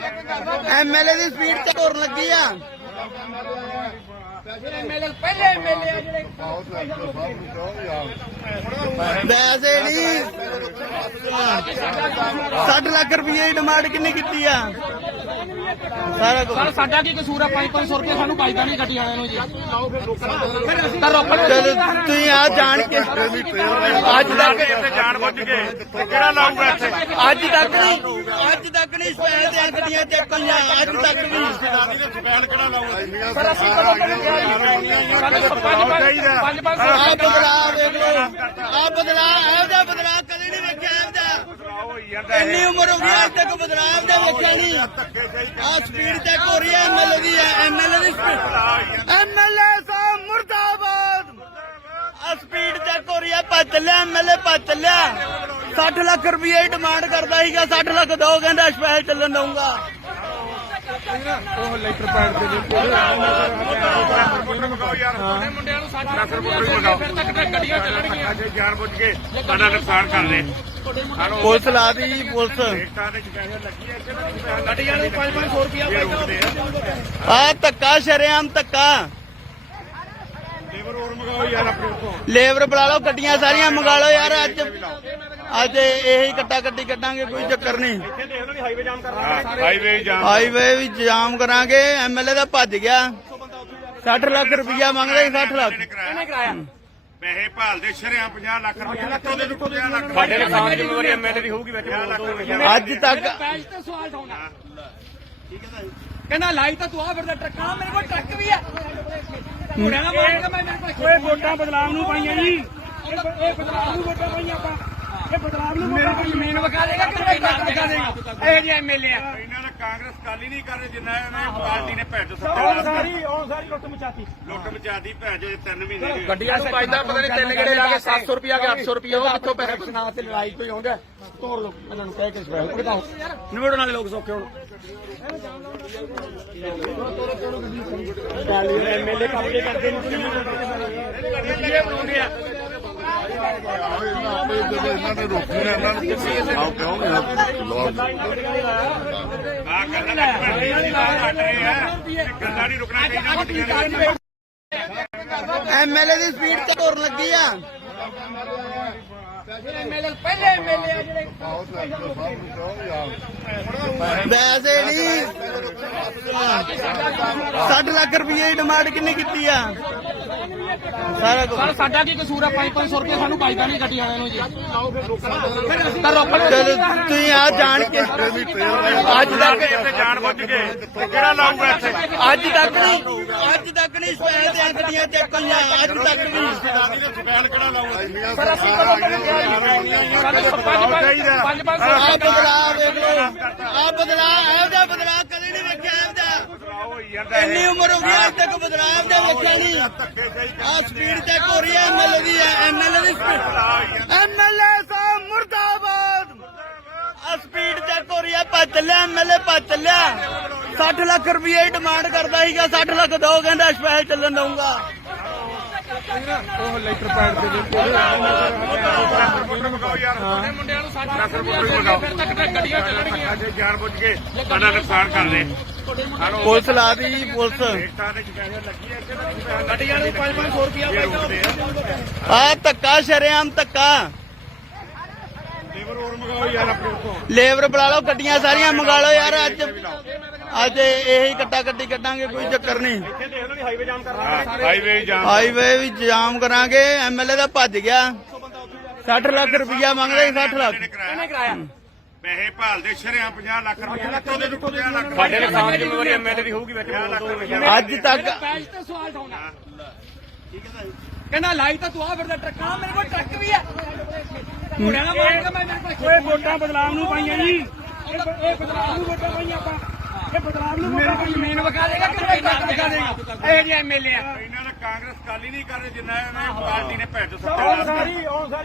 MLA ਦੀ speed ਤੇ ਤੁਰਨ ਲੱਗੀ ਆ। ਵੈਸੇ ਨਹੀਂ 60 ਲੱਖ ਰੁਪਏ ਦੀ ਡਿਮਾਂਡ ਕਿੰਨੀ ਕੀਤੀ ਆ? ਸਾਰਾ ਕੁਝ ਸਾਡਾ ਕੀ ਕਸੂਰ ਆ? 500 ਰੁਪਏ ਸਾਨੂੰ ਪਾਈਦਾ ਨਹੀਂ ਗੱਡੀ ਵਾਲਿਆਂ ਨੂੰ ਜੀ। ਤੁਸੀਂ ਆ ਜਾਣ ਕੇ ਅੱਜ ਤੱਕ ਜਾਣ ਬੁੱਝ ਕੇ ਕਿਹੜਾ ਲਾਊਗਾ ਇੱਥੇ? ਅੱਜ ਤੱਕ ਨਹੀਂ ਸਪੈਲ ਦੀਆਂ ਗੱਡੀਆਂ ਚੱਕੀਆਂ ਅੱਜ ਤੱਕ ਵੀ। ਸਪੈਲ ਕਿਹੜਾ ਲਾਊਗਾ? ਆ ਬਦਲਾਅ ਵੇਖ ਲੋ, ਆ ਬਦਲਾਅ ਇਹੋ ਜਿਹਾ ਬਦਲਾਅ ਕਦੇ ਨਹੀਂ ਵੇਖਿਆ ਇਹਦਾ। ਇੰਨੀ ਉਮਰ ਹੋ ਗਈ ਅੱਜ ਤੱਕ ਬਦਲਾਅ ਇਹਦਾ ਵੇਖਿਆ ਨਹੀਂ। ਆ ਸਪੀਡ ਚੈੱਕ ਹੋ ਰਹੀ ਹੈ ਐਮਐਲਏ ਦੀ, ਐਮਐਲਏ ਦੀ ਸਪੀਡ। ਐਮਐਲਏ ਸਾਹਿਬ ਮੁਰਦਾਬਾਦ। ਆ ਸਪੀਡ ਚੈੱਕ ਹੋ ਰਹੀ ਹੈ, ਭੱਜ ਚੱਲਿਆ ਐਮਐਲਏ, ਭੱਜ ਚੱਲਿਆ। 60 ਲੱਖ ਰੁਪਏ ਡਿਮਾਂਡ ਕਰਦਾ ਸੀਗਾ, 60 ਲੱਖ ਦੋ ਕਹਿੰਦਾ ਸਪੈਸ਼ਲ ਚੱਲਣ ਦਊਂਗਾ। ਉਹ ਲੈਟਰ ਪੈਡ ਦੇ ਵਿੱਚ ਮੁੰਡਿਆਂ ਨੂੰ 60 ਲੱਖ ਰੁਪਏ ਫਿਰ ਤੱਕ ਗੱਡੀਆਂ ਚੱਲਣਗੀਆਂ। ਜਾਣ ਬੁੱਝ ਕੇ ਸਾਡਾ ਨੁਕਸਾਨ ਕਰਦੇ। ਪੁਲਿਸ ਲਾ ਦੀ ਪੁਲਿਸ। ਗੱਡੀਆਂ ਨੂੰ 500 ਰੁਪਏ ਆ ਧੱਕਾ ਸ਼ਰੇਆਮ ਧੱਕਾ। ਲੇਬਰ ਹੋਰ ਮੰਗਾਓ ਯਾਰ ਆਪਣੇ ਉੱਥੋਂ। ਲੇਬਰ ਬੁਲਾ ਲਓ, ਗੱਡੀਆਂ ਸਾਰੀਆਂ ਮੰਗਾ ਲਓ ਯਾਰ। ਅੱਜ ਇਹੀ ਕੱਟਾ ਕੱਟੀ ਕੱਢਾਂਗੇ, ਕੋਈ ਚੱਕਰ ਨਹੀਂ। ਹਾਈਵੇ ਜਾਮ ਹਾਈਵੇ ਵੀ ਜਾਮ ਕਰਾਂਗੇ। ਐਮਐਲਏ ਦਾ ਭੱਜ ਗਿਆ, 60 ਲੱਖ ਰੁਪਇਆ ਮੰਗਦਾ ਸੀ। 60 ਲੱਖ ਇਹਨੇ ਕਰਾਇਆ। ਪੈਸੇ ਭਾਲਦੇ ਸ਼ਰਿਆਂ 50 ਲੱਖ ਰੁਪਏ ਲੱਖੋਂ ਦੇ ਦਿੱਕੋ 50 ਲੱਖ ਸਾਡੇ ਨੁਕਸਾਨ ਜ਼ਿੰਮੇਵਾਰੀ ਐਮਐਲਏ ਦੀ ਹੋਊਗੀ ਵਿੱਚ। ਅੱਜ ਤੱਕ ਪੈਜ ਤੇ ਸਵਾਲ ਉਠਾਉਣਾ। ਕਹਿੰਦਾ ਲਾਈ ਤਾਂ ਤੂੰ ਆ ਫਿਰਦਾ ਟਰੱਕਾਂ, ਮੇਰੇ ਕੋਲ ਟਰੱਕ ਵੀ ਆ। ਮੁੰਡਿਆਂ ਨਾਲ ਮਾਰੇਗਾ ਮੈਂ ਮੇਰੇ ਕੋਲ। ਓਏ ਵੋਟਾਂ ਬਦਲਾਵ ਨੂੰ ਪਾਈਆਂ ਜੀ, ਇਹ ਬਦਲਾਵ ਨੂੰ ਵੋਟਾਂ ਪਾਈਆਂ ਆਪਾਂ। ਇਹ ਬਦਲਾਵ ਨੂੰ ਮੇਰੇ ਕੋਲ ਜ਼ਮੀਨ ਵਿਕਾ ਦੇਗਾ ਕਿ ਟਰੱਕ ਵਿਕਾ ਦੇਗਾ? ਇਹ ਜੀ ਐਮਐਲਏ ਆ। ਇਹਨਾਂ ਨੇ ਕਾਂਗਰਸ ਕਾਲੀ ਨਹੀਂ ਕਰ ਰਹੇ ਜਿੰਨਾ ਇਹਨੇ ਪਾਰਟੀ ਨੇ ਭੈਜ ਸਾਰੀ ਲੁੱਟ ਮਚਾਤੀ। ਲੁੱਟ ਮਚਾਤੀ ਭੈਜ 3 ਮਹੀਨੇ ਦੀ। ਗੱਡੀਆਂ ਨੂੰ ਪਾਈਦਾ ਪਤਾ ਨਹੀਂ, ਤਿੰਨ ਗੇੜੇ ਲਾ ਕੇ 700 ਰੁਪਏ ਆ ਕੇ 800 ਰੁਪਏ ਉਹ ਕਿੱਥੋਂ ਪੈਸੇ ਨਾ ਤੇ ਲੜਾਈ ਕੋਈ ਆਉਂਦਾ ਤੋੜ ਲੋ ਇਹਨਾਂ ਨੂੰ ਕਹਿ ਕੇ ਸਪੈਲ ਭੜਕਾਓ। ਨਿਬੜਨ ਵਾਲੇ ਲੋਕ ਸੌਖੇ ਹੁਣ। ਐਮਐਲਏ ਕਬਜ਼ੇ ਕਰਦੇ ਨੇ ਬਣਾਉਂਦੇ ਆ। ਇਹਨਾਂ ਨੇ ਰੋਕੀ ਨਾ, ਇਹਨਾਂ ਨੂੰ ਆਪ ਕਹੋਗੇ ਗੱਲਾਂ ਨਹੀਂ ਰੁਕਣਾ ਚਾਹੀਦਾ। ਐਮਐਲਏ ਦੀ ਸਪੀਡ ਤੇ ਤੁਰਨ ਲੱਗੀ ਆ। ਵੈਸੇ ਨਹੀਂ 60 ਲੱਖ ਰੁਪਏ ਦੀ ਡਿਮਾਂਡ ਕਿੰਨੀ ਕੀਤੀ ਆ? ਸਾਰਾ ਕੁਝ ਸਾਡਾ ਕੀ ਕਸੂਰ ਆ? 500 ਰੁਪਏ ਸਾਨੂੰ ਪਾਈਦਾ ਨਹੀਂ ਗੱਡੀ ਵਾਲਿਆਂ ਨੂੰ ਜੀ। ਤੁਸੀਂ ਆ ਜਾਣ ਕੇ ਅੱਜ ਤੱਕ ਜਾਣ ਬੁੱਝ ਕੇ ਕਿਹੜਾ ਲਾਊਗਾ ਇੱਥੇ? ਅੱਜ ਤੱਕ ਨਹੀਂ ਸਪੈਲ ਦੀਆਂ ਗੱਡੀਆਂ ਚੱਕੀਆਂ ਅੱਜ ਤੱਕ ਵੀ। ਸਪੈਲ ਕਿਹੜਾ ਲਾਊਗਾ? ਆ ਬਦਲਾਅ ਵੇਖ ਲੋ, ਆ ਬਦਲਾਅ ਇਹੋ ਜਿਹਾ ਬਦਲਾਅ ਕਦੇ ਨਹੀਂ ਵੇਖਿਆ ਇਹਦਾ। ਇੰਨੀ ਉਮਰ ਹੋ ਗਈ ਅੱਜ ਤੱਕ ਬਦਲਾਅ ਇਹਦਾ ਵੇਖਿਆ ਨਹੀਂ। ਆ ਸਪੀਡ ਚੈੱਕ ਹੋ ਰਹੀ ਹੈ ਐਮਐਲਏ ਦੀ, ਐਮਐਲਏ ਦੀ ਸਪੀਡ। ਐਮਐਲਏ ਸਾਹਿਬ ਮੁਰਦਾਬਾਦ। ਆ ਸਪੀਡ ਚੈੱਕ ਹੋ ਰਹੀ ਹੈ, ਭੱਜ ਚੱਲਿਆ ਐਮਐਲਏ, ਭੱਜ ਚੱਲਿਆ। 60 ਲੱਖ ਰੁਪਏ ਡਿਮਾਂਡ ਕਰਦਾ ਸੀਗਾ, 60 ਲੱਖ ਦੋ ਕਹਿੰਦਾ ਸਪੈਸ਼ਲ ਚੱਲਣ ਦਊਂਗਾ। ਉਹ ਲੈਟਰ ਪੈਡ ਦੇ ਵਿੱਚ ਮੁੰਡਿਆਂ ਨੂੰ 60 ਲੱਖ ਰੁਪਏ ਫਿਰ ਤੱਕ ਗੱਡੀਆਂ ਚੱਲਣਗੀਆਂ। ਜਾਣ ਬੁੱਝ ਕੇ ਸਾਡਾ ਨੁਕਸਾਨ ਕਰਦੇ। ਪੁਲਿਸ ਲਾ ਦੀ ਪੁਲਿਸ। ਗੱਡੀਆਂ ਨੂੰ 500 ਰੁਪਏ ਆ ਧੱਕਾ ਸ਼ਰੇਆਮ ਧੱਕਾ। ਲੇਬਰ ਹੋਰ ਮੰਗਾਓ ਯਾਰ ਆਪਣੇ ਉੱਥੋਂ। ਲੇਬਰ ਬੁਲਾ ਲਓ, ਗੱਡੀਆਂ ਸਾਰੀਆਂ ਮੰਗਾ ਲਓ ਯਾਰ। ਅੱਜ ਇਹੀ ਕੱਟਾ ਕੱਟੀ ਕੱਢਾਂਗੇ, ਕੋਈ ਚੱਕਰ ਨਹੀਂ। ਹਾਈਵੇ ਜਾਮ ਹਾਈਵੇ ਵੀ ਜਾਮ ਕਰਾਂਗੇ। ਐਮਐਲਏ ਦਾ ਭੱਜ ਗਿਆ, 60 ਲੱਖ ਰੁਪਇਆ ਮੰਗਦਾ ਸੀ। 60 ਲੱਖ ਇਹਨੇ ਕਰਾਇਆ। ਪੈਸੇ ਭਾਲਦੇ ਸ਼ਰਿਆਂ 50 ਲੱਖ ਰੁਪਏ ਲੱਖੋਂ ਦੇ ਦਿੱਕੋ 50 ਲੱਖ ਸਾਡੇ ਨੁਕਸਾਨ ਜ਼ਿੰਮੇਵਾਰੀ ਐਮਐਲਏ ਦੀ ਹੋਊਗੀ ਵਿੱਚ। ਅੱਜ ਤੱਕ ਪੈਜ ਤੇ ਸਵਾਲ ਉਠਾਉਣਾ। ਕਹਿੰਦਾ ਲਾਈ ਤਾਂ ਤੂੰ ਆ ਫਿਰਦਾ ਟਰੱਕਾਂ, ਮੇਰੇ ਕੋਲ ਟਰੱਕ ਵੀ ਆ। ਮੁੰਡਿਆਂ ਨਾਲ ਮਾਰੇਗਾ ਮੈਂ ਮੇਰੇ ਕੋਲ। ਓਏ ਵੋਟਾਂ ਬਦਲਾਵ ਨੂੰ ਪਾਈਆਂ ਜੀ, ਇਹ ਬਦਲਾਵ ਨੂੰ ਵੋਟਾਂ ਪਾਈਆਂ ਆਪਾਂ। ਇਹ ਬਦਲਾਵ ਨੂੰ ਮੇਰੇ ਕੋਲ ਜ਼ਮੀਨ ਵਿਕਾ ਦੇਗਾ ਕਿ ਟਰੱਕ ਵਿਕਾ ਦੇਗਾ? ਇਹ ਜੀ ਐਮਐਲਏ ਆ। ਇਹਨਾਂ ਨੇ ਕਾਂਗਰਸ ਕਾਲੀ ਨਹੀਂ ਕਰ ਰਹੇ ਜਿੰਨਾ ਇਹਨੇ ਪਾਰਟੀ ਨੇ ਭੈਜ ਸਾਰੀ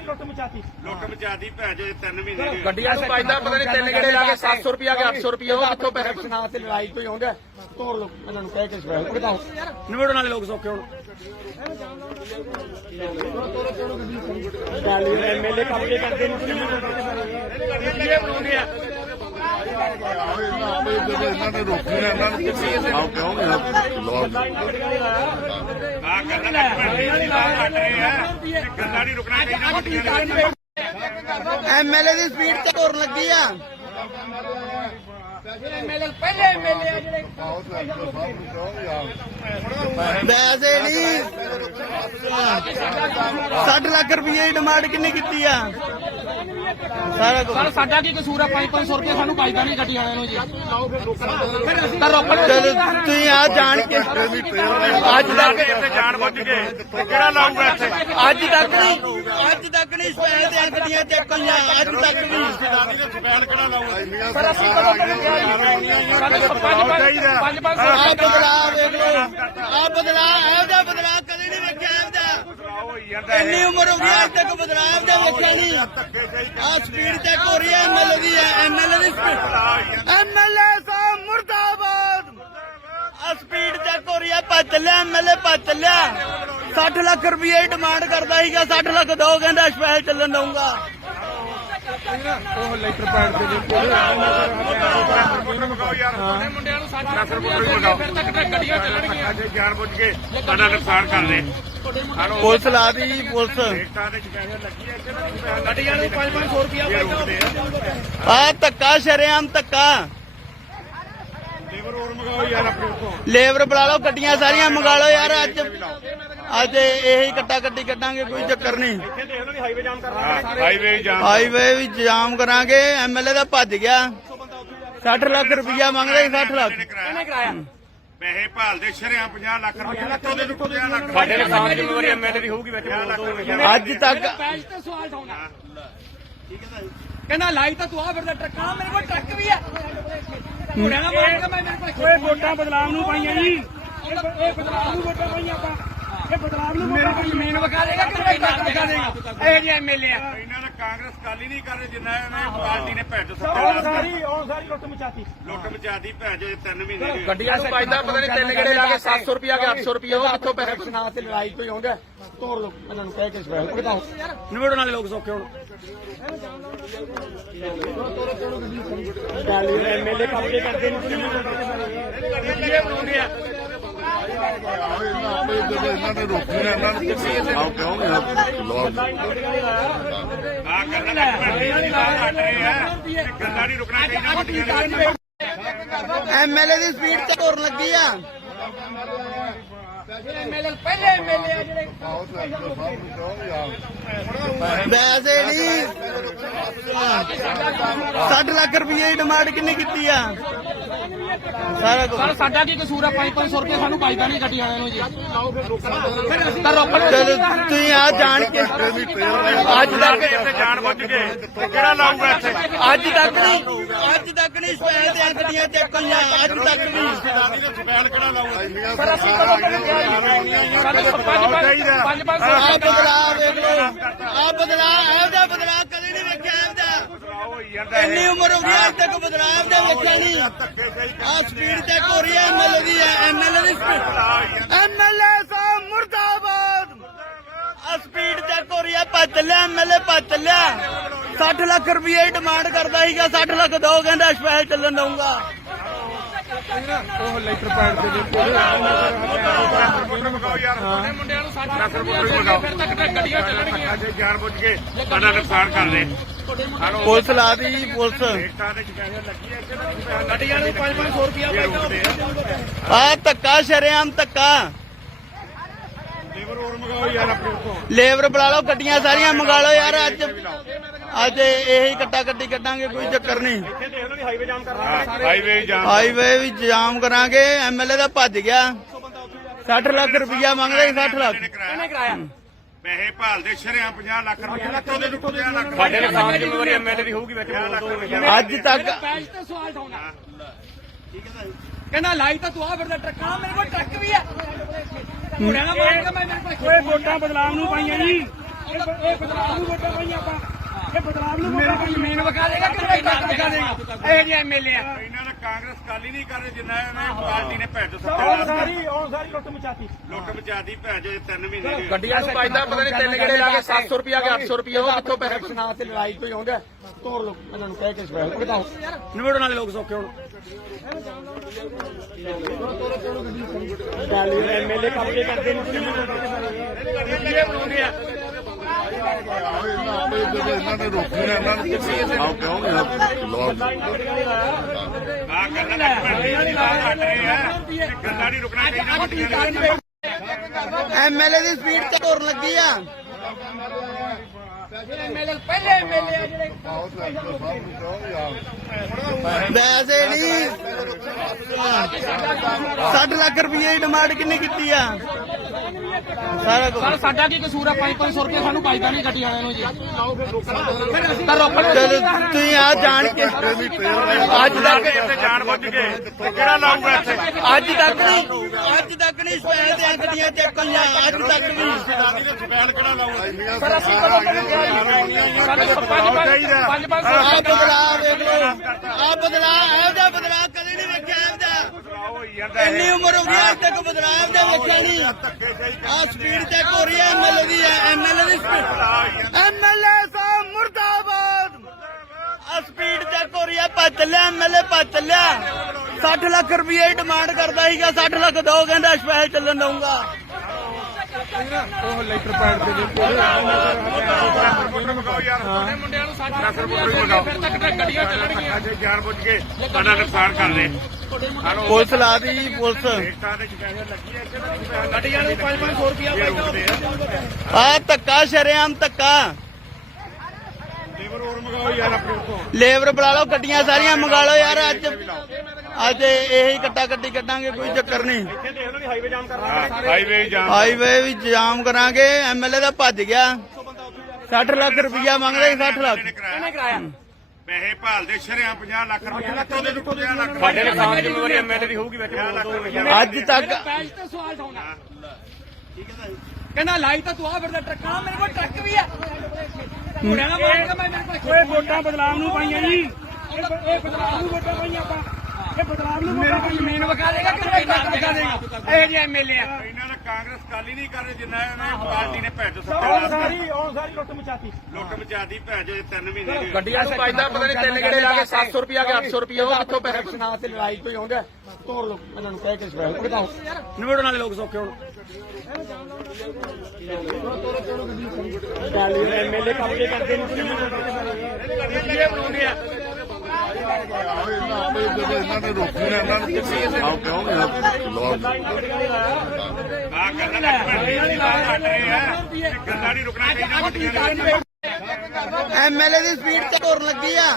ਲੁੱਟ ਮਚਾਤੀ। ਲੁੱਟ ਮਚਾਤੀ ਭੈਜ 3 ਮਹੀਨੇ ਦੀ। ਗੱਡੀਆਂ ਨੂੰ ਪਾਈਦਾ ਪਤਾ ਨਹੀਂ, ਤਿੰਨ ਗੇੜੇ ਲਾ ਕੇ 700 ਰੁਪਏ ਆ ਕੇ 800 ਰੁਪਏ ਉਹ ਕਿੱਥੋਂ ਪੈਸੇ ਨਾ ਤੇ ਲੜਾਈ ਕੋਈ ਆਉਂਦਾ ਤੋੜ ਲੋ ਇਹਨਾਂ ਨੂੰ ਕਹਿ ਕੇ ਸਪੈਲ ਭੜਕਾਓ। ਨਿਬੜਨ ਵਾਲੇ ਲੋਕ ਸੌਖੇ ਹੁਣ। ਐਮਐਲਏ ਕਬਜ਼ੇ ਕਰਦੇ ਨੇ ਬਣਾਉਂਦੇ ਆ। ਇਹਨਾਂ ਨੇ ਰੋਕੀ ਨਾ ਇਹਨਾਂ ਨੂੰ ਆਪ ਕਿਉਂ ਨਹੀਂ ਆ ਗੱਲਾਂ ਨਹੀਂ ਰੁਕਣਾ ਚਾਹੀਦਾ ਵੱਡੀਆਂ ਨੇ ਐਮਐਲਏ ਦੀ ਸਪੀਡ ਤੇ ਤੁਰਨ ਲੱਗੀ ਆ ਪਹਿਲੇ ਐਮਐਲਏ ਆ ਜਿਹੜੇ ਵੈਸੇ ਨਹੀਂ 60 ਲੱਖ ਰੁਪਏ ਦੀ ਡਿਮਾਂਡ ਕਿੰਨੀ ਕੀਤੀ ਆ ਸਾਰਾ ਕੁਝ ਸਰ ਸਾਡਾ ਕੀ ਕਸੂਰ ਆ 500 ਰੁਪਏ ਸਾਨੂੰ ਪਾਈਦਾ ਨਹੀਂ ਗੱਡੀ ਵਾਲਿਆਂ ਨੂੰ ਜੀ ਤਾਂ ਰੋਕਣ ਚਲੋ ਤੁਸੀਂ ਆ ਜਾਣ ਕੇ ਅੱਜ ਤੱਕ ਇੱਥੇ ਜਾਣ ਬੁੱਝ ਕੇ ਕਿਹੜਾ ਲਾਊਗਾ ਇੱਥੇ ਅੱਜ ਤੱਕ ਨਹੀਂ ਸਪੈਲ ਦੀਆਂ ਗੱਡੀਆਂ ਚੱਕੀਆਂ ਅੱਜ ਤੱਕ ਵੀ ਸਪੈਲ ਕਿਹੜਾ ਲਾਊਗਾ ਸਰ ਅਸੀਂ ਕਦੋਂ ਤੱਕ ਸਾਡੇ ਪੰਜ ਆ ਬਦਲਾਅ ਵੇਖ ਲਓ ਆ ਬਦਲਾਅ ਇਹੋ ਜਿਹਾ ਬਦਲਾਅ ਕਦੇ ਨਹੀਂ ਵੇਖਿਆ ਇਹਦਾ ਇੰਨੀ ਉਮਰ ਹੋ ਗਈ ਅੱਜ ਤੱਕ ਬਦਲਾਅ ਇਹਦਾ ਵੇਖਿਆ ਨਹੀਂ ਆ ਸਪੀਡ ਚੈੱਕ ਹੋ ਰਹੀ ਹੈ ਐਮਐਲਏ ਦੀ ਸਪੀਡ ਐਮਐਲਏ ਸਾਹਿਬ ਮੁਰਦਾਬਾਦ ਆ ਸਪੀਡ ਚੈੱਕ ਹੋ ਰਹੀ ਹੈ ਭੱਜ ਚੱਲਿਆ ਐਮਐਲਏ ਭੱਜ ਚੱਲਿਆ 60 ਲੱਖ ਰੁਪਏ ਦੀ ਡਿਮਾਂਡ ਕਰਦਾ ਸੀਗਾ 60 ਲੱਖ ਦੋ ਕਹਿੰਦਾ ਸਪੈਸ਼ਲ ਚੱਲਣ ਦਊਗਾ ਉਹ ਲੈਟਰ ਪੈਡ ਦੇ ਮੁੰਡਿਆਂ ਨੂੰ 60 ਲੱਖ ਰੁਪਏ ਫਿਰ ਤੱਕ ਗੱਡੀਆਂ ਚੱਲਣਗੀਆਂ ਜੇ ਜਾਣ ਬੁੱਝ ਕੇ ਸਾਡਾ ਨੁਕਸਾਨ ਕਰਦੇ ਪੁਲਿਸ ਲਾ ਦੀ ਪੁਲਿਸ ਰੇਟਾਂ ਦੇ ਪੈਸੇ ਲੱਗੀ ਇੱਥੇ ਗੱਡੀਆਂ ਨੂੰ 500 ਰੁਪਏ ਆ ਧੱਕਾ ਸ਼ਰੇਆਮ ਧੱਕਾ ਲੇਬਰ ਹੋਰ ਮੰਗਾਓ ਯਾਰ ਆਪਣੇ ਉੱਥੋਂ ਲੇਬਰ ਬੁਲਾ ਲਓ ਗੱਡੀਆਂ ਸਾਰੀਆਂ ਮੰਗਾ ਲਓ ਯਾਰ ਅੱਜ ਇਹੀ ਕੱਟਾ ਕੱਟੀ ਕੱਢਾਂਗੇ ਕੋਈ ਚੱਕਰ ਨਹੀਂ ਹਾਈਵੇ ਜਾਮ ਹਾਈਵੇ ਵੀ ਜਾਮ ਕਰਾਂਗੇ ਐਮਐਲਏ ਦਾ ਭੱਜ ਗਿਆ 60 ਲੱਖ ਰੁਪਇਆ ਮੰਗਦੇ 60 ਲੱਖ ਇਹਨੇ ਕਰਾਇਆ ਪੈਸੇ ਭਾਲਦੇ ਸ਼ਰਿਆਂ 50 ਲੱਖ ਰੁਪਏ ਲੱਖੋਂ ਦੇ 50 ਲੱਖ ਸਾਡੇ ਨੁਕਸਾਨ ਦੀ ਜ਼ਿੰਮੇਵਾਰੀ ਐਮਐਲਏ ਦੀ ਹੋਊਗੀ ਵਿੱਚ ਅੱਜ ਤੱਕ ਪੈਜ ਤੇ ਸਵਾਲ ਠਾਉਣਾ ਕਹਿੰਦਾ ਲਾਈ ਤਾਂ ਤੂੰ ਆ ਫਿਰਦਾ ਟਰੱਕਾਂ ਮੇਰੇ ਕੋਲ ਟਰੱਕ ਵੀ ਆ ਮੁੰਡਿਆਂ ਦਾ ਮਾਰ ਕੇ ਮੈਂ ਮੇਰੇ ਕੋਲ ਓਏ ਵੋਟਾਂ ਬਦਲਾਵ ਨੂੰ ਪਾਈਆਂ ਜੀ ਇਹ ਬਦਲਾਵ ਨੂੰ ਵੋਟਾਂ ਪਾਈਆਂ ਆਪਾਂ ਇਹ ਬਦਲਾਵ ਨੂੰ ਮੇਰੇ ਕੋਲ ਜ਼ਮੀਨ ਵਿਖਾ ਦੇਗਾ ਕਿ ਮੇਰੇ ਟਰੱਕ ਵਿਖਾ ਦੇਗਾ ਇਹ ਜਿਹੇ ਐਮਐਲਏ ਆ ਇਹਨਾਂ ਦਾ ਕਾਂਗਰਸ ਕਾਲੀ ਨਹੀਂ ਕਰ ਰਹੇ ਜਿੰਨਾ ਇਹਨਾਂ ਪਾਰਟੀ ਨੇ ਭੈਜ ਉਹ ਸੱਤਾ ਸਾਰੀ ਲੁੱਟ ਮਚਾਤੀ ਲੁੱਟ ਮਚਾਦੀ ਭੈਜ 3 ਮਹੀਨੇ ਦੀ ਗੱਡੀਆਂ ਨੂੰ ਪਾਈਦਾ ਪਤਾ ਨਹੀਂ ਤਿੰਨ ਗੇੜੇ ਲਾ ਕੇ 700 ਰੁਪਿਆ ਕਿ 800 ਰੁਪਿਆ ਉਹ ਕਿੱਥੋਂ ਪੈਸੇ ਨਾ ਤੇ ਲੜਾਈ ਕੋਈ ਆਉਂਦਾ ਤੋੜ ਲੋ ਇਹਨਾਂ ਨੂੰ ਕਹਿ ਕੇ ਸਵਾਲ ਭੜਕਾਓ ਨਿਬੜਨ ਵਾਲੇ ਲੋਕ ਸੌਖੇ ਹੁਣ ਐਮਐਲਏ ਕੰਮ ਕੇ ਕਰਦੇ ਨੇ ਬਣਾਉਂਦੇ ਆ ਇਹਨਾਂ ਨੇ ਰੋਕੀ ਨਾ ਇਹਨਾਂ ਨੂੰ ਆਪ ਕਿਉਂ ਨਹੀਂ ਆ ਗੱਲਾਂ ਨਹੀਂ ਰੁਕਣਾ ਚਾਹੀਦਾ ਵੱਡੀਆਂ ਨੇ ਐਮਐਲਏ ਦੀ ਸਪੀਡ ਤੇ ਤੁਰਨ ਲੱਗੀ ਆ ਪਹਿਲੇ ਐਮਐਲਏ ਆ ਜਿਹੜੇ ਵੈਸੇ ਨਹੀਂ 60 ਲੱਖ ਰੁਪਏ ਦੀ ਡਿਮਾਂਡ ਕਿੰਨੀ ਕੀਤੀ ਆ ਸਾਰਾ ਕੁਝ ਸਰ ਸਾਡਾ ਕੀ ਕਸੂਰ ਆ 500 ਰੁਪਏ ਸਾਨੂੰ ਪਾਈਦਾ ਨਹੀਂ ਗੱਡੀ ਵਾਲਿਆਂ ਨੂੰ ਜੀ ਤਾਂ ਰੋਕਣ ਚਲੋ ਤੁਸੀਂ ਆ ਜਾਣ ਕੇ ਅੱਜ ਤੱਕ ਇੱਥੇ ਜਾਣ ਬੁੱਝ ਕੇ ਕਿਹੜਾ ਲਾਊਗਾ ਇੱਥੇ ਅੱਜ ਤੱਕ ਨਹੀਂ ਸਪੈਲ ਦੀਆਂ ਗੱਡੀਆਂ ਚੱਕੀਆਂ ਅੱਜ ਤੱਕ ਵੀ ਸਪੈਲ ਕਿਹੜਾ ਲਾਊਗਾ ਸਰ ਅਸੀਂ ਕਦੋਂ ਤੱਕ ਸਾਡੇ ਪੰਜ ਆ ਬਦਲਾਅ ਵੇਖ ਲਓ ਆ ਬਦਲਾਅ ਇਹੋ ਜਿਹਾ ਬਦਲਾਅ ਕਦੇ ਨਹੀਂ ਵੇਖਿਆ ਇਹਦਾ ਇੰਨੀ ਉਮਰ ਹੋ ਗਈ ਅੱਜ ਤੱਕ ਬਦਲਾਅ ਇਹਦਾ ਵੇਖਿਆ ਨਹੀਂ ਆ ਸਪੀਡ ਚੈੱਕ ਹੋ ਰਹੀ ਹੈ ਐਮਐਲਏ ਦੀ ਸਪੀਡ ਐਮਐਲਏ ਸਾਹਿਬ ਮੁਰਦਾਬਾਦ ਆ ਸਪੀਡ ਚੈੱਕ ਹੋ ਰਹੀ ਹੈ ਭੱਜ ਚੱਲਿਆ ਐਮਐਲਏ ਭੱਜ ਚੱਲਿਆ 60 ਲੱਖ ਰੁਪਏ ਦੀ ਡਿਮਾਂਡ ਕਰਦਾ ਸੀਗਾ 60 ਲੱਖ ਦੋ ਕਹਿੰਦਾ ਸਪੈਸ਼ਲ ਚੱਲਣ ਦਊਗਾ ਉਹ ਲੈਟਰ ਪੈਡ ਦੇ ਮੰਗਾਓ ਯਾਰ ਮੁੰਡਿਆਂ ਨੂੰ 60 ਲੱਖ ਰੁਪਏ ਫਿਰ ਤੱਕ ਗੱਡੀਆਂ ਚੱਲਣਗੀਆਂ ਜੇ ਜਾਣ ਬੁੱਝ ਕੇ ਸਾਡਾ ਨੁਕਸਾਨ ਕਰਦੇ ਪੁਲਿਸ ਲਾ ਦੀ ਪੁਲਿਸ ਰੇਟਾਂ ਦੇ ਪੈਸੇ ਲੱਗੀ ਇੱਥੇ ਗੱਡੀਆਂ ਨੂੰ 500 ਰੁਪਿਆ ਆ ਧੱਕਾ ਸ਼ਰੇਆਮ ਧੱਕਾ ਲੇਬਰ ਹੋਰ ਮੰਗਾਓ ਯਾਰ ਆਪਣੇ ਉੱਥੋਂ ਲੇਬਰ ਬੁਲਾ ਲਓ ਗੱਡੀਆਂ ਸਾਰੀਆਂ ਮੰਗਾ ਲਓ ਯਾਰ ਅੱਜ ਇਹੀ ਕੱਟਾ ਕੱਟੀ ਕੱਢਾਂਗੇ ਕੋਈ ਚੱਕਰ ਨਹੀਂ ਹਾਈਵੇ ਜਾਮ ਹਾਈਵੇ ਵੀ ਜਾਮ ਕਰਾਂਗੇ ਐਮਐਲਏ ਦਾ ਭੱਜ ਗਿਆ 60 ਲੱਖ ਰੁਪਇਆ ਮੰਗਦੇ 60 ਲੱਖ ਇਹਨੇ ਕਰਾਇਆ ਪੈਸੇ ਭਾਲਦੇ ਸ਼ਰਿਆਂ 50 ਲੱਖ ਰੁਪਏ ਲੱਖੋਂ ਦੇ 50 ਲੱਖ ਸਾਡੇ ਨੁਕਸਾਨ ਦੀ ਜ਼ਿੰਮੇਵਾਰੀ ਐਮਐਲਏ ਦੀ ਹੋਊਗੀ ਵਿੱਚ ਅੱਜ ਤੱਕ ਪੈਜ ਤੇ ਸਵਾਲ ਠਾਉਣਾ ਕਹਿੰਦਾ ਲਾਈ ਤਾਂ ਤੂੰ ਆ ਫਿਰਦਾ ਟਰੱਕਾਂ ਮੇਰੇ ਕੋਲ ਟਰੱਕ ਵੀ ਆ ਮੁੰਡਿਆਂ ਦਾ ਮਾਰ ਕੇ ਮੈਂ ਮੇਰੇ ਕੋਲ ਓਏ ਵੋਟਾਂ ਬਦਲਾਵ ਨੂੰ ਪਾਈਆਂ ਜੀ ਇਹ ਬਦਲਾਵ ਨੂੰ ਵੋਟਾਂ ਪਾਈਆਂ ਆਪਾਂ ਇਹ ਬਦਲਾਵ ਨੂੰ ਮੇਰੇ ਕੋਲ ਜ਼ਮੀਨ ਵਿਖਾ ਦੇਗਾ ਕਿ ਮੇਰੇ ਟਰੱਕ ਵਿਖਾ ਦੇਗਾ ਇਹ ਜਿਹੇ ਐਮਐਲਏ ਆ ਇਹਨਾਂ ਦਾ ਕਾਂਗਰਸ ਕਾਲੀ ਨਹੀਂ ਕਰ ਰਹੀ ਜਿੰਨਾ ਇਹਨਾਂ ਪਾਰਟੀ ਨੇ ਭੈਣ ਚੋ ਉਹ ਸੱਤਾ ਸਾਰੀ ਲੁੱਟ ਮਚਾਤੀ ਲੁੱਟ ਮਚਾਦੀ ਭੈਣ ਚੋ 3 ਮਹੀਨੇ ਦੀ ਗੱਡੀਆਂ ਨੂੰ ਪਾਈਦਾ ਪਤਾ ਨਹੀਂ ਤਿੰਨ ਗੇੜੇ ਲਾ ਕੇ 700 ਰੁਪਿਆ ਕਿ 800 ਰੁਪਿਆ ਉਹ ਕਿੱਥੋਂ ਪੈਸੇ ਨਾ ਤੇ ਲੜਾਈ ਕੋਈ ਆਉਂਦਾ ਤੋੜ ਲੋ ਇਹਨਾਂ ਨੂੰ ਕਹਿ ਕੇ ਸਵਾਲ ਬਤਾਓ ਨਿਬੜਨ ਵਾਲੇ ਲੋਕ ਸੌਖੇ ਹੁਣ ਐਮਐਲਏ ਕਬਜ਼ੇ ਕਰਦੇ ਨੇ ਬਣਾਉਂਦੇ ਆ ਇਹਨਾਂ ਨੇ ਰੋਕੀ ਇਹਨਾਂ ਨੂੰ ਆਓ ਕਿਉਂ ਆ ਕਰਨਾ ਗੱਲਾਂ ਨਹੀਂ ਰੁਕਣਾ ਚਾਹੀਦਾ ਐਮਐਲਏ ਦੀ ਸਪੀਡ ਤੇ ਤੁਰਨ ਲੱਗੀ ਆ ਵੈਸੇ ਨਹੀਂ 60 ਲੱਖ ਰੁਪਏ ਦੀ ਡਿਮਾਂਡ ਕਿੰਨੇ ਕੀਤੀ ਆ ਸਾਰਾ ਕੁਝ ਸਰ ਸਾਡਾ ਕੀ ਕਸੂਰ ਆ 500 ਰੁਪਏ ਸਾਨੂੰ ਪਾਈਦਾ ਨਹੀਂ ਗੱਡੀ ਵਾਲਿਆਂ ਨੂੰ ਜੀ ਚਲੋ ਤੁਸੀਂ ਆ ਜਾਣ ਕੇ ਅੱਜ ਤੱਕ ਇੱਥੇ ਜਾਣ ਬੁੱਝ ਕੇ ਕਿਹੜਾ ਲਾਊਗਾ ਇੱਥੇ ਅੱਜ ਤੱਕ ਨਹੀਂ ਸਪੈਲ ਦੀਆਂ ਗੱਡੀਆਂ ਚੱਕੀਆਂ ਅੱਜ ਤੱਕ ਵੀ ਸਪੈਲ ਕਿਹੜਾ ਲਾਊਗਾ ਸਰ ਅਸੀਂ ਕਦੋਂ ਆ ਬਦਲਾਅ ਵੇਖ ਲਓ ਆ ਬਦਲਾਅ ਇਹੋ ਜਿਹਾ ਬਦਲਾਅ ਕਦੇ ਨਹੀਂ ਵੇਖਿਆ ਇੰਨੀ ਉਮਰ ਹੋ ਗਈ ਅੱਜ ਤੱਕ ਬਦਲਾਅ ਇਹੋ ਜਿਹਾ ਵੇਖਿਆ ਨਹੀਂ ਆ ਸਪੀਡ ਚੈੱਕ ਹੋ ਰਹੀ ਹੈ ਐਮਐਲਏ ਦੀ ਐਮਐਲਏ ਦੀ ਸਪੀਡ ਐਮਐਲਏ ਸਾਹਿਬ ਮੁਰਦਾਬਾਦ ਆ ਸਪੀਡ ਚੈੱਕ ਹੋ ਰਹੀ ਹੈ ਭੱਜ ਚੱਲਿਆ ਐਮਐਲਏ ਭੱਜ ਚੱਲਿਆ 60 ਲੱਖ ਰੁਪਏ ਦੀ ਡਿਮਾਂਡ ਕਰਦਾ ਸੀਗਾ 60 ਲੱਖ ਦੋ ਕਹਿੰਦਾ ਸਪੈਸ਼ਲ ਚੱਲਣ ਦਊਂਗਾ ਉਹ ਲੈਟਰ ਪੈਡ ਦੇ ਦਿੱਤੇ ਮੁੰਡਿਆਂ ਨੂੰ 60 ਰੁਪਏ ਫਿਰ ਤੱਕ ਗੱਡੀਆਂ ਚੱਲਣਗੀਆਂ ਅੱਜ ਜਾਣ ਬੁੱਝ ਕੇ ਸਾਡਾ ਨੁਕਸਾਨ ਕਰਦੇ ਪੁਲਿਸ ਲਾ ਦੀ ਪੁਲਿਸ ਗੱਡੀਆਂ ਨੂੰ 500 ਰੁਪਿਆ ਆ ਧੱਕਾ ਸ਼ਰੇਆਮ ਧੱਕਾ ਲੇਬਰ ਹੋਰ ਮੰਗਾਓ ਯਾਰ ਆਪਣੇ ਉੱਤੋਂ ਲੇਬਰ ਬੁਲਾ ਲਓ ਗੱਡੀਆਂ ਸਾਰੀਆਂ ਮੰਗਾ ਲਓ ਯਾਰ ਅੱਜ ਇਹੀ ਕੱਟਾ ਕੱਟੀ ਕੱਢਾਂਗੇ ਕੋਈ ਚੱਕਰ ਨਹੀਂ ਹਾਈਵੇ ਜਾਮ ਹਾਈਵੇ ਵੀ ਜਾਮ ਕਰਾਂਗੇ ਐਮਐਲਏ ਦਾ ਭੱਜ ਗਿਆ 60 ਲੱਖ ਰੁਪਇਆ ਮੰਗਦਾ ਸੀ 60 ਲੱਖ ਇਹਨੇ ਕਰਾਇਆ ਪੈਸੇ ਭਾਲਦੇ ਸ਼ਰਿਆਂ 50 ਲੱਖ ਰੁਪਏ ਦੇ ਦਿੱਤੇ 50 ਲੱਖ ਸਾਡੇ ਨੁਕਸਾਨ ਜ਼ਿੰਮੇਵਾਰੀ ਐਮਐਲਏ ਦੀ ਹੋਊਗੀ ਵਿੱਚ ਅੱਜ ਤੱਕ ਪੈਜ ਤੇ ਸਵਾਲ ਠਾਉਣਾ ਕਹਿੰਦਾ ਲਾਈ ਤਾਂ ਤੂੰ ਆ ਫਿਰਦਾ ਟਰੱਕਾਂ ਮੇਰੇ ਕੋਲ ਟਰੱਕ ਵੀ ਆ ਮੁੰਡਿਆਂ ਨਾਲ ਮਾਰ ਕੇ ਮੈਂ ਮੇਰੇ ਕੋਲ ਓਏ ਵੋਟਾਂ ਬਦਲਾਵ ਨੂੰ ਪਾਈਆਂ ਜੀ ਇਹ ਬਦਲਾਵ ਨੂੰ ਵੋਟਾਂ ਪਾਈਆਂ ਆਪਾਂ ਇਹ ਬਦਲਾਵ ਨੂੰ ਮੇਰੇ ਕੋਲ ਜ਼ਮੀਨ ਵਿਕਾ ਦੇਗਾ ਕਿ ਟਰੱਕ ਵਿਕਾ ਦੇਗਾ ਇਹ ਜੀ ਐਮਐਲਏ ਆ ਇਹਨਾਂ ਨੇ ਕਾਂਗਰਸ ਕਾਲੀ ਨਹੀਂ ਕਰ ਰਹੀ ਜਿੰਨਾ ਇਹਨਾਂ ਪਾਰਟੀ ਨੇ ਭੈਣ ਚੋ ਸੱਤਾ ਸਾਰੀ ਲੁੱਟ ਮਚਾਤੀ ਲੁੱਟ ਮਚਾਦੀ ਭੈਣ ਚੋ 3 ਮਹੀਨੇ ਦੀ ਗੱਡੀਆਂ ਨੂੰ ਪਾਈਦਾ ਪਤਾ ਨਹੀਂ ਤਿੰਨ ਗੇੜੇ ਲਾ ਕੇ 700 ਰੁਪਿਆ ਕਿ 800 ਰੁਪਿਆ ਉਹ ਕਿੱਥੋਂ ਪੈਸੇ ਨਾ ਤੇ ਲੜਾਈ ਕੋਈ ਆਉਂਦਾ ਤੋੜ ਲੋ ਇਹਨਾਂ ਨੂੰ ਕਹਿ ਕੇ ਸਵਾਲ ਬਤਾਓ ਨਿਬੜਨ ਵਾਲੇ ਲੋਕ ਸੌਖੇ ਹੁਣ ਐਮਐਲਏ ਕਬਜ਼ੇ ਕਰਦੇ ਨੇ ਬਣਾਉਂਦੇ ਆ ਇਹਨਾਂ ਨੇ ਰੋਕੀ ਇਹਨਾਂ ਨੂੰ ਆਓ ਕਿਉਂ ਆ ਕਰਨਾ ਗੱਲਾਂ ਨਹੀਂ ਰੁਕਣਾ ਚਾਹੀਦਾ ਐਮਐਲਏ ਦੀ ਸਪੀਡ ਤੇ ਤੁਰਨ ਲੱਗੀ ਆ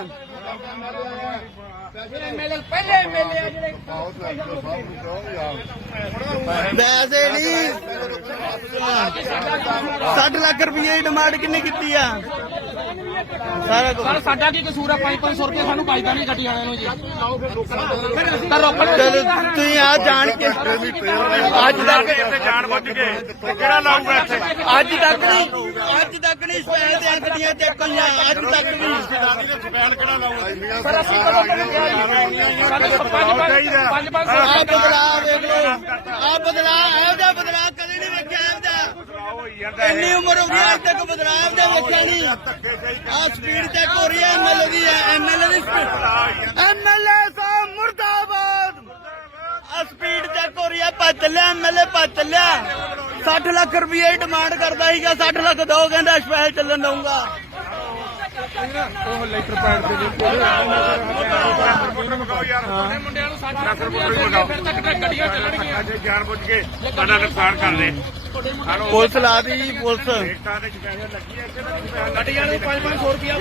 ਵੈਸੇ ਨਹੀਂ 60 ਲੱਖ ਰੁਪਏ ਦੀ ਡਿਮਾਂਡ ਕਿੰਨੇ ਕੀਤੀ ਆ ਸਾਰਾ ਕੁਝ ਸਰ ਸਾਡਾ ਕੀ ਕਸੂਰ ਆ 500 ਰੁਪਏ ਸਾਨੂੰ ਪਾਈਦਾ ਨਹੀਂ ਗੱਡੀ ਵਾਲਿਆਂ ਨੂੰ ਜੀ ਚਲੋ ਤੁਸੀਂ ਆ ਜਾਣ ਕੇ ਅੱਜ ਤੱਕ ਇੱਥੇ ਜਾਣ ਬੁੱਝ ਕੇ ਕਿਹੜਾ ਲਾਊਗਾ ਇੱਥੇ ਅੱਜ ਤੱਕ ਨਹੀਂ ਸਪੈਲ ਦੀਆਂ ਗੱਡੀਆਂ ਚੱਕੀਆਂ ਅੱਜ ਤੱਕ ਵੀ ਸਪੈਲ ਕਿਹੜਾ ਲਾਊਗਾ ਸਰ ਅਸੀਂ ਕਦੋਂ ਆ ਬਦਲਾਅ ਵੇਖ ਲਓ ਆ ਬਦਲਾਅ ਇਹੋ ਜਿਹਾ ਬਦਲਾਅ ਕਦੇ ਨਹੀਂ ਵੇਖਿਆ ਇੰਨੀ ਉਮਰ ਹੋ ਗਈ ਅੱਜ ਤੱਕ ਬਦਲਾਅ ਇਹੋ ਜਿਹਾ ਵੇਖਿਆ ਨਹੀਂ ਆ ਸਪੀਡ ਚੈੱਕ ਹੋ ਰਹੀ ਹੈ ਐਮਐਲਏ ਦੀ ਐਮਐਲਏ ਦੀ ਸਪੀਡ ਐਮਐਲਏ ਸਾਹਿਬ ਮੁਰਦਾਬਾਦ ਆ ਸਪੀਡ ਚੈੱਕ ਹੋ ਰਹੀ ਹੈ ਭੱਜ ਚੱਲਿਆ ਐਮਐਲਏ ਭੱਜ ਚੱਲਿਆ 60 ਲੱਖ ਰੁਪਏ ਦੀ ਡਿਮਾਂਡ ਕਰਦਾ ਸੀਗਾ 60 ਲੱਖ ਦੋ ਕਹਿੰਦਾ ਸਪੈਸ਼ਲ ਚੱਲਣ ਦਊਂਗਾ ਉਹ ਲੈਟਰ ਪੈਡ ਦੇ ਦਿੱਤੇ ਮੁੰਡਿਆਂ ਨੂੰ 60 ਰੁਪਏ ਫਿਰ ਤੱਕ ਗੱਡੀਆਂ ਚੱਲਣਗੀਆਂ ਅੱਜ ਜਾਣ ਬੁੱਝ ਕੇ ਸਾਡਾ ਨੁਕਸਾਨ ਕਰਦੇ ਪੁਲਿਸ ਲਾ ਦੀ ਪੁਲਿਸ ਗੱਡੀਆਂ ਨੂੰ 500 ਰੁਪਿਆ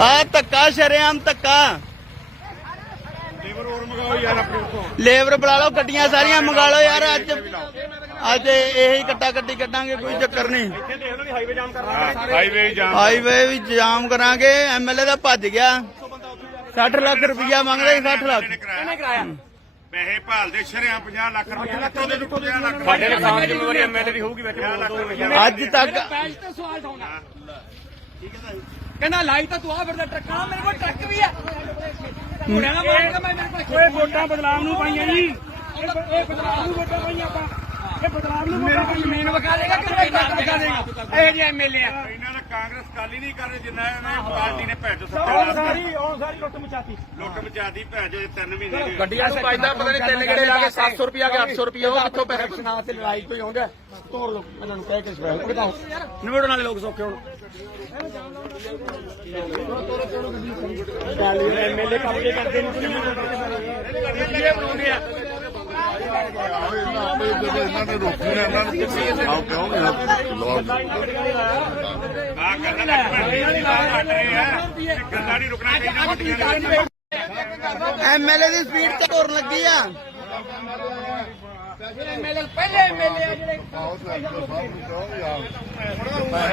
ਆ ਧੱਕਾ ਸ਼ਰੇਆਮ ਧੱਕਾ ਲੇਬਰ ਹੋਰ ਮੰਗਾਓ ਯਾਰ ਆਪਣੇ ਉੱਤੋਂ ਲੇਬਰ ਬੁਲਾ ਲਓ ਗੱਡੀਆਂ ਸਾਰੀਆਂ ਮੰਗਾ ਲਓ ਯਾਰ ਅੱਜ ਇਹੀ ਕੱਟਾ ਕੱਟੀ ਕੱਢਾਂਗੇ ਕੋਈ ਚੱਕਰ ਨਹੀਂ ਹਾਈਵੇ ਜਾਮ ਹਾਈਵੇ ਵੀ ਜਾਮ ਕਰਾਂਗੇ ਐਮਐਲਏ ਦਾ ਭੱਜ ਗਿਆ 60 ਲੱਖ ਰੁਪਇਆ ਮੰਗਦਾ ਸੀ 60 ਲੱਖ ਇਹਨੇ ਕਰਾਇਆ ਪੈਸੇ ਭਾਲਦੇ ਸ਼ਰਿਆਂ 50 ਲੱਖ ਰੁਪਏ ਦੇ ਦਿੱਤੇ 50 ਲੱਖ ਸਾਡੇ ਨੁਕਸਾਨ ਜ਼ਿੰਮੇਵਾਰੀ ਐਮਐਲਏ ਦੀ ਹੋਊਗੀ ਵਿੱਚ ਅੱਜ ਤੱਕ ਪੈਜ ਤੇ ਸਵਾਲ ਠਾਉਣਾ ਕਹਿੰਦਾ ਲਾਈ ਤਾਂ ਤੂੰ ਆ ਫਿਰਦਾ ਟਰੱਕਾਂ ਮੇਰੇ ਕੋਲ ਟਰੱਕ ਵੀ ਆ ਮੁੰਡਿਆਂ ਦਾ ਮਾਰ ਕੇ ਮੈਂ ਮੇਰੇ ਕੋਲ ਓਏ ਵੋਟਾਂ ਬਦਲਾਵ ਨੂੰ ਪਾਈਆਂ ਜੀ ਇਹ ਬਦਲਾਵ ਨੂੰ ਵੋਟਾਂ ਪਾਈਆਂ ਆਪਾਂ ਇਹ ਬਦਲਾਵ ਨੂੰ ਮੇਰੇ ਕੋਲ ਜ਼ਮੀਨ ਵਿਖਾ ਦੇਗਾ ਕਿ ਮੈਂ ਟੱਕ ਵਿਖਾ ਦੇਗਾ ਇਹ ਜਿਹੇ ਐਮਐਲਏ ਆ ਇਹਨਾਂ ਨੇ ਕਾਂਗਰਸ ਕਾਲੀ ਨਹੀਂ ਕਰ ਰਹੇ ਜਿੰਨਾ ਇਹਨਾਂ ਪਾਰਟੀ ਨੇ ਭੈਜੋ ਉਹ ਸਾਰੀ ਲੁੱਟ ਮਚਾਤੀ ਲੁੱਟ ਮਚਾਤੀ ਭੈਜੋ 3 ਮਹੀਨੇ ਦੀ ਗੱਡੀਆਂ ਨੂੰ ਪਾਈਦਾ ਪਤਾ ਨਹੀਂ ਤਿੰਨ ਗੇੜੇ ਲਾ ਕੇ 700 ਰੁਪਿਆ ਕੇ 800 ਰੁਪਿਆ ਉਹ ਕਿੱਥੋਂ ਪੈਸੇ ਨਾ ਤੇ ਲੜਾਈ ਕੋਈ ਆਉਂਦਾ ਤੋੜ ਲੋ ਇਹਨਾਂ ਨੂੰ ਕਹਿ ਕੇ ਸਪੈਸ਼ਲ ਬਤਾਓ ਨਿਬੜਨ ਵਾਲੇ ਲੋਕ ਸੌਖੇ ਹੁਣ ਐਮਐਲਏ ਕਬਜ਼ੇ ਕਰਦੇ ਨੇ ਇਹ ਬਣਾਉਂਦੇ ਆ ਜਦੋਂ ਇਹਨਾਂ ਨੇ ਰੋਕੀ ਨਾ ਇਹਨਾਂ ਨੂੰ ਆਪ ਕਹੋਗੇ ਆ ਕਰਨਾ ਗੱਲਾਂ ਨਹੀਂ ਰੁਕਣਾ ਚਾਹੀਦਾ ਵੱਡੀਆਂ ਦੇ ਵਿੱਚ ਐਮਐਲਏ ਦੀ ਸਪੀਡ ਤੇ ਤੁਰਨ ਲੱਗੀ ਆ ਐਮਐਲਏ ਪਹਿਲੇ ਐਮਐਲਏ ਆ ਜਿਹੜੇ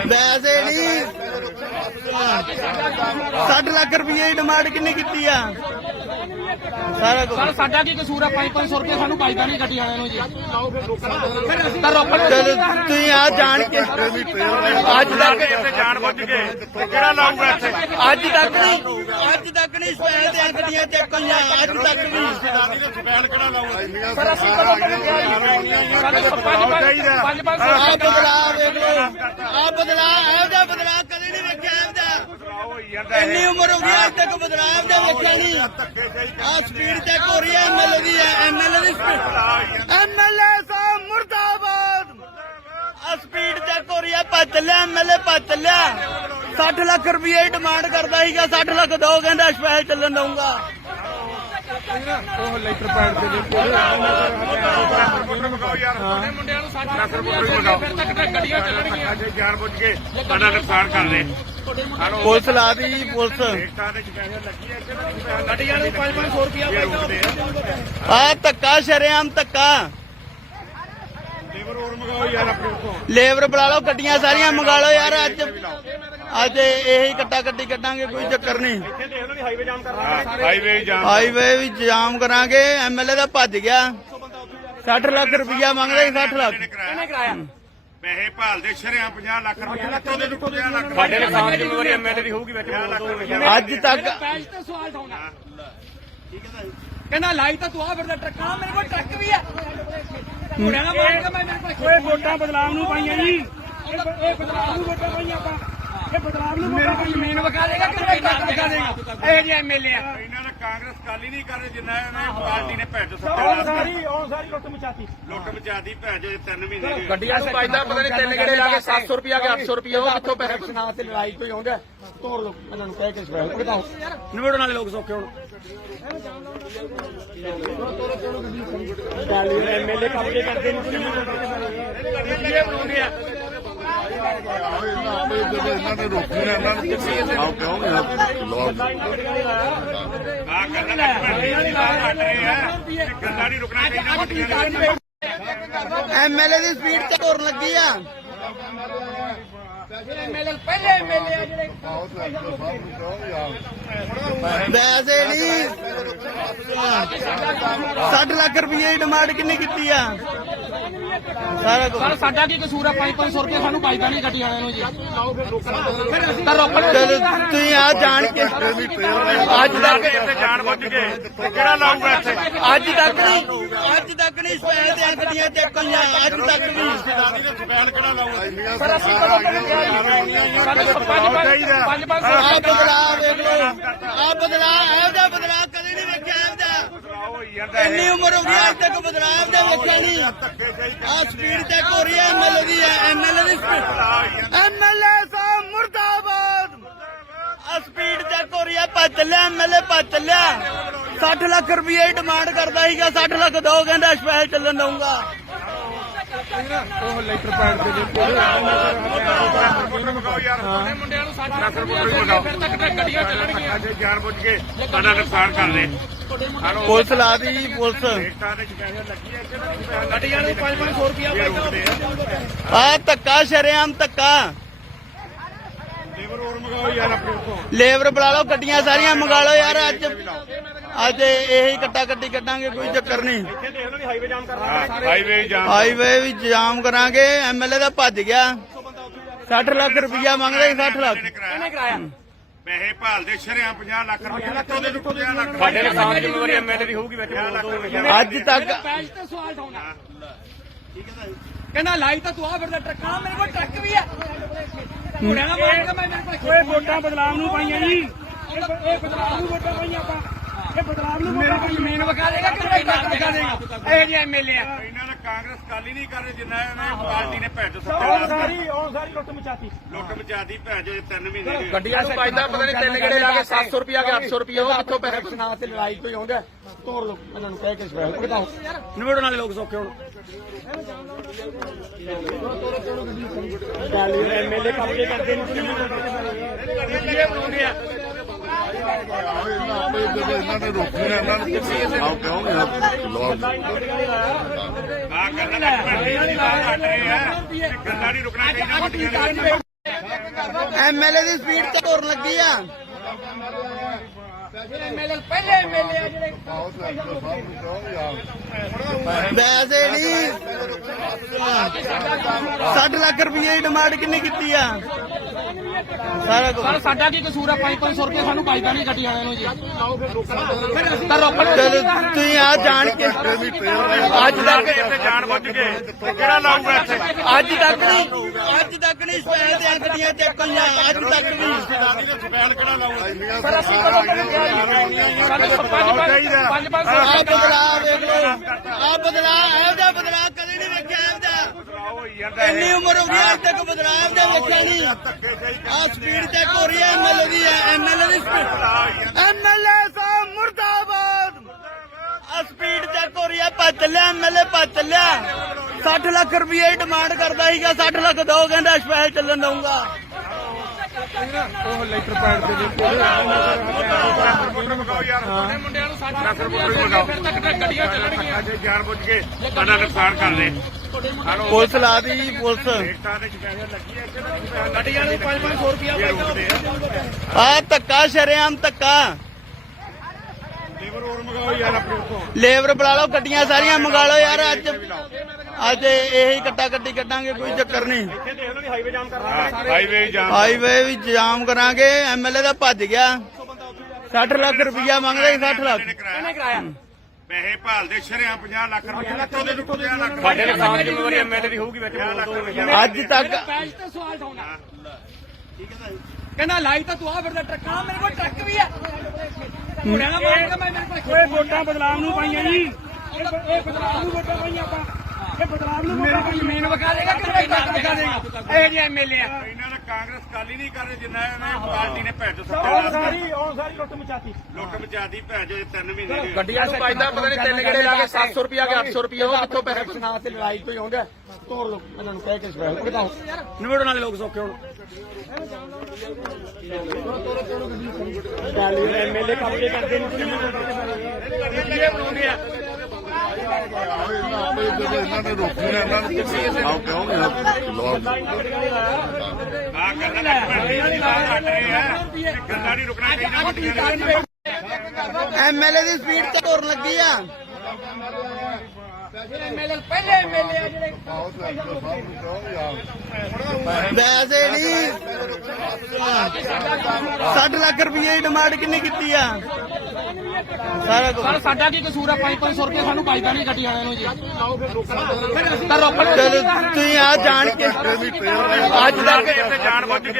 ਵੈਸੇ ਨਹੀਂ 60 ਲੱਖ ਰੁਪਏ ਦੀ ਡਿਮਾਂਡ ਕਿੰਨੀ ਕੀਤੀ ਆ ਸਾਰਾ ਕੁਝ ਸਰ ਸਾਡਾ ਕੀ ਕਸੂਰ ਆ 500 ਰੁਪਏ ਸਾਨੂੰ ਪਾਈਦਾ ਨਹੀਂ ਗੱਡੀ ਵਾਲਿਆਂ ਨੂੰ ਜੀ ਤਾਂ ਰੋਕਣ ਚਲੋ ਤੁਸੀਂ ਆ ਜਾਣ ਕੇ ਅੱਜ ਤੱਕ ਇੱਥੇ ਜਾਣ ਬੁੱਝ ਕੇ ਕਿਹੜਾ ਲਾਊਗਾ ਇੱਥੇ ਅੱਜ ਤੱਕ ਨਹੀਂ ਸਪੈਲ ਦੀਆਂ ਗੱਡੀਆਂ ਚੱਕੀਆਂ ਅੱਜ ਤੱਕ ਨਹੀਂ ਸਪੈਲ ਕਿਹੜਾ ਲਾਊਗਾ ਸਰ ਅਸੀਂ ਕਦੋਂ ਤੱਕ ਆ ਬਦਲਾਅ ਵੇਖ ਲਓ ਆ ਬਦਲਾਅ ਇਹੋ ਜਿਹਾ ਬਦਲਾਅ ਕਦੇ ਨਹੀਂ ਵੇਖਿਆ ਇਹਦਾ ਇੰਨੀ ਉਮਰ ਹੋ ਗਈ ਅੱਜ ਤੱਕ ਬਦਲਾਅ ਇਹਦਾ ਵੇਖਿਆ ਨਹੀਂ ਆ ਸਪੀਡ ਚੈੱਕ ਹੋ ਰਹੀ ਹੈ ਐਮਐਲਏ ਦੀ ਐਮਐਲਏ ਦੀ ਸਪੀਡ ਐਮਐਲਏ ਸਾਹਿਬ ਮੁਰਦਾਬਾਦ ਆ ਸਪੀਡ ਚੈੱਕ ਹੋ ਰਹੀ ਹੈ ਭੱਜ ਚੱਲਿਆ ਐਮਐਲਏ ਭੱਜ ਚੱਲਿਆ 60 ਲੱਖ ਰੁਪਏ ਦੀ ਡਿਮਾਂਡ ਕਰਦਾ ਸੀਗਾ 60 ਲੱਖ ਦੋ ਕਹਿੰਦਾ ਸਪੈਲ ਚੱਲਣ ਦਊਗਾ ਉਹ ਲੈਟਰ ਪੈਡ ਦੇ ਮੁੰਡਿਆਂ ਨੂੰ 60 ਰੁਪਏ ਫਿਰ ਤੱਕ ਗੱਡੀਆਂ ਚੱਲਣਗੀਆਂ ਜੇ ਜਾਣ ਬੁੱਝ ਕੇ ਸਾਡਾ ਨੁਕਸਾਨ ਕਰਦੇ ਪੁਲਿਸ ਲਾ ਦੀ ਪੁਲਿਸ ਰੇਟਾਂ ਦੇ ਪੈਸੇ ਲੱਗੀ ਐ ਗੱਡੀਆਂ ਨੂੰ 500 ਰੁਪਿਆ ਪਾਈਦਾ ਆ ਧੱਕਾ ਸ਼ਰੇਆਮ ਧੱਕਾ ਲੇਬਰ ਹੋਰ ਮੰਗਾਓ ਯਾਰ ਆਪਣੇ ਉੱਥੋਂ ਲੇਬਰ ਬੁਲਾ ਲਓ ਗੱਡੀਆਂ ਸਾਰੀਆਂ ਮੰਗਾ ਲਓ ਯਾਰ ਅੱਜ ਇਹੀ ਕੱਟਾ ਕੱਟੀ ਕੱਢਾਂਗੇ ਕੋਈ ਚੱਕਰ ਨਹੀਂ ਹਾਈਵੇ ਜਾਮ ਹਾਈਵੇ ਵੀ ਜਾਮ ਕਰਾਂਗੇ ਐਮਐਲਏ ਦਾ ਭੱਜ ਗਿਆ 60 ਲੱਖ ਰੁਪਇਆ ਮੰਗਦੇ 60 ਲੱਖ ਇਹਨੇ ਕਰਾਇਆ ਪੈਸੇ ਭਾਲਦੇ ਸ਼ਰਿਆਂ 50 ਲੱਖ ਰੁਪਏ ਲੱਖਾਂ ਦੇ ਲੁੱਟੋ 50 ਲੱਖ ਸਾਡੇ ਨੁਕਸਾਨ ਦੀ ਜ਼ਿੰਮੇਵਾਰੀ ਐਮਐਲਏ ਦੀ ਹੋਊਗੀ ਵਿੱਚ ਅੱਜ ਤੱਕ ਪੈਸੇ ਤੇ ਸਵਾਲ ਠਾਉਣਾ ਕਹਿੰਦਾ ਲਾਈ ਤਾਂ ਤੂੰ ਆ ਫਿਰਦਾ ਟਰੱਕਾਂ ਮੇਰੇ ਕੋਲ ਟਰੱਕ ਵੀ ਆ ਮੁੰਡਿਆਂ ਦਾ ਮਾਰ ਕੇ ਮੈਂ ਮੇਰੇ ਕੋਲ ਓਏ ਵੋਟਾਂ ਬਦਲਾਵ ਨੂੰ ਪਾਈਆਂ ਜੀ ਇਹ ਬਦਲਾਵ ਨੂੰ ਵੋਟਾਂ ਪਾਈਆਂ ਆਪਾਂ ਇਹ ਬਦਲਾਵ ਨੂੰ ਮੇਰੇ ਕੋਲ ਜ਼ਮੀਨ ਵਿਖਾ ਦੇਗਾ ਕਿ ਮੈਂ ਟਰੱਕ ਵਿਖਾ ਦੇਗਾ ਇਹ ਜਿਹੇ ਐਮਐਲਏ ਆ ਇਹਨਾਂ ਨੇ ਕਾਂਗਰਸ ਕਾਲੀ ਨਹੀਂ ਕਰ ਰਹੇ ਜਿੰਨਾ ਇਹਨਾਂ ਪਾਰਟੀ ਨੇ ਭੈਜੋ ਉਹ ਸਾਰੀ ਲੁੱਟ ਮਚਾਤੀ ਲੁੱਟ ਮਚਾਤੀ ਭੈਜੋ 3 ਮਹੀਨੇ ਦੀ ਗੱਡੀਆਂ ਨੂੰ ਪਾਈਦਾ ਪਤਾ ਨਹੀਂ ਤਿੰਨ ਗੇੜੇ ਲਾ ਕੇ 700 ਰੁਪਿਆ ਕੇ 800 ਰੁਪਿਆ ਉਹ ਕਿੱਥੋਂ ਪੈਸੇ ਨਾ ਤੇ ਲੜਾਈ ਕੋਈ ਆਉਂਦਾ ਤੋੜ ਲੋ ਇਹਨਾਂ ਨੂੰ ਕਹਿ ਕੇ ਸਪੈਸ਼ਲ ਬਤਾਓ ਨਿਬੜਨ ਵਾਲੇ ਲੋਕ ਸੌਖੇ ਹੁਣ ਐਮਐਲਏ ਕਬਜ਼ੇ ਕਰਦੇ ਨੇ ਇਹ ਬਣਾਉਂਦੇ ਆ ਜਦੋਂ ਇਹਨਾਂ ਨੇ ਰੋਕੀ ਨਾ ਇਹਨਾਂ ਨੂੰ ਆਪ ਕਹੋਗੇ ਆ ਕਰਨਾ ਗੱਲਾਂ ਨਹੀਂ ਰੁਕਣਾ ਚਾਹੀਦਾ ਵੱਡੀਆਂ ਦੇ ਵਿੱਚ ਐਮਐਲਏ ਦੀ ਸਪੀਡ ਤੇ ਤੁਰਨ ਲੱਗੀ ਆ ਐਮਐਲਏ ਪਹਿਲੇ ਐਮਐਲਏ ਆ ਜਿਹੜੇ ਵੈਸੇ ਨਹੀਂ 60 ਲੱਖ ਰੁਪਏ ਦੀ ਡਿਮਾਂਡ ਕਿੰਨੀ ਕੀਤੀ ਆ ਸਾਰਾ ਕੁਝ ਸਰ ਸਾਡਾ ਕੀ ਕਸੂਰ ਆ 500 ਰੁਪਏ ਸਾਨੂੰ ਪਾਈਦਾ ਨਹੀਂ ਗੱਡੀ ਵਾਲਿਆਂ ਨੂੰ ਜੀ ਤਾਂ ਰੋਕਣ ਚਲੋ ਤੁਸੀਂ ਆ ਜਾਣ ਕੇ ਅੱਜ ਤੱਕ ਇੱਥੇ ਜਾਣ ਬੁੱਝ ਕੇ ਕਿਹੜਾ ਲਾਊਗਾ ਇੱਥੇ ਅੱਜ ਤੱਕ ਨਹੀਂ ਸਪੈਲ ਦੀਆਂ ਗੱਡੀਆਂ ਚੱਕੀਆਂ ਅੱਜ ਤੱਕ ਨਹੀਂ ਸਪੈਲ ਕਿਹੜਾ ਲਾਊਗਾ ਸਰ ਅਸੀਂ ਕਦੋਂ ਤੱਕ ਆ ਬਦਲਾਅ ਵੇਖ ਲਓ ਆ ਬਦਲਾਅ ਇਹੋ ਜਿਹਾ ਬਦਲਾਅ ਕਦੇ ਨਹੀਂ ਵੇਖਿਆ ਇਹਦਾ ਇੰਨੀ ਉਮਰ ਹੋ ਗਈ ਅੱਜ ਤੱਕ ਬਦਲਾਅ ਇਹਦਾ ਵੇਖਿਆ ਨਹੀਂ ਆ ਸਪੀਡ ਚੈੱਕ ਹੋ ਰਹੀ ਹੈ ਐਮਐਲਏ ਦੀ ਐਮਐਲਏ ਦੀ ਸਪੀਡ ਐਮਐਲਏ ਸਾਹਿਬ ਮੁਰਦਾਬਾਦ ਆ ਸਪੀਡ ਚੈੱਕ ਹੋ ਰਹੀ ਹੈ ਭੱਜ ਚੱਲਿਆ ਐਮਐਲਏ ਭੱਜ ਚੱਲਿਆ 60 ਲੱਖ ਰੁਪਏ ਦੀ ਡਿਮਾਂਡ ਕਰਦਾ ਸੀਗਾ 60 ਲੱਖ ਦੋ ਕਹਿੰਦਾ ਸਪੈਲ ਚੱਲਣ ਦਊਗਾ ਉਹ ਲੈਟਰ ਪੈਡ ਦੇ ਮੰਗਾਓ ਯਾਰ ਮੁੰਡਿਆਂ ਨੂੰ 60 ਰੁਪਏ ਫਿਰ ਤੱਕ ਗੱਡੀਆਂ ਚੱਲਣਗੀਆਂ ਜੇ ਜਾਣ ਬੁੱਝ ਕੇ ਸਾਡਾ ਨੁਕਸਾਨ ਕਰਦੇ ਪੁਲਿਸ ਲਾ ਦੀ ਪੁਲਿਸ ਰੇਟਾਂ ਦੇ ਪੈਸੇ ਲੱਗੀ ਐ ਗੱਡੀਆਂ ਨੂੰ 500 ਰੁਪਿਆ ਪਾਈਦਾ ਆ ਧੱਕਾ ਸ਼ਰੇਆਮ ਧੱਕਾ ਲੇਬਰ ਹੋਰ ਮੰਗਾਓ ਯਾਰ ਆਪਣੇ ਉੱਥੋਂ ਲੇਬਰ ਬੁਲਾ ਲਓ ਗੱਡੀਆਂ ਸਾਰੀਆਂ ਮੰਗਾ ਲਓ ਯਾਰ ਅੱਜ ਇਹੀ ਕੱਟਾ ਕੱਟੀ ਕੱਢਾਂਗੇ ਕੋਈ ਚੱਕਰ ਨਹੀਂ ਹਾਈਵੇ ਜਾਮ ਹਾਈਵੇ ਵੀ ਜਾਮ ਕਰਾਂਗੇ ਐਮਐਲਏ ਦਾ ਭੱਜ ਗਿਆ 60 ਲੱਖ ਰੁਪਇਆ ਮੰਗਦੇ 60 ਲੱਖ ਇਹਨੇ ਕਰਾਇਆ ਪੈਸੇ ਭਾਲਦੇ ਸ਼ਰਿਆਂ 50 ਲੱਖ ਰੁਪਏ ਕਿੱਥੋਂ ਦੇ 50 ਲੱਖ ਸਾਡੇ ਨੁਕਸਾਨ ਦੀ ਜ਼ਿੰਮੇਵਾਰੀ ਐਮਐਲਏ ਦੀ ਹੋਊਗੀ ਵਿੱਚ ਅੱਜ ਤੱਕ ਪੈਜ ਤੇ ਸਵਾਲ ਠਾਉਣਾ ਕਹਿੰਦਾ ਲਾਈ ਤਾਂ ਤੂੰ ਆ ਫਿਰਦਾ ਟਰੱਕਾਂ ਮੇਰੇ ਕੋਲ ਟਰੱਕ ਵੀ ਹੈ ਮੁੰਡਿਆਂ ਨਾਲ ਮਾਰੇਗਾ ਮੈਂ ਮੇਰੇ ਕੋਲ ਓਏ ਵੋਟਾਂ ਬਦਲਾਵ ਨੂੰ ਪਾਈਆਂ ਜੀ ਇਹ ਬਦਲਾਵ ਨੂੰ ਵੋਟਾਂ ਪਾਈਆਂ ਆਪਾਂ ਇਹ ਬਦਲਾਵ ਨੂੰ ਮੇਰੇ ਕੋਲ ਜ਼ਮੀਨ ਵਿਕਾ ਦੇਗਾ ਕਿ ਮੇਰੇ ਟਰੱਕ ਵਿਕਾ ਦੇਗਾ ਇਹ ਜਿਹੇ ਐਮਐਲਏ ਆ ਇਹਨਾਂ ਨੇ ਕਾਂਗਰਸ ਕਾਲੀ ਨਹੀਂ ਕਰਦੇ ਜਿੰਨਾ ਇਹਨਾਂ ਪਾਰਟੀ ਨੇ ਭੈਣ ਚੋ ਉਹ ਸੱਤਾ ਸਾਰੀ ਲੁੱਟ ਮਚਾਤੀ ਲੁੱਟ ਮਚਾਦੀ ਭੈਣ ਚੋ 3 ਮਹੀਨੇ ਦੀ ਗੱਡੀਆਂ ਨੂੰ ਪਾਇਦਾ ਪਤਾ ਨਹੀਂ ਤਿੰਨ ਗੇੜੇ ਲਾ ਕੇ 700 ਰੁਪਿਆ ਕੇ 800 ਰੁਪਿਆ ਉਹ ਕਿੱਥੋਂ ਪੈਸੇ ਨਾ ਤੇ ਲੜਾਈ ਤੋਂ ਹੀ ਆਉਂਦਾ ਤੋੜ ਲੋ ਇਹਨਾਂ ਨੂੰ ਕਹਿ ਕੇ ਸਵਾਲ ਭੜਕਾਓ ਨਿਬੜਨ ਵਾਲੇ ਲੋਕ ਸੌਖੇ ਹੁਣ ਐਮਐਲਏ ਕਬਜ਼ੇ ਕਰਦੇ ਨੇ ਬਣਾਉਂਦੇ ਆ ਇਹਨਾਂ ਨੇ ਰੋਕੀ ਨਾ ਇਹਨਾਂ ਨੂੰ ਆਓ ਕਹੋਗੇ ਆ ਕਰਨਾ ਗੱਲਾਂ ਨਹੀਂ ਰੁਕਣਾ ਚਾਹੀਦਾ ਵੱਡੀਆਂ ਨੇ ਐਮਐਲਏ ਦੀ ਸਪੀਡ ਤੇ ਤੁਰਨ ਲੱਗੀ ਆ ਪਹਿਲੇ ਐਮਐਲਏ ਆ ਜਿਹੜੇ ਵੈਸੇ ਨਹੀਂ 60 ਲੱਖ ਰੁਪਏ ਦੀ ਡਿਮਾਂਡ ਕਿੰਨੇ ਕੀਤੀ ਆ ਸਾਰਾ ਕੁਝ ਸਰ ਸਾਡਾ ਕੀ ਕਸੂਰ ਆ 500 ਰੁਪਏ ਸਾਨੂੰ ਪਾਈਦਾ ਨਹੀਂ ਗੱਡੀ ਵਾਲਿਆਂ ਨੂੰ ਜੀ ਤਾਂ ਰੋਕੋ ਚਲੋ ਤੁਸੀਂ ਆ ਜਾਣ ਕੇ ਅੱਜ ਤੱਕ ਇੱਥੇ ਜਾਣ ਬੁੱਝ ਕੇ ਕਿਹੜਾ ਲਾਊਗਾ ਇੱਥੇ ਅੱਜ ਤੱਕ ਨਹੀਂ ਸਪੈਲ ਦੀਆਂ ਗੱਡੀਆਂ ਚੱਕੀਆਂ ਅੱਜ ਤੱਕ ਨਹੀਂ ਸਪੈਲ ਕਿਹੜਾ ਲਾਊਗਾ ਆ ਬਦਲਾਅ ਵੇਖ ਲਓ ਆ ਬਦਲਾਅ ਇਹੋ ਜਿਹਾ ਬਦਲਾਅ ਕਦੇ ਨਹੀਂ ਵੇਖਿਆ ਇਹੋ ਜਿਹਾ ਹੋਈ ਜਾਂਦਾ ਇੰਨੀ ਉਮਰ ਹੋ ਗਈ ਅੱਜ ਤੱਕ ਬਦਲਾਅ ਇਹੋ ਜਿਹਾ ਵੇਖਿਆ ਨਹੀਂ ਆ ਸਪੀਡ ਚੈੱਕ ਹੋ ਰਹੀ ਹੈ ਐਮਐਲਏ ਦੀ ਸਪੀਡ ਐਮਐਲਏ ਸਾਹਿਬ ਮੁਰਦਾਬਾਦ ਆ ਸਪੀਡ ਚੈੱਕ ਹੋ ਰਹੀ ਹੈ ਭੱਜ ਚੱਲਿਆ ਐਮਐਲਏ ਭੱਜ ਚੱਲਿਆ 60 ਲੱਖ ਰੁਪਏ ਦੀ ਡਿਮਾਂਡ ਕਰਦਾ ਸੀਗਾ 60 ਲੱਖ ਦੋ ਕਹਿੰਦਾ ਸਪੈਸ਼ਲ ਚੱਲਣ ਦਊਂਗਾ ਮੁੰਡਿਆਂ ਨੂੰ 60 ਲੱਖ ਰੁਪਏ ਲਗਾਓ ਫਿਰ ਤੱਕ ਗੱਡੀਆਂ ਚੱਲਣਗੀਆਂ ਜਾਣ ਬੁੱਝ ਕੇ ਸਾਡਾ ਨੁਕਸਾਨ ਕਰਦੇ ਪੁਲਿਸ ਲਾ ਦੀ ਪੁਲਿਸ ਗੱਡੀਆਂ ਨੂੰ 500 ਰੁਪਏ ਆ ਧੱਕਾ ਸ਼ਰੇਆਮ ਧੱਕਾ ਲੇਬਰ ਹੋਰ ਮੰਗਾਓ ਯਾਰ ਆਪਣੇ ਉੱਥੋਂ ਲੇਬਰ ਬੁਲਾ ਲਓ ਗੱਡੀਆਂ ਸਾਰੀਆਂ ਮੰਗਾ ਲਓ ਯਾਰ ਅੱਜ ਇਹੀ ਕੱਟਾ ਕੱਟੀ ਕੱਢਾਂਗੇ ਕੋਈ ਚੱਕਰ ਨਹੀਂ ਗੱਡੀਆਂ 500 ਰੁਪਏ ਹਾਈਵੇ ਜਾਮ ਕਰਨਾ ਹਾਈਵੇ ਵੀ ਜਾਮ ਕਰਾਂਗੇ ਐਮਐਲਏ ਦਾ ਭੱਜ ਗਿਆ 60 ਲੱਖ ਰੁਪਇਆ ਮੰਗਦਾ ਸੀ 60 ਲੱਖ ਇਹਨੇ ਕਰਾਇਆ ਪੈਸੇ ਭਾਲਦੇ ਸ਼ਰਿਆਂ 50 ਲੱਖ ਰੁਪਏ ਕਿੱਥੋਂ ਦੇ 50 ਲੱਖ ਸਾਡੇ ਨੁਕਸਾਨ ਦੀ ਜ਼ਿੰਮੇਵਾਰੀ ਐਮਐਲਏ ਦੀ ਹੋਊਗੀ ਵਿੱਚ ਅੱਜ ਤੱਕ ਪੈਜ ਤੇ ਸਵਾਲ ਠਾਉਣਾ ਕਹਿੰਦਾ ਲਾਈ ਤਾਂ ਤੂੰ ਆ ਫਿਰਦਾ ਟਰੱਕਾਂ ਮੇਰੇ ਕੋਲ ਟਰੱਕ ਵੀ ਹੈ ਮੁੰਡਿਆਂ ਨਾਲ ਮਾਰੇਗਾ ਮੈਂ ਮੇਰੇ ਕੋਲ ਓਏ ਵੋਟਾਂ ਬਦਲਾਵ ਨੂੰ ਪਾਈਆਂ ਜੀ ਇਹ ਬਦਲਾਵ ਨੂੰ ਵੋਟਾਂ ਪਾਈਆਂ ਆਪਾਂ ਇਹ ਬਦਲਾਵ ਨੂੰ ਮੇਰੇ ਕੋਲ ਜ਼ਮੀਨ ਵਿਕਾ ਦੇਗਾ ਕਿ ਮੇਰੇ ਟਰੱਕ ਵਿਕਾ ਦੇਗਾ ਇਹ ਜਿਹੇ ਐਮਐਲਏ ਆ ਇਹਨਾਂ ਨੇ ਕਾਂਗਰਸ ਕਾਲੀ ਨਹੀਂ ਕਰਦੇ ਜਿੰਨਾ ਇਹਨਾਂ ਪਾਰਟੀ ਨੇ ਭੈਣ ਚੋ ਉਹ ਸੱਤਾ ਸਾਰੀ ਲੁੱਟ ਮਚਾਤੀ ਲੁੱਟ ਮਚਾਦੀ ਭੈਣ ਚੋ 3 ਮਹੀਨੇ ਦੀ ਗੱਡੀਆਂ ਨੂੰ ਪਾਇਦਾ ਪਤਾ ਨਹੀਂ ਤਿੰਨ ਗੇੜੇ ਲਾ ਕੇ 700 ਰੁਪਿਆ ਕੇ 800 ਰੁਪਿਆ ਉਹ ਕਿੱਥੋਂ ਪੈਸੇ ਨਾ ਤੇ ਲੜਾਈ ਤੋਂ ਹੀ ਆਉਂਦਾ ਤੋੜ ਲੋ ਇਹਨਾਂ ਨੂੰ ਕਹਿ ਕੇ ਸਵਾਲ ਭੜਕਾਓ ਨਿਬੜਨ ਵਾਲੇ ਲੋਕ ਸੌਖੇ ਹੁਣ ਐਮਐਲਏ ਕਬਜ਼ੇ ਕਰਦੇ ਨੇ ਬਣਾਉਂਦੇ ਆ ਇਹਨਾਂ ਨੇ ਰੋਕੀ ਨਾ ਇਹਨਾਂ ਨੂੰ ਆਓ ਕਹੋਗੇ ਆ ਕਰਨਾ ਗੱਲਾਂ ਨਹੀਂ ਰੁਕਣਾ ਚਾਹੀਦਾ ਵੱਡੀਆਂ ਨੇ ਐਮਐਲਏ ਦੀ ਸਪੀਡ ਤੇ ਤੁਰਨ ਲੱਗੀ ਆ ਪਹਿਲੇ ਐਮਐਲਏ ਆ ਜਿਹੜੇ ਵੈਸੇ ਨਹੀਂ 60 ਲੱਖ ਰੁਪਏ ਦੀ ਡਿਮਾਂਡ ਕਿੰਨੇ ਕੀਤੀ ਆ ਸਾਰਾ ਕੁਝ ਸਰ ਸਾਡਾ ਕੀ ਕਸੂਰ ਆ 500 ਰੁਪਏ ਸਾਨੂੰ ਪਾਈਦਾ ਨਹੀਂ ਗੱਡੀ ਵਾਲਿਆਂ ਨੂੰ ਜੀ ਤਾਂ ਰੋਕੋ ਚਲੋ ਤੁਸੀਂ ਆ ਜਾਣ ਕੇ ਅੱਜ ਤੱਕ ਇੱਥੇ ਜਾਣ ਬੁੱਝ ਕੇ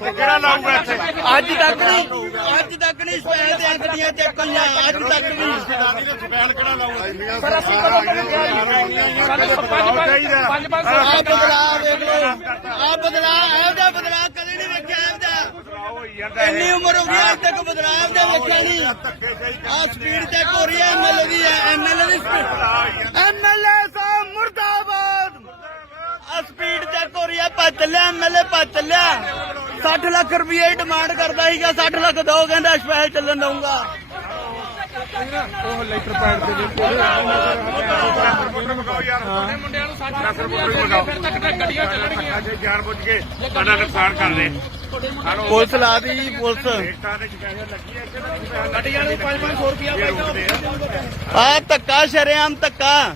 ਕਿਹੜਾ ਲਾਊਗਾ ਇੱਥੇ ਅੱਜ ਤੱਕ ਨਹੀਂ ਸਪੈਲ ਦੀਆਂ ਗੱਡੀਆਂ ਚੱਕੀਆਂ ਅੱਜ ਤੱਕ ਨਹੀਂ ਸਪੈਲ ਕਿਹੜਾ ਲਾਊਗਾ ਆ ਬਦਲਾਅ ਵੇਖ ਲਓ ਆ ਬਦਲਾਅ ਇਹੋ ਜਿਹਾ ਬਦਲਾਅ ਕਦੇ ਨਹੀਂ ਵੇਖਿਆ ਇਹੋ ਜਿਹਾ ਹੋਈ ਜਾਂਦਾ ਇੰਨੀ ਉਮਰ ਹੋ ਗਈ ਅੱਜ ਤੱਕ ਬਦਲਾਅ ਇਹੋ ਜਿਹਾ ਵੇਖਿਆ ਨਹੀਂ ਆ ਸਪੀਡ ਚੈੱਕ ਹੋ ਰਹੀ ਹੈ ਐਮਐਲਏ ਦੀ ਸਪੀਡ ਐਮਐਲਏ ਸਾਹਿਬ ਮੁਰਦਾਬਾਦ ਆ ਸਪੀਡ ਚੈੱਕ ਹੋ ਰਹੀ ਹੈ ਭੱਜ ਚੱਲਿਆ ਐਮਐਲਏ ਭੱਜ ਚੱਲਿਆ 60 ਲੱਖ ਰੁਪਏ ਦੀ ਡਿਮਾਂਡ ਕਰਦਾ ਸੀਗਾ 60 ਲੱਖ ਦੋ ਕਹਿੰਦਾ ਸਪੈਸ਼ਲ ਚੱਲਣ ਦਊਂਗਾ ਮੰਗਾਓ ਯਾਰ ਮੁੰਡਿਆਂ ਨੂੰ 60 ਲੱਖ ਰੁਪਏ ਲਗਾਓ ਫਿਰ ਤੱਕ ਗੱਡੀਆਂ ਚੱਲਣਗੀਆਂ ਜਾਣ ਬੁੱਝ ਕੇ ਸਾਡਾ ਨੁਕਸਾਨ ਕਰਦੇ ਪੁਲਿਸ ਲਾ ਦੀ ਪੁਲਿਸ ਗੱਡੀਆਂ ਨੂੰ 500 ਰੁਪਏ ਆ ਧੱਕਾ ਸ਼ਰੇਆਮ ਧੱਕਾ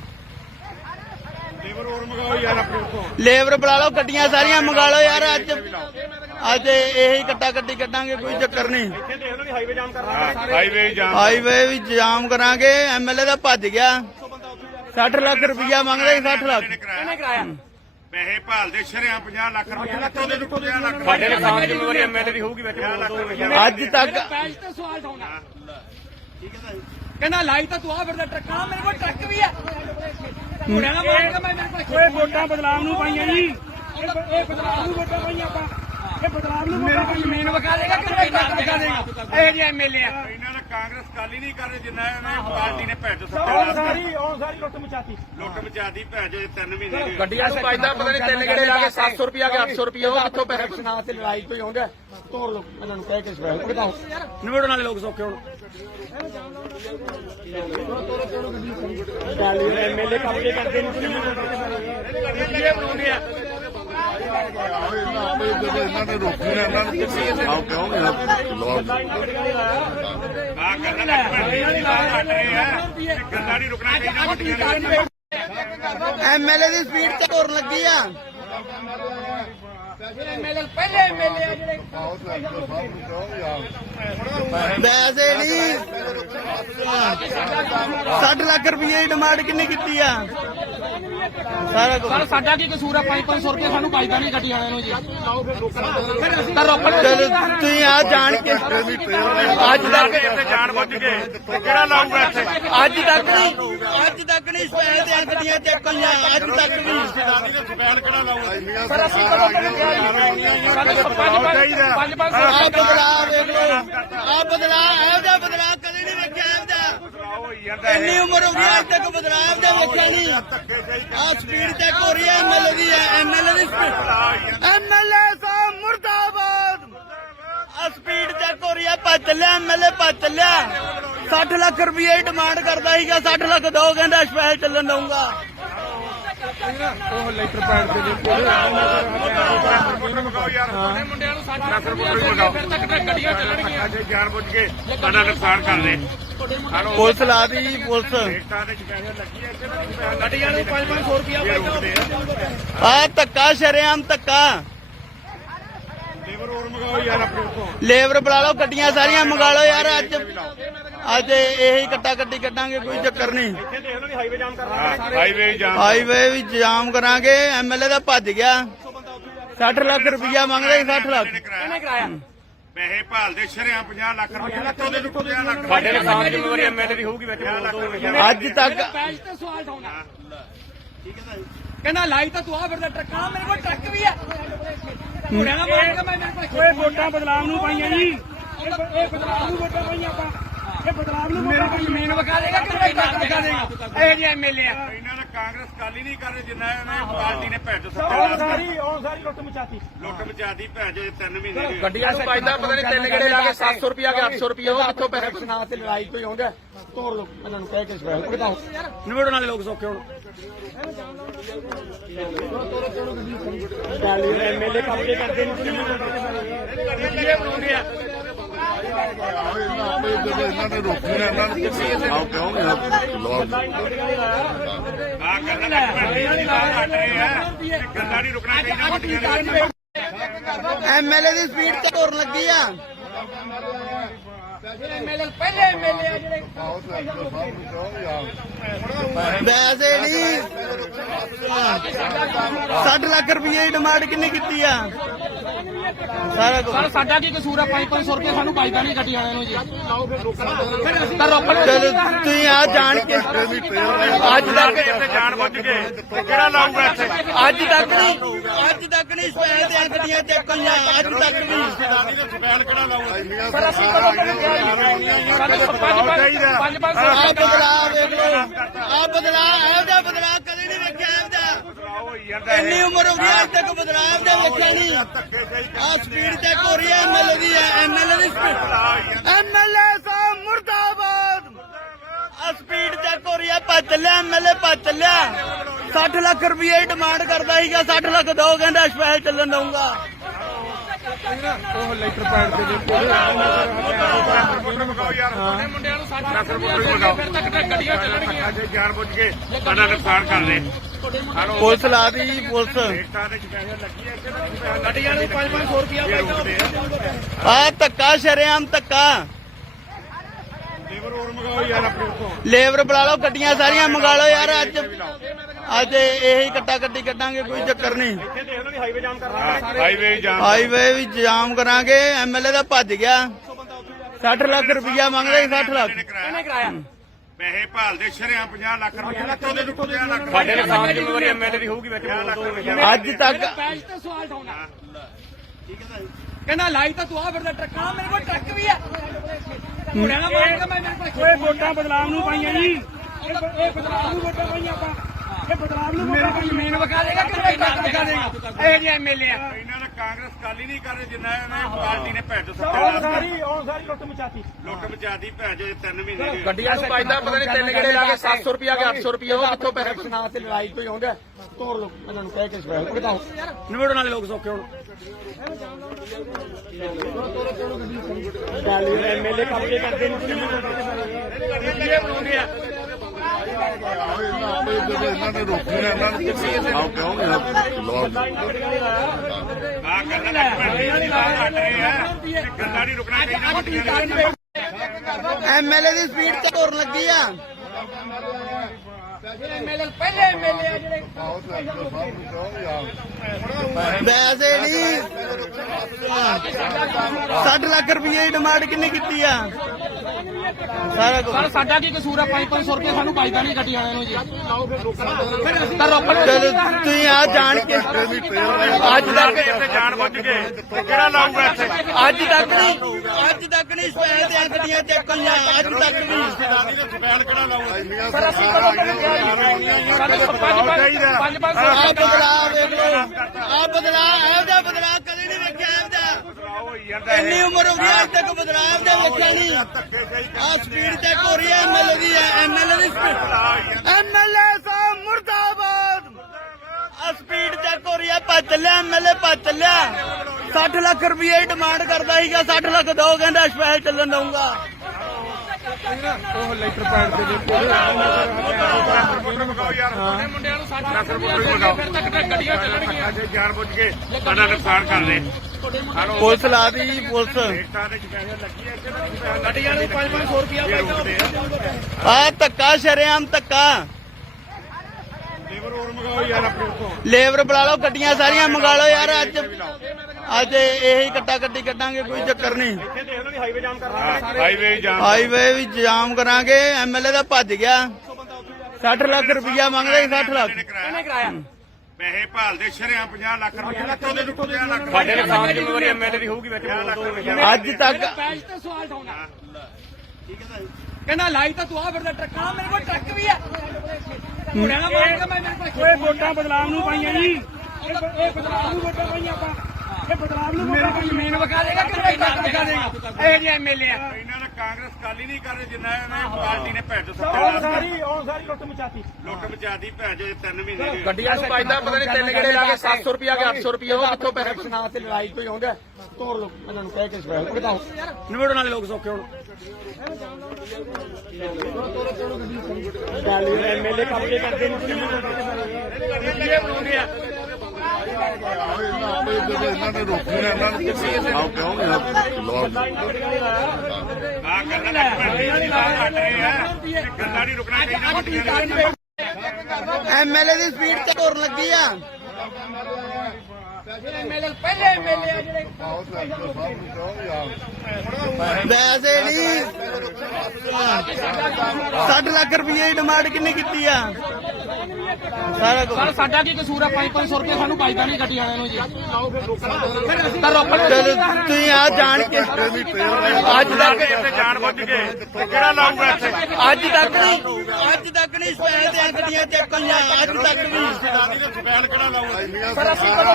ਲੇਬਰ ਹੋਰ ਮੰਗਾਓ ਯਾਰ ਆਪਣੇ ਉੱਥੋਂ ਲੇਬਰ ਬੁਲਾ ਲਓ ਗੱਡੀਆਂ ਸਾਰੀਆਂ ਮੰਗਾ ਲਓ ਯਾਰ ਅੱਜ ਅੱਜ ਇਹੀ ਕੱਟਾ ਕੱਟੀ ਕੱਢਾਂਗੇ, ਕੋਈ ਚੱਕਰ ਨਹੀਂ। ਹਾਈਵੇ ਜਾਮ ਹਾਈਵੇ ਵੀ ਜਾਮ ਕਰਾਂਗੇ। ਐਮਐਲਏ ਦਾ ਭੱਜ ਗਿਆ, 60 ਲੱਖ ਰੁਪਇਆ ਮੰਗਦਾ ਸੀ, 60 ਲੱਖ ਇਹਨੇ ਕਰਾਇਆ ਪੈਸੇ ਭਾਲਦੇ ਸ਼ਰਿਆਂ 50 ਲੱਖ ਰੁਪਏ ਲੱਖੋਂ ਦੇ ਦਿੱਕੋ 50 ਲੱਖ ਸਾਡੇ ਨੁਕਸਾਨ ਜ਼ਿੰਮੇਵਾਰੀ ਐਮਐਲਏ ਦੀ ਹੋਊਗੀ ਵਿੱਚ ਅੱਜ ਤੱਕ ਪੈਜ ਤੇ ਸਵਾਲ ਠਾਉਣਾ ਕਹਿੰਦਾ ਲਾਈ ਤਾਂ ਤੂੰ ਆ ਫਿਰਦਾ ਟਰੱਕਾਂ, ਮੇਰੇ ਕੋਲ ਟਰੱਕ ਵੀ ਆ ਮੁੰਡਿਆਂ ਨਾਲ ਮਾਰ ਕੇ ਮੈਂ ਮੇਰੇ ਕੋਲ ਓਏ ਵੋਟਾਂ ਬਦਲਾਵ ਨੂੰ ਪਾਈਆਂ ਜੀ, ਇਹ ਬਦਲਾਵ ਨੂੰ ਵੋਟਾਂ ਪਾਈਆਂ ਆਪਾਂ, ਇਹ ਬਦਲਾਵ ਨੂੰ ਮੇਰੇ ਕੋਲ ਜ਼ਮੀਨ ਵਿਕਾ ਦੇਗਾ ਕਿ ਮੇਰੇ ਟਰੱਕ ਵਿਕਾ ਦੇਗਾ। ਇਹ ਜਿਹੇ ਐਮਐਲਏ ਆ ਇਹਨਾਂ ਨੇ ਕਾਂਗਰਸ ਕਾਲੀ ਨਹੀਂ ਕਰ ਰਹੇ, ਜਿੰਨਾ ਇਹਨਾਂ ਪਾਰਟੀ ਨੇ ਭੈਣ ਚੋ ਉਹ ਸੱਤਾ ਸਾਰੀ ਲੁੱਟ ਮਚਾਤੀ। ਲੁੱਟ ਮਚਾਦੀ ਭੈਣ ਚੋ 3 ਮਹੀਨੇ ਦੀ ਗੱਡੀਆਂ ਨੂੰ ਪਾਈਦਾ ਪਤਾ ਨਹੀਂ 3 ਗੇੜੇ ਲਾ ਕੇ 700 ਰੁਪਿਆ ਕੇ 800 ਰੁਪਿਆ ਉਹ ਕਿੱਥੋਂ ਪੈਸੇ ਨਾ ਤੇ ਲੜਾਈ ਕੋਈ ਆਉਂਦਾ ਤੋੜ ਲੋ ਇਹਨਾਂ ਨੂੰ ਕਹਿ ਕੇ ਸਪੈਸ਼ਲ ਭੜਕਾਓ ਨਿਬੜਨ ਵਾਲੇ ਲੋਕ ਸੌਖੇ ਹੁਣ ਐਮਐਲਏ ਕਬਜ਼ੇ ਕਰਦੇ ਨੇ ਇਹ ਬਣਾਉਂਦੇ ਆ ਇਹਨਾਂ ਨੇ ਰੋਕੀ ਨਾ ਇਹਨਾਂ ਨੂੰ ਆਓ ਕਹੋਗੇ ਆ ਕਰਨਾ ਗੱਲਾਂ ਨਹੀਂ ਰੁਕਣਾ ਚਾਹੀਦਾ ਵੱਡੀਆਂ ਨੇ ਐਮਐਲਏ ਦੀ ਸਪੀਡ ਤੇ ਤੁਰਨ ਲੱਗੀ ਆ। ਐਮਐਲਏ ਪਹਿਲੇ ਐਮਐਲਏ ਆ ਜਿਹੜੇ ਵੈਸੇ ਨਹੀਂ 60 ਲੱਖ ਰੁਪਏ ਦੀ ਡਿਮਾਂਡ ਕਿੰਨੀ ਕੀਤੀ ਆ? ਸਾਰਾ ਕੁਝ ਸਰ ਸਾਡਾ ਕੀ ਕਸੂਰ ਆ 500 ਰੁਪਏ ਸਾਨੂੰ ਪਾਈਦਾ ਨਹੀਂ ਗੱਡੀ ਵਾਲਿਆਂ ਨੂੰ ਜੀ ਤਾਂ ਰੋਕਣ ਚਲੋ ਤੁਸੀਂ ਆ ਜਾਣ ਕੇ ਅੱਜ ਤੱਕ ਇੱਥੇ ਜਾਣ ਬੁੱਝ ਕੇ ਕਿਹੜਾ ਲਾਊਗਾ ਇੱਥੇ ਅੱਜ ਤੱਕ ਨਹੀਂ ਸਪੈਲ ਦੀਆਂ ਗੱਡੀਆਂ ਚੱਕੀਆਂ, ਅੱਜ ਤੱਕ ਨਹੀਂ। ਸਰ ਅਸੀਂ ਕਦੋਂ ਤੱਕ ਸਾਡੇ ਪੰਜ ਆ ਬਦਲਾਅ ਵੇਖ ਲਓ, ਆ ਬਦਲਾਅ ਇਹੋ ਜਿਹਾ ਬਦਲਾਅ ਕਦੇ ਨਹੀਂ ਵੇਖਿਆ ਇਹੋ ਜਿਹਾ। ਹੋਈ ਜਾਂਦਾ ਇੰਨੀ ਉਮਰ ਹੋ ਗਈ ਅੱਜ ਤੱਕ ਬਦਲਾਅ ਇਹੋ ਜਿਹਾ ਵੇਖਿਆ ਨਹੀਂ। ਆ ਸਪੀਡ ਚੈੱਕ ਹੋ ਰਹੀ ਹੈ ਐਮਐਲਏ ਦੀ, ਐਮਐਲਏ ਦੀ ਸਪੀਡ। ਐਮਐਲਏ ਸਾਹਿਬ ਮੁਰਦਾਬਾਦ। ਆ ਸਪੀਡ ਚੈੱਕ ਹੋ ਰਹੀ ਹੈ, ਭੱਜ ਚੱਲਿਆ ਐਮਐਲਏ, ਭੱਜ ਚੱਲਿਆ। 60 ਲੱਖ ਰੁਪਏ ਦੀ ਡਿਮਾਂਡ ਕਰਦਾ ਸੀਗਾ, 60 ਲੱਖ ਦੋ ਕਹਿੰਦਾ ਸਪੈਸ਼ਲ ਚੱਲਣ ਦਊਗਾ। ਉਹ ਲੈਟਰ ਪੈਡ ਦੇ ਮਗਾਓ ਯਾਰ ਮੁੰਡਿਆਂ ਨੂੰ 60 ਲੱਖ ਰੁਪਏ ਮਗਾਓ ਫਿਰ ਤੱਕ ਗੱਡੀਆਂ ਚੱਲਣਗੀਆਂ ਜੇ ਜਾਣ ਬੁੱਝ ਕੇ ਸਾਡਾ ਨੁਕਸਾਨ ਕਰਦੇ ਪੁਲਿਸ ਲਾ ਦੀ ਪੁਲਿਸ। ਰੇਟਾਂ ਦੇ ਪੈਸੇ ਲੱਗੀ ਇੱਥੇ ਗੱਡੀਆਂ ਨੂੰ 500 ਰੁਪਏ ਆ ਧੱਕਾ ਸ਼ਰੇਆਮ ਧੱਕਾ। ਲੇਬਰ ਹੋਰ ਮਗਾਓ ਯਾਰ ਆਪਣੇ ਉੱਥੋਂ ਲੇਬਰ ਬੁਲਾ ਲਓ, ਗੱਡੀਆਂ ਸਾਰੀਆਂ ਮੰਗਾ ਲਓ ਯਾਰ। ਅੱਜ ਇਹੀ ਕੱਟਾ ਕੱਟੀ ਕੱਢਾਂਗੇ, ਕੋਈ ਚੱਕਰ ਨਹੀਂ। ਇੱਥੇ ਦੇਖ ਲਓ ਹਾਈਵੇ ਜਾਮ ਕਰਨਾ ਹਾਈਵੇ ਜਾਮ ਹਾਈਵੇ ਵੀ ਜਾਮ ਕਰਾਂਗੇ। ਐਮਐਲਏ ਦਾ ਭੱਜ ਗਿਆ, 60 ਲੱਖ ਰੁਪਇਆ ਮੰਗਦਾ ਸੀ, 60 ਲੱਖ ਇਹਨੇ ਕਰਾਇਆ ਪੈਸੇ ਭਾਲਦੇ ਸ਼ਰਿਆਂ 50 ਲੱਖ ਰੁਪਏ ਲੱਖੋਂ ਦੇ ਦਿੱਕੋ 50 ਲੱਖ ਸਾਡੇ ਨੁਕਸਾਨ ਜ਼ਿੰਮੇਵਾਰੀ ਐਮਐਲਏ ਦੀ ਹੋਊਗੀ ਵਿੱਚ ਅੱਜ ਤੱਕ ਪੈਜ ਤੇ ਸਵਾਲ ਠਾਉਣਾ ਕਹਿੰਦਾ ਲਾਈ ਤਾਂ ਤੂੰ ਆ ਫਿਰਦਾ ਟਰੱਕਾਂ, ਮੇਰੇ ਕੋਲ ਟਰੱਕ ਵੀ ਆ ਮੁੰਡਿਆਂ ਨਾਲ ਮਾਰ ਕੇ ਮੈਂ ਮੇਰੇ ਕੋਲ ਓਏ ਵੋਟਾਂ ਬਦਲਾਵ ਨੂੰ ਪਾਈਆਂ ਜੀ, ਇਹ ਬਦਲਾਵ ਨੂੰ ਵੋਟਾਂ ਪਾਈਆਂ ਆਪਾਂ, ਇਹ ਬਦਲਾਵ ਨੂੰ ਮੇਰੇ ਕੋਲ ਜ਼ਮੀਨ ਵਿਕਾ ਦੇਗਾ ਕਿ ਮੇਰੇ ਟਰੱਕ ਵਿਕਾ ਦੇਗਾ। ਇਹ ਜਿਹੇ ਐਮਐਲਏ ਆ ਇਹਨਾਂ ਨੇ ਕਾਂਗਰਸ ਕਾਲੀ ਨਹੀਂ ਕਰ ਰਹੇ, ਜਿੰਨਾ ਇਹਨਾਂ ਪਾਰਟੀ ਨੇ ਭੈਣ ਚੋ ਉਹ ਸੱਤਾ ਸਾਰੀ ਲੁੱਟ ਮਚਾਤੀ। ਲੁੱਟ ਮਚਾਦੀ ਭੈਣ ਚੋ 3 ਮਹੀਨੇ ਦੀ ਗੱਡੀਆਂ ਨੂੰ ਪਾਈਦਾ ਪਤਾ ਨਹੀਂ 3 ਗੇੜੇ ਲਾ ਕੇ 700 ਰੁਪਿਆ ਕੇ 800 ਰੁਪਿਆ ਉਹ ਕਿੱਥੋਂ ਪੈਸੇ ਨਾ ਤੇ ਲੜਾਈ ਕੋਈ ਆਉਂਦਾ ਤੋੜ ਲੋ ਇਹਨਾਂ ਨੂੰ ਕਹਿ ਕੇ ਸਪੈਸ਼ਲ ਭੜਕਾਓ ਨਿਬੜਨ ਵਾਲੇ ਲੋਕ ਸੌਖੇ ਹੁਣ ਐਮਐਲਏ ਕਬਜ਼ੇ ਕਰਦੇ ਨੇ ਇਹ ਬਣਾਉਂਦੇ ਆ ਇਹਨਾਂ ਨੇ ਰੋਕੀ ਨਾ ਇਹਨਾਂ ਨੂੰ ਆਓ ਕਹੋਗੇ ਆ ਗੱਲਾਂ ਨਹੀਂ ਰੁਕਣਾ ਚਾਹੀਦਾ ਵੱਡੀਆਂ ਨੇ ਐਮਐਲਏ ਦੀ ਸਪੀਡ ਤੇ ਤੁਰਨ ਲੱਗੀ ਆ। ਐਮਐਲਏ ਪਹਿਲੇ ਐਮਐਲਏ ਆ ਜਿਹੜੇ ਵੈਸੇ ਨਹੀਂ 60 ਲੱਖ ਰੁਪਏ ਦੀ ਡਿਮਾਂਡ ਕਿੰਨੀ ਕੀਤੀ ਆ? ਸਾਰਾ ਕੁਝ ਸਰ ਸਾਡਾ ਕੀ ਕਸੂਰ ਆ 500 ਰੁਪਏ ਸਾਨੂੰ ਪਾਈਦਾ ਨਹੀਂ ਗੱਡੀ ਵਾਲਿਆਂ ਨੂੰ ਜੀ ਤਾਂ ਰੋਕਣ ਚਲੋ ਤੁਸੀਂ ਆ ਜਾਣ ਕੇ ਅੱਜ ਤੱਕ ਇੱਥੇ ਜਾਣ ਬੁੱਝ ਕੇ ਕਿਹੜਾ ਲਾਊਗਾ ਇੱਥੇ ਅੱਜ ਤੱਕ ਨਹੀਂ ਸਪੈਲ ਦੀਆਂ ਗੱਡੀਆਂ ਚੱਕੀਆਂ, ਅੱਜ ਤੱਕ ਨਹੀਂ। ਸਪੈਲ ਕਿਹੜਾ ਲਾਊਗਾ ਸਰ ਅਸੀਂ ਕਦੋਂ ਤੱਕ ਪੰਜ ਆ ਬਦਲਾਅ ਵੇਖ ਲਓ, ਆ ਬਦਲਾਅ ਇਹੋ ਜਿਹਾ ਬਦਲਾਅ ਕਦੇ ਨਹੀਂ ਵੇਖਿਆ ਇਹੋ ਜਿਹਾ। ਹੋਈ ਜਾਂਦਾ ਇੰਨੀ ਉਮਰ ਹੋ ਗਈ ਅੱਜ ਤੱਕ ਬਦਲਾਅ ਇਹੋ ਜਿਹਾ ਵੇਖਿਆ ਨਹੀਂ। ਆ ਸਪੀਡ ਚੈੱਕ ਹੋ ਰਹੀ ਹੈ ਐਮਐਲਏ ਦੀ, ਐਮਐਲਏ ਦੀ ਸਪੀਡ। ਐਮਐਲਏ ਸਾਹਿਬ ਮੁਰਦਾਬਾਦ। ਆ ਸਪੀਡ ਚੈੱਕ ਹੋ ਰਹੀ ਹੈ, ਭੱਜ ਚੱਲਿਆ ਐਮਐਲਏ, ਭੱਜ ਚੱਲਿਆ। 60 ਲੱਖ ਰੁਪਏ ਦੀ ਡਿਮਾਂਡ ਕਰਦਾ ਸੀਗਾ, 60 ਲੱਖ ਦੋ ਕਹਿੰਦਾ ਸਪੈਸ਼ਲ ਚੱਲਣ ਦਊਗਾ। ਉਹ ਲੈਟਰ ਪੈਡ ਦੇ ਮਗਾਓ ਯਾਰ ਮੁੰਡਿਆਂ ਨੂੰ 60 ਲੱਖ ਰੁਪਏ ਮਗਾਓ ਫਿਰ ਤੱਕ ਗੱਡੀਆਂ ਚੱਲਣਗੀਆਂ ਜੇ ਜਾਣ ਬੁੱਝ ਕੇ ਸਾਡਾ ਨੁਕਸਾਨ ਕਰਦੇ ਪੁਲਿਸ ਲਾ ਦੀ ਜੀ ਪੁਲਿਸ। ਰੇਟਾਂ ਦੇ ਪੈਸੇ ਲੱਗੀ ਐ ਇੱਥੇ ਗੱਡੀਆਂ ਨੂੰ 500 ਰੁਪਇਆ ਆ ਧੱਕਾ ਸ਼ਰੇਆਮ ਧੱਕਾ। ਲੇਬਰ ਹੋਰ ਮੰਗਾਓ ਯਾਰ ਆਪਣੇ ਉੱਥੋਂ। ਲੇਬਰ ਬੁਲਾ ਲਓ, ਗੱਡੀਆਂ ਸਾਰੀਆਂ ਮੰਗਾ ਲਓ ਯਾਰ। ਅੱਜ ਇਹੀ ਕੱਟਾ ਕੱਟੀ ਕੱਢਾਂਗੇ, ਕੋਈ ਚੱਕਰ ਨਹੀਂ। ਇੱਥੇ ਦੇਖ ਲਓ ਵੀ ਹਾਈਵੇ ਜਾਮ ਕਰਨਾ। ਹਾਈਵੇ ਜਾਮ। ਹਾਈਵੇ ਵੀ ਜਾਮ ਕਰਾਂਗੇ। ਐਮਐਲਏ ਦਾ ਭੱਜ ਗਿਆ। 60 ਲੱਖ ਰੁਪਇਆ ਮੰਗਦੇ 60 ਲੱਖ। ਕਿਹਨੇ ਕਰਾਇਆ? ਪੈਸੇ ਭਾਲਦੇ ਸ਼ਰਿਆਂ 50 ਲੱਖ ਰੁਪਏ ਲੱਖੋਂ ਦੇ ਦਿੱਤੋ 50 ਲੱਖ। ਸਾਡੇ ਦੇ ਸਾਹਮਣੇ ਜ਼ਿੰਮੇਵਾਰੀ ਐਮਐਲਏ ਦੀ ਹੋਊਗੀ ਵਿੱਚ ਅੱਜ ਤੱਕ ਪੈਸੇ ਤੇ ਸਵਾਲ ਉਠਾਉਣਾ। ਕਹਿੰਦਾ ਲਾਈ ਤਾਂ ਤੂੰ ਆ ਫਿਰਦਾ ਟਰੱਕਾਂ, ਮੇਰੇ ਕੋਲ ਟਰੱਕ ਵੀ ਆ। ਮੁੰਡਿਆਂ ਨਾਲ ਮਾਰੇਗਾ ਮੈਂ ਮੇਰੇ ਕੋਲ। ਓਏ ਵੋਟਾਂ ਬਦਲਾਵ ਨੂੰ ਪਾਈਆਂ ਜੀ। ਇਹ ਬਦਲਾਵ ਨੂੰ ਵੋਟਾਂ ਪਾਈਆਂ ਆਪਾਂ। ਇਹ ਬਦਲਾਵ ਨੂੰ ਮੇਰੇ ਕੋਲ ਜ਼ਮੀਨ ਵਿਖਾ ਦੇਗਾ ਕਿ ਟਰੱਕ ਵਿਖਾ ਦੇਗਾ? ਇਹ ਜਿਹੇ ਐਮਐਲਏ ਆ। ਇਹਨਾਂ ਨੇ ਕਾਂਗਰਸ ਕਾਲੀ ਨਹੀਂ ਕਰਦੇ ਜਿੰਨਾ ਇਹਨਾਂ ਪਾਰਟੀ ਨੇ ਭੈਣ ਚੋ ਉਹ ਸਾਰੀ ਲੁੱਟ ਮਚਾਤੀ। ਲੁੱਟ ਮਚਾਦੀ ਭੈਣ ਚੋ 3 ਮਹੀਨੇ ਦੀ। ਗੱਡੀਆਂ ਨੂੰ ਪਾਇਦਾ ਪਤਾ ਨਹੀਂ ਤਿੰਨ ਗੇੜੇ ਲਾ ਕੇ 700 ਰੁਪਇਆ ਕੇ 800 ਰੁਪਇਆ ਉਹ ਕਿੱਥੋਂ ਪੈਸੇ ਨਾ ਤੇ ਲੜਾਈ ਕੋਈ ਆਉਂਦਾ ਤੋੜ ਲੋ ਇਹਨਾਂ ਨੂੰ ਕਹਿ ਕੇ ਸਵਾਲ ਬਤਾਓ ਨਿਬੜਨ ਵਾਲੇ ਲੋਕ ਸੌਖੇ ਹੁਣ ਐਮਐਲਏ ਕਬਜ਼ੇ ਕਰਦੇ ਨੇ ਬਣਾਉਂਦੇ ਆ ਇਹਨਾਂ ਨੇ ਰੋਕੀ ਨਾ ਇਹਨਾਂ ਨੂੰ ਆਓ ਕਹੋਗੇ ਆ ਕਰਨਾ ਗੱਲਾਂ ਨਹੀਂ ਰੁਕਣਾ ਚਾਹੀਦਾ। ਐਮਐਲਏ ਦੀ ਸਪੀਡ ਤੇ ਤੁਰਨ ਲੱਗੀ ਆ। ਪਹਿਲੇ ਐਮਐਲਏ ਆ ਜਿਹੜੇ ਵੈਸੇ ਨਹੀਂ 60 ਲੱਖ ਰੁਪਏ ਦੀ ਡਿਮਾਂਡ ਕਿੰਨੇ ਕੀਤੀ ਆ? ਸਾਰਾ ਕੁਝ ਸਾਡਾ ਕੀ ਕਸੂਰ ਆ? 500 ਰੁਪਏ ਸਾਨੂੰ ਪਾਈਦਾ ਨਹੀਂ ਗੱਡੀ ਵਾਲਿਆਂ ਨੂੰ ਜੀ ਤਾਂ ਰੋਕਣ ਚਲੋ ਤੁਸੀਂ ਆ ਜਾਣ ਕੇ ਅੱਜ ਤੱਕ ਇੱਥੇ ਜਾਣ ਬੁੱਝ ਕੇ ਕਿਹੜਾ ਲਾਊਗਾ ਇੱਥੇ? ਅੱਜ ਤੱਕ ਨਹੀਂ ਸਪੈਲ ਦੀਆਂ ਗੱਡੀਆਂ ਚੈੱਕ ਹੋਈਆਂ। ਅੱਜ ਤੱਕ ਨਹੀਂ। ਸਪੈਲ ਕਿਹੜਾ ਲਾਊਗਾ? ਸਰ ਅਸੀਂ ਕਦੋਂ ਸਾਡੇ 5 ਆ ਬਦਲਾਅ ਵੇਖ ਲਓ। ਆ ਬਦਲਾਅ ਇਹੋ ਜਿਹਾ ਬਦਲਾਅ ਕਦੇ ਨਹੀਂ ਵੇਖਿਆ। ਇਹੋ ਜਿਹਾ ਹੋਈ ਜਾਂਦਾ ਇੰਨੀ ਉਮਰ ਹੋ ਗਈ ਅੱਜ ਤੱਕ ਬਦਲਾਅ ਇਹੋ ਜਿਹਾ ਵੇਖਿਆ ਨਹੀਂ। ਆ ਸਪੀਡ ਚੈੱਕ ਹੋ ਰਹੀ ਹੈ ਐਮਐਲਏ ਦੀ। ਐਮਐਲਏ ਦੀ ਸਪੀਡ। ਐਮਐਲਏ ਸਾਹਿਬ ਮੁਰਦਾਬਾਦ। ਆ ਸਪੀਡ ਚੈੱਕ ਹੋ ਰਹੀ ਹੈ। ਭੱਜ ਚੱਲਿਆ ਐਮਐਲਏ, ਭੱਜ ਚੱਲਿਆ। 60 ਲੱਖ ਰੁਪਏ ਦੀ ਡਿਮਾਂਡ ਕਰਦਾ ਸੀਗਾ। 60 ਲੱਖ ਦੋ ਕਹਿੰਦਾ ਸਪੈਸ਼ਲ ਚੱਲਣ ਦਊਂਗਾ। ਉਹ ਲੈਟਰ ਪੈਡ ਦੇ ਮੰਗਾਓ ਯਾਰ ਮੁੰਡਿਆਂ ਨੂੰ 60 ਲੱਖ ਰੁਪਏ ਮੰਗਾਓ। ਫਿਰ ਤੱਕ ਗੱਡੀਆਂ ਚੱਲਣਗੀਆਂ। ਅੱਜ ਜਾਣ ਬੁੱਝ ਕੇ ਸਾਡਾ ਨੁਕਸਾਨ ਕਰਦੇ। ਪੁਲਿਸ ਲਾ ਦੀ ਜੀ ਪੁਲਿਸ। ਰੇਟਾਂ ਦੇ ਪੈਸੇ ਲੱਗੀ ਐ ਇੱਥੇ ਗੱਡੀਆਂ ਨੂੰ 500 ਰੁਪਇਆ ਆ ਧੱਕਾ ਸ਼ਰੇਆਮ ਧੱਕਾ। ਲੇਬਰ ਹੋਰ ਮੰਗਾਓ ਯਾਰ ਆਪਣੇ ਉੱਥੋਂ। ਲੇਬਰ ਬੁਲਾ ਲਓ, ਗੱਡੀਆਂ ਸਾਰੀਆਂ ਮੰਗਾ ਲਓ ਯਾਰ। ਅੱਜ ਇਹੀ ਕੱਟਾ ਕੱਟੀ ਕੱਢਾਂਗੇ, ਕੋਈ ਚੱਕਰ ਨਹੀਂ। ਇੱਥੇ ਦੇਖ ਲਓ ਵੀ ਹਾਈਵੇ ਜਾਮ ਕਰਨਾ। ਹਾਈਵੇ ਜਾਮ। ਹਾਈਵੇ ਵੀ ਜਾਮ ਕਰਾਂਗੇ। ਐਮਐਲਏ ਦਾ ਭੱਜ ਗਿਆ। 60 ਲੱਖ ਰੁਪਇਆ ਮੰਗਦੇ 60 ਲੱਖ। ਕਿਹਨੇ ਕਰਾਇਆ? ਪੈਸੇ ਭਾਲਦੇ ਸ਼ਰਿਆਂ 50 ਲੱਖ ਰੁਪਏ ਲੱਖੋਂ ਦੇ ਦਿੱਤੋ 50 ਲੱਖ। ਸਾਡੇ ਦੇ ਸਾਹਮਣੇ ਜ਼ਿੰਮੇਵਾਰੀ ਐਮਐਲਏ ਦੀ ਹੋਊਗੀ ਵਿੱਚ ਅੱਜ ਤੱਕ ਪੈਸੇ ਤੇ ਸਵਾਲ ਉਠਾਉਣਾ। ਕਹਿੰਦਾ ਲਾਈ ਤਾਂ ਤੂੰ ਆ ਫਿਰਦਾ ਟਰੱਕਾਂ, ਮੇਰੇ ਕੋਲ ਟਰੱਕ ਵੀ ਆ। ਮੁੰਡਿਆਂ ਨਾਲ ਮਾਰੇਗਾ ਮੈਂ ਮੇਰੇ ਕੋਲ। ਓਏ ਵੋਟਾਂ ਬਦਲਾਵ ਨੂੰ ਪਾਈਆਂ ਜੀ। ਇਹ ਬਦਲਾਵ ਨੂੰ ਵੋਟਾਂ ਪਾਈਆਂ ਆਪਾਂ। ਇਹ ਬਦਲਾਵ ਨੂੰ ਮੇਰੇ ਕੋਲ ਜ਼ਮੀਨ ਵਿਖਾ ਦੇਗਾ ਕਿ ਟਰੱਕ ਵਿਖਾ ਦੇਗਾ? ਇਹ ਜਿਹੇ ਐਮਐਲਏ ਆ। ਇਹਨਾਂ ਨੇ ਕਾਂਗਰਸ ਕਾਲੀ ਨਹੀਂ ਕਰਦੇ ਜਿੰਨਾ ਇਹਨਾਂ ਪਾਰਟੀ ਨੇ ਭੈਣ ਚੋ ਉਹ ਸਾਰੀ ਲੁੱਟ ਮਚਾਤੀ। ਲੁੱਟ ਮਚਾਦੀ ਭੈਣ ਚੋ 3 ਮਹੀਨੇ ਦੀ। ਗੱਡੀਆਂ ਨੂੰ ਪਾਇਦਾ ਪਤਾ ਨਹੀਂ ਤਿੰਨ ਗੇੜੇ ਲਾ ਕੇ 700 ਰੁਪਇਆ ਕੇ 800 ਰੁਪਇਆ ਉਹ ਕਿੱਥੋਂ ਪੈਸੇ ਨਾ ਤੇ ਲੜਾਈ ਕੋਈ ਆਉਂਦਾ ਤੋੜ ਲੋ ਇਹਨਾਂ ਨੂੰ ਕਹਿ ਕੇ ਸਵਾਲ ਬਤਾਓ ਨਿਬੜਨ ਵਾਲੇ ਲੋਕ ਸੌਖੇ ਹੁਣ ਐਮਐਲਏ ਕਬਜ਼ੇ ਕਰਦੇ ਨੇ ਬਣਾਉਂਦੇ ਆ ਇਹਨਾਂ ਨੇ ਰੋਕੀ ਨਾ ਇਹਨਾਂ ਨੂੰ ਆਓ ਕਹੋਗੇ ਆ ਕਰਨਾ ਗੱਲਾਂ ਨਹੀਂ ਰੁਕਣਾ ਚਾਹੀਦਾ। ਐਮਐਲਏ ਦੀ ਸਪੀਡ ਤੇ ਤੁਰਨ ਲੱਗੀ ਆ। ਪਹਿਲੇ ਐਮਐਲਏ ਆ ਜਿਹੜੇ ਵੈਸੇ ਨਹੀਂ 60 ਲੱਖ ਰੁਪਏ ਦੀ ਡਿਮਾਂਡ ਕਿੰਨੇ ਕੀਤੀ ਆ? ਸਾਰਾ ਕੁਝ ਸਾਡਾ ਕੀ ਕਸੂਰ ਆ? 500 ਰੁਪਏ ਸਾਨੂੰ ਪਾਈਦਾ ਨਹੀਂ ਗੱਡੀ ਵਾਲਿਆਂ ਨੂੰ ਜੀ ਤਾਂ ਰੋਕਣ ਚਲੋ ਤੁਸੀਂ ਆ ਜਾਣ ਕੇ ਅੱਜ ਤੱਕ ਇੱਥੇ ਜਾਣ ਬੁੱਝ ਕੇ ਕਿਹੜਾ ਲਾਊਗਾ ਇੱਥੇ? ਅੱਜ ਤੱਕ ਨਹੀਂ ਸਪੈਲ ਦੀਆਂ ਗੱਡੀਆਂ ਚੈੱਕ ਹੋਈਆਂ। ਅੱਜ ਤੱਕ ਨਹੀਂ। ਸਪੈਲ ਕਿਹੜਾ ਲਾਊਗਾ? ਸਰ ਅਸੀਂ ਕਦੋਂ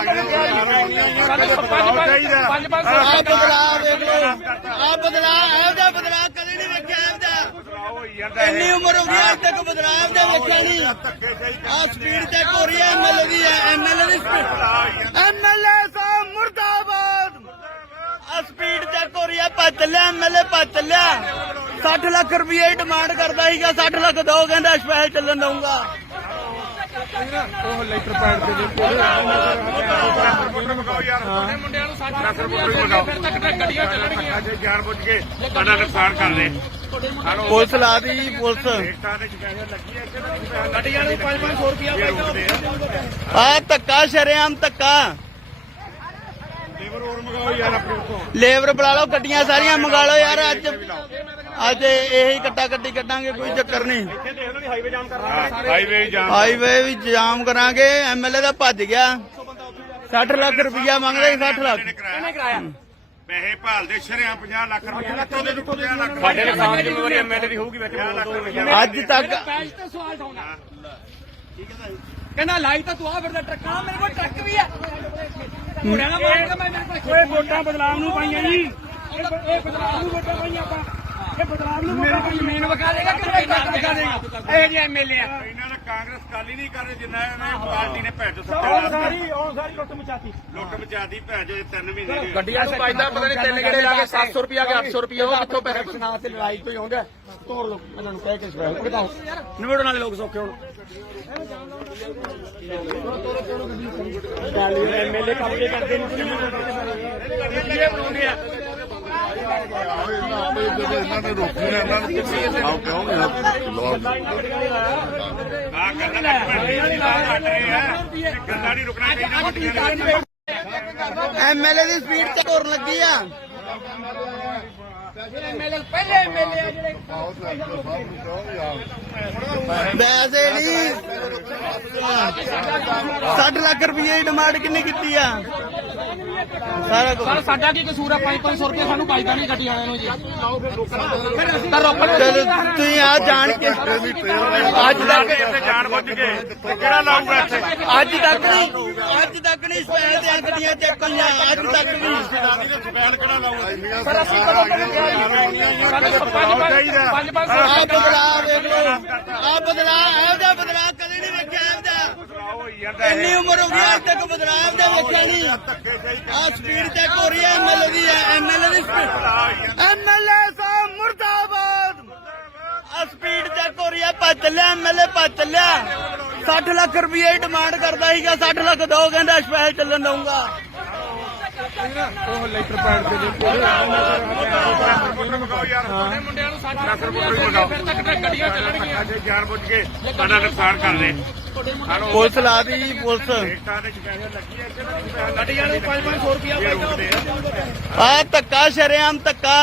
ਸਾਡੇ 5 ਆ ਬਦਲਾਅ ਵੇਖ ਲਓ। ਆ ਬਦਲਾਅ ਇਹੋ ਜਿਹਾ ਬਦਲਾਅ ਕਦੇ ਨਹੀਂ ਵੇਖਿਆ। ਇਹੋ ਜਿਹਾ ਹੋਈ ਜਾਂਦਾ ਇੰਨੀ ਉਮਰ ਹੋ ਗਈ ਅੱਜ ਤੱਕ ਬਦਲਾਅ ਇਹੋ ਜਿਹਾ ਵੇਖਿਆ ਨਹੀਂ। ਆ ਸਪੀਡ ਚੈੱਕ ਹੋ ਰਹੀ ਹੈ ਐਮਐਲਏ ਦੀ। ਐਮਐਲਏ ਦੀ ਸਪੀਡ। ਐਮਐਲਏ ਸਾਹਿਬ ਮੁਰਦਾਬਾਦ। ਆ ਸਪੀਡ ਚੈੱਕ ਹੋ ਰਹੀ ਹੈ। ਭੱਜ ਚੱਲਿਆ ਐਮਐਲਏ, ਭੱਜ ਚੱਲਿਆ। 60 ਲੱਖ ਰੁਪਏ ਦੀ ਡਿਮਾਂਡ ਕਰਦਾ ਸੀਗਾ। 60 ਲੱਖ ਦੋ ਕਹਿੰਦਾ ਸਪੈਸ਼ਲ ਚੱਲਣ ਦਊਂਗਾ। ਉਹ ਲੈਟਰ ਪੈਡ ਦੇ ਦਿੱਤੇ ਮਗਾਓ ਯਾਰ ਮੁੰਡਿਆਂ ਨੂੰ 60 ਰੁਪਏ ਮਗਾਓ ਫਿਰ ਤੱਕ ਗੱਡੀਆਂ ਚੱਲਣਗੀਆਂ ਜੇ ਜਾਣ ਬੁੱਝ ਕੇ ਸਾਡਾ ਨੁਕਸਾਨ ਕਰਦੇ ਪੁਲਿਸ ਲਾ ਦੀ ਪੁਲਿਸ ਰੇਟਾਂ ਦੇ ਸ਼ਿਕਾਇਤ ਲੱਗੀ ਹੈ ਗੱਡੀਆਂ ਨੂੰ 5-500 ਰੁਪਇਆ ਆ ਧੱਕਾ ਸ਼ਰੇਆਮ ਧੱਕਾ ਲੇਬਰ ਹੋਰ ਮਗਾਓ ਯਾਰ ਆਪਣੇ ਉੱਥੋਂ ਲੇਬਰ ਬੁਲਾ ਲਓ ਗੱਡੀਆਂ ਸਾਰੀਆਂ ਮੰਗਾ ਲਓ ਯਾਰ ਅੱਜ ਇਹੀ ਕੱਟਾ ਕੱਟੀ ਕੱਢਾਂਗੇ ਕੋਈ ਚੱਕਰ ਨਹੀਂ ਇੱਥੇ ਦੇਖ ਲਓ ਹਾਈਵੇ ਜਾਮ ਕਰਨਾ ਹਾਈਵੇ ਜਾਮ ਹਾਈਵੇ ਵੀ ਜਾਮ ਕਰਾਂਗੇ ਐਮਐਲਏ ਦਾ ਭੱਜ ਗਿਆ 60 ਲੱਖ ਰੁਪਇਆ ਮੰਗਦੇ 60 ਲੱਖ ਕਿਹਨੇ ਕਰਾਇਆ ਪੈਸੇ ਭਾਲਦੇ ਸ਼ਰਿਆਂ 50 ਲੱਖ ਰੁਪਏ ਲੱਖੋਂ ਦੇ 50 ਲੱਖ ਸਾਡੇ ਨੁਕਸਾਨ ਜ਼ਿੰਮੇਵਾਰੀ ਐਮਐਲਏ ਦੀ ਹੋਊਗੀ ਵਿੱਚ ਅੱਜ ਤੱਕ ਪੈਜ ਤੇ ਸਵਾਲ ਠਾਉਣਾ ਕਹਿੰਦਾ ਲਾਈ ਤਾਂ ਤੂੰ ਆ ਫਿਰਦਾ ਟਰੱਕਾਂ ਮੇਰੇ ਕੋਲ ਟਰੱਕ ਵੀ ਆ ਮੁੰਡਿਆਂ ਨਾਲ ਮਾਰ ਕੇ ਮੈਂ ਮੇਰੇ ਕੋਲ ਓਏ ਵੋਟਾਂ ਬਦਲਾਵ ਨੂੰ ਪਾਈਆਂ ਜੀ ਇਹ ਬਦਲਾਵ ਨੂੰ ਵੋਟਾਂ ਪਾਈਆਂ ਆਪਾਂ ਇਹ ਬਦਲਾਵ ਨੂੰ ਵੋਟਾਂ ਪਾਈਆਂ ਜ਼ਮੀਨ ਵਿਕਾ ਦੇਗਾ ਕਿ ਟਰੱਕ ਵਿਕਾ ਦੇਗਾ ਇਹ ਜਿਹੇ ਐਮਐਲਏ ਆ ਇਹਨਾਂ ਨੇ ਕਾਂਗਰਸ ਕਾਲੀ ਨਹੀਂ ਕਰ ਜਿੰਨਾ ਇਹਨਾਂ ਪਾਰਟੀ ਨੇ ਭੈਜੋ ਉਹ ਸਾਰੀ ਲੁੱਟ ਮਚਾਤੀ ਲੁੱਟ ਮਚਾਤੀ ਭੈਜੋ 3 ਮਹੀਨੇ ਦੀ ਗੱਡੀਆਂ ਨੂੰ ਪਾਈਦਾ ਪਤਾ ਨਹੀਂ ਤਿੰਨ ਗੇੜੇ ਲਾ ਕੇ 700 ਰੁਪਿਆ ਕਿ 800 ਰੁਪਿਆ ਉਹ ਕਿੱਥੋਂ ਪੈਸੇ ਨਾ ਤੇ ਲੜਾਈ ਕੋਈ ਆਉਂਦਾ ਤੋੜ ਲੋ ਇਹਨਾਂ ਨੂੰ ਕਹਿ ਕੇ ਸਵਾਲ ਬਤਾਓ ਨਿਬੜਨ ਵਾਲੇ ਲੋਕ ਸੌਖੇ ਹੁਣ ਐਮਐਲਏ ਕਬਜ਼ੇ ਕਰਦੇ ਨੇ ਇਹ ਬਣਾਉਂਦੇ ਆ ਇਹਨਾਂ ਨੇ ਰੋਕੀ ਨਾ ਇਹਨਾਂ ਨੂੰ ਆਓ ਕਹੋਗੇ ਆ ਕਰਨਾ ਗੱਲਾਂ ਨਹੀਂ ਰੁਕਣਾ ਚਾਹੀਦਾ ਐਮਐਲਏ ਦੀ ਸਪੀਡ ਤੇ ਤੁਰਨ ਲੱਗੀ ਆ ਐਮਐਲਏ ਪਹਿਲੇ ਐਮਐਲਏ ਆ ਜਿਹੜੇ ਵੈਸੇ ਨਹੀਂ 60 ਲੱਖ ਰੁਪਏ ਦੀ ਡਿਮਾਂਡ ਕਿੰਨੀ ਕੀਤੀ ਆ ਸਾਰਾ ਕੁਝ ਸਰ ਸਾਡਾ ਕੀ ਕਸੂਰ ਆ 500 ਰੁਪਏ ਸਾਨੂੰ ਪਾਈਦਾ ਨਹੀਂ ਗੱਡੀ ਵਾਲਿਆਂ ਨੂੰ ਜੀ ਤਾਂ ਰੋਕਣ ਚਲੋ ਤੁਸੀਂ ਆ ਜਾਣ ਕੇ ਅੱਜ ਤੱਕ ਇੱਥੇ ਜਾਣ ਬੁੱਝ ਕੇ ਕਿਹੜਾ ਲਾਊਗਾ ਇੱਥੇ ਅੱਜ ਤੱਕ ਨਹੀਂ ਸਪੈਲ ਦੀਆਂ ਗੱਡੀਆਂ ਚੱਕੀਆਂ ਅੱਜ ਤੱਕ ਵੀ ਸਰ ਅਸੀਂ ਕਦੋਂ ਤੱਕ ਆ ਬਦਲਾਅ ਵੇਖ ਲਓ ਆ ਬਦਲਾਅ ਇਹੋ ਜਿਹਾ ਬਦਲਾਅ ਕਦੇ ਨਹੀਂ ਵੇਖਿਆ ਇਹਦਾ ਇੰਨੀ ਉਮਰ ਹੋ ਗਈ ਅੱਜ ਤੱਕ ਬਦਲਾਅ ਇਹਦਾ ਵੇਖਿਆ ਨਹੀਂ ਆ ਸਪੀਡ ਚੈੱਕ ਹੋ ਰਹੀ ਹੈ ਐਮਐਲਏ ਦੀ ਐਮਐਲਏ ਦੀ ਸਪੀਡ ਐਮਐਲਏ ਸਾਹਿਬ ਮੁਰਦਾਬਾਦ ਆ ਸਪੀਡ ਚੈੱਕ ਹੋ ਰਹੀ ਹੈ ਭੱਜ ਚੱਲਿਆ ਐਮਐਲਏ ਭੱਜ ਚੱਲਿਆ 60 ਲੱਖ ਰੁਪਏ ਦੀ ਡਿਮਾਂਡ ਕਰਦਾ ਸੀਗਾ 60 ਲੱਖ ਦੋ ਕਹਿੰਦਾ ਸਪੈਲ ਚੱਲਣ ਦਊਗਾ ਉਹ ਲੈਟਰ ਪੈਡ ਦੇ ਦਿੱਤੇ ਮਗਾਓ ਯਾਰ ਮੁੰਡਿਆਂ ਨੂੰ 60 ਰੁਪਏ ਮਗਾਓ ਫਿਰ ਤੱਕ ਗੱਡੀਆਂ ਚੱਲਣਗੀਆਂ ਜੇ ਜਾਣ ਬੁੱਝ ਕੇ ਸਾਡਾ ਨੁਕਸਾਨ ਕਰਦੇ ਪੁਲਿਸ ਲਾ ਦੀ ਪੁਲਿਸ ਰੇਟਾਂ ਦੇ ਸ਼ਿਕਾਇਤ ਲੱਗੀ ਹੈ ਗੱਡੀਆਂ ਨੂੰ 5-500 ਰੁਪਿਆ ਆ ਧੱਕਾ ਸ਼ਰੇਆਮ ਧੱਕਾ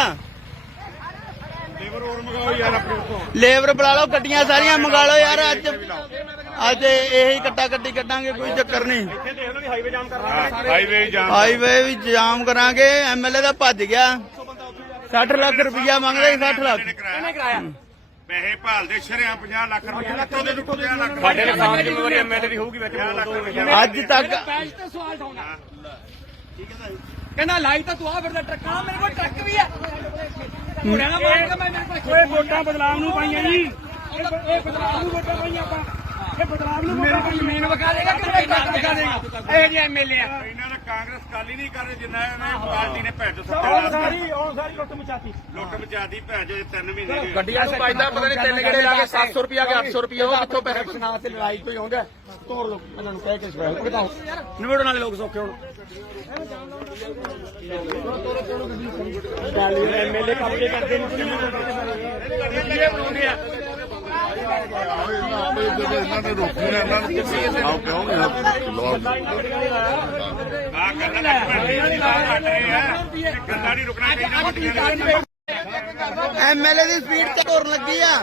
ਲੇਬਰ ਹੋਰ ਮਗਾਓ ਯਾਰ ਆਪਣੇ ਉੱਥੋਂ ਲੇਬਰ ਬੁਲਾ ਲਓ ਗੱਡੀਆਂ ਸਾਰੀਆਂ ਮੰਗਾ ਲਓ ਯਾਰ ਅੱਜ ਇਹੀ ਕੱਟਾ ਕੱਟੀ ਕੱਢਾਂਗੇ ਕੋਈ ਚੱਕਰ ਨਹੀਂ ਇੱਥੇ ਦੇਖ ਲਓ ਹਾਈਵੇ ਜਾਮ ਕਰਨਾ ਹਾਈਵੇ ਜਾਮ ਹਾਈਵੇ ਵੀ ਜਾਮ ਕਰਾਂਗੇ ਐਮਐਲਏ ਦਾ ਭੱਜ ਗਿਆ 60 ਲੱਖ ਰੁਪਇਆ ਮੰਗਦੇ 60 ਲੱਖ ਕਿਹਨੇ ਕਰਾਇਆ ਪੈਸੇ ਭਾਲਦੇ ਸ਼ਰਿਆਂ 50 ਲੱਖ ਰੁਪਏ ਲੱਖੋਂ ਦੇ 50 ਲੱਖ ਸਾਡੇ ਨੁਕਸਾਨ ਜ਼ਿੰਮੇਵਾਰੀ ਐਮਐਲਏ ਦੀ ਹੋਊਗੀ ਵਿੱਚ ਅੱਜ ਤੱਕ ਪੈਜ ਤੇ ਸਵਾਲ ਠਾਉਣਾ ਕਹਿੰਦਾ ਲਾਈ ਤਾਂ ਤੂੰ ਆ ਫਿਰਦਾ ਟਰੱਕਾਂ ਮੇਰੇ ਕੋਲ ਟਰੱਕ ਵੀ ਆ ਮੁੰਡਿਆਂ ਨਾਲ ਮਾਰ ਕੇ ਮੈਂ ਮੇਰੇ ਕੋਲ ਓਏ ਵੋਟਾਂ ਬਦਲਾਵ ਨੂੰ ਪਾਈਆਂ ਜੀ ਇਹ ਬਦਲਾਵ ਨੂੰ ਵੋਟਾਂ ਪਾਈਆਂ ਆਪਾਂ ਇਹ ਬਦਲਾਵ ਨੂੰ ਮੇਰੇ ਕੋਲ ਜ਼ਮੀਨ ਵਿਕਾ ਦੇਗਾ ਕਿ ਟਰੱਕ ਵਿਕਾ ਦੇਗਾ ਇਹ ਜਿਹੇ ਐਮਐਲਏ ਆ ਇਹਨਾਂ ਨੇ ਕਾਂਗਰਸ ਕਾਲੀ ਨਹੀਂ ਕਰ ਜਿੰਨਾ ਇਹਨਾਂ ਪਾਰਟੀ ਨੇ ਭੈਜੋ ਉਹ ਸਾਰੀ ਲੁੱਟ ਮਚਾਤੀ ਲੁੱਟ ਮਚਾਤੀ ਭੈਜੋ 3 ਮਹੀਨੇ ਦੀ ਗੱਡੀਆਂ ਨੂੰ ਪਾਈਦਾ ਪਤਾ ਨਹੀਂ ਤਿੰਨ ਗੇੜੇ ਲਾ ਕੇ 700 ਰੁਪਿਆ ਕਿ 800 ਰੁਪਿਆ ਉਹ ਕਿੱਥੋਂ ਪੈਸੇ ਨਾ ਤੇ ਲੜਾਈ ਕੋਈ ਆਉਂਦਾ ਤੋੜ ਲੋ ਇਹਨਾਂ ਨੂੰ ਕਹਿ ਕੇ ਸਵਾਲ ਬਤਾਓ ਨਿਬੜਨ ਵਾਲੇ ਲੋਕ ਸੌਖੇ ਹੁਣ ਐਮਐਲਏ ਕਬਜ਼ੇ ਕਰਦੇ ਨੇ ਇਹ ਬਣਾਉਂਦੇ ਆ ਇਹਨਾਂ ਨੇ ਰੋਕੀ ਨਾ ਇਹਨਾਂ ਨੂੰ ਆਓ ਕਹੋਗੇ ਆ ਕਰਨਾ ਗੱਲਾਂ ਨਹੀਂ ਰੁਕਣਾ ਚਾਹੀਦਾ ਐਮਐਲਏ ਦੀ ਸਪੀਡ ਤੇ ਤੁਰਨ ਲੱਗੀ ਆ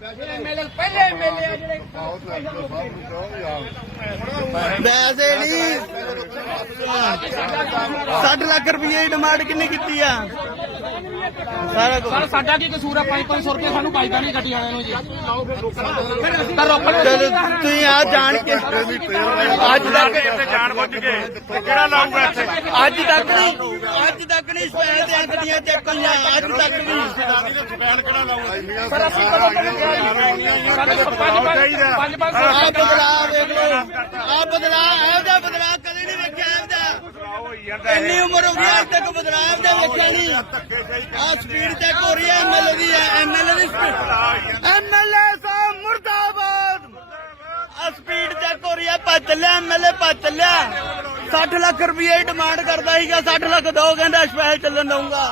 ਐਮਐਲਏ ਪਹਿਲੇ ਐਮਐਲਏ ਆ ਜਿਹੜੇ ਵੈਸੇ ਨਹੀਂ 60 ਲੱਖ ਰੁਪਏ ਦੀ ਡਿਮਾਂਡ ਕਿੰਨੀ ਕੀਤੀ ਆ ਸਾਰਾ ਕੁਝ ਸਰ ਸਾਡਾ ਕੀ ਕਸੂਰ ਆ 5-500 ਰੁਪਏ ਸਾਨੂੰ ਪਾਈਦਾ ਨਹੀਂ ਗੱਡੀ ਵਾਲਿਆਂ ਨੂੰ ਜੀ ਤਾਂ ਰੋਕਣ ਚਲੋ ਤੁਸੀਂ ਆ ਜਾਣ ਕੇ ਅੱਜ ਤੱਕ ਇੱਥੇ ਜਾਣ ਬੁੱਝ ਕੇ ਕਿਹੜਾ ਲਾਊਗਾ ਇੱਥੇ ਅੱਜ ਤੱਕ ਨਹੀਂ ਸਪੈਲ ਦੀਆਂ ਗੱਡੀਆਂ ਚੱਕੀਆਂ ਅੱਜ ਤੱਕ ਵੀ ਕਿਹੜਾ ਲਾਊਗਾ ਸਰ ਅਸੀਂ ਕਦੋਂ ਤੱਕ ਆ ਬਦਲਾਅ ਵੇਖ ਲਓ ਆ ਬਦਲਾਅ ਇਹੋ ਜਿਹਾ ਬਦਲਾਅ ਕਦੇ ਨਹੀਂ ਵੇਖਿਆ ਇਹਦਾ ਇੰਨੀ ਉਮਰ ਹੋ ਗਈ ਅੱਜ ਤੱਕ ਬਦਲਾਅ ਇਹਦਾ ਵੇਖਿਆ ਨਹੀਂ ਆ ਸਪੀਡ ਚੈੱਕ ਹੋ ਰਹੀ ਹੈ ਐਮਐਲਏ ਦੀ ਐਮਐਲਏ ਦੀ ਸਪੀਡ ਐਮਐਲਏ ਸਾਹਿਬ ਮੁਰਦਾਬਾਦ ਕੋਰੀਆ ਭੱਜ ਚੱਲਿਆ ਐਮਐਲਏ ਭੱਜ ਚੱਲਿਆ 60 ਲੱਖ ਰੁਪਏ ਡਿਮਾਂਡ ਕਰਦਾ ਸੀਗਾ 60 ਲੱਖ ਦੋ ਕਹਿੰਦਾ ਸਪੈਸ਼ਲ ਚੱਲਣ ਦਊਂਗਾ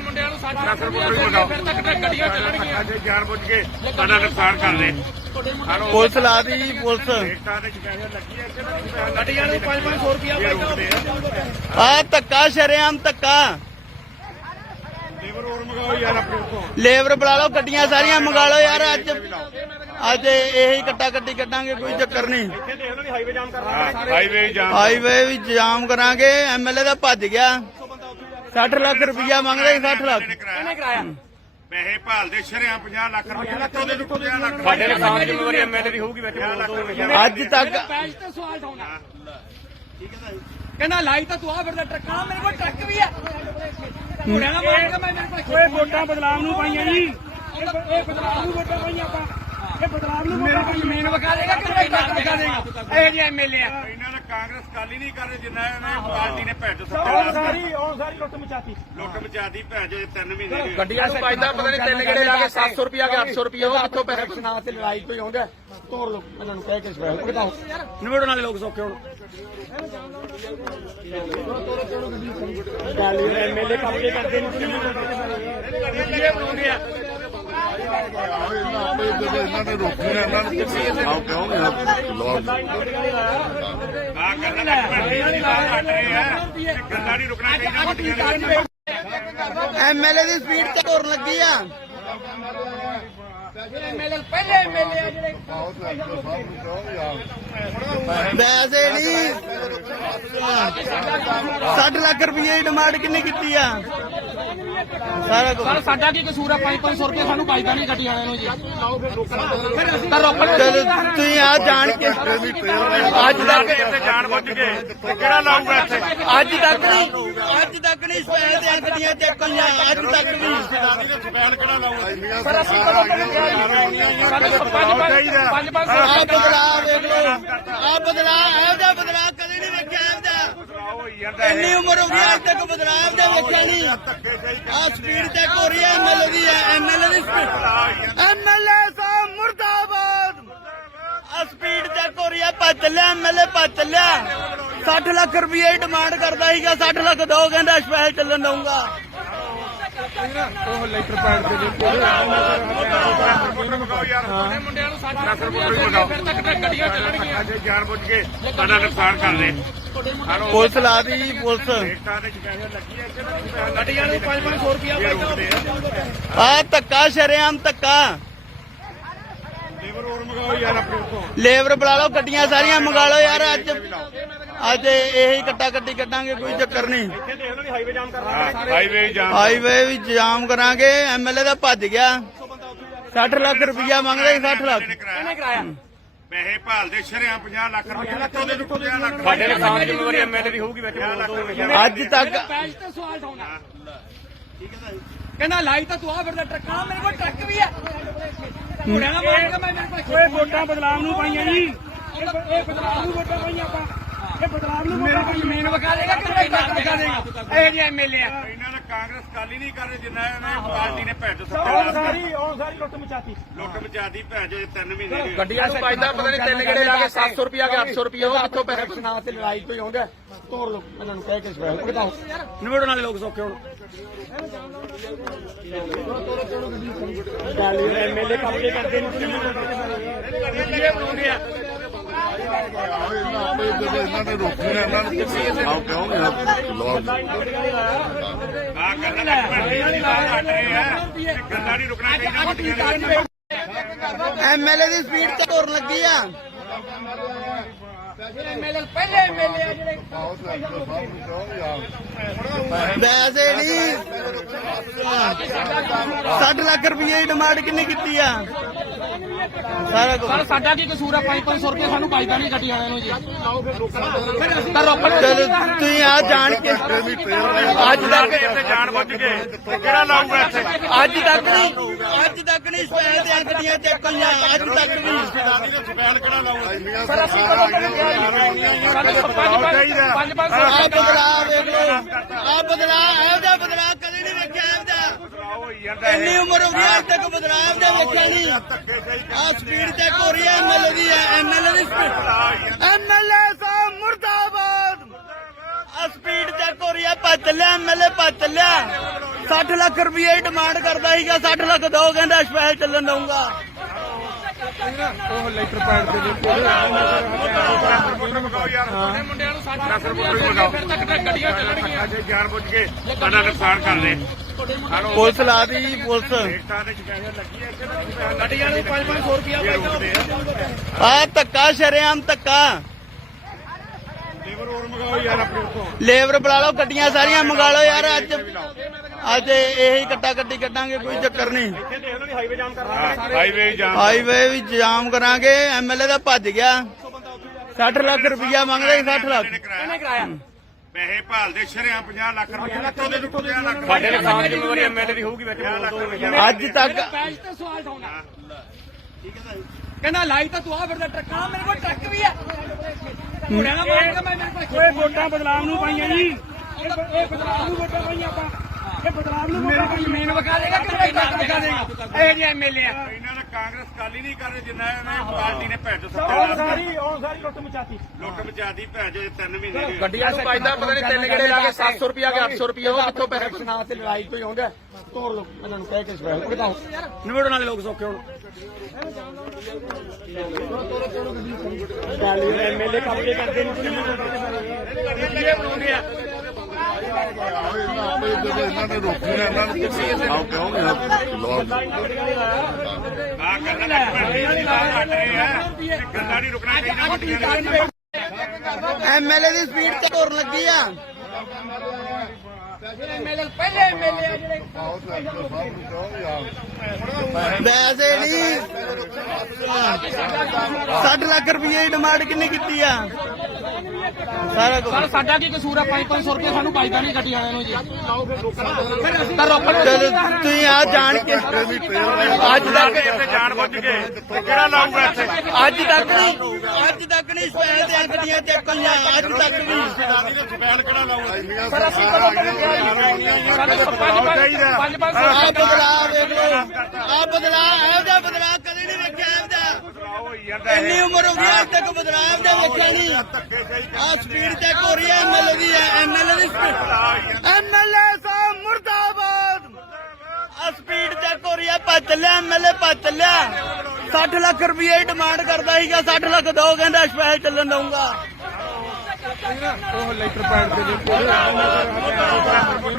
ਮੁੰਡਿਆਂ ਨੂੰ 60 ਲੱਖ ਰੁਪਏ ਫਿਰ ਤੱਕ ਗੱਡੀਆਂ ਚੱਲਣਗੀਆਂ ਜੇ ਜਾਣ ਬੁੱਝ ਕੇ ਸਾਡਾ ਨੁਕਸਾਨ ਕਰਦੇ ਪੁਲਿਸ ਲਾ ਦੀ ਪੁਲਿਸ ਗੱਡੀਆਂ ਨੂੰ 500 ਰੁਪਇਆ ਆ ਧੱਕਾ ਸ਼ਰੇਆਮ ਧੱਕਾ ਲੇਬਰ ਹੋਰ ਮੰਗਾਓ ਯਾਰ ਆਪਣੇ ਉੱਤੋਂ ਲੇਬਰ ਬੁਲਾ ਲਓ ਗੱਡੀਆਂ ਸਾਰੀਆਂ ਮੰਗਾ ਲਓ ਯਾਰ ਅੱਜ ਇਹੀ ਕੱਟਾ ਕੱਟੀ ਕੱਢਾਂਗੇ ਕੋਈ ਚੱਕਰ ਨਹੀਂ ਦੇਖ ਲਓ ਹਾਈਵੇ ਜਾਮ ਕਰਨਾ ਹਾਈਵੇ ਜਾਮ ਹਾਈਵੇ ਵੀ ਜਾਮ ਕਰਾਂਗੇ ਐਮਐਲਏ ਦਾ ਭੱਜ ਗਿਆ 60 ਲੱਖ ਰੁਪਇਆ ਮੰਗਦੇ 60 ਲੱਖ ਕਿਹਨੇ ਕਰਾਇਆ ਪੈਸੇ ਭਾਲਦੇ ਸ਼ਰਿਆਂ 50 ਲੱਖ ਰੁਪਏ ਲੱਖੋਂ ਦੇ ਲੁੱਟੋ ਦੇ ਲੱਖ ਸਾਡੇ ਨੁਕਸਾਨ ਜ਼ਿੰਮੇਵਾਰੀ ਐਮਐਲਏ ਦੀ ਹੋਊਗੀ ਵਿੱਚ ਅੱਜ ਤੱਕ ਪੈਜ ਤੇ ਸਵਾਲ ਠਾਉਣਾ ਕਹਿੰਦਾ ਲਾਈ ਤਾਂ ਤੂੰ ਆ ਫਿਰਦਾ ਟਰੱਕਾਂ ਮੇਰੇ ਕੋਲ ਟਰੱਕ ਵੀ ਹੈ ਮੁੰਡਿਆਂ ਨਾਲ ਮਾਰ ਕੇ ਮੈਂ ਮੇਰੇ ਕੋਲ ਓਏ ਵੋਟਾਂ ਬਦਲਾਵ ਨੂੰ ਪਾਈਆਂ ਜੀ ਇਹ ਬਦਲਾਵ ਨੂੰ ਵੋਟਾਂ ਪਾਈਆਂ ਆਪਾਂ ਇਹ ਬਦਲਾਵ ਨੂੰ ਮੇਰੇ ਕੋਲ ਜ਼ਮੀਨ ਵਿਖਾ ਦੇਗਾ ਕਿ ਟਰੱਕ ਵਿਖਾ ਦੇਗਾ ਇਹ ਜਿਹੇ ਐਮਐਲਏ ਆ ਇਹਨਾਂ ਨੇ ਕਾਂਗਰਸ ਕਾਲੀ ਨਹੀਂ ਕਰਦੇ ਜਿੰਨਾ ਇਹਨਾਂ ਪਾਰਟੀ ਨੇ ਭੈਣ ਚੋ ਉਹ ਸਾਰੀ ਲੁੱਟ ਮਚਾਤੀ ਲੁੱਟ ਮਚਾਦੀ ਭੈਣ ਚੋ 3 ਮਹੀਨੇ ਦੀ ਗੱਡੀਆਂ ਨੂੰ ਪਾਇਦਾ ਪਤਾ ਨਹੀਂ ਤਿੰਨ ਗੇੜੇ ਲਾ ਕੇ 700 ਰੁਪਿਆ ਕੇ 800 ਰੁਪਿਆ ਉਹ ਕਿੱਥੋਂ ਪੈਸੇ ਸੁਣਾ ਤੇ ਲੜਾਈ ਕੋਈ ਆਉਂਦਾ ਤੋੜ ਲੋ ਇਹਨਾਂ ਨੂੰ ਕਹਿ ਕੇ ਸਪੈਸ਼ਲ ਬਤਾਓ ਨਿਬੜਨ ਵਾਲੇ ਲੋਕ ਸੌਖੇ ਹੁਣ ਐਮਐਲਏ ਕਬਜ਼ੇ ਕਰਦੇ ਨੇ ਬਣਾਉਂਦੇ ਆ ਇਹਨਾਂ ਨੇ ਰੋਕੀ ਨਾ ਇਹਨਾਂ ਨੂੰ ਆਓ ਕਿਉਂ ਨਹੀਂ ਆ ਕਰਨਾ ਹਟ ਰਹੇ ਆ ਗੱਲਾਂ ਨਹੀਂ ਰੁਕਣਾ ਚਾਹੀਦਾ ਐਮਐਲਏ ਦੀ ਸਪੀਡ ਤੇ ਤੁਰਨ ਲੱਗੀ ਆ ਐਮਐਲਏ ਪਹਿਲੇ ਐਮਐਲਏ ਆ ਜਿਹੜੇ ਵੈਸੇ ਨਹੀਂ 60 ਲੱਖ ਰੁਪਏ ਦੀ ਡਿਮਾਂਡ ਕਿੰਨੇ ਕੀਤੀ ਆ ਸਾਰਾ ਕੁਝ ਸਰ ਸਾਡਾ ਕੀ ਕਸੂਰ ਆ 500 ਰੁਪਏ ਸਾਨੂੰ ਪਾਈਦਾ ਨਹੀਂ ਗੱਡੀ ਵਾਲਿਆਂ ਨੂੰ ਜੀ ਤਾਂ ਰੋਕਣ ਚਲੋ ਤੁਸੀਂ ਆ ਜਾਣ ਕੇ ਅੱਜ ਤੱਕ ਇੱਥੇ ਜਾਣ ਬੁੱਝ ਕੇ ਕਿਹੜਾ ਲਾਊਗਾ ਇੱਥੇ ਅੱਜ ਤੱਕ ਨਹੀਂ ਸਪੈਲ ਦੀਆਂ ਗੱਡੀਆਂ ਚੱਕੀਆਂ ਅੱਜ ਤੱਕ ਵੀ ਸਪੈਲ ਕਿਹੜਾ ਲਾਊਗਾ ਸਰ ਅਸੀਂ ਕਦੋਂ ਆ ਬਦਲਾਅ ਵੇਖ ਲਓ ਆ ਬਦਲਾਅ ਇਹੋ ਜਿਹਾ ਬਦਲਾਅ ਕਦੇ ਨਹੀਂ ਵੇਖਿਆ ਇੰਨੀ ਉਮਰ ਹੋ ਗਈ ਅੱਜ ਤੱਕ ਬਦਲਾਅ ਦਾ ਵੇਖਿਆ ਨਹੀਂ ਆ ਸਪੀਡ ਚੈੱਕ ਹੋ ਰਹੀ ਹੈ ਐਮਐਲਏ ਦੀ ਐਮਐਲਏ ਦੀ ਸਪੀਡ ਐਮਐਲਏ ਸਾਹਿਬ ਮੁਰਦਾਬਾਦ ਆ ਸਪੀਡ ਚੈੱਕ ਹੋ ਰਹੀ ਹੈ ਭੱਜ ਚੱਲਿਆ ਐਮਐਲਏ ਭੱਜ ਚੱਲਿਆ 60 ਲੱਖ ਰੁਪਏ ਡਿਮਾਂਡ ਕਰਦਾ ਸੀਗਾ 60 ਲੱਖ ਦੋ ਕਹਿੰਦਾ ਸਪੈਸ਼ਲ ਚੱਲਣ ਦਊਂਗਾ ਮੰਗਾਓ ਯਾਰ ਮੁੰਡਿਆਂ ਨੂੰ 60 ਲੱਖ ਰੁਪਏ ਫਿਰ ਤੱਕ ਗੱਡੀਆਂ ਚੱਲਣਗੀਆਂ ਜੇ ਜਾਣ ਬੁੱਝ ਕੇ ਸਾਡਾ ਨੁਕਸਾਨ ਕਰਦੇ ਪੁਲਿਸ ਲਾ ਦੀ ਪੁਲਿਸ ਗੱਡੀਆਂ ਨੂੰ 500 ਰੁਪਇਆ ਆ ਧੱਕਾ ਸ਼ਰੇਆਮ ਧੱਕਾ ਲੇਬਰ ਹੋਰ ਮੰਗਾਓ ਯਾਰ ਆਪਣੇ ਉੱਤੋਂ ਲੇਬਰ ਬੁਲਾ ਲਓ ਗੱਡੀਆਂ ਸਾਰੀਆਂ ਮੰਗਾ ਲਓ ਯਾਰ ਅੱਜ ਇਹੀ ਕੱਟਾ ਕੱਟੀ ਕੱਢਾਂਗੇ ਕੋਈ ਚੱਕਰ ਨਹੀਂ ਦੇਖ ਲਓ ਹਾਈਵੇ ਜਾਮ ਕਰਨਾ ਹਾਈਵੇ ਜਾਮ ਹਾਈਵੇ ਵੀ ਜਾਮ ਕਰਾਂਗੇ ਐਮਐਲਏ ਦਾ ਭੱਜ ਗਿਆ 60 ਲੱਖ ਰੁਪਇਆ ਮੰਗਦੇ 60 ਲੱਖ ਕਿਹਨੇ ਕਰਾਇਆ ਪੈਸੇ ਭਾਲਦੇ ਸ਼ਰਿਆਂ 50 ਲੱਖ ਰੁਪਏ ਲੱਖੋਂ ਦੇ ਲੁੱਟੋ ਦੇ ਲੱਖ ਸਾਡੇ ਨੁਕਸਾਨ ਜ਼ਿੰਮੇਵਾਰੀ ਐਮਐਲਏ ਦੀ ਹੋਊਗੀ ਵਿੱਚ ਅੱਜ ਤੱਕ ਪੈਜ ਤੇ ਸਵਾਲ ਠਾਉਣਾ ਕਹਿੰਦਾ ਲਾਈ ਤਾਂ ਤੂੰ ਆ ਫਿਰਦਾ ਟਰੱਕਾਂ ਮੇਰੇ ਕੋਲ ਟਰੱਕ ਵੀ ਹੈ ਮੁੰਡਿਆਂ ਨਾਲ ਮਾਰ ਕੇ ਮੈਂ ਮੇਰੇ ਕੋਲ ਓਏ ਵੋਟਾਂ ਬਦਲਾਵ ਨੂੰ ਪਾਈਆਂ ਜੀ ਇਹ ਬਦਲਾਵ ਨੂੰ ਵੋਟਾਂ ਪਾਈਆਂ ਆਪਾਂ ਇਹ ਬਦਲਾਵ ਨੂੰ ਮੇਰੇ ਕੋਲ ਜ਼ਮੀਨ ਵਿਖਾ ਦੇਗਾ ਕਿ ਟਰੱਕ ਵਿਖਾ ਦੇਗਾ ਇਹ ਜਿਹੇ ਐਮਐਲਏ ਆ ਇਹਨਾਂ ਨੇ ਕਾਂਗਰਸ ਕਾਲੀ ਨਹੀਂ ਕਰਦੇ ਜਿੰਨਾ ਇਹਨਾਂ ਪਾਰਟੀ ਨੇ ਭੈਣ ਚੋ ਉਹ ਸਾਰੀ ਲੁੱਟ ਮਚਾਤੀ ਲੁੱਟ ਮਚਾਦੀ ਭੈਣ ਚੋ 3 ਮਹੀਨੇ ਦੀ ਗੱਡੀਆਂ ਨੂੰ ਪਾਇਦਾ ਪਤਾ ਨਹੀਂ ਤਿੰਨ ਗੇੜੇ ਲਾ ਕੇ 700 ਰੁਪਿਆ ਕੇ 800 ਰੁਪਿਆ ਉਹ ਕਿੱਥੋਂ ਪੈਸੇ ਸੁਣਾ ਤੇ ਲੜਾਈ ਕੋਈ ਆਉਂਦਾ ਤੋੜ ਲੋ ਇਹਨਾਂ ਨੂੰ ਕਹਿ ਕੇ ਸਪੈਸ਼ਲ ਬਤਾਓ ਨਿਬੜਨ ਵਾਲੇ ਲੋਕ ਸੌਖੇ ਹੁਣ ਐਮਐਲਏ ਕਬਜ਼ੇ ਕਰਦੇ ਨੇ ਬਣਾਉਂਦੇ ਆ ਇਹਨਾਂ ਨੇ ਰੋਕੀ ਨਾ ਇਹਨਾਂ ਨੂੰ ਆਓ ਕਿਉਂ ਨਹੀਂ ਆ ਕਰਨਾ ਹਟ ਰਹੇ ਆ ਗੱਲਾਂ ਨਹੀਂ ਰੁਕਣਾ ਚਾਹੀਦਾ ਐਮਐਲਏ ਦੀ ਸਪੀਡ ਤੇ ਤੁਰਨ ਲੱਗੀ ਆ ਐਮਐਲਏ ਪਹਿਲੇ ਐਮਐਲਏ ਆ ਜਿਹੜੇ ਵੈਸੇ ਨਹੀਂ 60 ਲੱਖ ਰੁਪਏ ਦੀ ਡਿਮਾਂਡ ਕਿੰਨੇ ਕੀਤੀ ਆ ਸਾਰਾ ਕੁਝ ਸਰ ਸਾਡਾ ਕੀ ਕਸੂਰ ਆ 500 ਰੁਪਏ ਸਾਨੂੰ ਪਾਈਦਾ ਨਹੀਂ ਗੱਡੀ ਵਾਲਿਆਂ ਨੂੰ ਜੀ ਤਾਂ ਰੋਕਣ ਚਲੋ ਤੁਸੀਂ ਆ ਜਾਣ ਕੇ ਅੱਜ ਤੱਕ ਇੱਥੇ ਜਾਣ ਬੁੱਝ ਕੇ ਕਿਹੜਾ ਲਾਊਗਾ ਇੱਥੇ ਅੱਜ ਤੱਕ ਨਹੀਂ ਸਪੈਲ ਦੀਆਂ ਗੱਡੀਆਂ ਚੱਕੀਆਂ ਅੱਜ ਤੱਕ ਵੀ ਸਪੈਲ ਕਿਹੜਾ ਲਾਊਗਾ ਸਰ ਅਸੀਂ ਕਦੋਂ ਆ ਬਦਲਾਅ ਵੇਖ ਲਓ ਆ ਬਦਲਾਅ ਇਹੋ ਜਿਹਾ ਬਦਲਾਅ ਕਦੇ ਨਹੀਂ ਵੇਖਿਆ ਇਹਦਾ ਇੰਨੀ ਉਮਰ ਹੋ ਗਈ ਅੱਜ ਤੱਕ ਬਦਲਾਅ ਦੇ ਵੇਖਿਆ ਨਹੀਂ ਆ ਸਪੀਡ ਚੈੱਕ ਹੋ ਰਹੀ ਹੈ ਐਮਐਲਏ ਦੀ ਐਮਐਲਏ ਦੀ ਸਪੀਡ ਐਮਐਲਏ ਸਾਹਿਬ ਮੁਰਦਾਬਾਦ ਆ ਸਪੀਡ ਚੈੱਕ ਹੋ ਰਹੀ ਹੈ ਭੱਜ ਚੱਲਿਆ ਐਮਐਲਏ ਭੱਜ ਚੱਲਿਆ 60 ਲੱਖ ਰੁਪਏ ਡਿਮਾਂਡ ਕਰਦਾ ਸੀਗਾ 60 ਲੱਖ ਦੋ ਕਹਿੰਦਾ ਸਪੈਸ਼ਲ ਚੱਲਣ ਦਊਂਗਾ ਉਹ ਲੈਟਰ ਪੈਡ ਦੇ ਵਿੱਚ ਮੁੰਡਿਆਂ ਨੂੰ 60 ਲੱਖ ਰੁਪਏ ਮਗਾਓ ਫਿਰ ਤੱਕ ਗੱਡੀਆਂ ਚੱਲਣਗੀਆਂ ਜੇ ਜਾਣ ਬੁੱਝ ਕੇ ਸਾਡਾ ਨੁਕਸਾਨ ਕਰਦੇ ਪੁਲਿਸ ਲਾ ਦੀ ਪੁਲਿਸ ਗੱਡੀਆਂ ਨੂੰ 5-500 ਰੁਪਇਆ ਆ ਧੱਕਾ ਸ਼ਰੇਆਮ ਧੱਕਾ ਲੇਬਰ ਹੋਰ ਮਗਾਓ ਯਾਰ ਆਪਣੇ ਉੱਥੋਂ ਲੇਬਰ ਬੁਲਾ ਲਓ ਗੱਡੀਆਂ ਸਾਰੀਆਂ ਮੰਗਾ ਲਓ ਯਾਰ ਅੱਜ ਇਹੀ ਕੱਟਾ ਕੱਟੀ ਕੱਢਾਂਗੇ ਕੋਈ ਚੱਕਰ ਨਹੀਂ ਹਾਈਵੇ ਜਾਮ ਕਰਨਾ ਹਾਈਵੇ ਜਾਮ ਹਾਈਵੇ ਵੀ ਜਾਮ ਕਰਾਂਗੇ ਐਮਐਲਏ ਦਾ ਭੱਜ ਗਿਆ 60 ਲੱਖ ਰੁਪਇਆ ਮੰਗਦੇ 60 ਲੱਖ ਇਹਨੇ ਕਰਾਇਆ ਪੈਸੇ ਭਾਲਦੇ ਸ਼ਰਿਆਂ 50 ਲੱਖ ਰੁਪਏ ਲੱਖੋਂ ਦੇ 50 ਲੱਖ ਸਾਡੇ ਨੁਕਸਾਨ ਜ਼ਿੰਮੇਵਾਰੀ ਐਮਐਲਏ ਦੀ ਹੋਊਗੀ ਵਿੱਚ ਅੱਜ ਤੱਕ ਪੈਜ ਤੇ ਸਵਾਲ ਠਾਉਣਾ ਕਹਿੰਦਾ ਲਾਈ ਤਾਂ ਤੂੰ ਆ ਫਿਰਦਾ ਟਰੱਕਾਂ ਮੇਰੇ ਕੋਲ ਟਰੱਕ ਵੀ ਆ ਮੁੰਡਿਆਂ ਦਾ ਮਾਰ ਕੇ ਮੈਂ ਮੇਰੇ ਕੋਲ ਓਏ ਵੋਟਾਂ ਬਦਲਾਵ ਨੂੰ ਪਾਈਆਂ ਜੀ ਇਹ ਬਦਲਾਵ ਨੂੰ ਵੋਟਾਂ ਪਾਈਆਂ ਆਪਾਂ ਇਹ ਬਦਲਾਵ ਨੂੰ ਮੇਰੇ ਕੋਲ ਜ਼ਮੀਨ ਵਿਕਾ ਦੇਗਾ ਕਿ ਮੈਂ ਟਰੱਕ ਵਿਕਾ ਦੇਗਾ ਇਹ ਜੇ ਐਮਐਲਏ ਆ ਇਹਨਾਂ ਨੇ ਕਾਂਗਰਸ ਕਾਲੀ ਨਹੀਂ ਕਰ ਜਿੰਨਾ ਇਹਨਾਂ ਪਾਰਟੀ ਨੇ ਭੈਜੋ ਉਹ ਸਾਰੀ ਲੁੱਟ ਮਚਾਤੀ ਲੁੱਟ ਮਚਾਦੀ ਭੈਜੋ 3 ਮਹੀਨੇ ਦੀ ਗੱਡੀਆਂ ਨੂੰ ਪਾਈਦਾ ਪਤਾ ਨਹੀਂ ਤਿੰਨ ਗੇੜੇ ਲਾ ਕੇ 700 ਰੁਪਿਆ ਕਿ 800 ਰੁਪਿਆ ਉਹ ਕਿੱਥੋਂ ਪੈਸੇ ਨਾ ਤੇ ਲੜਾਈ ਕੋਈ ਆਉਂਦਾ ਤੋੜ ਲੋ ਇਹਨਾਂ ਨੂੰ ਕਹਿ ਕੇ ਸਪੈਸ਼ਲ ਭਗਤਾਓ ਨਿਬੜਨ ਵਾਲੇ ਲੋਕ ਸੌਖੇ ਹੁਣ ਐਮਐਲਏ ਕਬਜ਼ੇ ਕਰਦੇ ਨੇ ਗੱਡੀਆਂ ਬਣਾਉਂਦੇ ਆ ਇਹਨਾਂ ਨੇ ਰੋਕੀ ਨਾ ਇਹਨਾਂ ਨੂੰ ਆਓ ਕਿਉਂ ਆ ਕਰਨਾ ਗੱਲਾਂ ਨਹੀਂ ਰੁਕਣਾ ਚਾਹੀਦਾ ਐਮਐਲਏ ਦੀ ਸਪੀਡ ਤੇ ਤੁਰਨ ਲੱਗੀ ਆ ਐਮਐਲਏ ਪਹਿਲੇ ਐਮਐਲਏ ਆ ਜਿਹੜੇ ਵੈਸੇ ਨਹੀਂ 60 ਲੱਖ ਰੁਪਏ ਦੀ ਡਿਮਾਂਡ ਕਿੰਨੀ ਕੀਤੀ ਆ ਸਾਰਾ ਕੁਝ ਸਰ ਸਾਡਾ ਕੀ ਕਸੂਰ ਆ 500 ਰੁਪਏ ਸਾਨੂੰ ਪਾਈਦਾ ਨਹੀਂ ਗੱਡੀ ਵਾਲਿਆਂ ਨੂੰ ਜੀ ਤਾਂ ਰੋਕਣ ਚਲੋ ਤੁਸੀਂ ਆ ਜਾਣ ਕੇ ਅੱਜ ਤੱਕ ਜਾਣ ਬੁੱਝ ਕੇ ਕਿਹੜਾ ਲਾਊਗਾ ਇੱਥੇ ਅੱਜ ਤੱਕ ਨਹੀਂ ਸਪੈਲ ਦੀਆਂ ਗੱਡੀਆਂ ਚੱਕੀਆਂ ਅੱਜ ਤੱਕ ਵੀ ਸਪੈਲ ਕਿਹੜਾ ਲਾਊਗਾ ਸਰ ਅਸੀਂ ਕਦੋਂ ਸਾਡੇ ਪੰਜ ਆ ਬਦਲਾਅ ਵੇਖ ਲਓ ਆ ਬਦਲਾਅ ਇਹੋ ਜਿਹਾ ਬਦਲਾਅ ਕਦੇ ਨਹੀਂ ਵੇਖਿਆ ਇਹਦਾ ਇੰਨੀ ਉਮਰ ਹੋ ਗਈ ਅੱਜ ਤੱਕ ਬਦਲਾਅ ਇਹਦਾ ਵੇਖਿਆ ਨਹੀਂ ਆ ਸਪੀਡ ਚੈੱਕ ਹੋ ਰਹੀ ਹੈ ਐਮਐਲਏ ਦੀ ਐਮਐਲਏ ਦੀ ਸਪੀਡ ਐਮਐਲਏ ਸਾਹਿਬ ਮੁਰਦਾਬਾਦ ਆ ਸਪੀਡ ਚੈੱਕ ਹੋ ਰਹੀ ਹੈ ਭੱਜ ਚੱਲਿਆ ਐਮਐਲਏ ਭੱਜ ਚੱਲਿਆ 60 ਲੱਖ ਰੁਪਏ ਡਿਮਾਂਡ ਕਰਦਾ ਸੀਗਾ 60 ਲੱਖ ਦੋ ਕਹਿੰਦਾ ਸਪੈਸ਼ਲ ਚੱਲਣ ਦਊਂਗਾ ਉਹ ਲੈਟਰ ਪੈਡ ਦੇ ਵਿੱਚ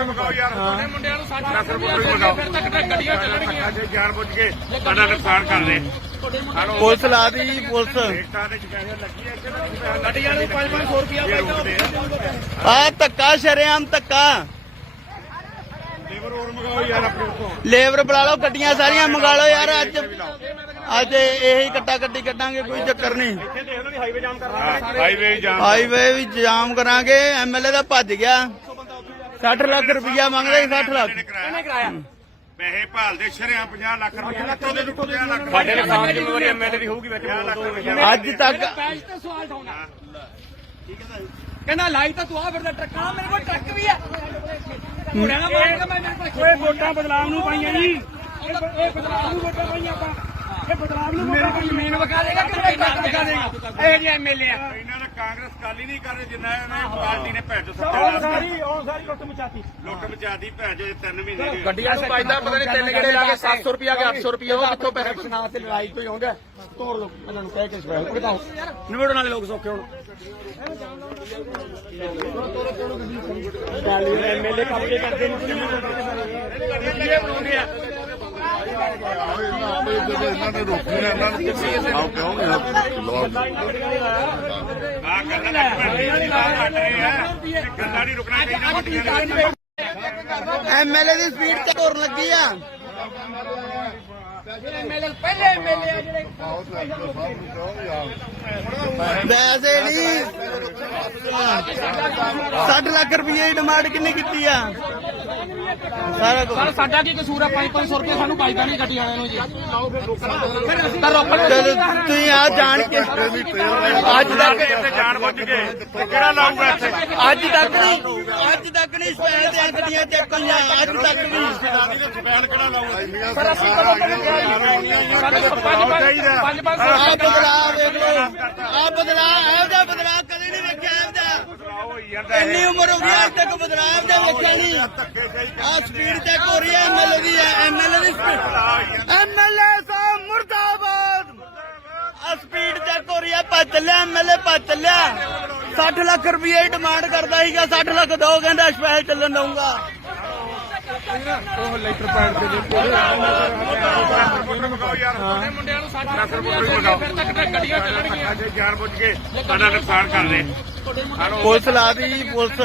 ਮਗਾਓ ਯਾਰ ਮੁੰਡਿਆਂ ਨੂੰ 60 ਲੱਖ ਰੁਪਏ ਮਗਾਓ ਫਿਰ ਤੱਕ ਗੱਡੀਆਂ ਚੱਲਣਗੀਆਂ ਜੇ ਜਾਣ ਬੁੱਝ ਕੇ ਸਾਡਾ ਨੁਕਸਾਨ ਕਰਦੇ ਪੁਲਿਸ ਲਾ ਦੀ ਪੁਲਿਸ ਗੱਡੀਆਂ ਨੂੰ 5-500 ਰੁਪਇਆ ਆ ਧੱਕਾ ਸ਼ਰੇਆਮ ਧੱਕਾ ਲੇਬਰ ਹੋਰ ਮਗਾਓ ਯਾਰ ਆਪਣੇ ਉੱਥੋਂ ਲੇਬਰ ਬੁਲਾ ਲਓ ਗੱਡੀਆਂ ਸਾਰੀਆਂ ਮੰਗਾ ਲਓ ਯਾਰ ਅੱਜ ਇਹੀ ਕੱਟਾ ਕੱਟੀ ਕੱਢਾਂਗੇ ਕੋਈ ਚੱਕਰ ਨਹੀਂ ਹਾਈਵੇ ਜਾਮ ਕਰਨਾ ਹਾਈਵੇ ਜਾਮ ਹਾਈਵੇ ਵੀ ਜਾਮ ਕਰਾਂਗੇ ਐਮਐਲਏ ਦਾ ਭੱਜ ਗਿਆ 60 ਲੱਖ ਰੁਪਇਆ ਮੰਗਦੇ 60 ਲੱਖ ਇਹਨੇ ਕਰਾਇਆ ਪੈਸੇ ਭਾਲਦੇ ਸ਼ਰਿਆਂ 50 ਲੱਖ ਰੁਪਏ ਲੱਖੋਂ ਦੇ 50 ਲੱਖ ਸਾਡੇ ਨੁਕਸਾਨ ਜ਼ਿੰਮੇਵਾਰੀ ਐਮਐਲਏ ਦੀ ਹੋਊਗੀ ਵਿੱਚ ਅੱਜ ਤੱਕ ਪੈਜ ਤੇ ਸਵਾਲ ਠਾਉਣਾ ਕਹਿੰਦਾ ਲਾਈ ਤਾਂ ਤੂੰ ਆ ਫਿਰਦਾ ਟਰੱਕਾਂ ਮੇਰੇ ਕੋਲ ਟਰੱਕ ਵੀ ਆ ਮੁੰਡਿਆਂ ਦਾ ਮਾਰ ਕੇ ਮੈਂ ਮੇਰੇ ਕੋਲ ਓਏ ਵੋਟਾਂ ਬਦਲਾਵ ਨੂੰ ਪਾਈਆਂ ਜੀ ਇਹ ਬਦਲਾਵ ਨੂੰ ਵੋਟਾਂ ਪਾਈਆਂ ਆਪਾਂ ਇਹ ਬਦਲਾਵ ਨੂੰ ਮੇਰੇ ਕੋਲ ਜ਼ਮੀਨ ਵਿਕਾ ਦੇਗਾ ਕਿ ਮੈਂ ਟਰੱਕ ਵਿਕਾ ਦੇਗਾ ਇਹ ਜੇ ਐਮਐਲਏ ਆ ਇਹਨਾਂ ਨੇ ਕਾਂਗਰਸ ਕਾਲੀ ਨਹੀਂ ਕਰ ਜਿੰਨਾ ਇਹਨਾਂ ਪਾਰਟੀ ਨੇ ਭੈਜੋ ਉਹ ਸਾਰੀ ਲੁੱਟ ਮਚਾਤੀ ਲੁੱਟ ਮਚਾਦੀ ਭੈਜੋ 3 ਮਹੀਨੇ ਦੀ ਗੱਡੀਆਂ ਨੂੰ ਪਾਈਦਾ ਪਤਾ ਨਹੀਂ ਤਿੰਨ ਗੇੜੇ ਲਾ ਕੇ 700 ਰੁਪਿਆ ਕਿ 800 ਰੁਪਿਆ ਉਹ ਕਿੱਥੋਂ ਪੈਸੇ ਨਾ ਤੇ ਲੜਾਈ ਕੋਈ ਆਉਂਦਾ ਤੋੜ ਲੋ ਇਹਨਾਂ ਨੂੰ ਕਹਿ ਕੇ ਸਪੈਸ਼ਲ ਭਗਤਾਓ ਨਿਬੜਨ ਵਾਲੇ ਲੋਕ ਸੌਖੇ ਹੁਣ ਐਮਐਲਏ ਕਬਜ਼ੇ ਕਰਦੇ ਨੇ ਗੱਡੀਆਂ ਬਣਾਉਂਦੇ ਆ ਇਹਨਾਂ ਨੇ ਰੋਕੀ ਨਾ ਇਹਨਾਂ ਨੂੰ ਆਓ ਕਿਉਂ ਆ ਗੱਲਾਂ ਨਹੀਂ ਰੁਕਣਾ ਚਾਹੀਦਾ ਐਮਐਲਏ ਦੀ ਸਪੀਡ ਤੇ ਤੁਰਨ ਲੱਗੀ ਆ ਪਹਿਲੇ ਐਮਐਲਏ ਆ ਜਿਹੜੇ ਆਓ ਤੇ ਸਾਹਿਬ ਨੂੰ ਕਹੋ ਯਾਰ ਵੈਸੇ ਨਹੀਂ 60 ਲੱਖ ਰੁਪਏ ਦੀ ਡਿਮਾਂਡ ਕਿੰਨੇ ਕੀਤੀ ਆ ਸਾਰਾ ਕੁਝ ਸਰ ਸਾਡਾ ਕੀ ਕਸੂਰ ਆ 500 ਰੁਪਏ ਸਾਨੂੰ ਪਾਈਦਾ ਨਹੀਂ ਗੱਡੀ ਵਾਲਿਆਂ ਨੂੰ ਜੀ ਤਾਂ ਰੋਕਣ ਚਲੋ ਤੁਸੀਂ ਆ ਜਾਣ ਕੇ ਅੱਜ ਤੱਕ ਇੱਥੇ ਜਾਣ ਬੁੱਝ ਕੇ ਕਿਹੜਾ ਲਾਊਗਾ ਇੱਥੇ ਅੱਜ ਤੱਕ ਨਹੀਂ ਸਪੈਲ ਦੀਆਂ ਗੱਡੀਆਂ ਚੈੱਕ ਹੋਈਆਂ ਅੱਜ ਤੱਕ ਨਹੀਂ ਸਪੈਲ ਕਿਹੜਾ ਲਾਊਗਾ ਪਰ ਅਸੀਂ ਕਦੋਂ ਆ ਬਦਲਾਅ ਵੇਖ ਲਓ ਆ ਬਦਲਾਅ ਇਹੋ ਜਿਹਾ ਬਦਲਾਅ ਕਦੇ ਨਹੀਂ ਵੇਖਿਆ ਇਹੋ ਜਿਹਾ ਹੋਈ ਜਾਂਦਾ ਇੰਨੀ ਉਮਰ ਹੋ ਗਈ ਅੱਜ ਤੱਕ ਬਦਲਾਅ ਇਹੋ ਜਿਹਾ ਵੇਖਿਆ ਨਹੀਂ ਆ ਸਪੀਡ ਚੈੱਕ ਹੋ ਰਹੀ ਹੈ ਐਮਐਲਏ ਦੀ ਐਮਐਲਏ ਦੀ ਸਪੀਡ ਐਮਐਲਏ ਸਾਹਿਬ ਮੁਰਦਾਬਾਦ ਆ ਸਪੀਡ ਚੈੱਕ ਹੋ ਰਹੀ ਹੈ ਭੱਜ ਚੱਲਿਆ ਐਮਐਲਏ ਭੱਜ ਚੱਲਿਆ 60 ਲੱਖ ਰੁਪਏ ਦੀ ਡਿਮਾਂਡ ਕਰਦਾ ਸੀਗਾ 60 ਲੱਖ ਦੋ ਕਹਿੰਦਾ ਸਪੈਸ਼ਲ ਚੱਲਣ ਦਊਂਗਾ ਉਹ ਲੈਟਰ ਪੈਡ ਤੇ ਮੁੰਡਿਆਂ ਨੂੰ 60 ਲੱਖ ਰੁਪਏ ਮਗਾਓ ਫਿਰ ਤੱਕ ਗੱਡੀਆਂ ਚੱਲਣਗੀਆਂ ਜੇ ਜਾਣ ਬੁੱਝ ਕੇ ਸਾਡਾ ਨੁਕਸਾਨ ਕਰਦੇ ਪੁਲਿਸ ਲਾ ਦੀ ਪੁਲਿਸ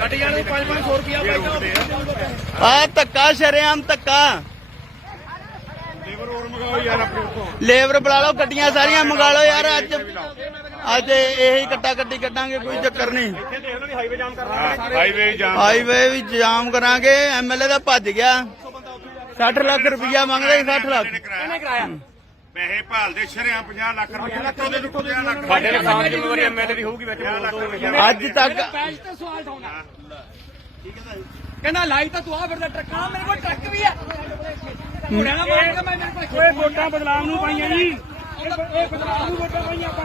ਗੱਡੀਆਂ ਨੂੰ 500 ਰੁਪਇਆ ਆ ਧੱਕਾ ਸ਼ਰੇਆਮ ਧੱਕਾ ਲੇਬਰ ਹੋਰ ਮਗਾਓ ਯਾਰ ਆਪਣੇ ਉੱਤੋਂ ਲੇਬਰ ਬੁਲਾ ਲਓ ਗੱਡੀਆਂ ਸਾਰੀਆਂ ਮੰਗਾ ਲਓ ਯਾਰ ਅੱਜ ਇਹੀ ਕੱਟਾ ਕੱਟੀ ਕੱਢਾਂਗੇ ਕੋਈ ਚੱਕਰ ਨਹੀਂ ਹਾਈਵੇ ਜਾਮ ਹਾਈਵੇ ਵੀ ਜਾਮ ਕਰਾਂਗੇ ਐਮਐਲਏ ਦਾ ਭੱਜ ਗਿਆ 60 ਲੱਖ ਰੁਪਇਆ ਮੰਗਦੇ 60 ਲੱਖ ਕਿਹਨੇ ਕਰਾਇਆ ਪੈਸੇ ਭਾਲਦੇ ਸ਼ਰਿਆਂ 50 ਲੱਖ ਰੁਪਏ ਸਾਡੇ ਨੁਕਸਾਨ ਜ਼ਿੰਮੇਵਾਰੀ ਐਮਐਲਏ ਦੀ ਹੋਊਗੀ ਵਿੱਚ ਅੱਜ ਤੱਕ ਪੈਜ ਤੇ ਸਵਾਲ ਠਾਉਣਾ ਕਹਿੰਦਾ ਲਾਈ ਤਾਂ ਤੂੰ ਆ ਫਿਰਦਾ ਟਰੱਕਾਂ ਮੇਰੇ ਕੋਲ ਟਰੱਕ ਵੀ ਆ ਮੁੰਡਿਆਂ ਨਾਲ ਮਾਰ ਕੇ ਮੈਂ ਮੇਰੇ ਕੋਲ ਓਏ ਵੋਟਾਂ ਬਦਲਾਵ ਨੂੰ ਪਾਈਆਂ ਜੀ ਇਹ ਬਦਲਾਵ ਨੂੰ ਵੋਟਾਂ ਪਾਈਆਂ ਆਪਾਂ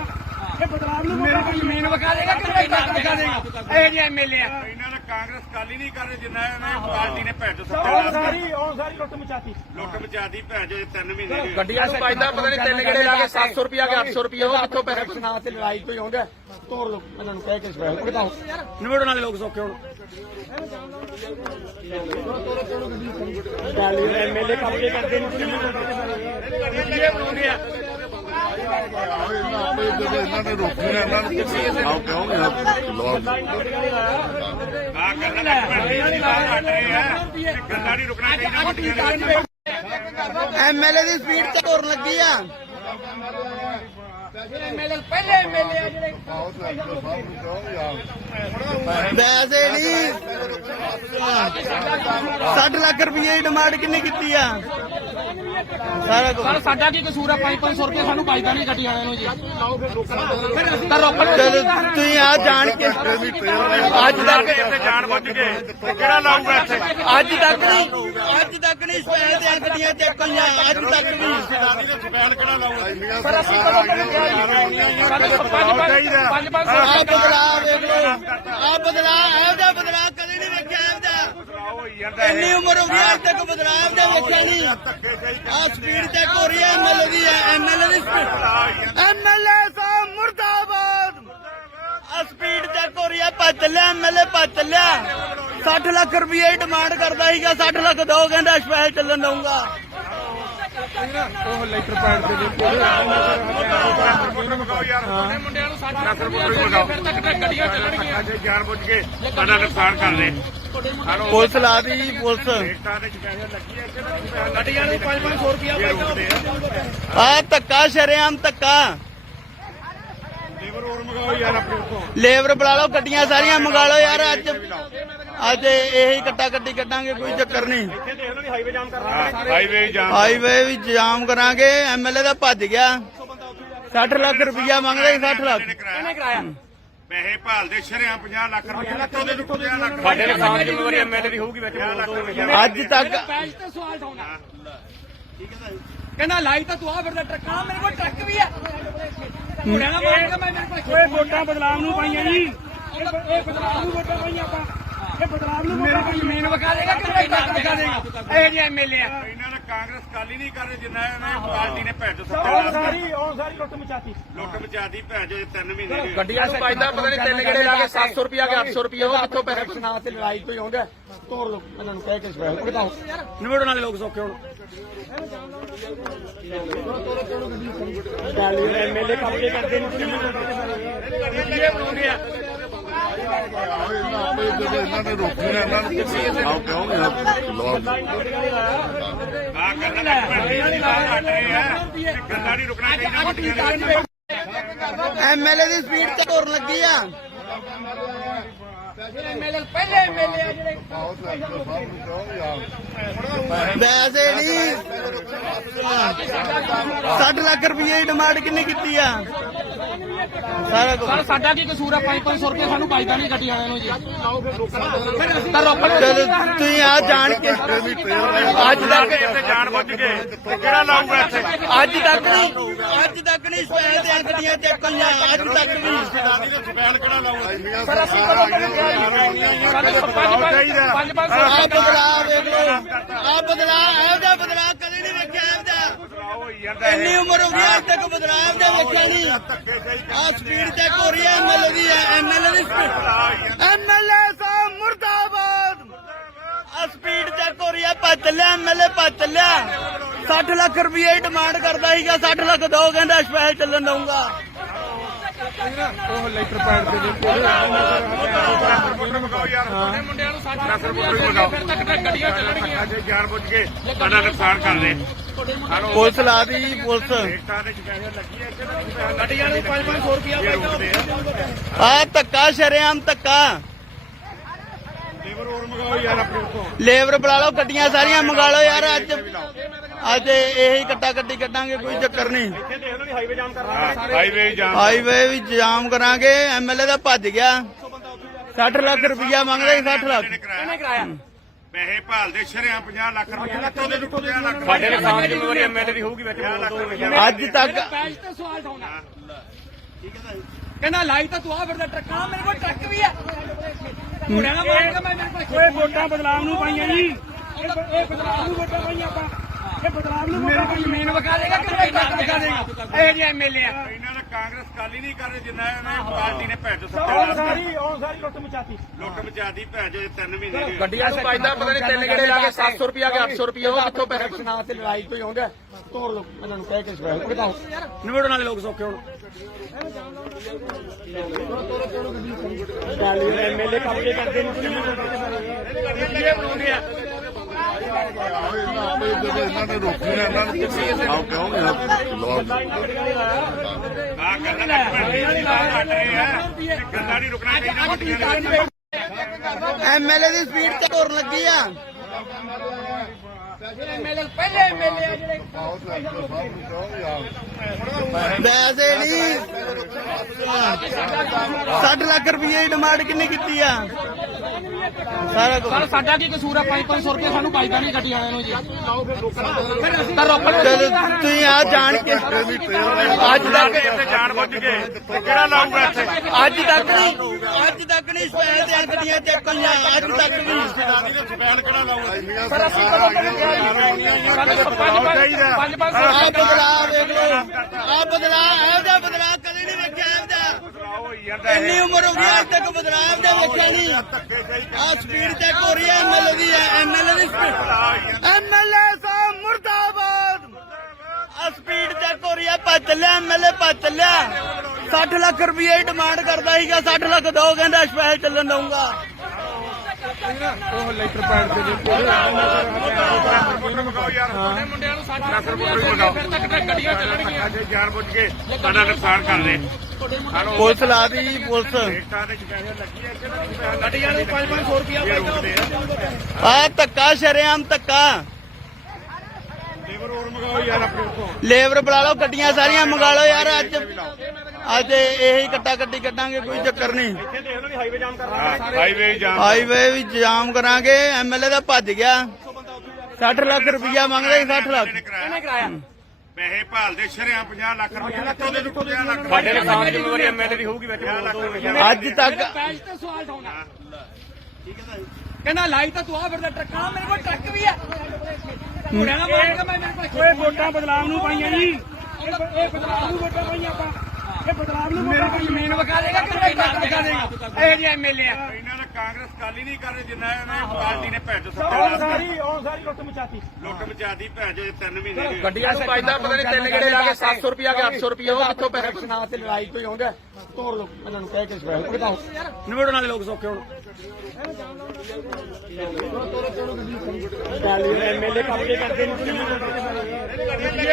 ਇਹ ਬਦਲਾਵ ਨੂੰ ਮੇਰੇ ਕੋਲ ਜ਼ਮੀਨ ਵਿਖਾ ਦੇਗਾ ਕਿ ਮੇਰੇ ਟਰੱਕ ਵਿਖਾ ਦੇਗਾ ਇਹ ਜਿਹੇ ਐਮਐਲਏ ਆ ਇਹਨਾਂ ਨੇ ਕਾਂਗਰਸ ਕਾਲੀ ਨਹੀਂ ਕਰਦੇ ਜਿੰਨਾ ਇਹਨਾਂ ਪਾਰਟੀ ਨੇ ਭੈਣ ਚੋ ਉਹ ਸਾਰੀ ਲੁੱਟ ਮਚਾਤੀ ਲੁੱਟ ਮਚਾਦੀ ਭੈਣ ਚੋ 3 ਮਹੀਨੇ ਦੀ ਗੱਡੀਆਂ ਨੂੰ ਪਾਈਦਾ ਪਤਾ ਨਹੀਂ ਤਿੰਨ ਗੇੜੇ ਲਾ ਕੇ 700 ਰੁਪਿਆ ਕੇ 800 ਰੁਪਿਆ ਉਹ ਕਿੱਥੋਂ ਪੈਸੇ ਸੁਣਾ ਤੇ ਲੜਾਈ ਤੋਂ ਹੀ ਆਉਂਦਾ ਤੋੜ ਲੋ ਇਹਨਾਂ ਨੂੰ ਕਹਿ ਕੇ ਸਵਾਲ ਬਤਾਓ ਨਿਬੜਨ ਵਾਲੇ ਲੋਕ ਸੌਖੇ ਹੁਣ ਐਮਐਲਏ ਕਬਜ਼ੇ ਕਰਦੇ ਨੇ ਇਹਨਾਂ ਨੇ ਰੋਕੀ ਨਾ ਇਹਨਾਂ ਨੂੰ ਆਓ ਕਹੋਗੇ ਆ ਕਰਨਾ ਗੱਲਾਂ ਨਹੀਂ ਰੁਕਣਾ ਚਾਹੀਦਾ ਐਮਐਲਏ ਦੀ ਸਪੀਡ ਤੇ ਤੁਰਨ ਲੱਗੀ ਆ ਪਹਿਲੇ ਐਮਐਲਏ ਆ ਜਿਹੜੇ ਆਓ ਤੇ ਸਾਹਿਬ ਨੂੰ ਕਹੋ ਯਾਰ ਵੈਸੇ ਨਹੀਂ 60 ਲੱਖ ਰੁਪਏ ਦੀ ਡਿਮਾਂਡ ਕਿੰਨੇ ਕੀਤੀ ਆ ਸਾਰਾ ਕੁਝ ਸਰ ਸਾਡਾ ਕੀ ਕਸੂਰ ਆ 500 ਰੁਪਏ ਸਾਨੂੰ ਪਾਈਦਾ ਨਹੀਂ ਗੱਡੀ ਵਾਲਿਆਂ ਨੂੰ ਜੀ ਤਾਂ ਰੋਕਣ ਚਲੋ ਤੁਸੀਂ ਆ ਜਾਣ ਕੇ ਅੱਜ ਤੱਕ ਇੱਥੇ ਜਾਣ ਬੁੱਝ ਕੇ ਕਿਹੜਾ ਲਾਊਗਾ ਇੱਥੇ ਅੱਜ ਤੱਕ ਨਹੀਂ ਸਪੈਲ ਦੀਆਂ ਗੱਡੀਆਂ ਚੈੱਕ ਹੋਈਆਂ ਅੱਜ ਤੱਕ ਨਹੀਂ ਸਪੈਲ ਕਿਹੜਾ ਲਾਊਗਾ ਪਰ ਅਸੀਂ ਕਦੋਂ ਸਾਡੇ ਆ ਬਦਲਾਅ ਵੇਖ ਲਓ ਆ ਬਦਲਾਅ ਇਹੋ ਜਿਹਾ ਬਦਲਾਅ ਕਦੇ ਨਹੀਂ ਵੇਖਿਆ ਇਹੋ ਜਿਹਾ ਹੋਈ ਜਾਂਦਾ ਇੰਨੀ ਉਮਰ ਹੋ ਗਈ ਅੱਜ ਤੱਕ ਬਦਲਾਅ ਇਹੋ ਜਿਹਾ ਵੇਖਿਆ ਨਹੀਂ ਆ ਸਪੀਡ ਚੈੱਕ ਹੋ ਰਹੀ ਹੈ ਐਮਐਲਏ ਦੀ ਐਮਐਲਏ ਦੀ ਸਪੀਡ ਐਮਐਲਏ ਸਾਹਿਬ ਮੁਰਦਾਬਾਦ ਆ ਸਪੀਡ ਚੈੱਕ ਹੋ ਰਹੀ ਹੈ ਭੱਜ ਚੱਲਿਆ ਐਮਐਲਏ ਭੱਜ ਚੱਲਿਆ 60 ਲੱਖ ਰੁਪਏ ਦੀ ਡਿਮਾਂਡ ਕਰਦਾ ਸੀਗਾ 60 ਲੱਖ ਦੋ ਕਹਿੰਦਾ ਸਪੈਸ਼ਲ ਚੱਲਣ ਦਊਂਗਾ ਉਹ ਲੈਟਰ ਪੈਡ ਤੇ ਮਗਾਓ ਯਾਰ ਮੁੰਡਿਆਂ ਨੂੰ 60 ਲੱਖ ਰੁਪਏ ਮਗਾਓ ਫਿਰ ਤੱਕ ਗੱਡੀਆਂ ਚੱਲਣਗੀਆਂ ਜੇ ਜਾਣ ਬੁੱਝ ਕੇ ਸਾਡਾ ਨੁਕਸਾਨ ਕਰਦੇ ਪੁਲਿਸ ਲਾ ਦੀ ਪੁਲਿਸ ਗੱਡੀਆਂ ਨੂੰ 500 ਰੁਪਇਆ ਆ ਧੱਕਾ ਸ਼ਰੇਆਮ ਧੱਕਾ ਲੇਬਰ ਹੋਰ ਮਗਾਓ ਯਾਰ ਆਪਣੇ ਉੱਤੋਂ ਲੇਬਰ ਬੁਲਾ ਲਓ ਗੱਡੀਆਂ ਸਾਰੀਆਂ ਮੰਗਾ ਲਓ ਯਾਰ ਅੱਜ ਇਹੀ ਕੱਟਾ ਕੱਟੀ ਕੱਢਾਂਗੇ ਕੋਈ ਚੱਕਰ ਨਹੀਂ ਹਾਈਵੇ ਜਾਮ ਹਾਈਵੇ ਵੀ ਜਾਮ ਕਰਾਂਗੇ ਐਮਐਲਏ ਦਾ ਭੱਜ ਗਿਆ 60 ਲੱਖ ਰੁਪਇਆ ਮੰਗਦੇ 60 ਲੱਖ ਕਿਹਨੇ ਕਰਾਇਆ ਪੈਸੇ ਭਾਲਦੇ ਸ਼ਰਿਆਂ 50 ਲੱਖ ਰੁਪਏ ਸਾਡੇ ਨੁਕਸਾਨ ਜ਼ਿੰਮੇਵਾਰੀ ਐਮਐਲਏ ਦੀ ਹੋਊਗੀ ਵਿੱਚ ਅੱਜ ਤੱਕ ਪੈਜ ਤੇ ਸਵਾਲ ਠਾਉਣਾ ਕਹਿੰਦਾ ਲਾਈ ਤਾਂ ਤੂੰ ਆ ਫਿਰਦਾ ਟਰੱਕਾਂ ਮੇਰੇ ਕੋਲ ਟਰੱਕ ਵੀ ਆ ਮੁੰਡਿਆਂ ਨਾਲ ਮਾਰ ਕੇ ਮੈਂ ਮੇਰੇ ਕੋਲ ਓਏ ਵੋਟਾਂ ਬਦਲਾਵ ਨੂੰ ਪਾਈਆਂ ਜੀ ਇਹ ਬਦਲਾਵ ਨੂੰ ਵੋਟਾਂ ਪਾਈਆਂ ਆਪਾਂ ਇਹ ਬਦਲਾਵ ਨੂੰ ਮੇਰੇ ਕੋਲ ਜ਼ਮੀਨ ਵਿਖਾ ਦੇਗਾ ਕਿ ਮੇਰੇ ਟਰੱਕ ਵਿਖਾ ਦੇਗਾ ਇਹ ਜਿਹੇ ਐਮਐਲਏ ਆ ਇਹਨਾਂ ਨੇ ਕਾਂਗਰਸ ਕਾਲੀ ਨਹੀਂ ਕਰਦੇ ਜਿੰਨਾ ਇਹਨਾਂ ਪਾਰਟੀ ਨੇ ਭੈਣ ਚੋ ਉਹ ਸਾਰੀ ਲੁੱਟ ਮਚਾਤੀ ਲੁੱਟ ਮਚਾਦੀ ਭੈਣ ਚੋ 3 ਮਹੀਨੇ ਦੀ ਗੱਡੀਆਂ ਨੂੰ ਪਾਈਦਾ ਪਤਾ ਨਹੀਂ ਤਿੰਨ ਗੇੜੇ ਲਾ ਕੇ 700 ਰੁਪਿਆ ਕੇ 800 ਰੁਪਿਆ ਉਹ ਕਿੱਥੋਂ ਪੈਸੇ ਸੁਣਾ ਤੇ ਲੜਾਈ ਤੋਂ ਹੀ ਆਉਂਦਾ ਤੋੜ ਲੋ ਇਹਨਾਂ ਨੂੰ ਕਹਿ ਕੇ ਸਵਾਲ ਬਤਾਓ ਨਿਬੜਨ ਵਾਲੇ ਲੋਕ ਸੌਖੇ ਹੁਣ ਐਮਐਲਏ ਕਬਜ਼ੇ ਕਰਦੇ ਨੇ ਇਹਨਾਂ ਨੇ ਰੋਕੀ ਨਾ ਇਹਨਾਂ ਨੂੰ ਆਓ ਕਹੋਗੇ ਆ ਕਰਨਾ ਗੱਲਾਂ ਨਹੀਂ ਰੁਕਣਾ ਚਾਹੀਦਾ ਐਮਐਲਏ ਦੀ ਸਪੀਡ ਤੇ ਤੁਰਨ ਲੱਗੀ ਆ ਵੈਸੇ ਨਹੀਂ 60 ਲੱਖ ਰੁਪਏ ਦੀ ਡਿਮਾਂਡ ਕਿੰਨੇ ਕੀਤੀ ਆ ਸਾਰਾ ਕੁਝ ਸਰ ਸਾਡਾ ਕੀ ਕਸੂਰ ਹੈ 500 ਰੁਪਏ ਸਾਨੂੰ ਪਾਈਦਾ ਨਹੀਂ ਗੱਡੀ ਵਾਲਿਆਂ ਨੂੰ ਜੀ ਚਲੋ ਤੁਸੀਂ ਆ ਜਾਣ ਕੇ ਅੱਜ ਤੱਕ ਇੱਥੇ ਜਾਣ ਬੁੱਝ ਕੇ ਕਿਹੜਾ ਲਾਊਗਾ ਇੱਥੇ ਅੱਜ ਤੱਕ ਨਹੀਂ ਸਪੈਲ ਦੀਆਂ ਗੱਡੀਆਂ ਚੱਕੀਆਂ ਅੱਜ ਤੱਕ ਵੀ ਸਪੈਲ ਕਿਹੜਾ ਲਾਊਗਾ ਸਰ ਅਸੀਂ ਕਦੋਂ ਆ ਬਦਲਾਅ ਵੇਖ ਲਓ ਆ ਬਦਲਾਅ ਇਹੋ ਜਿਹਾ ਬਦਲਾਅ ਕਦੇ ਨਹੀਂ ਵੇਖਿਆ ਇੰਨੀ ਉਮਰ ਹੋ ਗਈ ਅੱਜ ਤੱਕ ਬਦਲਾਅ ਇਹੋ ਜਿਹਾ ਵੇਖਿਆ ਨਹੀਂ ਆ ਸਪੀਡ ਚੈੱਕ ਹੋ ਰਹੀ ਹੈ ਐਮਐਲਏ ਦੀ ਐਮਐਲਏ ਦੀ ਸਪੀਡ ਐਮਐਲਏ ਸਾਹਿਬ ਮੁਰਦਾਬਾਦ ਆ ਸਪੀਡ ਚੈੱਕ ਹੋ ਰਹੀ ਹੈ ਭੱਜ ਚੱਲਿਆ ਐਮਐਲਏ ਭੱਜ ਚੱਲਿਆ 60 ਲੱਖ ਰੁਪਏ ਡਿਮਾਂਡ ਕਰਦਾ ਸੀਗਾ 60 ਲੱਖ ਦੋ ਕਹਿੰਦਾ ਸਪੈਲ ਚੱਲਣ ਦਊਗਾ ਉਹ ਲੈਟਰ ਪੈਡ ਦੇ ਵਿੱਚ ਮੁੰਡਿਆਂ ਨੂੰ 60 ਲੱਖ ਰੁਪਏ ਫਿਰ ਤੱਕ ਗੱਡੀਆਂ ਚੱਲਣਗੀਆਂ ਅੱਜ ਜਾਣ ਬੁੱਝ ਕੇ ਸਾਡਾ ਨੁਕਸਾਨ ਕਰਦੇ ਪੁਲਿਸ ਲਾ ਦੀ ਪੁਲਿਸ ਗੱਡੀਆਂ ਨੂੰ 500 ਰੁਪਏ ਆ ਧੱਕਾ ਸ਼ਰੇਆਮ ਧੱਕਾ ਲੇਬਰ ਹੋਰ ਮੰਗਾਓ ਯਾਰ ਆਪਣੇ ਉੱਤੋਂ ਲੇਬਰ ਬੁਲਾ ਲਓ ਗੱਡੀਆਂ ਸਾਰੀਆਂ ਮੰਗਾ ਲਓ ਯਾਰ ਅੱਜ ਇਹੀ ਕੱਟਾ ਕੱਟੀ ਕੱਢਾਂਗੇ ਕੋਈ ਚੱਕਰ ਨਹੀਂ ਹਾਈਵੇ ਜਾਮ ਹਾਈਵੇ ਵੀ ਜਾਮ ਕਰਾਂਗੇ ਐਮਐਲਏ ਦਾ ਭੱਜ ਗਿਆ 60 ਲੱਖ ਰੁਪਇਆ ਮੰਗਦਾ ਸੀ 60 ਲੱਖ ਕਿਹਨੇ ਕਰਾਇਆ ਪੈਸੇ ਭਾਲਦੇ ਸ਼ਰਿਆਂ 50 ਲੱਖ ਰੁਪਏ ਦੇ ਲੁੱਟੋ 50 ਲੱਖ ਸਾਡੇ ਨੁਕਸਾਨ ਜ਼ਿੰਮੇਵਾਰੀ ਐਮਐਲਏ ਦੀ ਹੋਊਗੀ ਵਿੱਚ ਅੱਜ ਤੱਕ ਪੈਜ ਤੇ ਸਵਾਲ ਠਾਉਣਾ ਕਹਿੰਦਾ ਲਾਈ ਤਾਂ ਤੂੰ ਆ ਫਿਰਦਾ ਟਰੱਕਾਂ ਮੇਰੇ ਕੋਲ ਟਰੱਕ ਵੀ ਆ ਮੁੰਡਿਆਂ ਨਾਲ ਮਾਰੇਗਾ ਮੈਂ ਮੇਰੇ ਕੋਲ ਓਏ ਵੋਟਾਂ ਬਦਲਾਵ ਨੂੰ ਪਾਈਆਂ ਜੀ ਇਹ ਬਦਲਾਵ ਨੂੰ ਵੋਟਾਂ ਪਾਈਆਂ ਆਪਾਂ ਇਹ ਬਦਲਾਵ ਨੂੰ ਮੇਰੇ ਕੋਲ ਜ਼ਮੀਨ ਵਿਕਾ ਦੇਗਾ ਕਿ ਕੋਈ ਟਰੱਕ ਵਿਕਾ ਦੇਗਾ ਇਹ ਜਿਹੇ ਐਮਐਲਏ ਆ ਇਹਨਾਂ ਨੇ ਕਾਂਗਰਸ ਕਾਲੀ ਨਹੀਂ ਕਰ ਰਹੇ ਜਿੰਨਾ ਇਹਨਾਂ ਪਾਰਟੀ ਨੇ ਭੈਜੋ ਉਹ ਸਾਰੀ ਲੁੱਟ ਮਚਾਤੀ ਲੁੱਟ ਮਚਾਤੀ ਭੈਜੋ 3 ਮਹੀਨੇ ਦੀ ਗੱਡੀਆਂ ਨੂੰ ਪਾਈਦਾ ਪਤਾ ਨਹੀਂ ਤਿੰਨ ਗੇੜੇ ਲਾ ਕੇ 700 ਰੁਪਿਆ ਕੇ 800 ਰੁਪਿਆ ਉਹ ਕਿੱਥੋਂ ਪੈਸੇ ਨਾ ਤੇ ਲੜਾਈ ਕੋਈ ਆਉਂਦਾ ਤੋੜ ਲੋ ਇਹਨਾਂ ਨੂੰ ਕਹਿ ਕੇ ਸਵਾਲ ਬਤਾਓ ਨਿਬੜਨ ਵਾਲੇ ਲੋਕ ਸੌਖੇ ਹੁਣ ਐਮਐਲਏ ਕਬਜ਼ੇ ਕਰਦੇ ਨੇ ਇਹ ਬਣਾਉਂਦੇ ਆ ਇਹਨਾਂ ਨੇ ਰੋਕੀ ਨਾ ਇਹਨਾਂ ਨੂੰ ਆਓ ਕਹੋਗੇ ਆ ਕਰਨਾ ਗੱਲਾਂ ਨਹੀਂ ਰੁਕਣਾ ਚਾਹੀਦਾ ਐਮਐਲਏ ਦੀ ਸਪੀਡ ਤੇ ਤੁਰਨ ਲੱਗੀ ਆ ਐਮਐਲਏ ਪਹਿਲੇ ਐਮਐਲਏ ਆ ਜਿਹੜੇ ਵੈਸੇ ਨਹੀਂ 60 ਲੱਖ ਰੁਪਏ ਦੀ ਡਿਮਾਂਡ ਕਿੰਨੇ ਕੀਤੀ ਆ ਸਾਰਾ ਕੁਝ ਸਰ ਸਾਡਾ ਕੀ ਕਸੂਰ ਹੈ 500 ਰੁਪਏ ਸਾਨੂੰ ਪਾਈਦਾ ਨਹੀਂ ਗੱਡੀ ਵਾਲਿਆਂ ਨੂੰ ਜੀ ਤਾਂ ਰੋਕਣ ਚਲੋ ਤੁਸੀਂ ਆ ਜਾਣ ਕੇ ਅੱਜ ਤੱਕ ਇੱਥੇ ਜਾਣ ਬੁੱਝ ਕੇ ਕਿਹੜਾ ਲਾਊਗਾ ਇੱਥੇ ਅੱਜ ਤੱਕ ਨਹੀਂ ਸਪੈਲ ਦੀਆਂ ਗੱਡੀਆਂ ਚੱਕੀਆਂ ਅੱਜ ਤੱਕ ਵੀ ਸਪੈਲ ਕਿਹੜਾ ਲਾਊਗਾ ਸਰ ਅਸੀਂ ਕਦੋਂ ਆ ਬਦਲਾਅ ਵੇਖ ਲਓ ਆ ਬਦਲਾਅ ਇਹੋ ਜਿਹਾ ਬਦਲਾਅ ਕਦੇ ਨਹੀਂ ਵੇਖਿਆ ਇੰਨੀ ਉਮਰ ਹੋ ਗਈ ਅੱਜ ਤੱਕ ਬਦਲਾਅ ਇਹੋ ਜਿਹਾ ਵੇਖਿਆ ਨਹੀਂ ਆ ਸਪੀਡ ਚੈੱਕ ਹੋ ਰਹੀ ਹੈ ਐਮਐਲਏ ਦੀ ਐਮਐਲਏ ਦੀ ਸਪੀਡ ਐਮਐਲਏ ਸਾਹਿਬ ਮੁਰਦਾਬਾਦ ਆ ਸਪੀਡ ਚੈੱਕ ਹੋ ਰਹੀ ਹੈ ਭੱਜ ਚੱਲਿਆ ਐਮਐਲਏ ਭੱਜ ਚੱਲਿਆ 60 ਲੱਖ ਰੁਪਏ ਦੀ ਡਿਮਾਂਡ ਕਰਦਾ ਸੀਗਾ 60 ਲੱਖ ਦੋ ਕਹਿੰਦਾ ਸਪੈਲ ਚੱਲਣ ਦਊਗਾ ਉਹ ਲੈਟਰ ਪੈਡ ਦੇ ਵਿੱਚ ਮੰਗਾਓ ਯਾਰ ਮੁੰਡਿਆਂ ਨੂੰ 60 ਲੱਖ ਰੁਪਏ ਫਿਰ ਤੱਕ ਗੱਡੀਆਂ ਚੱਲਣਗੀਆਂ ਅੱਜ ਜਾਣ ਬੁੱਝ ਕੇ ਸਾਡਾ ਨੁਕਸਾਨ ਕਰਦੇ ਪੁਲਿਸ ਲਾ ਦੀ ਪੁਲਿਸ ਗੱਡੀਆਂ ਨੂੰ 500 ਰੁਪਿਆ ਆ ਧੱਕਾ ਸ਼ਰੇਆਮ ਧੱਕਾ ਲੇਬਰ ਹੋਰ ਮੰਗਾਓ ਯਾਰ ਆਪਣੇ ਉੱਤੋਂ ਲੇਬਰ ਬੁਲਾ ਲਓ ਗੱਡੀਆਂ ਸਾਰੀਆਂ ਮੰਗਾ ਲਓ ਯਾਰ ਅੱਜ ਇਹੀ ਕੱਟਾ ਕੱਟੀ ਕੱਢਾਂਗੇ ਕੋਈ ਚੱਕਰ ਨਹੀਂ ਹਾਈਵੇ ਜਾਮ ਹਾਈਵੇ ਵੀ ਜਾਮ ਕਰਾਂਗੇ ਐਮਐਲਏ ਦਾ ਭੱਜ ਗਿਆ 60 ਲੱਖ ਰੁਪਇਆ ਮੰਗਦਾ ਸੀ 60 ਲੱਖ ਕਿਹਨੇ ਕਰਾਇਆ ਪੈਸੇ ਭਾਲਦੇ ਸ਼ਰਿਆਂ 50 ਲੱਖ ਰੁਪਏ ਦੇ ਲੁੱਟੋ 50 ਲੱਖ ਸਾਡੇ ਨੁਕਸਾਨ ਜ਼ਿੰਮੇਵਾਰੀ ਐਮਐਲਏ ਦੀ ਹੋਊਗੀ ਵਿੱਚ ਅੱਜ ਤੱਕ ਪੈਜ ਤੇ ਸਵਾਲ ਠਾਉਣਾ ਕਹਿੰਦਾ ਲਾਈ ਤਾਂ ਤੂੰ ਆ ਫਿਰਦਾ ਟਰੱਕਾਂ ਮੇਰੇ ਕੋਲ ਟਰੱਕ ਵੀ ਆ ਮੁੰਡਿਆਂ ਨਾਲ ਮਾਰੇਗਾ ਮੈਂ ਮੇਰੇ ਕੋਲ ਓਏ ਵੋਟਾਂ ਬਦਲਾਵ ਨੂੰ ਪਾਈਆਂ ਜੀ ਇਹ ਬਦਲਾਵ ਨੂੰ ਵੋਟਾਂ ਪਾਈਆਂ ਆਪਾਂ ਇਹ ਬਦਲਾਵ ਨੂੰ ਮੇਰੇ ਕੋਲ ਜ਼ਮੀਨ ਵਿਕਾ ਦੇਗਾ ਕਿ ਕੋਈ ਟਰੱਕ ਵਿਕਾ ਦੇਗਾ ਇਹ ਜਿਹੇ ਐਮਐਲਏ ਆ ਇਹਨਾਂ ਨੇ ਕਾਂਗਰਸ ਗੱਲ ਹੀ ਨਹੀਂ ਕਰ ਰਹੀ ਜਿੰਨਾ ਇਹਨਾਂ ਪਾਰਟੀ ਨੇ ਭੈਜ ਉਹ ਸੱਤਾ ਸਾਰੀ ਲੁੱਟ ਮਚਾਤੀ ਲੁੱਟ ਮਚਾਤੀ ਭੈਜ 3 ਮਹੀਨੇ ਦੀ ਗੱਡੀਆਂ ਨੂੰ ਪਾਈਦਾ ਪਤਾ ਨਹੀਂ ਤਿੰਨ ਗੇੜੇ ਲਾ ਕੇ 700 ਰੁਪਿਆ ਕਿ 800 ਰੁਪਿਆ ਉਹ ਕਿੱਥੋਂ ਪੈਸੇ ਨਾ ਤੇ ਲੜਾਈ ਕੋਈ ਆਉਂਦਾ ਤੋੜ ਲੋ ਇਹਨਾਂ ਨੂੰ ਕਹਿ ਕੇ ਸਪੈਸ਼ਲ ਬਤਾਓ ਨਿਬੜਨ ਵਾਲੇ ਲੋਕ ਸੌਖੇ ਹੁਣ ਐਮਐਲਏ ਕੰਮ ਕੇ ਕਰਦੇ ਨੇ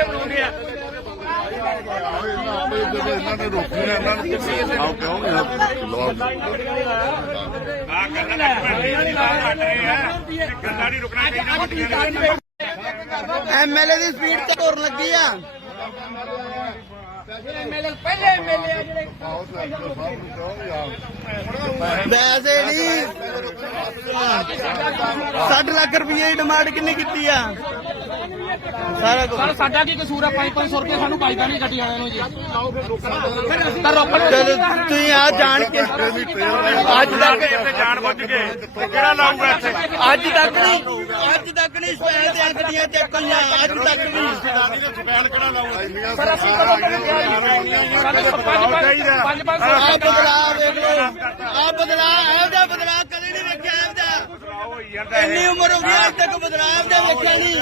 ਬਣਾਉਂਦੇ ਆ ਜਦੋਂ ਇਹਨਾਂ ਨੇ ਰੋਕੀ ਨਾ ਇਹਨਾਂ ਨੂੰ ਆਓ ਕਹੋਗੇ ਆ ਗੱਲਾਂ ਗੱਲਾਂ ਨਹੀਂ ਰੁਕਣਾ ਚਾਹੀਦਾ ਐਮਐਲਏ ਦੀ ਸਪੀਡ ਤੇ ਤੁਰਨ ਲੱਗੀ ਆ ਵੈਸੇ ਨਹੀਂ 60 ਲੱਖ ਰੁਪਏ ਦੀ ਡਿਮਾਂਡ ਕਿੰਨੀ ਕੀਤੀ ਆ ਸਾਰਾ ਕੁਝ ਸਰ ਸਾਡਾ ਕੀ ਕਸੂਰ ਆ 500 ਰੁਪਏ ਸਾਨੂੰ ਪਾਈਦਾ ਨਹੀਂ ਗੱਡੀ ਵਾਲਿਆਂ ਨੂੰ ਜੀ ਤਾਂ ਰੋਕਣ ਚਲੋ ਤੁਸੀਂ ਆ ਜਾਣ ਕੇ ਅੱਜ ਤੱਕ ਇੱਥੇ ਜਾਣ ਬੁੱਝ ਕੇ ਕਿਹੜਾ ਲਾਊਗਾ ਇੱਥੇ ਅੱਜ ਤੱਕ ਨਹੀਂ ਸਪੈਲ ਦੀਆਂ ਗੱਡੀਆਂ ਚੱਕੀਆਂ ਅੱਜ ਤੱਕ ਨਹੀਂ ਸਪੈਲ ਕਿਹੜਾ ਲਾਊਗਾ ਸਰ ਅਸੀਂ ਕਦੋਂ ਤੱਕ ਆ ਬਦਲਾਅ ਵੇਖ ਲਓ ਆ ਬਦਲਾਅ ਇਹੋ ਜਿਹਾ ਬਦਲਾਅ ਕਦੇ ਨਹੀਂ ਵੇਖਿਆ ਇਹਦਾ ਇੰਨੀ ਉਮਰ ਹੋ ਗਈ ਅੱਜ ਤੱਕ ਬਦਲਾਅ ਇਹਦਾ ਵੇਖਿਆ ਨਹੀਂ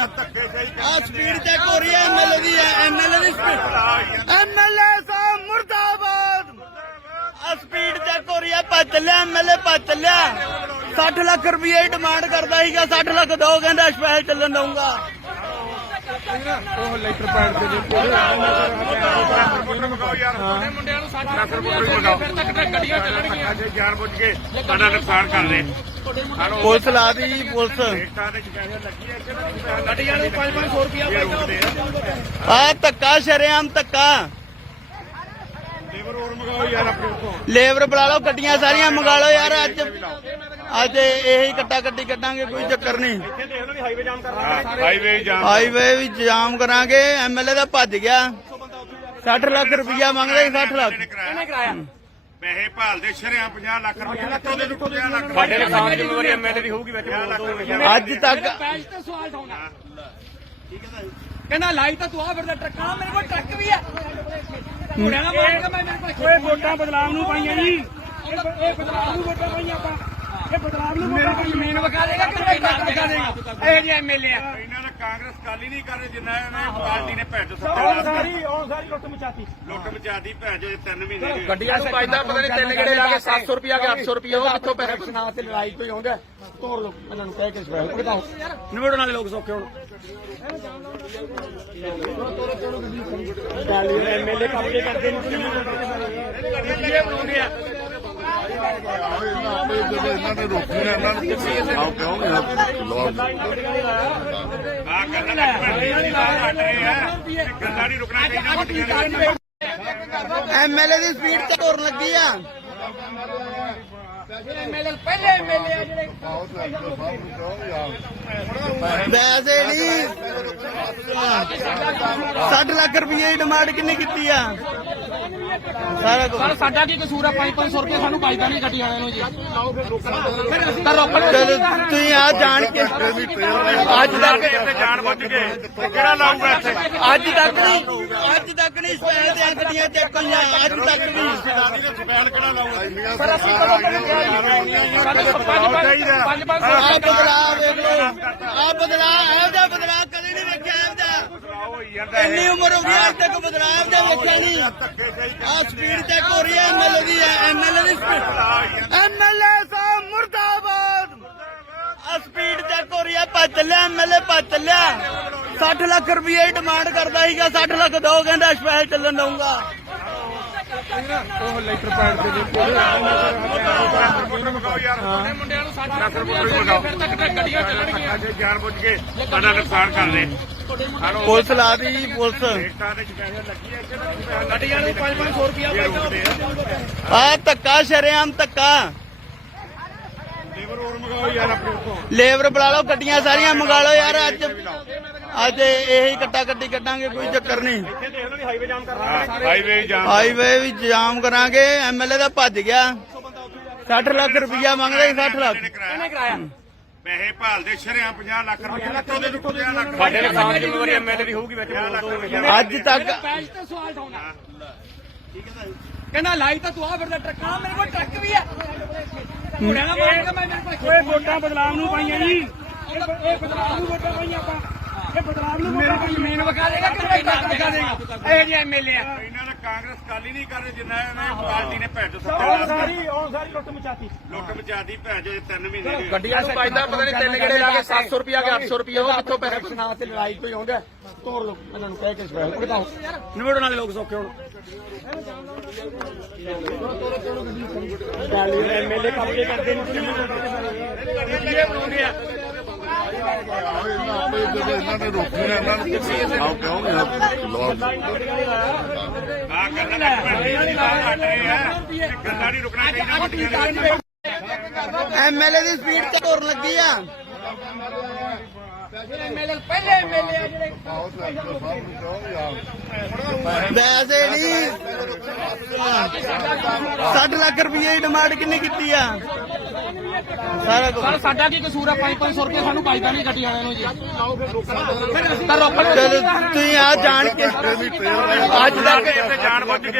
ਆ ਸਪੀਡ ਚੈੱਕ ਹੋ ਰਹੀ ਹੈ ਐਮਐਲਏ ਦੀ ਐਮਐਲਏ ਦੀ ਸਪੀਡ ਐਮਐਲਏ ਸਾਹਿਬ ਮੁਰਦਾਬਾਦ ਆ ਸਪੀਡ ਚੈੱਕ ਹੋ ਰਹੀ ਹੈ ਭੱਜ ਚੱਲਿਆ ਐਮਐਲਏ ਭੱਜ ਚੱਲਿਆ 60 ਲੱਖ ਰੁਪਏ ਦੀ ਡਿਮਾਂਡ ਕਰਦਾ ਸੀਗਾ 60 ਲੱਖ ਦੋ ਕਹਿੰਦਾ ਸਪੈਲ ਚੱਲਣ ਦਊਗਾ ਉਹ ਲੈਟਰ ਪੈਡ ਦੇ ਮੁੰਡਿਆਂ ਨੂੰ 60 ਰੁਪਏ ਫਿਰ ਤੱਕ ਗੱਡੀਆਂ ਚੱਲਣਗੀਆਂ ਅੱਜ ਜਾਣ ਬੁੱਝ ਕੇ ਸਾਡਾ ਨੁਕਸਾਨ ਕਰਦੇ ਪੁਲਿਸ ਲਾ ਦੀ ਪੁਲਿਸ ਰੇਟਾਂ ਦੇ ਪੈਸੇ ਲੱਗੀ ਐ ਗੱਡੀਆਂ ਨੂੰ 500 ਰੁਪਏ ਪਾਈਦਾ ਆ ਧੱਕਾ ਸ਼ਰੇਆਮ ਧੱਕਾ ਲੇਬਰ ਹੋਰ ਮੰਗਾਓ ਯਾਰ ਆਪਣੇ ਉੱਤੋਂ ਲੇਬਰ ਬੁਲਾ ਲਓ ਗੱਡੀਆਂ ਸਾਰੀਆਂ ਮੰਗਾ ਲਓ ਯਾਰ ਅੱਜ ਇਹੀ ਕੱਟਾ ਕੱਟੀ ਕੱਢਾਂਗੇ ਕੋਈ ਚੱਕਰ ਨਹੀਂ ਹਾਈਵੇ ਜਾਮ ਹਾਈਵੇ ਵੀ ਜਾਮ ਕਰਾਂਗੇ ਐਮਐਲਏ ਦਾ ਭੱਜ ਗਿਆ 60 ਲੱਖ ਰੁਪਇਆ ਮੰਗਦੇ 60 ਲੱਖ ਇਹਨੇ ਕਰਾਇਆ ਪੈਸੇ ਭਾਲਦੇ ਸ਼ਰਿਆਂ 50 ਲੱਖ ਰੁਪਏ ਲੱਖੋਂ ਦੇ ਲੁੱਟੋ 50 ਲੱਖ ਸਾਡੇ ਨੁਕਸਾਨ ਦੀ ਜ਼ਿੰਮੇਵਾਰੀ ਐਮਐਲਏ ਦੀ ਹੋਊਗੀ ਵਿੱਚ ਅੱਜ ਤੱਕ ਪੈਜ ਤੇ ਸਵਾਲ ਠਾਉਣਾ ਕਹਿੰਦਾ ਲਾਈ ਤਾਂ ਤੂੰ ਆ ਫਿਰਦਾ ਟਰੱਕਾਂ ਮੇਰੇ ਕੋਲ ਟਰੱਕ ਵੀ ਆ ਮੁੰਡਿਆਂ ਦਾ ਮਾਰ ਕੇ ਮੈਂ ਮੇਰੇ ਕੋਲ ਓਏ ਵੋਟਾਂ ਬਦਲਾਵ ਨੂੰ ਪਾਈਆਂ ਜੀ ਇਹ ਬਦਲਾਵ ਨੂੰ ਵੋਟਾਂ ਪਾਈਆਂ ਆਪਾਂ ਇਹ ਬਦਲਾਵ ਨੂੰ ਮੇਰੇ ਕੋਲ ਜ਼ਮੀਨ ਵਿਖਾ ਦੇਗਾ ਕਿ ਮੇਰੇ ਟਰੱਕ ਵਿਖਾ ਦੇਗਾ ਇਹ ਜੀ ਐਮਐਲਏ ਆ ਇਹਨਾਂ ਨੇ ਕਾਂਗਰਸ ਗੱਲ ਹੀ ਨਹੀਂ ਕਰ ਰਹੀ ਜਿੰਨਾ ਇਹਨਾਂ ਪਾਰਟੀ ਨੇ ਭੈਜ ਉਹ ਸੱਤਾ ਸਾਰੀ ਲੁੱਟ ਮਚਾਤੀ ਲੁੱਟ ਮਚਾਤੀ ਭੈਜ 3 ਮਹੀਨੇ ਦੀ ਗੱਡੀਆਂ ਨੂੰ ਪਾਈਦਾ ਪਤਾ ਨਹੀਂ ਤਿੰਨ ਗੇੜੇ ਲਾ ਕੇ 700 ਰੁਪਿਆ ਕਿ 800 ਰੁਪਿਆ ਉਹ ਕਿੱਥੋਂ ਪੈਸੇ ਨਾ ਤੇ ਲੜਾਈ ਕੋਈ ਆਉਂਦਾ ਤੋੜ ਲੋ ਇਹਨਾਂ ਨੂੰ ਕਹਿ ਕੇ ਸਪੈਸ਼ਲ ਬਤਾਓ ਨਿਬੜਨ ਵਾਲੇ ਲੋਕ ਸੌਖੇ ਹੁਣ ਐਮਐਲਏ ਕੰਮ ਕੇ ਕਰਦੇ ਨੇ ਬਣਾਉਂਦੇ ਆ ਜਦੋਂ ਇਹਨਾਂ ਨੇ ਰੋਕੀ ਨਾ ਇਹਨਾਂ ਨੂੰ ਆਓ ਕਹੋਗੇ ਆ ਗੱਲਾਂ ਨਹੀਂ ਰੁਕਣਾ ਚਾਹੀਦਾ ਐਮਐਲਏ ਦੀ ਸਪੀਡ ਤੇ ਤੁਰਨ ਲੱਗੀ ਆ ਪਹਿਲੇ ਐਮਐਲਏ ਆ ਜਿਹੜੇ ਵੈਸੇ ਨਹੀਂ 60 ਲੱਖ ਰੁਪਏ ਦੀ ਡਿਮਾਂਡ ਕਿੰਨੀ ਕੀਤੀ ਆ ਸਾਰਾ ਕੁਝ ਸਰ ਸਾਡਾ ਕੀ ਕਸੂਰ ਆ 500 ਰੁਪਏ ਸਾਨੂੰ ਪਾਈਦਾ ਨਹੀਂ ਗੱਡੀ ਵਾਲਿਆਂ ਨੂੰ ਜੀ ਤਾਂ ਰੋਕਣ ਚਲੋ ਤੁਸੀਂ ਆ ਜਾਣ ਕੇ ਅੱਜ ਤੱਕ ਇੱਥੇ ਜਾਣ ਬੁੱਝ ਕੇ ਕਿਹੜਾ ਲਾਊਗਾ ਇੱਥੇ ਅੱਜ ਤੱਕ ਨਹੀਂ ਸਪੈਲ ਦੀਆਂ ਗੱਡੀਆਂ ਚੱਕੀਆਂ ਅੱਜ ਤੱਕ ਨਹੀਂ ਸਪੈਲ ਕਿਹੜਾ ਲਾਊਗਾ ਸਰ ਅਸੀਂ ਕਦੋਂ ਤੱਕ ਆ ਬਦਲਾਅ ਵੇਖ ਲਓ ਆ ਬਦਲਾਅ ਇਹੋ ਜਿਹਾ ਬਦਲਾਅ ਕਦੇ ਨਹੀਂ ਵੇਖਿਆ ਇਹਦਾ ਇੰਨੀ ਉਮਰ ਹੋ ਗਈ ਅੱਜ ਤੱਕ ਬਦਲਾਅ ਇਹਦਾ ਵੇਖਿਆ ਨਹੀਂ ਆ ਸਪੀਡ ਚੈੱਕ ਹੋ ਰਹੀ ਹੈ ਐਮਐਲਏ ਦੀ ਐਮਐਲਏ ਦੀ ਸਪੀਡ ਐਮਐਲਏ ਸਾਹਿਬ ਮੁਰਦਾਬਾਦ ਆ ਸਪੀਡ ਚੈੱਕ ਹੋ ਰਹੀ ਹੈ ਭੱਜ ਚੱਲਿਆ ਐਮਐਲਏ ਭੱਜ ਚੱਲਿਆ 60 ਲੱਖ ਰੁਪਏ ਦੀ ਡਿਮਾਂਡ ਕਰਦਾ ਸੀਗਾ 60 ਲੱਖ ਦੋ ਕਹਿੰਦਾ ਸਪੈਲ ਚੱਲਣ ਦਊਗਾ ਉਹ ਲੈਟਰ ਪੈਡ ਦੇ ਮੰਗਾਓ ਯਾਰ ਮੁੰਡਿਆਂ ਨੂੰ 60 ਰੁਪਏ ਫਿਰ ਤੱਕ ਗੱਡੀਆਂ ਚੱਲਣਗੀਆਂ ਅੱਜ ਜਾਣ ਬੁੱਝ ਕੇ ਸਾਡਾ ਨੁਕਸਾਨ ਕਰਦੇ ਪੁਲਿਸ ਲਾ ਦੀ ਪੁਲਿਸ ਰੇਟਾਂ ਦੇ ਪੈਸੇ ਲੱਗੀ ਐ ਗੱਡੀਆਂ ਨੂੰ 500 ਰੁਪਏ ਪਾਈਦਾ ਆ ਧੱਕਾ ਸ਼ਰੇਆਮ ਧੱਕਾ ਲੇਬਰ ਹੋਰ ਮੰਗਾਓ ਯਾਰ ਆਪਣੇ ਉੱਤੋਂ ਲੇਬਰ ਬੁਲਾ ਲਓ ਗੱਡੀਆਂ ਸਾਰੀਆਂ ਮੰਗਾ ਲਓ ਯਾਰ ਅੱਜ ਇਹੀ ਕੱਟਾ ਕੱਟੀ ਕੱਢਾਂਗੇ ਕੋਈ ਚੱਕਰ ਨਹੀਂ ਹਾਈਵੇ ਜਾਮ ਹਾਈਵੇ ਵੀ ਜਾਮ ਕਰਾਂਗੇ ਐਮਐਲਏ ਦਾ ਭੱਜ ਗਿਆ 60 ਲੱਖ ਰੁਪਇਆ ਮੰਗਦੇ 60 ਲੱਖ ਇਹਨੇ ਕਰਾਇਆ ਪੈਸੇ ਭਾਲਦੇ ਸ਼ਰਿਆਂ 50 ਲੱਖ ਰੁਪਏ ਲੱਖੋਂ ਦੇ ਲੁੱਟੋ 50 ਲੱਖ ਸਾਡੇ ਨੁਕਸਾਨ ਦੀ ਜ਼ਿੰਮੇਵਾਰੀ ਐਮਐਲਏ ਦੀ ਹੋਊਗੀ ਵਿੱਚ ਅੱਜ ਤੱਕ ਪੈਜ ਤੇ ਸਵਾਲ ਠਾਉਣਾ ਕਹਿੰਦਾ ਲਾਈ ਤਾਂ ਤੂੰ ਆ ਫਿਰਦਾ ਟਰੱਕਾਂ ਮੇਰੇ ਕੋਲ ਟਰੱਕ ਵੀ ਆ ਮੁੰਡਿਆਂ ਦਾ ਮਾਰ ਕੇ ਮੈਂ ਮੇਰੇ ਕੋਲ ਵੋਟਾਂ ਬਦਲਾਵ ਨੂੰ ਪਾਈਆਂ ਜੀ ਇਹ ਬਦਲਾਵ ਨੂੰ ਵੋਟਾਂ ਪਾਈਆਂ ਆਪਾਂ ਇਹ ਬਦਲਾਵ ਨੂੰ ਮੇਰੇ ਕੋਲ ਜ਼ਮੀਨ ਵਿਖਾ ਦੇਗਾ ਕਿ ਟਰੱਕ ਵਿਖਾ ਦੇਗਾ ਇਹ ਜਿਹੇ ਐਮਐਲਏ ਆ ਇਹਨਾਂ ਨੇ ਕਾਂਗਰਸ ਕਾਲੀ ਨਹੀਂ ਕਰਦੇ ਜਿੰਨਾ ਇਹਨਾਂ ਪਾਰਟੀ ਨੇ ਭੈਣ ਚੋ ਸਾਰੀ ਲੁੱਟ ਮਚਾਤੀ ਲੁੱਟ ਮਚਾਦੀ ਭੈਣ ਚੋ 3 ਮਹੀਨੇ ਦੀ ਗੱਡੀਆਂ ਨੂੰ ਪਾਈਦਾ ਪਤਾ ਨਹੀਂ ਤਿੰਨ ਗੇੜੇ ਲਾ ਕੇ 700 ਰੁਪਿਆ ਕਿ 800 ਰੁਪਿਆ ਉਹ ਕਿੱਥੋਂ ਪੈਸੇ ਸੁਣਾ ਤੇ ਲੜਾਈ ਕੋਈ ਆਉਂਦਾ ਤੋੜ ਲੋ ਇਹਨਾਂ ਨੂੰ ਕਹਿ ਕੇ ਸਪੈਸ਼ਲ ਬਤਾਓ ਨਿਬੜਨ ਵਾਲੇ ਲੋਕ ਸੌਖੇ ਹੁਣ ਐਮਐਲਏ ਕਬਜ਼ੇ ਕਰਦੇ ਨੇ ਬਣਾਉਂਦੇ ਆ ਇਹਨਾਂ ਨੇ ਰੋਕੀ ਨਾ ਇਹਨਾਂ ਨੂੰ ਆਓ ਕਹੋਗੇ ਆ ਕਰਨਾ ਗੱਲਾਂ ਨਹੀਂ ਰੁਕਣਾ ਚਾਹੀਦਾ ਐਮਐਲਏ ਦੀ ਸਪੀਡ ਤੇ ਤੁਰਨ ਲੱਗੀ ਆ ਵੈਸੇ ਨਹੀਂ 60 ਲੱਖ ਰੁਪਏ ਦੀ ਡਿਮਾਂਡ ਕਿੰਨੀ ਕੀਤੀ ਆ ਸਾਰਾ ਕੁਝ ਸਰ ਸਾਡਾ ਕੀ ਕਸੂਰ ਆ 500 ਰੁਪਏ ਸਾਨੂੰ ਪਾਈਦਾ ਨਹੀਂ ਗੱਡੀ ਵਾਲਿਆਂ ਨੂੰ ਜੀ ਚਲੋ ਤੁਸੀਂ ਆ ਜਾਣ ਕੇ ਅੱਜ ਤੱਕ ਇੱਥੇ ਜਾਣ ਬੁੱਝ ਕੇ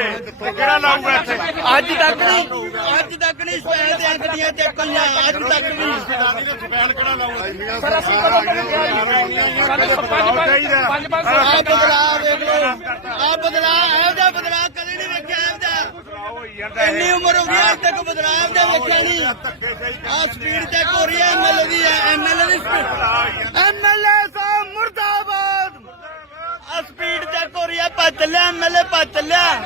ਕਿਹੜਾ ਲਾਊਗਾ ਇੱਥੇ ਅੱਜ ਤੱਕ ਨਹੀਂ ਸਪੈਲ ਦੀਆਂ ਗੱਡੀਆਂ ਚੱਕੀਆਂ ਅੱਜ ਤੱਕ ਨਹੀਂ ਸਪੈਲ ਕਿਹੜਾ ਲਾਊਗਾ ਸਰ ਅਸੀਂ ਕਦੋਂ ਆ ਬਦਲਾਅ ਵੇਖ ਲਓ ਆ ਬਦਲਾਅ ਇਹੋ ਜਿਹਾ ਬਦਲਾਅ ਕਦੇ ਨਹੀਂ ਵੇਖਿਆ ਇਹੋ ਜਿਹਾ ਹੋਈ ਜਾਂਦਾ ਇੰਨੀ ਉਮਰ ਹੋ ਗਈ ਅੱਜ ਤੱਕ ਬਦਲਾਅ ਇਹੋ ਜਿਹਾ ਵੇਖਿਆ ਨਹੀਂ ਆ ਸਪੀਡ ਚੈੱਕ ਹੋ ਰਹੀ ਹੈ ਐਮਐਲਏ ਦੀ ਸਪੀਡ ਐਮਐਲਏ ਸਾਹਿਬ ਮੁਰਦਾਬਾਦ ਆ ਸਪੀਡ ਚੈੱਕ ਹੋ ਰਹੀ ਹੈ ਭੱਜ ਚੱਲਿਆ ਐਮਐਲਏ ਭੱਜ ਚੱਲਿਆ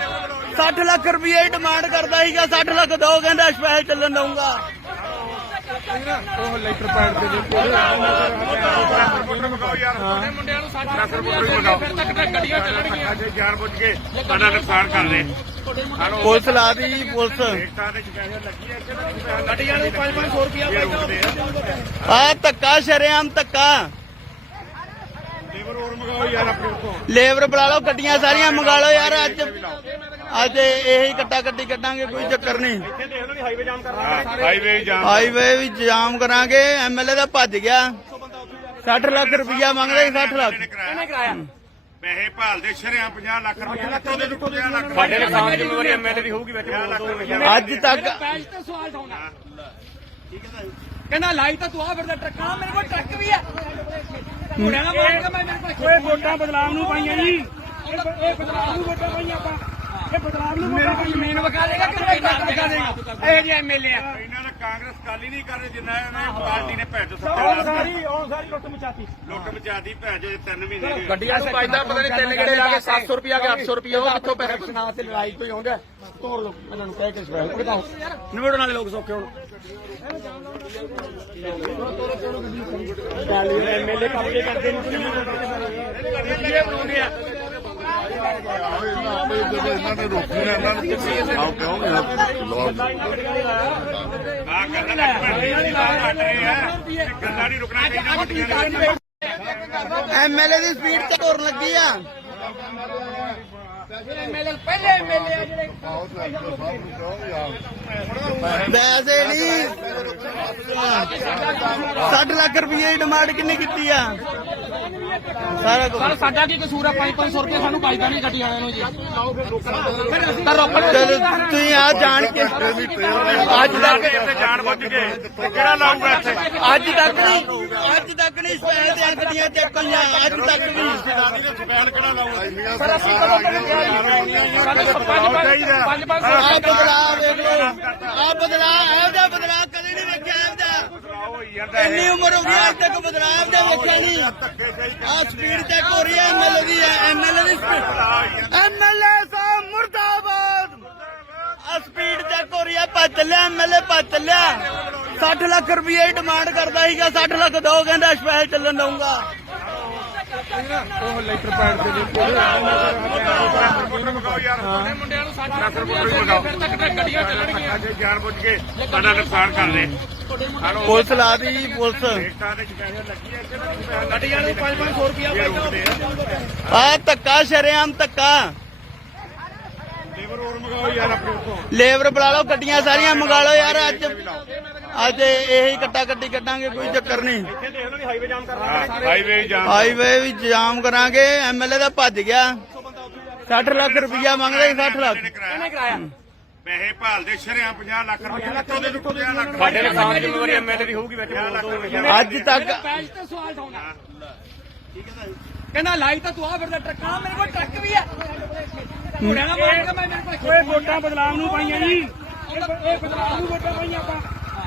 60 ਲੱਖ ਰੁਪਏ ਦੀ ਡਿਮਾਂਡ ਕਰਦਾ ਸੀਗਾ 60 ਲੱਖ ਦੋ ਕਹਿੰਦਾ ਸਪੈਸ਼ਲ ਚੱਲਣ ਦਊਂਗਾ ਉਹ ਲੈਟਰ ਪੈਡ ਦੇ ਮੁੰਡਿਆਂ ਨੂੰ 60 ਲੱਖ ਰੁਪਏ ਫਿਰ ਤੱਕ ਗੱਡੀਆਂ ਚੱਲਣਗੀਆਂ ਜੇ ਜਾਣ ਬੁੱਝ ਕੇ ਸਾਡਾ ਨੁਕਸਾਨ ਕਰਦੇ ਪੁਲਿਸ ਲਾ ਦੀ ਪੁਲਿਸ ਗੱਡੀਆਂ ਨੂੰ 500 ਰੁਪਏ ਆ ਧੱਕਾ ਸ਼ਰੇਆਮ ਧੱਕਾ ਲੇਬਰ ਹੋਰ ਮੰਗਾਓ ਯਾਰ ਆਪਣੇ ਉੱਤੋਂ ਲੇਬਰ ਬੁਲਾ ਲਓ ਗੱਡੀਆਂ ਸਾਰੀਆਂ ਮੰਗਾ ਲਓ ਯਾਰ ਅੱਜ ਇਹੀ ਕੱਟਾ ਕੱਟੀ ਕੱਢਾਂਗੇ ਕੋਈ ਚੱਕਰ ਨਹੀਂ ਹਾਈਵੇ ਵੀ ਜਾਮ ਕਰਾਂਗੇ ਐਮਐਲਏ ਦਾ ਭੱਜ ਗਿਆ 60 ਲੱਖ ਰੁਪਇਆ ਮੰਗਦਾ 60 ਲੱਖ ਇਹਨੇ ਕਰਾਇਆ ਪੈਸੇ ਭਾਲਦੇ ਸ਼ਰਿਆਂ 50 ਲੱਖ ਰੁਪਏ ਲੱਖੋਂ ਦੇ ਦਿੱਕੋ 50 ਲੱਖ ਸਾਡੇ ਨੁਕਸਾਨ ਜ਼ਿੰਮੇਵਾਰੀ ਐਮਐਲਏ ਦੀ ਹੋਊਗੀ ਵਿੱਚ ਅੱਜ ਤੱਕ ਪੈਜ ਤੇ ਸਵਾਲ ਠਾਉਣਾ ਕਹਿੰਦਾ ਲਾਈ ਤਾਂ ਤੂੰ ਆ ਫਿਰਦਾ ਟਰੱਕਾਂ ਮੇਰੇ ਕੋਲ ਟਰੱਕ ਵੀ ਆ ਮੁੰਡਿਆਂ ਦਾ ਮਾਰ ਕੇ ਮੈਂ ਮੇਰੇ ਕੋਲ ਵੋਟਾਂ ਬਦਲਾਵ ਨੂੰ ਪਾਈਆਂ ਜੀ ਇਹ ਬਦਲਾਵ ਨੂੰ ਵੋਟਾਂ ਪਾਈਆਂ ਆਪਾਂ ਇਹ ਬਦਲਾਵ ਨੂੰ ਮੇਰੇ ਕੋਲ ਜ਼ਮੀਨ ਵਿਖਾ ਦੇਗਾ ਕਿ ਟਰੱਕ ਵਿਖਾ ਦੇਗਾ ਇਹ ਜਿਹੇ ਐਮਐਲਏ ਆ ਇਹਨਾਂ ਨੇ ਕਾਂਗਰਸ ਕਾਲੀ ਨਹੀਂ ਕਰਦੇ ਜਿੰਨਾ ਇਹਨਾਂ ਪਾਰਟੀ ਨੇ ਭੈਣ ਚੋ ਸਾਰੀ ਲੁੱਟ ਮਚਾਤੀ ਲੁੱਟ ਮਚਾਦੀ ਭੈਣ ਚੋ 3 ਮਹੀਨੇ ਦੀ ਗੱਡੀਆਂ ਨੂੰ ਪਾਈਦਾ ਪਤਾ ਨਹੀਂ ਤਿੰਨ ਗੇੜੇ ਲਾ ਕੇ 700 ਰੁਪਿਆ ਕਿ 800 ਰੁਪਿਆ ਉਹ ਕਿੱਥੋਂ ਪੈਸੇ ਸੁਣਾ ਤੇ ਲੜਾਈ ਕੋਈ ਆਉਂਦਾ ਤੋੜ ਲੋ ਇਹਨਾਂ ਨੂੰ ਕਹਿ ਕੇ ਸਪੈਸ਼ਲ ਬਤਾਓ ਨਿਬੜਨ ਵਾਲੇ ਲੋਕ ਸੌਖੇ ਹੁਣ ਐਮਐਲਏ ਕਬਜ਼ੇ ਕਰਦੇ ਨੇ ਬਣਾਉਂਦੇ ਆ ਇਹਨਾਂ ਨੇ ਰੋਕੀ ਨਾ ਇਹਨਾਂ ਨੂੰ ਆਓ ਕਹੋਗੇ ਆ ਕਰਨਾ ਗੱਲਾਂ ਨਹੀਂ ਰੁਕਣਾ ਚਾਹੀਦਾ ਐਮਐਲਏ ਦੀ ਸਪੀਡ ਤੇ ਤੁਰਨ ਲੱਗੀ ਆ ਵੈਸੇ ਨਹੀਂ 60 ਲੱਖ ਰੁਪਏ ਦੀ ਡਿਮਾਂਡ ਕਿੰਨੀ ਕੀਤੀ ਆ ਸਾਰਾ ਕੁਝ ਸਰ ਸਾਡਾ ਕੀ ਕਸੂਰ ਆ 500 ਰੁਪਏ ਸਾਨੂੰ ਪਾਈਦਾ ਨਹੀਂ ਗੱਡੀ ਵਾਲਿਆਂ ਨੂੰ ਜੀ ਚਲੋ ਤੁਸੀਂ ਆ ਜਾਣ ਕੇ ਅੱਜ ਤੱਕ ਇੱਥੇ ਜਾਣ ਬੁੱਝ ਕੇ ਕਿਹੜਾ ਲਾਊਗਾ ਇੱਥੇ ਅੱਜ ਤੱਕ ਨਹੀਂ ਸਪੈਲ ਦੀਆਂ ਗੱਡੀਆਂ ਚੱਕੀਆਂ ਅੱਜ ਤੱਕ ਨਹੀਂ ਸਪੈਲ ਕਿਹੜਾ ਲਾਊਗਾ ਸਰ ਅਸੀਂ ਕਦੋਂ ਆ ਬਦਲਾਅ ਵੇਖ ਲਓ ਆ ਬਦਲਾਅ ਇਹੋ ਜਿਹਾ ਬਦਲਾਅ ਕਦੇ ਨਹੀਂ ਵੇਖਿਆ ਇਹੋ ਜਿਹਾ ਹੋਈ ਜਾਂਦਾ ਇੰਨੀ ਉਮਰ ਹੋ ਗਈ ਅੱਜ ਤੱਕ ਬਦਲਾਅ ਇਹੋ ਜਿਹਾ ਵੇਖਿਆ ਨਹੀਂ ਆ ਸਪੀਡ ਚੈੱਕ ਹੋ ਰਹੀ ਹੈ ਐਮਐਲਏ ਦੀ ਸਪੀਡ ਐਮਐਲਏ ਸਾਹਿਬ ਮੁਰਦਾਬਾਦ ਆ ਸਪੀਡ ਚੈੱਕ ਹੋ ਰਹੀ ਹੈ ਭੱਜ ਚੱਲਿਆ ਐਮਐਲਏ ਭੱਜ ਚੱਲਿਆ 60 ਲੱਖ ਰੁਪਏ ਦੀ ਡਿਮਾਂਡ ਕਰਦਾ ਸੀਗਾ 60 ਲੱਖ ਦੋ ਕਹਿੰਦਾ ਸਪੈਸ਼ਲ ਚੱਲਣ ਦਊਂਗਾ ਉਹ ਲੈਟਰ ਪੈਡ ਦੇ ਮੰਗਾਓ ਯਾਰ ਮੁੰਡਿਆਂ ਨੂੰ 60 ਲੱਖ ਰੁਪਏ ਫਿਰ ਤੱਕ ਗੱਡੀਆਂ ਚੱਲਣਗੀਆਂ ਜੇ ਜਾਣ ਬੁੱਝ ਕੇ ਸਾਡਾ ਨੁਕਸਾਨ ਕਰਦੇ ਪੁਲਿਸ ਲਾ ਦੀ ਪੁਲਿਸ ਗੱਡੀਆਂ ਨੂੰ 500 ਰੁਪਏ ਆ ਧੱਕਾ ਸ਼ਰੇਆਮ ਧੱਕਾ ਲੇਬਰ ਹੋਰ ਮੰਗਾਓ ਯਾਰ ਆਪਣੇ ਉੱਤੋਂ ਲੇਬਰ ਬੁਲਾ ਲਓ ਗੱਡੀਆਂ ਸਾਰੀਆਂ ਮੰਗਾ ਲਓ ਯਾਰ ਅੱਜ ਇਹੀ ਕੱਟਾ ਕੱਟੀ ਕੱਢਾਂਗੇ ਕੋਈ ਚੱਕਰ ਨਹੀਂ ਹਾਈਵੇ ਵੀ ਜਾਮ ਕਰਾਂਗੇ ਐਮਐਲਏ ਦਾ ਭੱਜ ਗਿਆ 60 ਲੱਖ ਰੁਪਇਆ ਮੰਗਦਾ 60 ਲੱਖ ਇਹਨੇ ਕਰਾਇਆ ਪੈਸੇ ਭਾਲਦੇ ਸ਼ਰਿਆਂ 50 ਲੱਖ ਰੁਪਏ ਕਿੱਥੋਂ ਦੇ 50 ਲੱਖ ਸਾਡੇ ਨੁਕਸਾਨ ਦੀ ਜ਼ਿੰਮੇਵਾਰੀ ਐਮਐਲਏ ਦੀ ਹੋਊਗੀ ਵਿੱਚ ਅੱਜ ਤੱਕ ਪੈਸੇ ਤੇ ਸਵਾਲ ਠਾਉਣਾ ਕਹਿੰਦਾ ਲਾਈ ਤਾਂ ਤੂੰ ਆ ਫਿਰਦਾ ਟਰੱਕਾਂ ਮੇਰੇ ਕੋਲ ਟਰੱਕ ਵੀ ਹੈ ਮੁੰਡਿਆਂ ਦਾ ਮਾਰ ਕੇ ਮੈਂ ਮੇਰੇ ਕੋਲ ਓਏ ਵੋਟਾਂ ਬਦਲਾਵ ਨੂੰ ਪਾਈਆਂ ਜੀ ਇਹ ਬਦਲਾਵ ਨੂੰ ਵੋਟਾਂ ਪਾਈਆਂ ਆਪਾਂ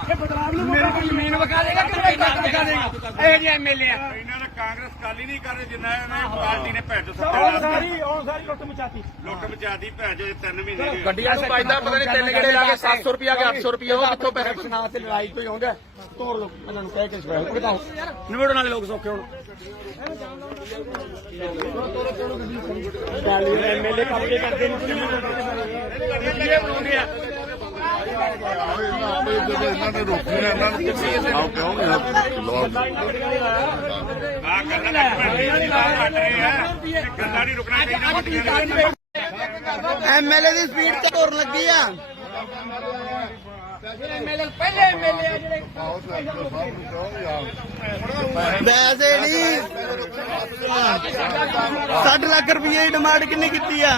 ਇਹ ਬਦਲਾਵ ਨੂੰ ਮੇਰੇ ਕੋਲ ਜ਼ਮੀਨ ਵਿਖਾ ਦੇਗਾ ਕਿ ਮੇਰੇ ਟਰੱਕ ਵਿਖਾ ਦੇਗਾ ਇਹ ਜਿਹੇ ਐਮਐਲਏ ਆ ਇਹਨਾਂ ਨੇ ਕਾਂਗਰਸ ਕਾਲੀ ਨਹੀਂ ਕਰ ਜਿੰਨਾ ਇਹਨਾਂ ਪਾਰਟੀ ਨੇ ਭੈਜ ਉਹ ਸੱਤਾ ਸਾਰੀ ਲੁੱਟ ਮਚਾਤੀ ਲੁੱਟ ਮਚਾਦੀ ਭੈਜ 3 ਮਹੀਨੇ ਦੀ ਗੱਡੀਆਂ ਨੂੰ ਪਾਈਦਾ ਪਤਾ ਨਹੀਂ ਤਿੰਨ ਗੇੜੇ ਲਾ ਕੇ 700 ਰੁਪਿਆ ਕਿ 800 ਰੁਪਿਆ ਉਹ ਕਿੱਥੋਂ ਪੈਸੇ ਨਾ ਤੇ ਲੜਾਈ ਕੋਈ ਆਉਂਦਾ ਤੋੜ ਲੋ ਇਹਨਾਂ ਨੂੰ ਕਹਿ ਕੇ ਸਪੈਸ਼ਲ ਉਹ ਬਤਾਓ ਨਿਬੜਨ ਵਾਲੇ ਲੋਕ ਸੌਖੇ ਹੁਣ ਐਮਐਲਏ ਕੰਮ ਕੇ ਕਰਦੇ ਜਦੋਂ ਇਹਨਾਂ ਨੇ ਰੋਕੀ ਨਾ ਇਹਨਾਂ ਨੂੰ ਆਓ ਕਹੋਗੇ ਆ ਗੱਲਾਂ ਗੱਲਾਂ ਨਹੀਂ ਰੁਕਣਾ ਚਾਹੀਦਾ ਐਮਐਲਏ ਦੀ ਸਪੀਡ ਤੇ ਤੁਰਨ ਲੱਗੀ ਆ ਐਮਐਲਏ ਪਹਿਲੇ ਐਮਐਲਏ ਆ ਜਿਹੜੇ ਵੈਸੇ ਨਹੀਂ 60 ਲੱਖ ਰੁਪਏ ਦੀ ਡਿਮਾਂਡ ਕਿੰਨੀ ਕੀਤੀ ਆ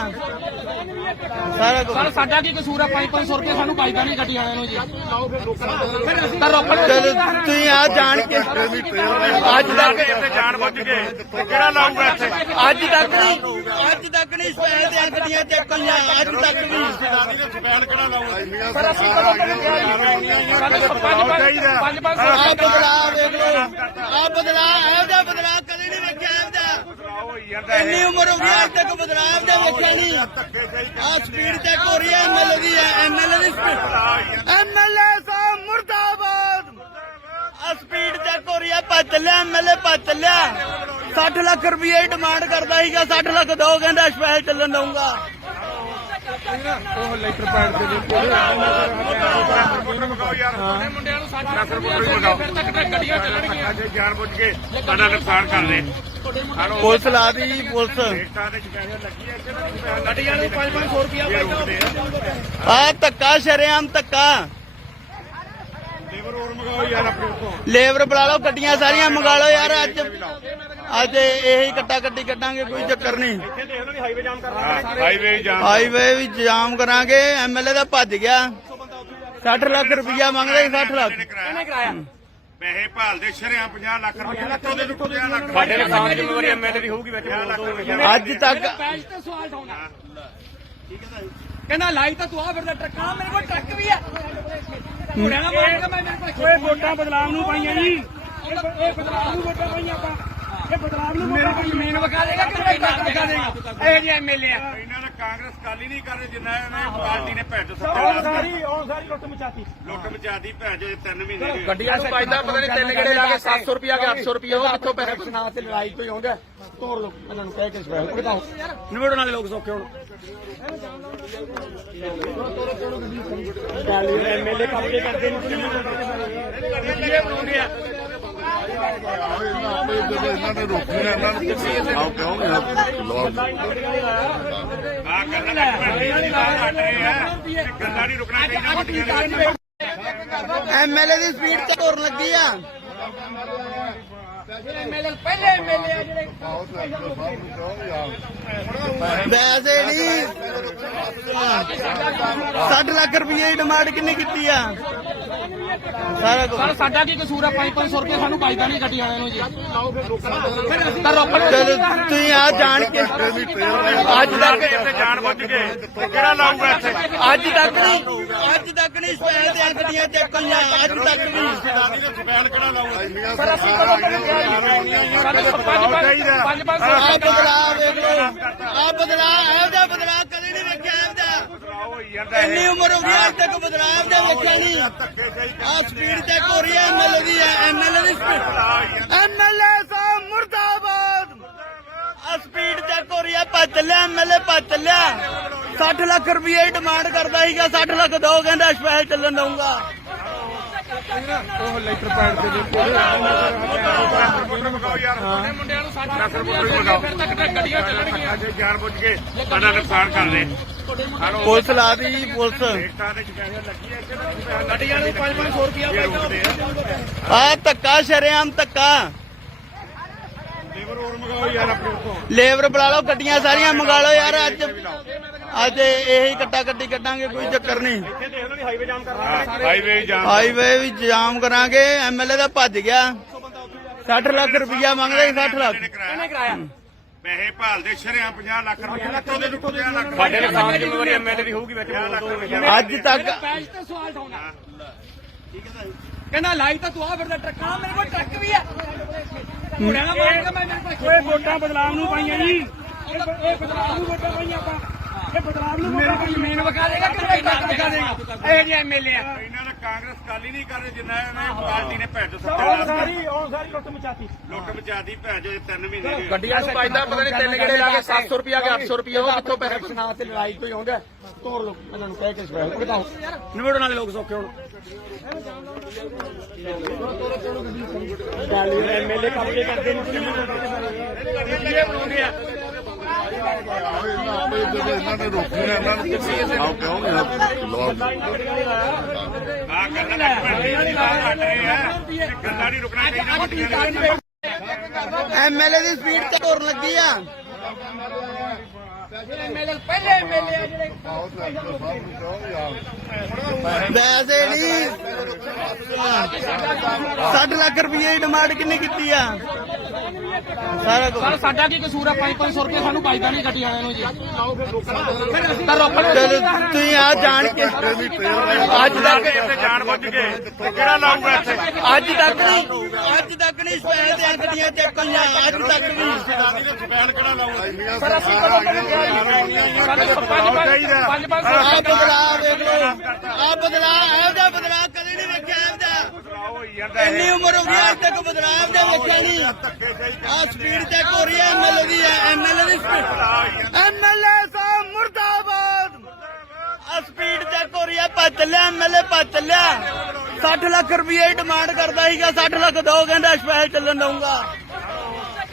ਸਾਰਾ ਕੁਝ ਸਰ ਸਾਡਾ ਕੀ ਕਸੂਰ ਆ 500 ਰੁਪਏ ਸਾਨੂੰ ਪਾਈਦਾ ਨਹੀਂ ਗੱਡੀ ਵਾਲਿਆਂ ਨੂੰ ਜੀ ਤਾਂ ਰੋਕਣ ਚਲੋ ਤੁਸੀਂ ਆ ਜਾਣ ਕੇ ਅੱਜ ਤੱਕ ਇੱਥੇ ਜਾਣ ਬੁੱਝ ਕੇ ਕਿਹੜਾ ਲਾਊਗਾ ਇੱਥੇ ਅੱਜ ਤੱਕ ਨਹੀਂ ਸਪੈਲ ਦੀਆਂ ਗੱਡੀਆਂ ਚੱਕੀਆਂ ਅੱਜ ਤੱਕ ਨਹੀਂ ਸਪੈਲ ਕਿਹੜਾ ਲਾਊਗਾ ਪਰ ਅਸੀਂ ਆ ਬਦਲਾਅ ਵੇਖ ਲਓ ਆ ਬਦਲਾਅ ਇਹੋ ਜਿਹਾ ਬਦਲਾਅ ਕਦੇ ਨਹੀਂ ਵੇਖਿਆ ਇਹਦਾ ਇੰਨੀ ਉਮਰ ਹੋ ਗਈ ਅੱਜ ਤੱਕ ਬਦਲਾਅ ਇਹਦਾ ਵੇਖਿਆ ਨਹੀਂ ਆ ਸਪੀਡ ਚੈੱਕ ਹੋ ਰਹੀ ਹੈ ਐਮਐਲਏ ਦੀ ਐਮਐਲਏ ਦੀ ਸਪੀਡ ਐਮਐਲਏ ਸਾਹਿਬ ਮੁਰਦਾਬਾਦ ਆ ਸਪੀਡ ਚੈੱਕ ਹੋ ਰਹੀ ਹੈ ਭੱਜ ਚੱਲਿਆ ਐਮਐਲਏ ਭੱਜ ਚੱਲਿਆ 60 ਲੱਖ ਰੁਪਏ ਦੀ ਡਿਮਾਂਡ ਕਰਦਾ ਸੀਗਾ 60 ਲੱਖ ਦੋ ਕਹਿੰਦਾ ਸਪੈਸ਼ਲ ਚੱਲਣ ਦਊਗਾ ਉਹ ਲੈਟਰ ਪੈਡ ਦੇ ਮਗਾਓ ਯਾਰ ਮੁੰਡਿਆਂ ਨੂੰ 60 ਲੱਖ ਰੁਪਏ ਮਗਾਓ ਫਿਰ ਤੱਕ ਗੱਡੀਆਂ ਚੱਲਣਗੀਆਂ ਜੇ ਜਾਣ ਬੁੱਝ ਕੇ ਸਾਡਾ ਨੁਕਸਾਨ ਕਰਦੇ ਪੁਲਿਸ ਲਾ ਦੀ ਪੁਲਿਸ ਰੇਟਾਂ ਦੇ ਸਪੈਸ਼ਲ ਲੱਗੀ ਹੈ ਗੱਡੀਆਂ ਨੂੰ 500 ਰੁਪਏ ਪਾਈਦਾ ਆ ਧੱਕਾ ਸ਼ਰੇਆਮ ਧੱਕਾ ਲੇਬਰ ਹੋਰ ਮਗਾਓ ਯਾਰ ਆਪਣੇ ਉੱਤੋਂ ਲੇਬਰ ਬੁਲਾ ਲਓ ਗੱਡੀਆਂ ਸਾਰੀਆਂ ਮੰਗਾ ਲਓ ਯਾਰ ਅੱਜ ਇਹੀ ਕੱਟਾ ਕੱਟੀ ਕੱਢਾਂਗੇ ਕੋਈ ਚੱਕਰ ਨਹੀਂ ਹਾਈਵੇ ਜਾਮ ਹਾਈਵੇ ਵੀ ਜਾਮ ਕਰਾਂਗੇ ਐਮਐਲਏ ਦਾ ਭੱਜ ਗਿਆ 60 ਲੱਖ ਰੁਪਇਆ ਮੰਗਦੇ 60 ਲੱਖ ਇਹਨੇ ਕਰਾਇਆ ਪੈਸੇ ਭਾਲਦੇ ਸ਼ਰਿਆਂ 50 ਲੱਖ ਰੁਪਏ ਕਿੱਥੋਂ ਦੇ 50 ਲੱਖ ਸਾਡੇ ਨੁਕਸਾਨ ਦੀ ਜ਼ਿੰਮੇਵਾਰੀ ਐਮਐਲਏ ਦੀ ਹੋਊਗੀ ਵਿੱਚ ਅੱਜ ਤੱਕ ਪੈਸੇ ਤੇ ਸਵਾਲ ਠਾਉਣਾ ਕਹਿੰਦਾ ਲਾਈ ਤਾਂ ਤੂੰ ਆ ਫਿਰਦਾ ਟਰੱਕਾਂ ਮੇਰੇ ਕੋਲ ਟਰੱਕ ਵੀ ਹੈ ਮੁੰਡਿਆਂ ਦਾ ਮਾਰ ਕੇ ਮੈਂ ਮੇਰੇ ਕੋਲ ਓਏ ਵੋਟਾਂ ਬਦਲਾਵ ਨੂੰ ਪਾਈਆਂ ਜੀ ਇਹ ਬਦਲਾਵ ਨੂੰ ਵੋਟਾਂ ਪਾਈਆਂ ਆਪਾਂ ਇਹ ਬਦਲਾਵ ਨੂੰ ਮੇਰੇ ਕੋਲ ਜ਼ਮੀਨ ਵਿਖਾ ਦੇਗਾ ਕਿ ਮੇਰੇ ਟਰੱਕ ਵਿਖਾ ਦੇਗਾ ਇਹ ਜਿਹੇ ਐਮਐਲਏ ਆ ਇਹਨਾਂ ਨੇ ਕਾਂਗਰਸ ਕਾਲੀ ਨਹੀਂ ਕਰ ਜਿੰਨਾ ਇਹਨਾਂ ਪਾਰਟੀ ਨੇ ਭੈਜ ਉਹ ਸੱਤਾ ਸਾਰੀ ਲੁੱਟ ਮਚਾਤੀ ਲੁੱਟ ਮਚਾਦੀ ਭੈਜ 3 ਮਹੀਨੇ ਦੀ ਗੱਡੀਆਂ ਨੂੰ ਪਾਈਦਾ ਪਤਾ ਨਹੀਂ ਤਿੰਨ ਗੇੜੇ ਲਾ ਕੇ 700 ਰੁਪਿਆ ਕਿ 800 ਰੁਪਿਆ ਉਹ ਕਿੱਥੋਂ ਪੈਸੇ ਨਾ ਤੇ ਲੜਾਈ ਕੋਈ ਆਉਂਦਾ ਤੋੜ ਲੋ ਇਹਨਾਂ ਨੂੰ ਕਹਿ ਕੇ ਸਪੈਸ਼ਲ ਉਹ ਬਤਾਓ ਨਿਬੜਨ ਵਾਲੇ ਲੋਕ ਸੌਖੇ ਹੁਣ ਐਮਐਲਏ ਕੰਮ ਕੇ ਕਰਦੇ ਜਦੋਂ ਇਹਨਾਂ ਨੇ ਰੋਕੀ ਨਾ ਇਹਨਾਂ ਨੂੰ ਆਓ ਕਹੋਗੇ ਆ ਗੱਲਾਂ ਨਹੀਂ ਰੁਕਣਾ ਚਾਹੀਦਾ ਐਮਐਲਏ ਦੀ ਸਪੀਡ ਤੇ ਤੁਰਨ ਲੱਗੀ ਆ ਐਮਐਲਏ ਪਹਿਲੇ ਐਮਐਲਏ ਆ ਜਿਹੜੇ ਵੈਸੇ ਨਹੀਂ 60 ਲੱਖ ਰੁਪਏ ਦੀ ਡਿਮਾਂਡ ਕਿੰਨੀ ਕੀਤੀ ਆ ਸਾਰਾ ਕੁਝ ਸਰ ਸਾਡਾ ਕੀ ਕਸੂਰ ਆ 500 ਰੁਪਏ ਸਾਨੂੰ ਪਾਈਦਾ ਨਹੀਂ ਗੱਡੀ ਵਾਲਿਆਂ ਨੂੰ ਜੀ ਤਾਂ ਰੋਕਣ ਚਲੋ ਤੁਸੀਂ ਆ ਜਾਣ ਕੇ ਅੱਜ ਤੱਕ ਇੱਥੇ ਜਾਣ ਬੁੱਝ ਕੇ ਕਿਹੜਾ ਲਾਊਗਾ ਇੱਥੇ ਅੱਜ ਤੱਕ ਨਹੀਂ ਸਪੈਲ ਦੀਆਂ ਗੱਡੀਆਂ ਚੱਕੀਆਂ ਅੱਜ ਤੱਕ ਨਹੀਂ ਸਪੈਲ ਕਿਹੜਾ ਲਾਊਗਾ ਪਰ ਅਸੀਂ ਕਦੋਂ ਆ ਬਦਲਾਅ ਵੇਖ ਲਓ ਆ ਬਦਲਾਅ ਇਹੋ ਜਿਹਾ ਬਦਲਾਅ ਕਦੇ ਨਹੀਂ ਵੇਖਿਆ ਇਹਦਾ ਇੰਨੀ ਉਮਰ ਹੋ ਗਈ ਅੱਜ ਤੱਕ ਬਦਲਾਅ ਇਹਦਾ ਵੇਖਿਆ ਨਹੀਂ ਆ ਸਪੀਡ ਚੈੱਕ ਹੋ ਰਹੀ ਹੈ ਐਮਐਲਏ ਦੀ ਐਮਐਲਏ ਦੀ ਸਪੀਡ ਐਮਐਲਏ ਸਾਹਿਬ ਮੁਰਦਾਬਾਦ ਆ ਸਪੀਡ ਚੈੱਕ ਹੋ ਰਹੀ ਹੈ ਭੱਜ ਚੱਲਿਆ ਐਮਐਲਏ ਭੱਜ ਚੱਲਿਆ 60 ਲੱਖ ਰੁਪਏ ਦੀ ਡਿਮਾਂਡ ਕਰਦਾ ਸੀਗਾ 60 ਲੱਖ ਦੋ ਕਹਿੰਦਾ ਸਪੈਸ਼ਲ ਚੱਲਣ ਦਊਗਾ ਉਹ ਲੈਟਰ ਪੈਡ ਦੇ ਮਗਾਓ ਯਾਰ ਮੁੰਡਿਆਂ ਨੂੰ 60 ਲੱਖ ਰੁਪਏ ਮਗਾਓ ਫਿਰ ਤੱਕ ਗੱਡੀਆਂ ਚੱਲਣਗੀਆਂ ਜੇ ਜਾਣ ਬੁੱਝ ਕੇ ਸਾਡਾ ਨੁਕਸਾਨ ਕਰਦੇ ਪੁਲਿਸ ਲਾ ਦੀ ਪੁਲਿਸ ਰੇਟਾਂ ਦੇ ਸਪੈਸ਼ਲ ਲੱਗੀ ਹੈ ਗੱਡੀਆਂ ਨੂੰ 500 ਰੁਪਏ ਪਾਈਦਾ ਆ ਧੱਕਾ ਸ਼ਰੇਆਮ ਧੱਕਾ ਲੇਬਰ ਹੋਰ ਮਗਾਓ ਯਾਰ ਆਪਣੇ ਉੱਤੋਂ ਲੇਬਰ ਬੁਲਾ ਲਓ ਗੱਡੀਆਂ ਸਾਰੀਆਂ ਮੰਗਾ ਲਓ ਯਾਰ ਅੱਜ ਇਹੀ ਕੱਟਾ ਕੱਟੀ ਕੱਢਾਂਗੇ, ਕੋਈ ਚੱਕਰ ਨਹੀਂ। ਹਾਈਵੇ ਜਾਮ ਹਾਈਵੇ ਵੀ ਜਾਮ ਕਰਾਂਗੇ। ਐਮਐਲਏ ਦਾ ਭੱਜ ਗਿਆ, 60 ਲੱਖ ਰੁਪਇਆ ਮੰਗਦੇ 60 ਲੱਖ। ਕਿਹਨੇ ਕਰਾਇਆ? ਪੈਸੇ ਭਾਲਦੇ ਸ਼ਰਿਆਂ 50 ਲੱਖ ਰੁਪਏ ਕਿੱਥੋਂ ਦੇ 50 ਲੱਖ ਸਾਡੇ ਨੁਕਸਾਨ ਜ਼ਿੰਮੇਵਾਰੀ ਐਮਐਲਏ ਦੀ ਹੋਊਗੀ ਵਿੱਚ ਅੱਜ ਤੱਕ ਪੈਜ ਤੇ ਸਵਾਲ ਉਠਾਉਣਾ। ਕਹਿੰਦਾ ਲਾਈ ਤਾਂ ਤੂੰ ਆ ਫਿਰਦਾ ਟਰੱਕਾਂ, ਮੇਰੇ ਕੋਲ ਟਰੱਕ ਵੀ ਹੈ। ਮੁੰਡਿਆਂ ਨਾਲ ਮਾਰ ਕੇ ਮੈਂ ਮੇਰੇ ਕੋਲ ਓਏ ਵੋਟਾਂ ਬਦਲਾਵ ਨੂੰ ਪਾਈਆਂ ਜੀ, ਇਹ ਬਦਲਾਵ ਨੂੰ ਵੋਟਾਂ ਪਾਈਆਂ ਆਪਾਂ, ਇਹ ਬਦਲਾਵ ਨੂੰ ਮੇਰੇ ਕੋਲ ਜ਼ਮੀਨ ਵਿਕਾ ਦੇਗਾ ਕਿ ਮੇਰੇ ਟਰੱਕ ਵਿਕਾ ਦੇਗਾ? ਇਹ ਜਿਹੇ ਐਮਐਲਏ ਆ। ਇਹਨਾਂ ਨੇ ਕਾਂਗਰਸ ਗੱਲ ਹੀ ਨਹੀਂ ਕਰਦੇ ਜਿੰਨਾ ਇਹਨਾਂ ਪਾਰਟੀ ਨੇ ਭੈਣ ਚੋ ਉਹ ਸਾਰੀ ਲੁੱਟ ਮਚਾਤੀ। ਲੁੱਟ ਮਚਾਦੀ ਭੈਣ ਚੋ 3 ਮਹੀਨੇ ਦੀ ਗੱਡੀਆਂ ਨੂੰ ਪਾਈਦਾ ਪਤਾ ਨਹੀਂ ਤਿੰਨ ਗੇੜੇ ਲਾ ਕੇ 700 ਰੁਪਿਆ ਕਿ 800 ਰੁਪਿਆ ਉਹ ਕਿੱਥੋਂ ਪੈਸੇ ਸੁਣਾ ਤੇ ਲੜਾਈ ਕੋਈ ਆਉਂਦਾ ਤੋੜ ਲੋ ਇਹਨਾਂ ਨੂੰ ਕਹਿ ਕੇ ਸਪੈਸ਼ਲ ਬਤਾਓ ਨਿਬੜਨ ਵਾਲੇ ਲੋਕ ਸੌਖੇ ਹੁਣ ਐਮਐਲਏ ਕਬਜ਼ੇ ਕਰਦੇ ਨੇ ਬਣਾਉਂਦੇ ਆ ਇਹਨਾਂ ਨੇ ਰੋਕੀ ਨਾ ਇਹਨਾਂ ਨੂੰ ਆਓ ਕਹੋਗੇ ਆ ਕਰਨਾ ਹਟ ਰਹੇ ਆ ਗੱਲਾਂ ਨਹੀਂ ਰੁਕਣਾ ਚਾਹੀਦਾ ਵੱਡੀਆਂ ਨੇ ਐਮਐਲਏ ਦੀ ਸਪੀਡ ਤੇ ਤੁਰਨ ਲੱਗੀ ਆ। ਪਹਿਲੇ ਐਮਐਲਏ ਆ ਜਿਹੜੇ ਵੈਸੇ ਨਹੀਂ 60 ਲੱਖ ਰੁਪਏ ਦੀ ਡਿਮਾਂਡ ਕਿੰਨੇ ਕੀਤੀ ਆ? ਸਾਰਾ ਕੁਝ ਸਰ ਸਾਡਾ ਕੀ ਕਸੂਰ ਆ? 500 ਰੁਪਏ ਸਾਨੂੰ ਪਾਈਦਾ ਨਹੀਂ ਗੱਡੀ ਵਾਲਿਆਂ ਨੂੰ ਜੀ। ਚਲੋ ਤੁਸੀਂ ਆ ਜਾਣ ਕੇ ਅੱਜ ਤੱਕ ਇੱਥੇ ਜਾਣ ਬੁੱਝ ਕੇ ਕਿਹੜਾ ਲਾਊਗਾ ਇੱਥੇ ਅੱਜ ਤੱਕ ਨਹੀਂ ਸਪੈਲ ਦੀਆਂ ਗੱਡੀਆਂ ਚੱਕੀਆਂ ਅੱਜ ਤੱਕ ਨਹੀਂ। ਸਪੈਲ ਕਿਹੜਾ ਲਾਊਗਾ ਸਰ ਅਸੀਂ ਕਦੋਂ ਆ ਬਦਲਾਅ ਵੇਖ ਲਓ, ਆ ਬਦਲਾਅ ਇਹੋ ਜਿਹਾ ਬਦਲਾਅ ਕਦੇ ਨਹੀਂ ਵੇਖਿਆ ਇਹੋ ਜਿਹਾ। ਹੋਈ ਜਾਂਦਾ ਇੰਨੀ ਉਮਰ ਹੋ ਗਈ ਅੱਜ ਤੱਕ ਬਦਲਾਅ ਇਹੋ ਜਿਹਾ ਵੇਖਿਆ ਨਹੀਂ। ਆ ਸਪੀਡ ਚੈੱਕ ਹੋ ਰਹੀ ਹੈ ਐਮਐਲਏ ਦੀ, ਐਮਐਲਏ ਦੀ ਸਪੀਡ। ਐਮਐਲਏ ਸਾਹਿਬ ਮੁਰਦਾਬਾਦ। ਆ ਸਪੀਡ ਚੈੱਕ ਹੋ ਰਹੀ ਹੈ, ਭੱਜ ਚੱਲਿਆ ਐਮਐਲਏ, ਭੱਜ ਚੱਲਿਆ। 60 ਲੱਖ ਰੁਪਏ ਦੀ ਡਿਮਾਂਡ ਕਰਦਾ ਸੀਗਾ, 60 ਲੱਖ ਦੋ ਕਹਿੰਦਾ ਸਪੈਸ਼ਲ ਚੱਲਣ ਦਊਂਗਾ।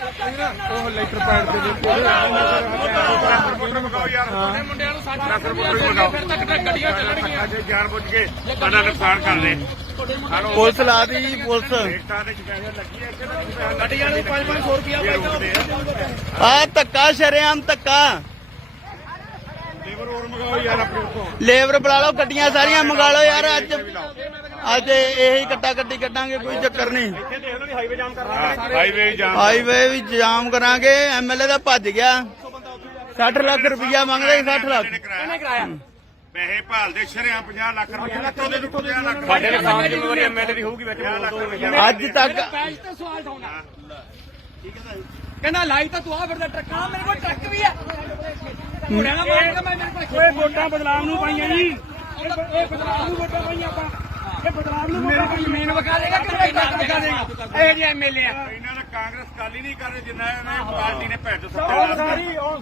ਉਹ ਲੈਟਰ ਪੈਡ ਦੇ ਵਿੱਚ ਮਗਾਓ ਯਾਰ ਮੁੰਡਿਆਂ ਨੂੰ 60 ਲੱਖ ਰੁਪਏ ਫਿਰ ਤੱਕ ਗੱਡੀਆਂ ਚੱਲਣਗੀਆਂ। ਜੇ ਜਾਣ ਬੁੱਝ ਕੇ ਸਾਡਾ ਨੁਕਸਾਨ ਕਰਦੇ ਪੁਲਿਸ ਲਾ ਦੀ ਪੁਲਿਸ। ਰੇਟਾਂ ਦੇ ਸਪੈਸ਼ਲ ਲੱਗੀ ਹੈ ਗੱਡੀਆਂ ਨੂੰ 500 ਰੁਪਏ ਆ ਧੱਕਾ ਸ਼ਰੇਆਮ ਧੱਕਾ। ਲੇਬਰ ਹੋਰ ਮਗਾਓ ਯਾਰ ਆਪਣੇ ਉੱਥੋਂ ਲੇਬਰ ਬੁਲਾ ਲਓ, ਗੱਡੀਆਂ ਸਾਰੀਆਂ ਮੰਗਾ ਲਓ ਯਾਰ। ਅੱਜ ਇਹੀ ਕੱਟਾ ਕੱਟੀ ਕੱਢਾਂਗੇ, ਕੋਈ ਚੱਕਰ ਨਹੀਂ। ਹਾਈਵੇ ਜਾਮ ਹਾਈਵੇ ਵੀ ਜਾਮ ਕਰਾਂਗੇ। ਐਮਐਲਏ ਦਾ ਭੱਜ ਗਿਆ, 60 ਲੱਖ ਰੁਪਇਆ ਮੰਗਦੇ 60 ਲੱਖ। ਕਿਹਨੇ ਕਰਾਇਆ? ਪੈਸੇ ਭਾਲਦੇ ਸ਼ਰਿਆਂ 50 ਲੱਖ ਰੁਪਏ ਕਿੱਥੋਂ ਦੇ 50 ਲੱਖ ਸਾਡੇ ਨੁਕਸਾਨ ਜ਼ਿੰਮੇਵਾਰੀ ਐਮਐਲਏ ਦੀ ਹੋਊਗੀ ਵਿੱਚ ਅੱਜ ਤੱਕ ਪੈਜ ਤੇ ਸਵਾਲ ਉਠਾਉਣਾ। ਕਹਿੰਦਾ ਲਾਈ ਤਾਂ ਤੂੰ ਆ ਫਿਰਦਾ ਟਰੱਕਾਂ, ਮੇਰੇ ਕੋਲ ਟਰੱਕ ਵੀ ਹੈ। ਮੁੰਡਿਆਂ ਨਾਲ ਮਾਰ ਕੇ ਮੈਂ ਮੇਰੇ ਕੋਲ ਓਏ ਵੋਟਾਂ ਬਦਲਾਵ ਨੂੰ ਪਾਈਆਂ ਜੀ, ਇਹ ਬਦਲਾਵ ਨੂੰ ਵੋਟਾਂ ਪਾਈਆਂ ਆਪਾਂ, ਇਹ ਬਦਲਾਵ ਨੂੰ ਮੇਰੇ ਕੋਲ ਜ਼ਮੀਨ ਵਿਕਾ ਦੇਗਾ ਕਿ ਮੇਰੇ ਟਰੱਕ ਵਿਕਾ ਦੇਗਾ? ਇਹ ਜਿਹੇ ਐਮਐਲਏ ਆ। ਇਹਨਾਂ ਨੇ ਕਾਂਗਰਸ ਗੱਲ ਹੀ ਨਹੀਂ ਕਰਦੇ ਜਿੰਨਾ ਇਹਨਾਂ ਪਾਰਟੀ ਨੇ ਭੈਣ ਚੋ ਉਹ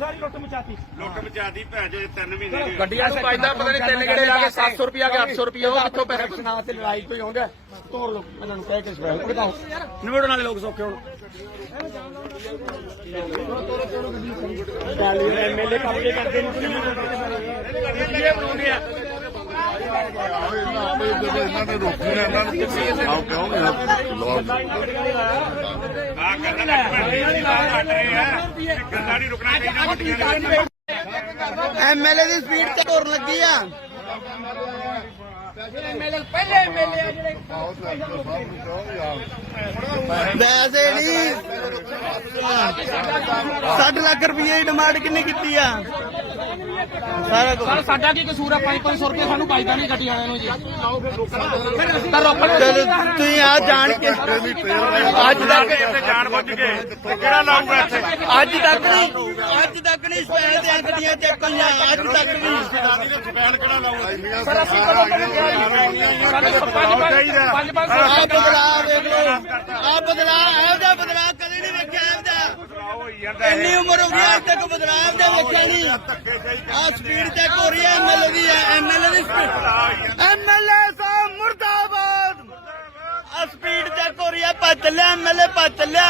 ਸਾਰੀ ਲੁੱਟ ਮਚਾਤੀ। ਲੁੱਟ ਮਚਾਦੀ ਭੈਣ ਚੋ 3 ਮਹੀਨੇ ਦੀ ਗੱਡੀਆਂ ਨੂੰ ਪਾਈਦਾ ਪਤਾ ਨਹੀਂ ਤਿੰਨ ਗੇੜੇ ਲਾ ਕੇ 700 ਰੁਪਿਆ ਕਿ 800 ਰੁਪਿਆ ਉਹ ਕਿੱਥੋਂ ਪੈਸੇ ਸੁਣਾ ਤੇ ਲੜਾਈ ਕੋਈ ਆਉਂਦਾ ਤੋੜ ਲੋ ਇਹਨਾਂ ਨੂੰ ਕਹਿ ਕੇ ਸਪੈਸ਼ਲ ਬਤਾਓ ਨਿਬੜਨ ਵਾਲੇ ਲੋਕ ਸੌਖੇ ਹੁਣ ਐਮਐਲਏ ਕਬਜ਼ੇ ਕਰਦੇ ਨੇ ਬਣਾਉਂਦੇ ਆ ਇਹਨਾਂ ਨੇ ਰੋਕੀ ਨਾ ਇਹਨਾਂ ਨੂੰ ਆਓ ਕਹੋਗੇ ਆ ਕਰਨਾ ਹਟ ਰਹੇ ਆ ਗੱਲਾਂ ਨਹੀਂ ਰੁਕਣਾ ਚਾਹੀਦਾ ਵੱਡੀਆਂ ਨੇ ਐਮਐਲਏ ਦੀ ਸਪੀਡ ਤੇ ਤੁਰਨ ਲੱਗੀ ਆ। ਪਹਿਲੇ ਐਮਐਲਏ ਆ ਜਿਹੜੇ ਵੈਸੇ ਨਹੀਂ 60 ਲੱਖ ਰੁਪਏ ਦੀ ਡਿਮਾਂਡ ਕਿੰਨੇ ਕੀਤੀ ਆ? ਸਾਰਾ ਕੁਝ ਸਰ ਸਾਡਾ ਕੀ ਕਸੂਰ ਆ? 500 ਰੁਪਏ ਸਾਨੂੰ ਪਾਈਦਾ ਨਹੀਂ ਗੱਡੀ ਵਾਲਿਆਂ ਨੂੰ ਜੀ। ਚਲੋ ਤੁਸੀਂ ਆ ਜਾਣ ਕੇ ਅੱਜ ਤੱਕ ਇੱਥੇ ਜਾਣ ਬੁੱਝ ਕੇ ਕਿਹੜਾ ਲਾਊਗਾ ਇੱਥੇ ਅੱਜ ਤੱਕ ਨਹੀਂ ਸਪੈਲ ਦੀਆਂ ਗੱਡੀਆਂ ਚੱਕੀਆਂ ਅੱਜ ਤੱਕ ਨਹੀਂ। ਸਪੈਲ ਕਿਹੜਾ ਲਾਊਗਾ ਸਰ ਅਸੀਂ ਕਦੋਂ ਆ ਬਦਲਾਅ ਵੇਖ ਲਓ, ਆ ਬਦਲਾਅ ਇਹੋ ਜਿਹਾ ਬਦਲਾਅ ਕਦੇ ਨਹੀਂ ਵੇਖਿਆ ਇਹੋ ਜਿਹਾ। ਹੋਈ ਜਾਂਦਾ ਇੰਨੀ ਉਮਰ ਹੋ ਗਈ ਅੱਜ ਤੱਕ ਬਦਲਾਅ ਇਹੋ ਜਿਹਾ ਵੇਖਿਆ ਨਹੀਂ। ਆ ਸਪੀਡ ਚੈੱਕ ਹੋ ਰਹੀ ਹੈ ਐਮਐਲਏ ਦੀ, ਐਮਐਲਏ ਦੀ ਸਪੀਡ। ਐਮਐਲਏ ਸਾਹਿਬ ਮੁਰਦਾਬਾਦ। ਆ ਸਪੀਡ ਚੈੱਕ ਹੋ ਰਹੀ ਹੈ, ਭੱਜ ਚੱਲਿਆ ਐਮਐਲਏ, ਭੱਜ ਚੱਲਿਆ।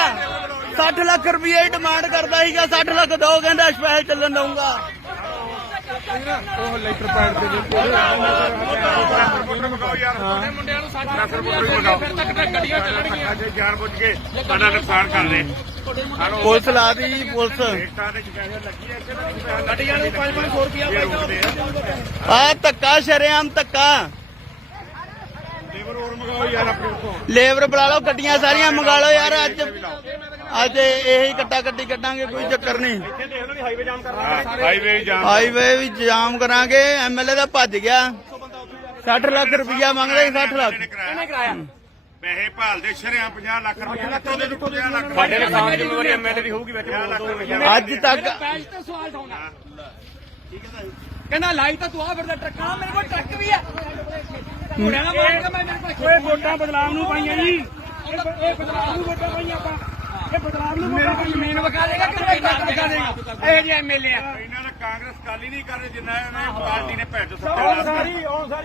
60 ਲੱਖ ਰੁਪਏ ਦੀ ਡਿਮਾਂਡ ਕਰਦਾ ਸੀਗਾ, 60 ਲੱਖ ਦੋ ਕਹਿੰਦਾ ਸਪੈਸ਼ਲ ਚੱਲਣ ਦਊਂਗਾ। ਉਹ ਲੈਟਰ ਪੈਡ ਦੇ ਵਿੱਚ ਮਗਾਓ ਯਾਰ ਮੁੰਡਿਆਂ ਨੂੰ 60 ਲੱਖ ਰੁਪਏ ਫਿਰ ਤੱਕ ਗੱਡੀਆਂ ਚੱਲਣਗੀਆਂ। ਜੇ ਜਾਣ ਬੁੱਝ ਕੇ ਸਾਡਾ ਨੁਕਸਾਨ ਕਰਦੇ ਪੁਲਿਸ ਲਾ ਦੀ ਪੁਲਿਸ ਰੇਟਾਂ ਦੇ ਪੈਸੇ ਲੱਗੀ ਐ ਗੱਡੀਆਂ ਨੂੰ 500 ਰੁਪਿਆ ਆ ਧੱਕਾ ਸ਼ਰੇਆਮ ਧੱਕਾ ਲੇਬਰ ਹੋਰ ਮੰਗਾਓ ਯਾਰ ਆਪਣੇ ਉੱਤੋਂ ਲੇਬਰ ਬੁਲਾ ਲਓ ਗੱਡੀਆਂ ਸਾਰੀਆਂ ਮੰਗਾ ਲਓ ਯਾਰ ਅੱਜ ਇਹੀ ਕੱਟਾ ਕੱਟੀ ਕੱਢਾਂਗੇ ਕੋਈ ਚੱਕਰ ਨਹੀਂ ਇੱਥੇ ਦੇਖ ਲਓ ਹਾਈਵੇ ਜਾਮ ਕਰਨਾ ਹਾਈਵੇ ਜਾਮ ਹਾਈਵੇ ਵੀ ਜਾਮ ਕਰਾਂਗੇ ਐਮਐਲਏ ਦਾ ਭੱਜ ਗਿਆ 60 ਲੱਖ ਰੁਪਇਆ ਮੰਗਦਾ ਸੀ 60 ਲੱਖ ਇਹਨੇ ਕਰਾਇਆ ਪੈਸੇ ਭਾਲਦੇ ਸ਼ਰਿਆਂ 50 ਲੱਖ ਰੁਪਏ ਲੱਖੋਂ ਦੇ ਦਿੱਤੋ 50 ਲੱਖ ਸਾਡੇ ਨੁਕਸਾਨ ਜ਼ਿੰਮੇਵਾਰੀ ਐਮਐਲਏ ਦੀ ਹੋਊਗੀ ਵਿੱਚ ਅੱਜ ਤੱਕ ਪੈਜ ਤੇ ਸਵਾਲ ਠਾਉਣਾ ਕਹਿੰਦਾ ਲਾਈ ਤਾਂ ਤੂੰ ਆ ਫਿਰਦਾ ਟਰੱਕਾਂ ਮੇਰੇ ਕੋਲ ਟਰੱਕ ਵੀ ਆ ਮੁੰਡਿਆਂ ਨਾਲ ਮਾਰ ਕੇ ਮੈਂ ਮੇਰੇ ਕੋਲ ਓਏ ਵੋਟਾਂ ਬਦਲਾਵ ਨੂੰ ਪਾਈਆਂ ਜੀ ਇਹ ਬਦਲਾਵ ਨੂੰ ਵੋਟਾਂ ਪਾਈਆਂ ਆਪਾਂ ਇਹ ਬਦਲਾਵ ਨੂੰ ਮੇਰੇ ਕੋਲ ਜ਼ਮੀਨ ਵਿਕਾ ਦੇਗਾ ਕਿ ਮੈਂ ਟਰੱਕ ਵਿਕਾ ਦੇਗਾ ਇਹ ਜਿਹੇ ਐਮਐਲਏ ਆ ਇਹਨਾਂ ਨੇ ਕਾਂਗਰਸ ਕਾਲੀ ਨਹੀਂ ਕਰ ਜਿੰਨਾ ਇਹਨਾਂ ਪਾਰਟੀ ਨੇ ਭੈਜੋ ਉਹ ਸੱਤਾ ਸਾਰੀ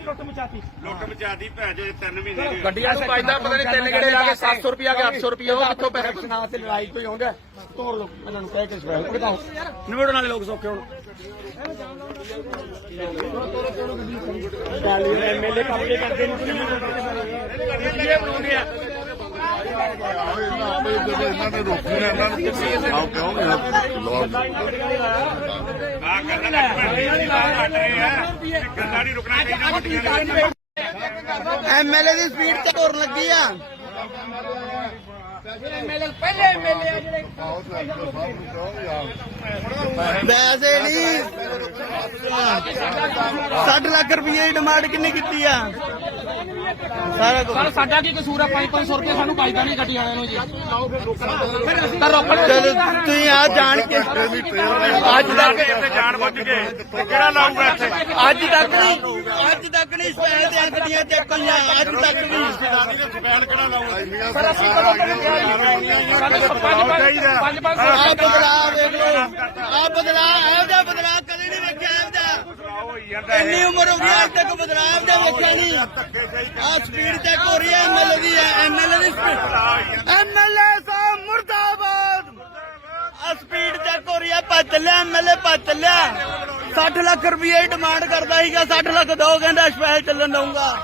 ਲੁੱਟ ਮਚਾਤੀ ਲੁੱਟ ਮਚਾਦੀ ਭੈਜੋ 3 ਮਹੀਨੇ ਦੀ ਗੱਡੀਆਂ ਨੂੰ ਪਾਈਦਾ ਪਤਾ ਨਹੀਂ ਤਿੰਨ ਗੇੜੇ ਲਾ ਕੇ 700 ਰੁਪਿਆ ਕਿ 800 ਰੁਪਿਆ ਉਹ ਕਿੱਥੋਂ ਪੈਸੇ ਨਾ ਤੇ ਲੜਾਈ ਕੋਈ ਆਉਂਦਾ ਤੋੜ ਲੋ ਇਹਨਾਂ ਨੂੰ ਕਹਿ ਕੇ ਸਪੈਸ਼ਲ ਭੜਕਾਓ ਨਿਬੜਨ ਵਾਲੇ ਲੋਕ ਸੌਖੇ ਹੁਣ ਐਮਐਲਏ ਕਬਜ਼ੇ ਕਰਦੇ ਨੇ ਇਹ ਬਣਾਉਂਦੇ ਆ ਇਹਨਾਂ ਨੇ ਰੋਕੀ ਨਾ ਇਹਨਾਂ ਨੂੰ ਆਪ ਕਹੋਗੇ ਆ ਕਰਨਾ ਗੱਲਾਂ ਨਹੀਂ ਰੁਕਣਾ ਚਾਹੀਦਾ ਐਮਐਲਏ ਦੀ ਸਪੀਡ ਤੇ ਤੁਰਨ ਲੱਗੀ ਆ ਐਮਐਲਏ ਪਹਿਲੇ ਐਮਐਲਏ ਆ ਜਿਹੜੇ ਵੈਸੇ ਨਹੀਂ 60 ਲੱਖ ਰੁਪਏ ਦੀ ਡਿਮਾਂਡ ਕਿੰਨੀ ਕੀਤੀ ਆ ਸਾਰਾ ਕੁਝ ਸਰ ਸਾਡਾ ਕੀ ਕਸੂਰ ਆ 500 ਰੁਪਏ ਸਾਨੂੰ ਪਾਈਦਾ ਨਹੀਂ ਗੱਡੀ ਵਾਲਿਆਂ ਨੂੰ ਜੀ ਤਾਂ ਰੋਕਣ ਚਲੋ ਤੁਸੀਂ ਆ ਜਾਣ ਕੇ ਅੱਜ ਤੱਕ ਇੱਥੇ ਜਾਣ ਬੁੱਝ ਕੇ ਕਿਹੜਾ ਲਾਊਗਾ ਇੱਥੇ ਅੱਜ ਤੱਕ ਨਹੀਂ ਸਪੈਲ ਦੀਆਂ ਗੱਡੀਆਂ ਚੱਕੀਆਂ ਅੱਜ ਤੱਕ ਵੀ ਸਪੈਲ ਕਿਹੜਾ ਲਾਊਗਾ ਸਰ ਅਸੀਂ ਕਦੋਂ ਤੱਕ ਪੰਜ ਆ ਬਦਲਾਅ ਵੇਖ ਲਓ ਆ ਬਦਲਾਅ ਇਹੋ ਜਿਹਾ ਬਦਲਾਅ ਕਦੇ ਨਹੀਂ ਵੇਖਿਆ ਇਹਦਾ ਇੰਨੀ ਉਮਰ ਹੋ ਗਈ ਅੱਜ ਤੱਕ ਬਦਲਾਅ ਇਹਦਾ ਵੇਖਿਆ ਨਹੀਂ ਆ ਸਪੀਡ ਚੈੱਕ ਹੋ ਰਹੀ ਹੈ ਐਮਐਲਏ ਦੀ ਐਮਐਲਏ ਦੀ ਸਪੀਡ ਐਮਐਲਏ ਸਾਹਿਬ ਮੁਰਦਾਬਾਦ ਆ ਸਪੀਡ ਚੈੱਕ ਹੋ ਰਹੀ ਹੈ ਭੱਜ ਚੱਲਿਆ ਐਮਐਲਏ ਭੱਜ ਚੱਲਿਆ 60 ਲੱਖ ਰੁਪਏ ਦੀ ਡਿਮਾਂਡ ਕਰਦਾ ਸੀਗਾ 60 ਲੱਖ ਦੋ ਕਹਿੰਦਾ ਸਪੈਸ਼ਲ ਚੱਲਣ ਦਊਗਾ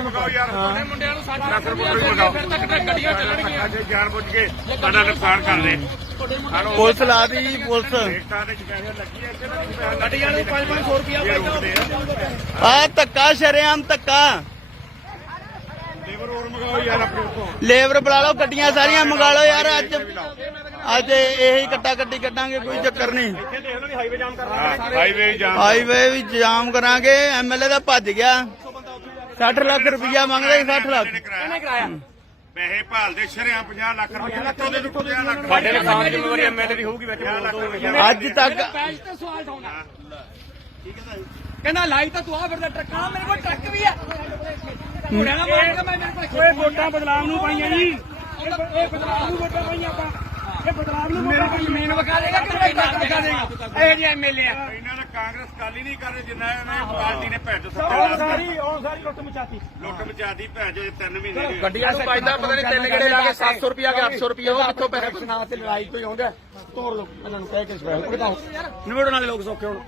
ਮੰਗਾਓ ਯਾਰ ਮੁੰਡਿਆਂ ਨੂੰ 60 ਲੱਖ ਰੁਪਏ ਮੰਗਾਓ ਫਿਰ ਤੱਕ ਗੱਡੀਆਂ ਚੱਲਣਗੀਆਂ ਜਾਣ ਬੁੱਝ ਕੇ ਸਾਡਾ ਨੁਕਸਾਨ ਕਰਦੇ ਪੁਲਿਸ ਲਾ ਦੀ ਪੁਲਿਸ ਰੇਟਾਂ ਦੇ ਪੈਸੇ ਲੱਗੀ ਐ ਗੱਡੀਆਂ ਨੂੰ 500 ਰੁਪਿਆ ਆ ਧੱਕਾ ਸ਼ਰੇਆਮ ਧੱਕਾ ਲੇਬਰ ਹੋਰ ਮੰਗਾਓ ਯਾਰ ਆਪਣੇ ਉੱਤੋਂ ਲੇਬਰ ਬੁਲਾ ਲਓ ਗੱਡੀਆਂ ਸਾਰੀਆਂ ਮੰਗਾ ਲਓ ਯਾਰ ਅੱਜ ਇਹੀ ਕੱਟਾ ਕੱਟੀ ਕੱਢਾਂਗੇ ਕੋਈ ਚੱਕਰ ਨਹੀਂ ਇੱਥੇ ਦੇਖ ਲਓ ਹਾਈਵੇ ਜਾਮ ਕਰਨਾ ਹਾਈਵੇ ਜਾਮ ਹਾਈਵੇ ਵੀ ਜਾਮ ਕਰਾਂਗੇ ਐਮਐਲਏ ਦਾ ਭੱਜ ਗਿਆ 60 ਲੱਖ ਰੁਪਇਆ ਮੰਗਦਾ ਸੀ 60 ਲੱਖ ਇਹਨੇ ਕਰਾਇਆ ਪੈਸੇ ਭਾਲਦੇ ਸ਼ਰਿਆਂ 50 ਲੱਖ ਰੁਪਏ ਲੱਖੋਂ ਦੇ ਦਿੱਤੋ 50 ਲੱਖ ਸਾਡੇ ਨੁਕਸਾਨ ਜ਼ਿੰਮੇਵਾਰੀ ਐਮਐਲਏ ਦੀ ਹੋਊਗੀ ਵਿੱਚ ਅੱਜ ਤੱਕ ਪੈਜ ਤੇ ਸਵਾਲ ਠਾਉਣਾ ਕਹਿੰਦਾ ਲਾਈ ਤਾਂ ਤੂੰ ਆ ਫਿਰਦਾ ਟਰੱਕਾਂ ਮੇਰੇ ਕੋਲ ਟਰੱਕ ਵੀ ਆ ਮੁੰਡਿਆਂ ਨਾਲ ਮਾਰ ਕੇ ਮੈਂ ਮੇਰੇ ਕੋਲ ਓਏ ਵੋਟਾਂ ਬਦਲਾਵ ਨੂੰ ਪਾਈਆਂ ਜੀ ਇਹ ਬਦਲਾਵ ਨੂੰ ਵੋਟਾਂ ਪਾਈਆਂ ਆਪਾਂ ਇਹ ਬਦਲਾਵ ਨੂੰ ਮੇਰੇ ਕੋਲ ਜ਼ਮੀਨ ਵਿਕਾ ਦੇਗਾ ਕਿ ਮੈਂ ਟਰੱਕ ਵਿਕਾ ਦੇਗਾ ਇਹ ਜਿਹੇ ਐਮਐਲਏ ਆ ਇਹਨਾਂ ਨੇ ਕਾਂਗਰਸ ਕਾਲੀ ਨਹੀਂ ਕਰ ਜਿੰਨਾ ਇਹਨਾਂ ਪਾਰਟੀ ਨੇ ਭੈਜੋ ਉਹ ਸੱਤਾ ਸਾਰੀ ਲੁੱਟ ਮਚਾਤੀ ਲੁੱਟ ਮਚਾਦੀ ਭੈਜੋ 3 ਮਹੀਨੇ ਦੀ ਗੱਡੀਆਂ ਨੂੰ ਪਾਈਦਾ ਪਤਾ ਨਹੀਂ ਤਿੰਨ ਗੇੜੇ ਲਾ ਕੇ 700 ਰੁਪਿਆ ਕਿ 800 ਰੁਪਿਆ ਉਹ ਕਿੱਥੋਂ ਪੈਸੇ ਨਾ ਤੇ ਲੜਾਈ ਕੋਈ ਆਉਂਦਾ ਤੋੜ ਲੋ ਇਹਨਾਂ ਨੂੰ ਕਹਿ ਕੇ ਸਪੈਸ਼ਲ ਭੜਕਾਓ ਨਿਬੜਨ ਵਾਲੇ ਲੋਕ ਸੌਖੇ ਹੁਣ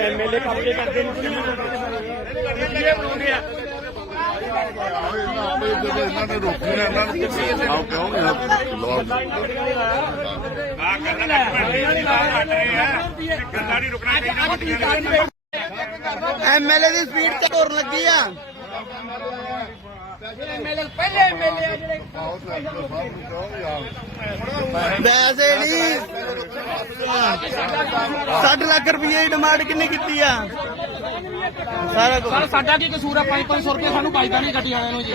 ਐਮਐਲਏ ਕਬਜ਼ੇ ਕਰਦੇ ਨੇ ਇਹ ਬਣਾਉਂਦੇ ਆ ਇਹਨਾਂ ਨੇ ਰੋਕੀ ਨਾ ਇਹਨਾਂ ਨੂੰ ਆਪ ਕਹੋਗੇ ਆ ਕਰਨਾ ਗੱਲਾਂ ਨਹੀਂ ਰੁਕਣਾ ਚਾਹੀਦਾ ਐਮਐਲਏ ਦੀ ਸਪੀਡ ਤੇ ਤੁਰਨ ਲੱਗੀ ਆ ਐਮਐਲਏ ਪਹਿਲੇ ਐਮਐਲਏ ਆ ਜਿਹੜੇ ਵੈਸੇ ਨਹੀਂ 60 ਲੱਖ ਰੁਪਏ ਦੀ ਡਿਮਾਂਡ ਕਿੰਨੀ ਕੀਤੀ ਆ ਸਾਰਾ ਕੁਝ ਸਰ ਸਾਡਾ ਕੀ ਕਸੂਰ ਆ 500 ਰੁਪਏ ਸਾਨੂੰ ਪਾਈਦਾ ਨਹੀਂ ਗੱਡੀ ਵਾਲਿਆਂ ਨੂੰ ਜੀ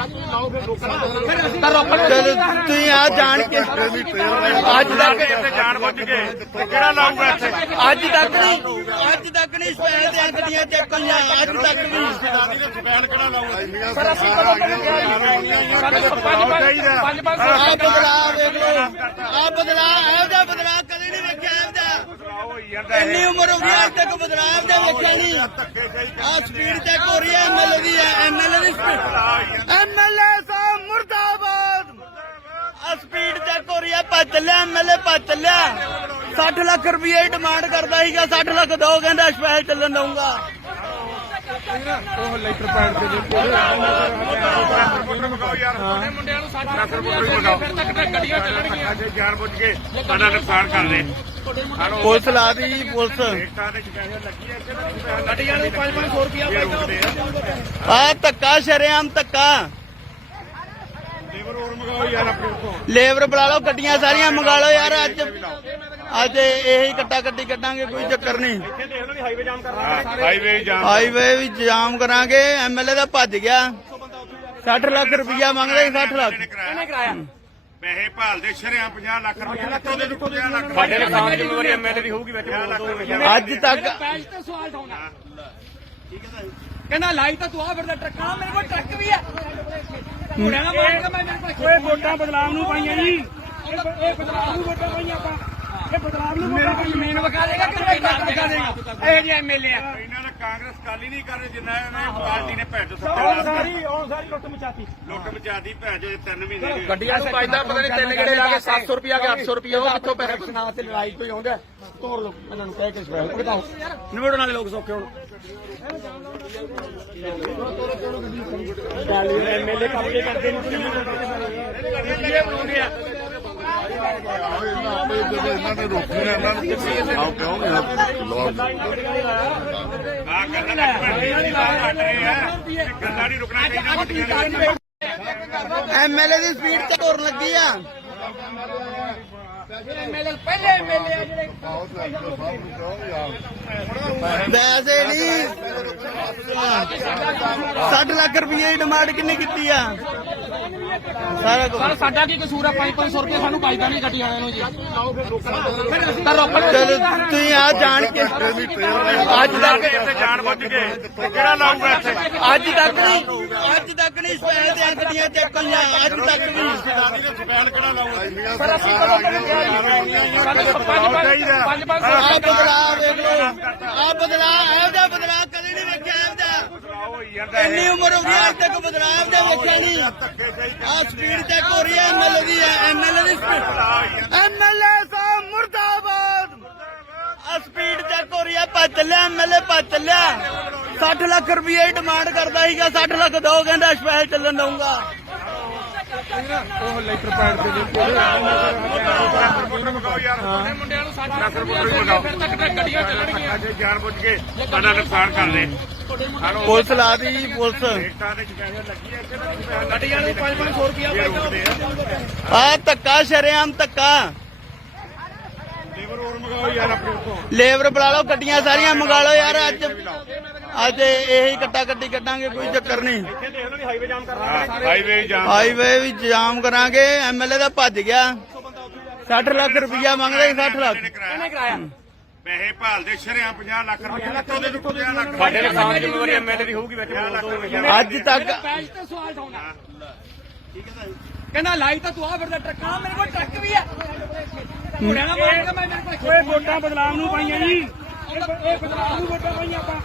ਤਾਂ ਰੋਕਣ ਚਲੋ ਤੁਸੀਂ ਆ ਜਾਣ ਕੇ ਅੱਜ ਤੱਕ ਇੱਥੇ ਜਾਣ ਬੁੱਝ ਕੇ ਕਿਹੜਾ ਲਾਊਗਾ ਇੱਥੇ ਅੱਜ ਤੱਕ ਨਹੀਂ ਸਪੈਲ ਦੀਆਂ ਗੱਡੀਆਂ ਚੱਕੀਆਂ ਅੱਜ ਤੱਕ ਵੀ ਸਪੈਲ ਕਿਹੜਾ ਲਾਊਗਾ ਸਰ ਅਸੀਂ ਕਦੋਂ ਤੱਕ ਪੰਜ ਆ ਬਦਲਾਅ ਵੇਖ ਲਓ ਆ ਬਦਲਾਅ ਇਹੋ ਜਿਹਾ ਬਦਲਾਅ ਕਦੇ ਨਹੀਂ ਵੇਖਿਆ ਇਹਦਾ ਇੰਨੀ ਉਮਰ ਹੋ ਗਈ ਅੱਜ ਤੱਕ ਬਦਲਾਅ ਇਹਦਾ ਵੇਖਿਆ ਨਹੀਂ ਆ ਸਪੀਡ ਚੈੱਕ ਹੋ ਰਹੀ ਹੈ ਐਮਐਲਏ ਦੀ ਐਮਐਲਏ ਦੀ ਸਪੀਡ ਐਮਐਲਏ ਸਾਹਿਬ ਮੁਰਦਾਬਾਦ ਆ ਸਪੀਡ ਚੈੱਕ ਹੋ ਰਹੀ ਹੈ ਭੱਜ ਚੱਲਿਆ ਐਮਐਲਏ ਭੱਜ ਚੱਲਿਆ 60 ਲੱਖ ਰੁਪਏ ਦੀ ਡਿਮਾਂਡ ਕਰਦਾ ਸੀਗਾ 60 ਲੱਖ ਦੋ ਕਹਿੰਦਾ ਸਪੈਸ਼ਲ ਚੱਲਣ ਦਊਗਾ ਉਹ ਲੈਟਰ ਪੈਡ ਤੇ ਮਗਾਓ ਯਾਰ ਛੋਟੇ ਮੁੰਡਿਆਂ ਨੂੰ 60 ਰੁਪਏ ਮਗਾਓ ਫਿਰ ਤੱਕ ਗੱਡੀਆਂ ਚੱਲਣਗੀਆਂ ਅੱਜ ਜਾਣ ਬੁੱਝ ਕੇ ਸਾਡਾ ਨੁਕਸਾਨ ਕਰਦੇ ਪੁਲਿਸ ਲਾ ਦੀ ਪੁਲਿਸ ਰੇਟਾਂ ਦੇ ਪੈਸੇ ਲੱਗੀ ਐ ਗੱਡੀਆਂ ਨੂੰ 500 ਰੁਪਿਆ ਆ ਧੱਕਾ ਸ਼ਰੇਆਮ ਧੱਕਾ ਲੇਬਰ ਹੋਰ ਮਗਾਓ ਯਾਰ ਆਪਣੇ ਉੱਤੋਂ ਲੇਬਰ ਬੁਲਾ ਲਓ ਗੱਡੀਆਂ ਸਾਰੀਆਂ ਮੰਗਾ ਲਓ ਯਾਰ ਅੱਜ ਇਹੀ ਕੱਟਾ ਕੱਟੀ ਕੱਢਾਂਗੇ ਕੋਈ ਚੱਕਰ ਨਹੀਂ ਇੱਥੇ ਦੇਖ ਲਓ ਵੀ ਹਾਈਵੇ ਜਾਮ ਕਰਨਾ ਹਾਈਵੇ ਜਾਮ ਹਾਈਵੇ ਵੀ ਜਾਮ ਕਰਾਂਗੇ ਐਮਐਲਏ ਦਾ ਭੱਜ ਗਿਆ 60 ਲੱਖ ਰੁਪਇਆ ਮੰਗਦੇ 60 ਲੱਖ ਕਿਹਨੇ ਕਰਾਇਆ ਪੈਸੇ ਭਾਲਦੇ ਸ਼ਰਿਆਂ 50 ਲੱਖ ਰੁਪਏ ਕਿੱਥੋਂ ਦੇ 50 ਲੱਖ ਸਾਡੇ ਨੁਕਸਾਨ ਜ਼ਿੰਮੇਵਾਰੀ ਐਮਐਲਏ ਦੀ ਹੋਊਗੀ ਵਿੱਚ ਅੱਜ ਤੱਕ ਪੈਜ ਤੇ ਸਵਾਲ ਉਠਾਉਣਾ ਕਹਿੰਦਾ ਲਾਈ ਤਾਂ ਤੂੰ ਆ ਫਿਰਦਾ ਟਰੱਕਾਂ ਮੇਰੇ ਕੋਲ ਟਰੱਕ ਵੀ ਹੈ ਮੁੰਡਿਆਂ ਨਾਲ ਮਾਰੇਗਾ ਮੈਂ ਮੇਰੇ ਕੋਲ ਓਏ ਵੋਟਾਂ ਬਦਲਾਵ ਨੂੰ ਪਾਈਆਂ ਜੀ ਇਹ ਬਦਲਾਵ ਨੂੰ ਵੋਟਾਂ ਪਾਈਆਂ ਆਪਾਂ ਇਹ ਬਦਲਾਵ ਨੂੰ ਮੇਰੇ ਕੋਲ ਜ਼ਮੀਨ ਵਿਕਾ ਦੇਗਾ ਕਿ ਟਰੱਕ ਵਿਕਾ ਦੇਗਾ ਇਹ ਜਿਹੇ ਐਮਐਲਏ ਆ ਇਹਨਾਂ ਨੇ ਕਾਂਗਰਸ ਕਾਲੀ ਨਹੀਂ ਕਰਦੇ ਜਿੰਨਾ ਇਹਨਾਂ ਪਾਰਟੀ ਨੇ ਭੈਣ ਚੋ ਉਹ ਸਾਰੀ ਲੁੱਟ ਮਚਾਤੀ ਲੁੱਟ ਮਚਾਦੀ ਭੈਣ ਚੋ 3 ਮਹੀਨੇ ਦੀ ਗੱਡੀਆਂ ਨੂੰ ਪਾਈਦਾ ਪਤਾ ਨਹੀਂ ਤਿੰਨ ਗੇੜੇ ਲਾ ਕੇ 700 ਰੁਪਿਆ ਕਿ 800 ਰੁਪਿਆ ਉਹ ਕਿੱਥੋਂ ਪੈਸੇ ਨਾ ਤੇ ਲੜਾਈ ਕੋਈ ਆਉਂਦਾ ਤੋੜ ਲੋ ਇਹਨਾਂ ਨੂੰ ਕਹਿ ਕੇ ਸਪੈਸ਼ਲ ਬਤਾਓ ਨਿਬੜਨ ਵਾਲੇ ਲੋਕ ਸੌਖੇ ਹੁਣ ਐਮਐਲਏ ਕਬਜ਼ੇ ਕਰਦੇ ਨੇ ਬਣਾਉਂਦੇ ਆ ਇਹਨਾਂ ਨੇ ਰੋਕੀ ਨਾ ਇਹਨਾਂ ਨੂੰ ਆਓ ਕਹੋਗੇ ਆ ਕਰਨਾ ਹਟ ਰਹੇ ਆ ਗੱਲਾਂ ਨਹੀਂ ਰੁਕਣਾ ਚਾਹੀਦਾ ਐਮਐਲਏ ਦੀ ਸਪੀਡ ਤੇ ਤੁਰਨ ਲੱਗੀ ਆ ਐਮਐਲਏ ਪਹਿਲੇ ਐਮਐਲਏ ਜਿਹੜੇ ਵੈਸੇ ਨਹੀਂ 60 ਲੱਖ ਰੁਪਏ ਦੀ ਡਿਮਾਂਡ ਕਿੰਨੇ ਕੀਤੀ ਆ ਸਾਰਾ ਕੁਝ ਸਰ ਸਾਡਾ ਕੀ ਕਸੂਰ ਹੈ 500 ਰੁਪਏ ਸਾਨੂੰ ਪਾਈਦਾ ਨਹੀਂ ਗੱਡੀ ਵਾਲਿਆਂ ਨੂੰ ਜੀ ਚਲੋ ਤੁਸੀਂ ਆ ਜਾਣ ਕੇ ਅੱਜ ਤੱਕ ਇੱਥੇ ਜਾਣ ਬੁੱਝ ਕੇ ਕਿਹੜਾ ਲਾਊਗਾ ਇੱਥੇ ਅੱਜ ਤੱਕ ਨਹੀਂ ਸਪੈਲ ਤੇ ਗੱਡੀਆਂ ਚੱਕੀਆਂ ਅੱਜ ਤੱਕ ਨਹੀਂ ਸਪੈਲ ਕਿਹੜਾ ਲਾਊਗਾ ਆ ਬਦਲਾਅ ਵੇਖ ਲਓ ਆ ਬਦਲਾਅ ਇਹੋ ਜਿਹਾ ਬਦਲਾਅ ਕਦੇ ਨਹੀਂ ਵੇਖਿਆ ਇਹਦਾ ਇੰਨੀ ਉਮਰ ਹੋ ਗਈ ਅੱਜ ਤੱਕ ਬਦਲਾਅ ਇਹਦਾ ਵੇਖਿਆ ਨਹੀਂ ਆ ਸਪੀਡ ਚੈੱਕ ਹੋ ਰਹੀ ਹੈ ਐਮਐਲਏ ਦੀ ਸਪੀਡ ਐਮਐਲਏ ਸਾਹਿਬ ਮੁਰਦਾਬਾਦ ਆ ਸਪੀਡ ਚੈੱਕ ਹੋ ਰਹੀ ਹੈ ਭੱਜ ਚੱਲਿਆ ਐਮਐਲਏ ਭੱਜ ਚੱਲਿਆ 60 ਲੱਖ ਰੁਪਏ ਦੀ ਡਿਮਾਂਡ ਕਰਦਾ ਸੀਗਾ 60 ਲੱਖ ਦੋ ਕਹਿੰਦਾ ਸਪੈਸ਼ਲ ਚੱਲਣ ਦਊਂਗਾ ਉਹ ਲੈਟਰ ਪੈਡ ਤੇ ਮਗਾਓ ਯਾਰ ਛੋਟੇ ਮੁੰਡਿਆਂ ਨੂੰ 60 ਰੁਪਏ ਮਗਾਓ ਫਿਰ ਤੱਕ ਗੱਡੀਆਂ ਚੱਲਣਗੀਆਂ ਅੱਜ ਜਾਣ ਬੁੱਝ ਕੇ ਸਾਡਾ ਨੁਕਸਾਨ ਕਰਦੇ ਪੁਲਿਸ ਲਾ ਦੀ ਪੁਲਿਸ ਰੇਟਾਂ ਦੇ ਪੈਸੇ ਲੱਗੀ ਐ ਗੱਡੀਆਂ ਨੂੰ 500 ਰੁਪਿਆ ਆ ਧੱਕਾ ਸ਼ਰੇਆਮ ਧੱਕਾ ਲੇਬਰ ਹੋਰ ਮਗਾਓ ਯਾਰ ਆਪਣੇ ਉੱਤੋਂ ਲੇਬਰ ਬੁਲਾ ਲਓ ਗੱਡੀਆਂ ਸਾਰੀਆਂ ਮੰਗਾ ਲਓ ਯਾਰ ਅੱਜ ਇਹੀ ਕੱਟਾ ਕੱਟੀ ਕੱਢਾਂਗੇ ਕੋਈ ਚੱਕਰ ਨਹੀਂ ਇੱਥੇ ਦੇਖ ਲਓ ਵੀ ਹਾਈਵੇ ਜਾਮ ਕਰਨਾ ਹਾਈਵੇ ਜਾਮ ਹਾਈਵੇ ਵੀ ਜਾਮ ਕਰਾਂਗੇ ਐਮਐਲਏ ਦਾ ਭੱਜ ਗਿਆ 60 ਲੱਖ ਰੁਪਇਆ ਮੰਗਦੇ 60 ਲੱਖ ਕਿਹਨੇ ਕਰਾਇਆ ਪੈਸੇ ਭਾਲਦੇ ਸ਼ਰਿਆਂ 50 ਲੱਖ ਰੁਪਏ ਕਿੱਥੋਂ ਦੇ 50 ਲੱਖ ਸਾਡੇ ਨੁਕਸਾਨ ਜ਼ਿੰਮੇਵਾਰੀ ਐਮਐਲਏ ਦੀ ਹੋਊਗੀ ਵਿੱਚ ਅੱਜ ਤੱਕ ਪੈਜ ਤੇ ਸਵਾਲ ਉਠਾਉਣਾ ਕਹਿੰਦਾ ਲਾਈ ਤਾਂ ਤੂੰ ਆ ਫਿਰਦਾ ਟਰੱਕਾਂ ਮੇਰੇ ਕੋਲ ਟਰੱਕ ਵੀ ਹੈ ਮੁੰਡਿਆਂ ਨਾਲ ਮਾਰੇਗਾ ਮੈਂ ਮੇਰੇ ਕੋਲ ਓਏ ਵੋਟਾਂ ਬਦਲਾਵ ਨੂੰ ਪਾਈਆਂ ਜੀ ਇਹ ਬਦਲਾਵ ਨੂੰ ਵੋਟਾਂ ਪਾਈਆਂ ਆਪਾਂ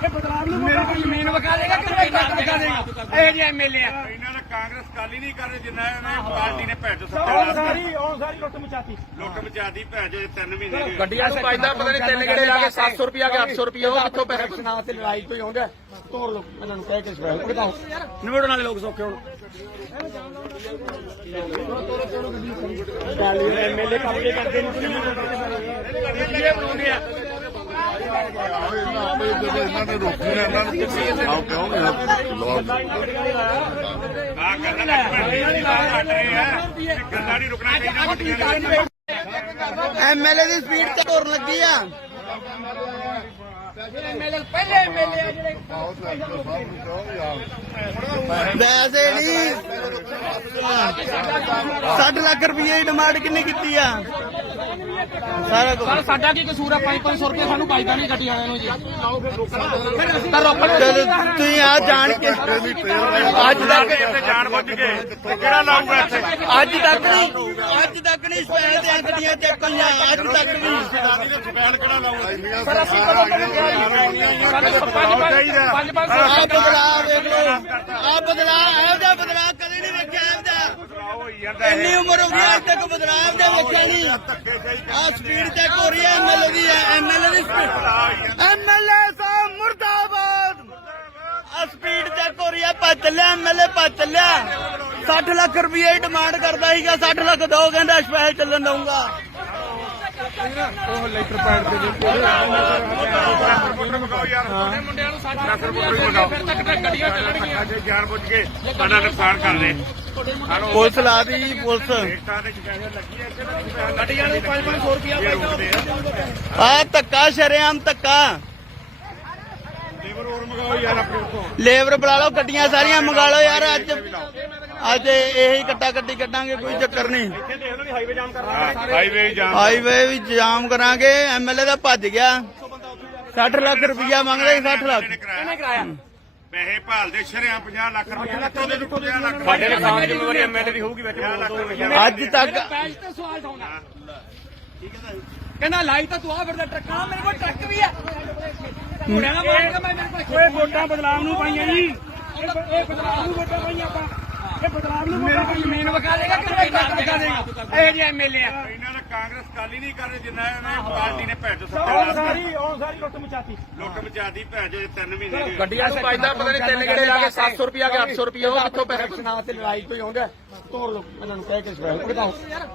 ਇਹ ਬਦਲਾਵ ਨੂੰ ਮੇਰੇ ਕੋਲ ਜ਼ਮੀਨ ਵਿਕਾ ਦੇਗਾ ਕਿ ਟਰੱਕ ਵਿਕਾ ਦੇਗਾ ਇਹ ਜਿਹੇ ਐਮਐਲਏ ਆ ਇਹਨਾਂ ਨੇ ਕਾਂਗਰਸ ਕਾਲੀ ਨਹੀਂ ਕਰਦੇ ਜਿੰਨਾ ਇਹਨਾਂ ਪਾਰਟੀ ਨੇ ਭੈਣ ਚੋ ਉਹ ਸਾਰੀ ਲੁੱਟ ਮਚਾਤੀ ਲੁੱਟ ਮਚਾਦੀ ਭੈਣ ਚੋ 3 ਮਹੀਨੇ ਦੀ ਗੱਡੀਆਂ ਨੂੰ ਪਾਈਦਾ ਪਤਾ ਨਹੀਂ ਤਿੰਨ ਗੇੜੇ ਲਾ ਕੇ 700 ਰੁਪਿਆ ਕਿ 800 ਰੁਪਿਆ ਉਹ ਕਿੱਥੋਂ ਪੈਸੇ ਨਾ ਤੇ ਲੜਾਈ ਕੋਈ ਆਉਂਦਾ ਤੋੜ ਲੋ ਇਹਨਾਂ ਨੂੰ ਕਹਿ ਕੇ ਸਪੈਸ਼ਲ ਬਤਾਓ ਨਿਬੜਨ ਵਾਲੇ ਲੋਕ ਸੌਖੇ ਹੁਣ ਐਮਐਲਏ ਕਬਜ਼ੇ ਕਰਦੇ ਨੇ ਬਣਾਉਂਦੇ ਆ ਇਹਨਾਂ ਨੇ ਰੋਕੀ ਨਾ ਇਹਨਾਂ ਨੂੰ ਆਓ ਕਹੋਗੇ ਆ ਕਰਨਾ ਹਟ ਰਹੇ ਆ ਗੱਲਾਂ ਨਹੀਂ ਰੁਕਣਾ ਚਾਹੀਦਾ ਐਮਐਲਏ ਦੀ ਸਪੀਡ ਤੇ ਤੁਰਨ ਲੱਗੀ ਆ ਐਮਐਲਏ ਪਹਿਲੇ ਐਮਐਲਏ ਜਿਹੜੇ ਵੈਸੇ ਨਹੀਂ 60 ਲੱਖ ਰੁਪਏ ਦੀ ਡਿਮਾਂਡ ਕਿੰਨੇ ਕੀਤੀ ਆ ਸਾਰਾ ਕੁਝ ਸਰ ਸਾਡਾ ਕੀ ਕਸੂਰ ਹੈ 500 ਰੁਪਏ ਸਾਨੂੰ ਪਾਈਦਾ ਨਹੀਂ ਗੱਡੀ ਵਾਲਿਆਂ ਨੂੰ ਜੀ ਚਲੋ ਤੁਸੀਂ ਆ ਜਾਣ ਕੇ ਅੱਜ ਤੱਕ ਇੱਥੇ ਜਾਣ ਬੁੱਝ ਕੇ ਕਿਹੜਾ ਲਾਊਗਾ ਇੱਥੇ ਅੱਜ ਤੱਕ ਨਹੀਂ ਸਪੈਲ ਤੇ ਗੱਡੀਆਂ ਚੱਕੀਆਂ ਅੱਜ ਤੱਕ ਨਹੀਂ ਸਪੈਲ ਕਿਹੜਾ ਲਾਊਗਾ ਆ ਬਦਲਾਅ ਵੇਖ ਲਓ ਆ ਬਦਲਾਅ ਇਹੋ ਜਿਹਾ ਬਦਲਾਅ ਕਦੇ ਨਹੀਂ ਵੇਖਿਆ ਇਹਦਾ ਇੰਨੀ ਉਮਰ ਹੋ ਗਈ ਅੱਜ ਤੱਕ ਬਦਲਾਅ ਇਹਦਾ ਵੇਖਿਆ ਨਹੀਂ ਆ ਸਪੀਡ ਚੈੱਕ ਹੋ ਰਹੀ ਹੈ ਐਮਐਲਏ ਦੀ ਸਪੀਡ ਐਮਐਲਏ ਸਾਹਿਬ ਮੁਰਦਾਬਾਦ ਚੱਲਿਆ ਐਮਐਲਏ ਭੱਜ ਚੱਲਿਆ 60 ਲੱਖ ਰੁਪਏ ਡਿਮਾਂਡ ਕਰਦਾ ਸੀਗਾ 60 ਲੱਖ ਦੋ ਕਹਿੰਦਾ ਸਪੈਸ਼ਲ ਚੱਲਣ ਦਊਂਗਾ ਮੁੰਡਿਆਂ ਨੂੰ 60 ਲੱਖ ਰੁਪਏ ਫਿਰ ਤੱਕ ਗੱਡੀਆਂ ਚੱਲਣਗੀਆਂ ਜੇ ਜਾਣ ਬੁੱਝ ਕੇ ਸਾਡਾ ਨੁਕਸਾਨ ਕਰਦੇ ਪੁਲਿਸ ਲਾ ਦੀ ਪੁਲਿਸ ਗੱਡੀਆਂ ਨੂੰ 500 ਰੁਪਇਆ ਆ ਧੱਕਾ ਸ਼ਰੇਆਮ ਧੱਕਾ ਲੇਬਰ ਹੋਰ ਮੰਗਾਓ ਯਾਰ ਆਪਣੇ ਉੱਥੋਂ ਲੇਬਰ ਬੁਲਾ ਲਓ ਗੱਡੀਆਂ ਸਾਰੀਆਂ ਮੰਗਾ ਲਓ ਯਾਰ ਅੱਜ ਇਹੀ ਕੱਟਾ ਕੱਟੀ ਕੱਢਾਂਗੇ ਕੋਈ ਚੱਕਰ ਨਹੀਂ ਹਾਈਵੇ ਜਾਮ ਹਾਈਵੇ ਵੀ ਜਾਮ ਕਰਾਂਗੇ ਐਮਐਲਏ ਦਾ ਭੱਜ ਗਿਆ 60 ਲੱਖ ਰੁਪਇਆ ਮੰਗਦਾ ਸੀ 60 ਲੱਖ ਇਹਨੇ ਕਰਾਇਆ ਪੈਸੇ ਭਾਲਦੇ ਸ਼ਰਿਆਂ 50 ਲੱਖ ਰੁਪਏ ਕਿੱਥੋਂ ਦੇ 50 ਲੱਖ ਸਾਡੇ ਨੁਕਸਾਨ ਜ਼ਿੰਮੇਵਾਰੀ ਐਮਐਲਏ ਦੀ ਹੋਊਗੀ ਵਿੱਚ ਅੱਜ ਤੱਕ ਪੈਜ ਤੇ ਸਵਾਲ ਠਾਉਣਾ ਕਹਿੰਦਾ ਲਾਈ ਤਾਂ ਤੂੰ ਆ ਫਿਰਦਾ ਟਰੱਕਾਂ ਮੇਰੇ ਕੋਲ ਟਰੱਕ ਵੀ ਆ ਮੁੰਡਿਆਂ ਦਾ ਮਾਰ ਕੇ ਮੈਂ ਮੇਰੇ ਕੋਲ ਓਏ ਵੋਟਾਂ ਬਦਲਾਵ ਨੂੰ ਪਾਈਆਂ ਜੀ ਇਹ ਬਦਲਾਵ ਨੂੰ ਵੋਟਾਂ ਪਾਈਆਂ ਆਪਾਂ ਇਹ ਬਦਲਾਵ ਨੂੰ ਮੇਰੇ ਕੋਲ ਜ਼ਮੀਨ ਵਿਕਾ ਦੇਗਾ ਕਿ ਮੈਂ ਟਰੱਕ ਵਿਕਾ ਦੇਗਾ ਇਹ ਜਿਹੇ ਐਮਐਲਏ ਆ ਇਹਨਾਂ ਨੇ ਕਾਂਗਰਸ ਕਾਲੀ ਨਹੀਂ ਕਰ ਰਹੇ ਜਿੰਨਾ ਇਹਨਾਂ ਪਾਰਟੀ ਨੇ ਭੈਣ ਚੋ ਉਹ ਸੱਤਾ ਸਾਰੀ ਲੁੱਟ ਮਚਾਤੀ ਲੁੱਟ ਮਚਾਤੀ ਭੈਣ ਚੋ 3 ਮਹੀਨੇ ਦੀ ਗੱਡੀਆਂ ਨੂੰ ਪਾਈਦਾ ਪਤਾ ਨਹੀਂ ਤਿੰਨ ਗੇੜੇ ਲਾ ਕੇ 700 ਰੁਪਿਆ ਕਿ 800 ਰੁਪਿਆ ਉਹ ਕਿੱਥੋਂ ਪੈਸੇ ਨਾ ਤੇ ਲੜਾਈ ਕੋਈ ਆਉਂਦਾ ਤੋੜ ਲੋ ਇਹਨਾਂ ਨੂੰ ਕਹਿ ਕੇ ਸਪੈਸ਼ਲ ਭੜਕਾਓ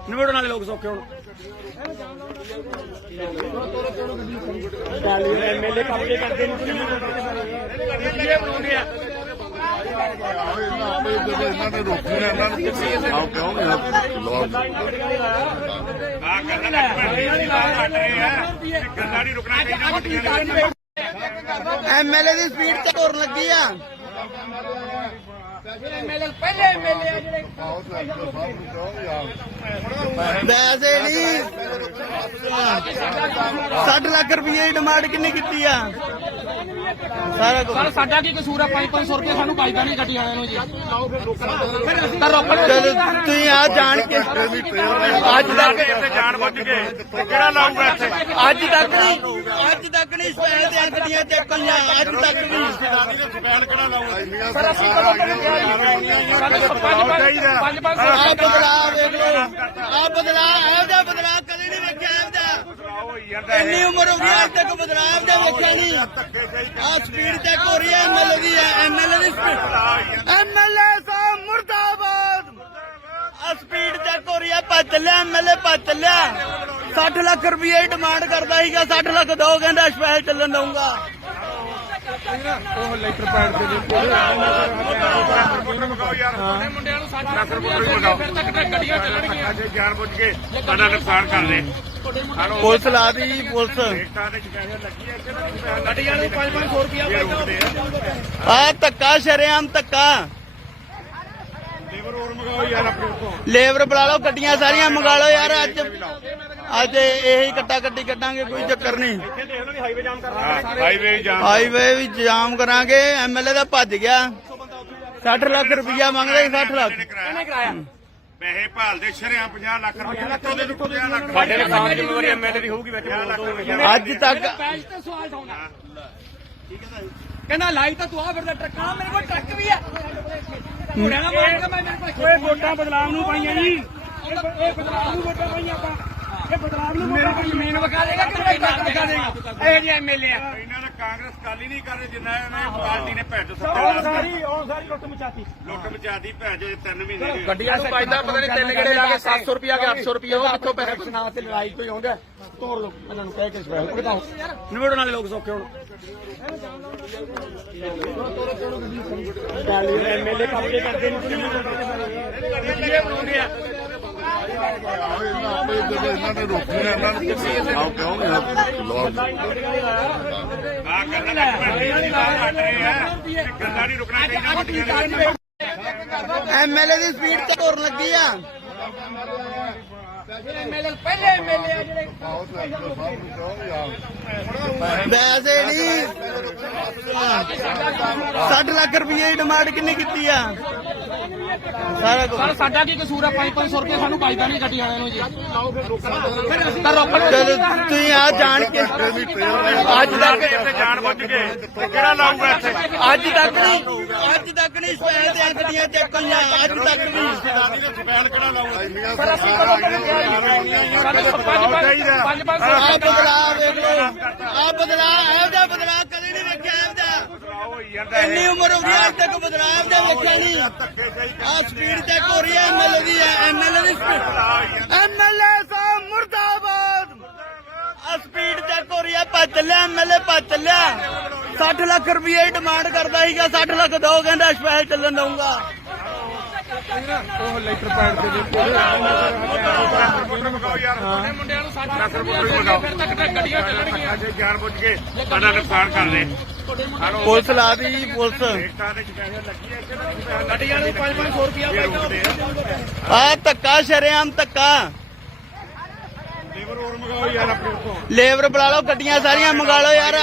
ਨਿਬੜਨ ਵਾਲੇ ਲੋਕ ਸੌਖੇ ਹੁਣ ਐਮਐਲਏ ਕਬਜ਼ੇ ਕਰਦੇ ਨੇ ਬਣਾਉਂਦੇ ਆ ਇਹਨਾਂ ਨੇ ਰੋਕੀ ਨਾ ਇਹਨਾਂ ਨੂੰ ਆਓ ਕਿਉਂ ਨਹੀਂ ਆ ਕਰਨਾ ਗੱਲਾਂ ਨਹੀਂ ਰੁਕਣਾ ਚਾਹੀਦਾ ਵੱਡੀਆਂ ਨੇ ਐਮਐਲਏ ਦੀ ਸਪੀਡ ਤੇ ਤੁਰਨ ਲੱਗੀ ਆ ਐਮਐਲਏ ਪਹਿਲੇ ਐਮਐਲਏ ਆ ਜਿਹੜੇ ਵੈਸੇ ਨਹੀਂ 60 ਲੱਖ ਰੁਪਏ ਦੀ ਡਿਮਾਂਡ ਕਿੰਨੀ ਕੀਤੀ ਆ ਸਾਰਾ ਕੁਝ ਸਰ ਸਾਡਾ ਕੀ ਕਸੂਰ ਆ 500 ਰੁਪਏ ਸਾਨੂੰ ਪਾਈਦਾ ਨਹੀਂ ਗੱਡੀ ਵਾਲਿਆਂ ਨੂੰ ਜੀ ਤਾਂ ਰੋਕਣ ਚਲੋ ਤੁਸੀਂ ਆ ਜਾਣ ਕੇ ਅੱਜ ਤੱਕ ਇੱਥੇ ਜਾਣ ਬੁੱਝ ਕੇ ਕਿਹੜਾ ਲਾਊਗਾ ਇੱਥੇ ਅੱਜ ਤੱਕ ਨਹੀਂ ਸਪੈਲ ਦੀਆਂ ਗੱਡੀਆਂ ਚੱਕੀਆਂ ਅੱਜ ਤੱਕ ਨਹੀਂ ਸਰ ਅਸੀਂ ਆ ਬਦਲਾਅ ਵੇਖ ਲਓ ਆ ਬਦਲਾਅ ਇਹੋ ਜਿਹਾ ਬਦਲਾਅ ਕਦੇ ਨਹੀਂ ਵੇਖਿਆ ਇਹਦਾ ਇੰਨੀ ਉਮਰ ਹੋ ਗਈ ਅੱਜ ਤੱਕ ਬਦਲਾਅ ਇਹਦਾ ਵੇਖਿਆ ਨਹੀਂ ਆ ਸਪੀਡ ਚੈੱਕ ਹੋ ਰਹੀ ਹੈ ਐਮਐਲਏ ਦੀ ਐਮਐਲਏ ਦੀ ਸਪੀਡ ਐਮਐਲਏ ਸਾਹਿਬ ਮੁਰਦਾਬਾਦ ਆ ਸਪੀਡ ਚੈੱਕ ਹੋ ਰਹੀ ਹੈ ਭੱਜ ਚੱਲਿਆ ਐਮਐਲਏ ਭੱਜ ਚੱਲਿਆ 60 ਲੱਖ ਰੁਪਏ ਡਿਮਾਂਡ ਕਰਦਾ ਸੀਗਾ 60 ਲੱਖ ਦੋ ਕਹਿੰਦਾ ਸਪੈਸ਼ਲ ਚੱਲਣ ਦਊਂਗਾ ਮੰਗਾਓ ਯਾਰ ਮੁੰਡਿਆਂ ਨੂੰ 60 ਲੱਖ ਰੁਪਏ ਫਿਰ ਤੱਕ ਗੱਡੀਆਂ ਚੱਲਣਗੀਆਂ ਜੇ ਜਾਣ ਬੁੱਝ ਕੇ ਸਾਡਾ ਨੁਕਸਾਨ ਕਰਦੇ ਪੁਲਿਸ ਲਾ ਦੀ ਪੁਲਿਸ ਗੱਡੀਆਂ ਨੂੰ 500 ਰੁਪਇਆ ਆ ਧੱਕਾ ਸ਼ਰੇਆਮ ਧੱਕਾ ਲੇਬਰ ਹੋਰ ਮੰਗਾਓ ਯਾਰ ਆਪਣੇ ਉੱਥੋਂ ਲੇਬਰ ਬੁਲਾ ਲਓ ਗੱਡੀਆਂ ਸਾਰੀਆਂ ਮੰਗਾ ਲਓ ਯਾਰ ਅੱਜ ਇਹੀ ਕੱਟਾ ਕੱਟੀ ਕੱਢਾਂਗੇ ਕੋਈ ਚੱਕਰ ਨਹੀਂ ਹਾਈਵੇ ਜਾਮ ਹਾਈਵੇ ਵੀ ਜਾਮ ਕਰਾਂਗੇ ਐਮਐਲਏ ਦਾ ਭੱਜ ਗਿਆ 60 ਲੱਖ ਰੁਪਇਆ ਮੰਗਦਾ ਸੀ 60 ਲੱਖ ਇਹਨੇ ਕਰਾਇਆ ਪੈਸੇ ਭਾਲਦੇ ਸ਼ਰਿਆਂ 50 ਲੱਖ ਰੁਪਏ ਕਿੱਥੋਂ ਦੇ 50 ਲੱਖ ਸਾਡੇ ਨੁਕਸਾਨ ਜ਼ਿੰਮੇਵਾਰੀ ਐਮਐਲਏ ਦੀ ਹੋਊਗੀ ਵਿੱਚ ਅੱਜ ਤੱਕ ਪੈਜ ਤੇ ਸਵਾਲ ਠਾਉਣਾ ਕਹਿੰਦਾ ਲਾਈ ਤਾਂ ਤੂੰ ਆ ਫਿਰਦਾ ਟਰੱਕਾਂ ਮੇਰੇ ਕੋਲ ਟਰੱਕ ਵੀ ਆ ਮੁੰਡਿਆਂ ਦਾ ਮਾਰ ਕੇ ਮੈਂ ਮੇਰੇ ਕੋਲ ਓਏ ਵੋਟਾਂ ਬਦਲਾਵ ਨੂੰ ਪਾਈਆਂ ਜੀ ਇਹ ਬਦਲਾਵ ਨੂੰ ਵੋਟਾਂ ਪਾਈਆਂ ਆਪਾਂ ਇਹ ਬਦਲਾਵ ਨੂੰ ਮੇਰੇ ਕੋਲ ਜ਼ਮੀਨ ਵਿਕਾ ਦੇਗਾ ਕਿ ਮੈਂ ਟਰੱਕ ਵਿਕਾ ਦੇਗਾ ਇਹ ਜਿਹੇ ਐਮਐਲਏ ਆ ਇਹਨਾਂ ਨੇ ਕਾਂਗਰਸ ਕਾਲੀ ਨਹੀਂ ਕਰ ਰਹੇ ਜਿੰਨਾ ਇਹਨਾਂ ਪਾਰਟੀ ਨੇ ਭੈਣ ਚੋ ਉਹ ਸੱਤਾ ਸਾਰੀ ਲੁੱਟ ਮਚਾਤੀ ਲੁੱਟ ਮਚਾਤੀ ਭੈਣ ਚੋ 3 ਮਹੀਨੇ ਦੀ ਗੱਡੀਆਂ ਨੂੰ ਪਾਈਦਾ ਪਤਾ ਨਹੀਂ ਤਿੰਨ ਗੇੜੇ ਲਾ ਕੇ 700 ਰੁਪਿਆ ਕਿ 800 ਰੁਪਿਆ ਉਹ ਕਿੱਥੋਂ ਪੈਸੇ ਨਾ ਤੇ ਲੜਾਈ ਕੋਈ ਆਉਂਦਾ ਤੋੜ ਲੋ ਇਹਨਾਂ ਨੂੰ ਕਹਿ ਕੇ ਸਪੈਸ਼ਲ ਭੜਕਾਓ ਨਿਬੜਨ ਵਾਲੇ ਲੋਕ ਸੌਖੇ ਹੁਣ ਐਮਐਲਏ ਕਬਜ਼ੇ ਕਰਦੇ ਨੇ ਬਣਾਉਂਦੇ ਆ ਇਹਨਾਂ ਨੇ ਰੋਕੀ ਨਾ ਇਹਨਾਂ ਨੂੰ ਆਓ ਕਿਉਂ ਨਹੀਂ ਆ ਕਰਨਾ ਗੱਲਾਂ ਨਹੀਂ ਰੁਕਣਾ ਚਾਹੀਦਾ ਵੱਡੀਆਂ ਨੇ ਐਮਐਲਏ ਦੀ ਸਪੀਡ ਤੇ ਤੁਰਨ ਲੱਗੀ ਆ ਐਮਐਲਏ ਪਹਿਲੇ ਐਮਐਲਏ ਆ ਜਿਹੜੇ ਵੈਸੇ ਨਹੀਂ 60 ਲੱਖ ਰੁਪਏ ਦੀ ਡਿਮਾਂਡ ਕਿੰਨੀ ਕੀਤੀ ਆ ਸਾਰਾ ਕੁਝ ਸਰ ਸਾਡਾ ਕੀ ਕਸੂਰ ਆ 500 ਰੁਪਏ ਸਾਨੂੰ ਪਾਈਦਾ ਨਹੀਂ ਗੱਡੀ ਵਾਲਿਆਂ ਨੂੰ ਜੀ ਤਾਂ ਰੋਕਣ ਚਲੋ ਤੁਸੀਂ ਆ ਜਾਣ ਕੇ ਅੱਜ ਤੱਕ ਇੱਥੇ ਜਾਣ ਬੁੱਝ ਕੇ ਕਿਹੜਾ ਲਾਊਗਾ ਇੱਥੇ ਅੱਜ ਤੱਕ ਨਹੀਂ ਸਪੈਲ ਦੀਆਂ ਗੱਡੀਆਂ ਚੱਕੀਆਂ ਅੱਜ ਤੱਕ ਨਹੀਂ ਸਪੈਲ ਕਿਹੜਾ ਲਾਊਗਾ ਸਰ ਅਸੀਂ ਆ ਬਦਲਾਅ ਵੇਖ ਲਓ ਆ ਬਦਲਾਅ ਇਹੋ ਜਿਹਾ ਬਦਲਾਅ ਕਦੇ ਨਹੀਂ ਵੇਖਿਆ ਇਹਦਾ ਜਾਂਦਾ ਇਹ। ਇੰਨੀ ਉਮਰ ਹੋ ਗਈ ਅੱਜ ਤੱਕ ਬਦਲਾਵ ਦਾ ਵੇਖਿਆ ਨਹੀਂ। ਆ ਸਪੀਡ ਚੈੱਕ ਹੋ ਰਹੀ ਹੈ ਐਮਐਲਏ ਦੀ ਐਮਐਲਏ ਦੀ ਸਪੀਡ। ਐਮਐਲਏ ਸਾਹਿਬ ਮੁਰਦਾਬਾਦ। ਆ ਸਪੀਡ ਚੈੱਕ ਹੋ ਰਹੀ ਹੈ ਭੱਜ ਚੱਲਿਆ ਐਮਐਲਏ ਭੱਜ ਚੱਲਿਆ 60 ਲੱਖ ਰੁਪਏ ਡਿਮਾਂਡ ਕਰਦਾ ਸੀਗਾ 60 ਲੱਖ ਦੋ ਕਹਿੰਦਾ ਸਪੈਸ਼ਲ ਚੱਲਣ ਦਊਂਗਾ। ਉਹ ਲੈਟਰ ਪੈਡ ਦੇ ਮਗਾਓ ਯਾਰ ਮੁੰਡਿਆਂ ਨੂੰ 60 ਲੱਖ ਰੁਪਏ ਮਗਾਓ ਫਿਰ ਤੱਕ ਗੱਡੀਆਂ ਚੱਲਣਗੀਆਂ ਅੱਜ ਜਾਣ ਬੁੱਝ ਕੇ ਸਾਡਾ ਨੁਕਸਾਨ ਕਰਦੇ। ਪੁਲਿਸ ਲਾ ਦੀ ਪੁਲਿਸ ਗੱਡੀਆਂ ਨੂੰ 500 ਰੁਪਇਆ ਆ ਧੱਕਾ ਸ਼ਰੇਆਮ ਧੱਕਾ। ਲੇਬਰ ਹੋਰ ਮਗਾਓ ਯਾਰ ਆਪਣੇ ਉੱਥੋਂ ਲੇਬਰ ਬੁਲਾ ਲਓ ਗੱਡੀਆਂ ਸਾਰੀਆਂ ਮੰਗਾ ਲਓ ਯਾਰ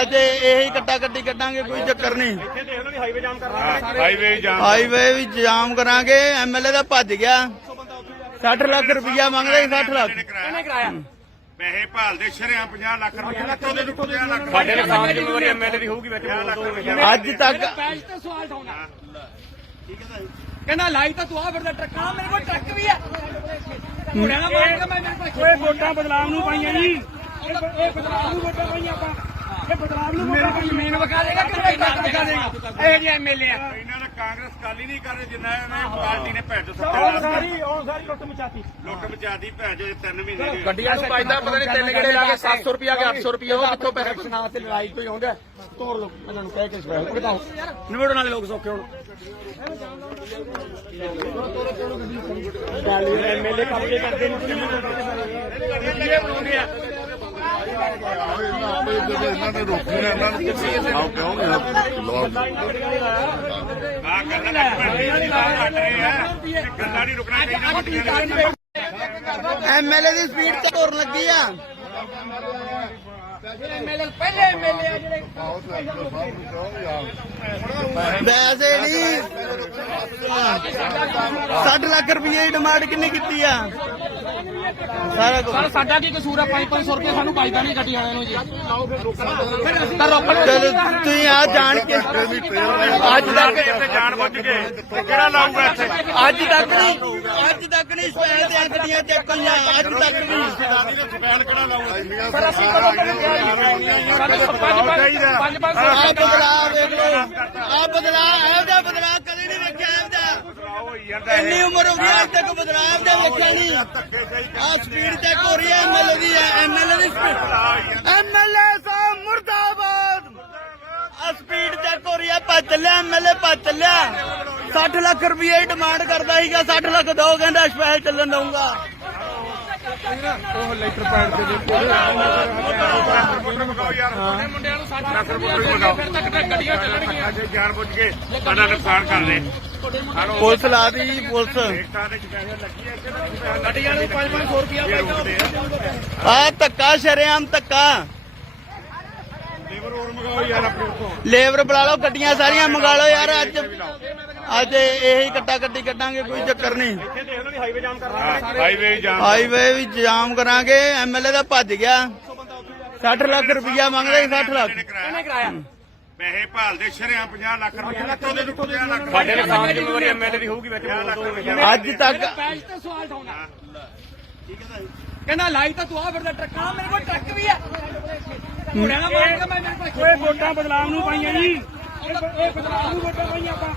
ਅੱਜ ਇਹੀ ਕੱਟਾ ਕੱਟੀ ਕੱਢਾਂਗੇ ਕੋਈ ਚੱਕਰ ਨਹੀਂ। ਦੇਖ ਲਓ ਵੀ ਹਾਈਵੇ ਜਾਮ ਕਰਨਾ ਹਾਈਵੇ ਜਾਮ ਹਾਈਵੇ ਵੀ ਜਾਮ ਕਰਾਂਗੇ ਐਮਐਲਏ ਦਾ ਭੱਜ ਗਿਆ 60 ਲੱਖ ਰੁਪਇਆ ਮੰਗਦੇ 60 ਲੱਖ ਕਿਹਨੇ ਕਰਾਇਆ ਪੈਸੇ ਭਾਲਦੇ ਸ਼ਰਿਆਂ 50 ਲੱਖ ਰੁਪਏ ਕਿੱਥੋਂ ਦੇ 50 ਲੱਖ ਸਾਡੇ ਦੇ ਸਾਹਮਣੇ ਜ਼ਿੰਮੇਵਾਰੀ ਐਮਐਲਏ ਦੀ ਹੋਊਗੀ ਵਿੱਚ ਅੱਜ ਤੱਕ ਪੈਜ ਤੇ ਸਵਾਲ ਠਾਉਣਾ ਕਹਿੰਦਾ ਲਾਈ ਤਾਂ ਤੂੰ ਆ ਫਿਰਦਾ ਟਰੱਕਾਂ ਮੇਰੇ ਕੋਲ ਟਰੱਕ ਵੀ ਹੈ ਮੁੰਡਿਆਂ ਨਾਲ ਮਾਰੇਗਾ ਮੈਂ ਮੇਰੇ ਕੋਲ ਓਏ ਵੋਟਾਂ ਬਦਲਾਵ ਨੂੰ ਪਾਈਆਂ ਜੀ ਇਹ ਬਦਲਾਵ ਨੂੰ ਵੋਟਾਂ ਪਾਈਆਂ ਆਪਾਂ ਇਹ ਬਦਲਾਵ ਨੂੰ ਮੇਰੇ ਕੋਲ ਜ਼ਮੀਨ ਵਿਖਾ ਦੇਗਾ ਕਿ ਮੈਂ ਟਰੱਕ ਵਿਖਾ ਦੇਗਾ ਇਹ ਜਿਹੇ ਐਮਐਲਏ ਆ ਇਹਨਾਂ ਨੇ ਕਾਂਗਰਸ ਕਾਲੀ ਨਹੀਂ ਕਰਦੇ ਜਿੰਨਾ ਇਹਨਾਂ ਪਾਰਟੀ ਨੇ ਭੈਣ ਚੋ ਉਹ ਸਾਰੀ ਲੁੱਟ ਮਚਾਤੀ ਲੁੱਟ ਮਚਾਦੀ ਭੈਣ ਚੋ 3 ਮਹੀਨੇ ਦੀ ਗੱਡੀਆਂ ਨੂੰ ਵੱਜਦਾ ਪਤਾ ਨਹੀਂ ਤਿੰਨ ਗੇੜੇ ਲਾ ਕੇ 700 ਰੁਪਿਆ ਕਿ 800 ਰੁਪਿਆ ਉਹ ਕਿੱਥੋਂ ਪੈਸੇ ਸੁਣਾ ਤੇ ਲੜਾਈ ਤੋਂ ਹੀ ਆਉਂਦਾ ਤੋੜ ਲੋ ਇਹਨਾਂ ਨੂੰ ਕਹਿ ਕੇ ਸਪੈਸ਼ਲ ਬਤਾਓ ਨਿਬੜਨ ਵਾਲੇ ਲੋਕ ਸੌਖੇ ਹੁਣ ਐਮਐਲਏ ਕਬਜ਼ੇ ਕਰਦੇ ਨੇ ਇਹਨਾਂ ਨੇ ਰੋਕੀ ਨਾ ਇਹਨਾਂ ਨੂੰ ਆਓ ਕਹੋਗੇ ਆ ਕਰਨਾ ਹਟ ਰਹੇ ਆ ਗੱਲਾਂ ਨਹੀਂ ਰੁਕਣਾ ਚਾਹੀਦਾ ਐਮਐਲਏ ਦੀ ਸਪੀਡ ਤੇ ਤੁਰਨ ਲੱਗੀ ਆ। ਪਹਿਲੇ ਐਮਐਲਏ ਆ ਜਿਹੜੇ ਵੈਸੇ ਨਹੀਂ 60 ਲੱਖ ਰੁਪਏ ਦੀ ਡਿਮਾਂਡ ਕਿੰਨੀ ਕੀਤੀ ਆ ਸਾਰਾ ਕੁਝ। ਸਾਡਾ ਕੀ ਕਸੂਰ ਆ 500 ਰੁਪਏ ਸਾਨੂੰ ਪਾਈਦਾ ਨਹੀਂ ਗੱਡੀ ਵਾਲਿਆਂ ਨੂੰ ਜੀ ਤਾਂ ਰੋਕਣ ਚਲੋ ਤੁਸੀਂ ਆ ਜਾਣ ਕੇ ਅੱਜ ਤੱਕ ਇੱਥੇ ਜਾਣ ਬੁੱਝ ਕੇ ਕਿਹੜਾ ਲਾਊਗਾ ਇੱਥੇ ਅੱਜ ਤੱਕ ਨਹੀਂ ਸਪੈਲ ਦੀਆਂ ਗੱਡੀਆਂ ਚੈੱਕ ਹੋਈਆਂ ਅੱਜ ਤੱਕ ਨਹੀਂ। ਸਪੈਨ ਕਿਹੜਾ ਲਾਊਗਾ ਪਰ ਅਸੀਂ ਕਦੋਂ ਆ ਬਦਲਾਅ ਵੇਖ ਲਓ ਆ ਬਦਲਾਅ ਇਹੋ ਜਿਹਾ ਬਦਲਾਅ ਕਦੇ ਨਹੀਂ ਵੇਖਿਆ ਇਹੋ ਜਿਹਾ। ਹੋਈ ਜਾਂਦਾ ਇੰਨੀ ਉਮਰ ਹੋ ਗਈ ਅੱਜ ਤੱਕ ਬਦਲਾਅ ਦਾ ਵੇਖਿਆ ਨਹੀਂ। ਆ ਸਪੀਡ ਚੈੱਕ ਹੋ ਰਹੀ ਹੈ ਐਮਐਲਏ ਦੀ ਐਮਐਲਏ ਦੀ ਸਪੀਡ। ਐਮਐਲਏ ਸਾਹਿਬ ਮੁਰਦਾਬਾਦ। ਆ ਸਪੀਡ ਚੈੱਕ ਹੋ ਰਹੀ ਹੈ ਭੱਜ ਚੱਲਿਆ ਐਮਐਲਏ ਭੱਜ ਚੱਲਿਆ 60 ਲੱਖ ਰੁਪਏ ਡਿਮਾਂਡ ਕਰਦਾ ਸੀਗਾ 60 ਲੱਖ ਦੋ ਕਹਿੰਦਾ ਸਪੈਸ਼ਲ ਚੱਲਣ ਦਊਂਗਾ। ਉਹ ਲੈਟਰ ਪੈਡ ਦੇ ਮਗਾਓ ਯਾਰ ਮੁੰਡਿਆਂ ਨੂੰ 60 ਲੱਖ ਰੁਪਏ ਮਗਾਓ ਫਿਰ ਤੱਕ ਗੱਡੀਆਂ ਚੱਲਣਗੀਆਂ ਅੱਜ ਜਾਣ ਬੁੱਝ ਕੇ ਸਾਡਾ ਨੁਕਸਾਨ ਕਰਦੇ। ਪੁਲਿਸ ਲਾ ਦੀ ਪੁਲਿਸ ਗੱਡੀਆਂ ਨੂੰ 500 ਰੁਪਇਆ ਆ ਧੱਕਾ ਸ਼ਰੇਆਮ ਧੱਕਾ। ਲੇਬਰ ਹੋਰ ਮਗਾਓ ਯਾਰ ਆਪਣੇ ਉੱਥੋਂ ਲੇਬਰ ਬੁਲਾ ਲਓ ਗੱਡੀਆਂ ਸਾਰੀਆਂ ਮੰਗਾ ਲਓ ਯਾਰ ਅੱਜ ਇਹੀ ਕੱਟਾ ਕੱਟੀ ਕੱਢਾਂਗੇ ਕੋਈ ਚੱਕਰ ਨਹੀਂ। ਦੇਖ ਲਓ ਵੀ ਹਾਈਵੇ ਜਾਮ ਕਰਨਾ ਹਾਈਵੇ ਜਾਮ ਹਾਈਵੇ ਵੀ ਜਾਮ ਕਰਾਂਗੇ ਐਮਐਲਏ ਦਾ ਭੱਜ ਗਿਆ 60 ਲੱਖ ਰੁਪਇਆ ਮੰਗਦੇ 60 ਲੱਖ ਕਿਹਨੇ ਕਰਾਇਆ ਪੈਸੇ ਭਾਲਦੇ ਸ਼ਰਿਆਂ 50 ਲੱਖ ਰੁਪਏ ਕਿੱਥੋਂ ਦੇ 50 ਲੱਖ ਸਾਡੇ ਦੇ ਸਾਹਮਣੇ ਜ਼ਿੰਮੇਵਾਰੀ ਐਮਐਲਏ ਦੀ ਹੋਊਗੀ ਵਿੱਚ ਅੱਜ ਤੱਕ ਪੈਜ ਤੇ ਸਵਾਲ ਠਾਉਣਾ ਕਹਿੰਦਾ ਲਾਈ ਤਾਂ ਤੂੰ ਆ ਫਿਰਦਾ ਟਰੱਕਾਂ ਮੇਰੇ ਕੋਲ ਟਰੱਕ ਵੀ ਹੈ ਮੁੰਡਿਆਂ ਨਾਲ ਮਾਰੇਗਾ ਮੈਂ ਮੇਰੇ ਕੋਲ ਓਏ ਵੋਟਾਂ ਬਦਲਾਵ ਨੂੰ ਪਾਈਆਂ ਜੀ ਇਹ ਬਦਲਾਵ ਨੂੰ ਵੋਟਾਂ ਪਾਈਆਂ ਆਪਾਂ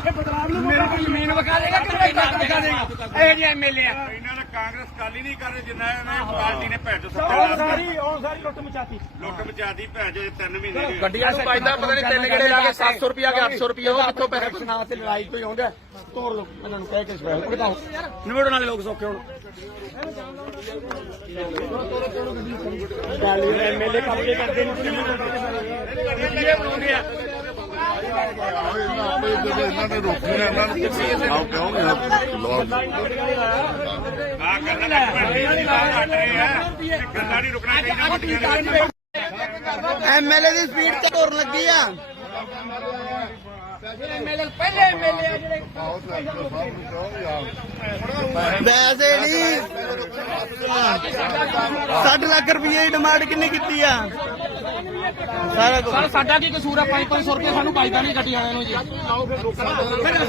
ਇਹ ਬਦਲਾਵ ਨੂੰ ਮੇਰੇ ਕੋਲ ਜ਼ਮੀਨ ਵਿਖਾ ਦੇਗਾ ਕਿ ਮੈਂ ਟਰੱਕ ਵਿਖਾ ਦੇਗਾ ਇਹ ਜਿਹੇ ਐਮਐਲਏ ਆ ਇਹਨਾਂ ਨੇ ਕਾਂਗਰਸ ਕਾਲੀ ਨਹੀਂ ਕਰਦੇ ਜਿੰਨਾ ਇਹਨਾਂ ਪਾਰਟੀ ਨੇ ਭੈਣ ਚੋ ਉਹ ਸਾਰੀ ਲੁੱਟ ਮਚਾਤੀ ਲੁੱਟ ਮਚਾਦੀ ਭੈਣ ਚੋ 3 ਮਹੀਨੇ ਦੀ ਗੱਡੀਆਂ ਨੂੰ ਵੱਜਦਾ ਪਤਾ ਨਹੀਂ ਤਿੰਨ ਗੇੜੇ ਲਾ ਕੇ 700 ਰੁਪਿਆ ਕਿ 800 ਰੁਪਿਆ ਉਹ ਕਿੱਥੋਂ ਪੈਸੇ ਸੁਣਾ ਤੇ ਲੜਾਈ ਤੋਂ ਹੀ ਆਉਂਦਾ ਤੋੜ ਲੋ ਇਹਨਾਂ ਨੂੰ ਕਹਿ ਕੇ ਸਪੈਸ਼ਲ ਬਤਾਓ ਨਿਬੜਨ ਵਾਲੇ ਲੋਕ ਸੌਖੇ ਹੁਣ ਐਮਐਲਏ ਕਬਜ਼ੇ ਕਰਦੇ ਨੇ ਇਹਨਾਂ ਨੇ ਰੋਕੀ ਨਾ ਇਹਨਾਂ ਨੂੰ ਆਓ ਕਹੋਗੇ ਆ ਕਰਨਾ ਹਟ ਰਹੇ ਆ ਗੱਲਾਂ ਨਹੀਂ ਰੁਕਣਾ ਚਾਹੀਦਾ ਐਮਐਲਏ ਦੀ ਸਪੀਡ ਤੇ ਤੁਰਨ ਲੱਗੀ ਆ। ਪਹਿਲੇ ਐਮਐਲਏ ਆ ਜਿਹੜੇ ਵੈਸੇ ਨਹੀਂ 60 ਲੱਖ ਰੁਪਏ ਦੀ ਡਿਮਾਂਡ ਕਿੰਨੀ ਕੀਤੀ ਆ ਸਾਰਾ ਕੁਝ। ਸਾਡਾ ਕੀ ਕਸੂਰ ਆ 500 ਰੁਪਏ ਸਾਨੂੰ ਪਾਈਦਾ ਨਹੀਂ ਗੱਡੀ ਵਾਲਿਆਂ ਨੂੰ ਜੀ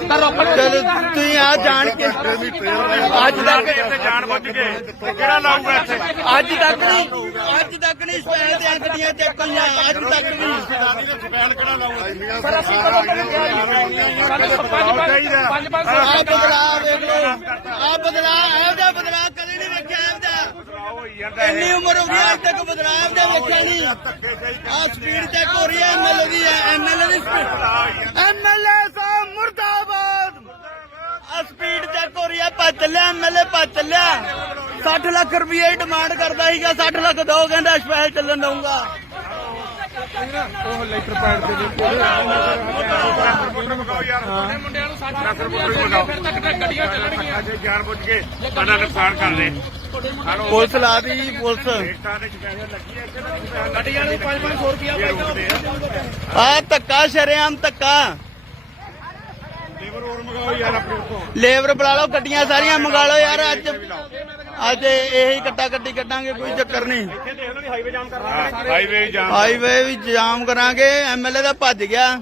ਤਾਂ ਰੋਕਣ ਚਲੋ ਤੁਸੀਂ ਆ ਜਾਣ ਕੇ ਅੱਜ ਤੱਕ ਇੱਥੇ ਜਾਣ ਬੁੱਝ ਕੇ ਕਿਹੜਾ ਲਾਊਗਾ ਇੱਥੇ ਅੱਜ ਤੱਕ ਤੱਕ ਨਹੀਂ ਸਪੈਲ ਦੀਆਂ ਗੱਡੀਆਂ ਚੱਕੀਆਂ ਅੱਜ ਤੱਕ ਵੀ ਸਪੈਲ ਕਿਹੜਾ ਲਾਊਗਾ ਸਰ ਅਸੀਂ ਕਦੋਂ ਤੱਕ ਆ ਬਦਲਾਅ ਵੇਖ ਲਓ ਆ ਬਦਲਾਅ ਇਹੋ ਜਿਹਾ ਬਦਲਾਅ ਕਦੇ ਨਹੀਂ ਵੇਖਿਆ ਇੰਨੀ ਉਮਰ ਹੋ ਗਈ ਅੱਜ ਤੱਕ ਬਦਲਾਅ ਇਹੋ ਜਿਹਾ ਵੇਖਿਆ ਨਹੀਂ ਆ ਸਪੀਡ ਚੈੱਕ ਹੋ ਰਹੀ ਹੈ ਐਮਐਲਏ ਦੀ ਐਮਐਲਏ ਦੀ ਸਪੀਡ ਐਮਐਲਏ ਸਾਹਿਬ ਮੁਰਦਾਬਾਦ ਆ ਸਪੀਡ ਚੈੱਕ ਹੋ ਰਹੀ ਹੈ ਭੱਜ ਚੱਲਿਆ ਐਮਐਲਏ ਭੱਜ ਚੱਲਿਆ 60 ਲੱਖ ਰੁਪਏ ਡਿਮਾਂਡ ਕਰਦਾ ਸੀਗਾ 60 ਲੱਖ ਦੋ ਕਹਿੰਦਾ ਸਪੈਸ਼ਲ ਚੱਲਣ ਦਊਂਗਾ ਮੁੰਡਿਆਂ ਨੂੰ 60 ਲੱਖ ਰੁਪਏ ਫਿਰ ਤੱਕ ਗੱਡੀਆਂ ਚੱਲਣਗੀਆਂ ਜਾਣ ਬੁੱਝ ਕੇ ਸਾਡਾ ਨੁਕਸਾਨ ਕਰਦੇ ਪੁਲਿਸ ਲਾ ਦੀ ਪੁਲਿਸ ਗੱਡੀਆਂ ਨੂੰ 500 ਰੁਪਏ ਆ ਧੱਕਾ ਸ਼ਰੇਆਮ ਧੱਕਾ ਲੇਬਰ ਹੋਰ ਮੰਗਾਓ ਯਾਰ ਆਪਣੇ ਉੱਤੋਂ ਲੇਬਰ ਬੁਲਾ ਲਓ ਗੱਡੀਆਂ ਸਾਰੀਆਂ ਮੰਗਾ ਲਓ ਯਾਰ ਅੱਜ ਇਹੀ ਕੱਟਾ ਕੱਟੀ ਕੱਢਾਂਗੇ ਕੋਈ ਚੱਕਰ ਨਹੀਂ ਹਾਈਵੇ ਜਾਮ ਹਾਈਵੇ ਵੀ ਜਾਮ ਕਰਾਂਗੇ ਐਮਐਲਏ ਦਾ ਭੱਜ ਗਿਆ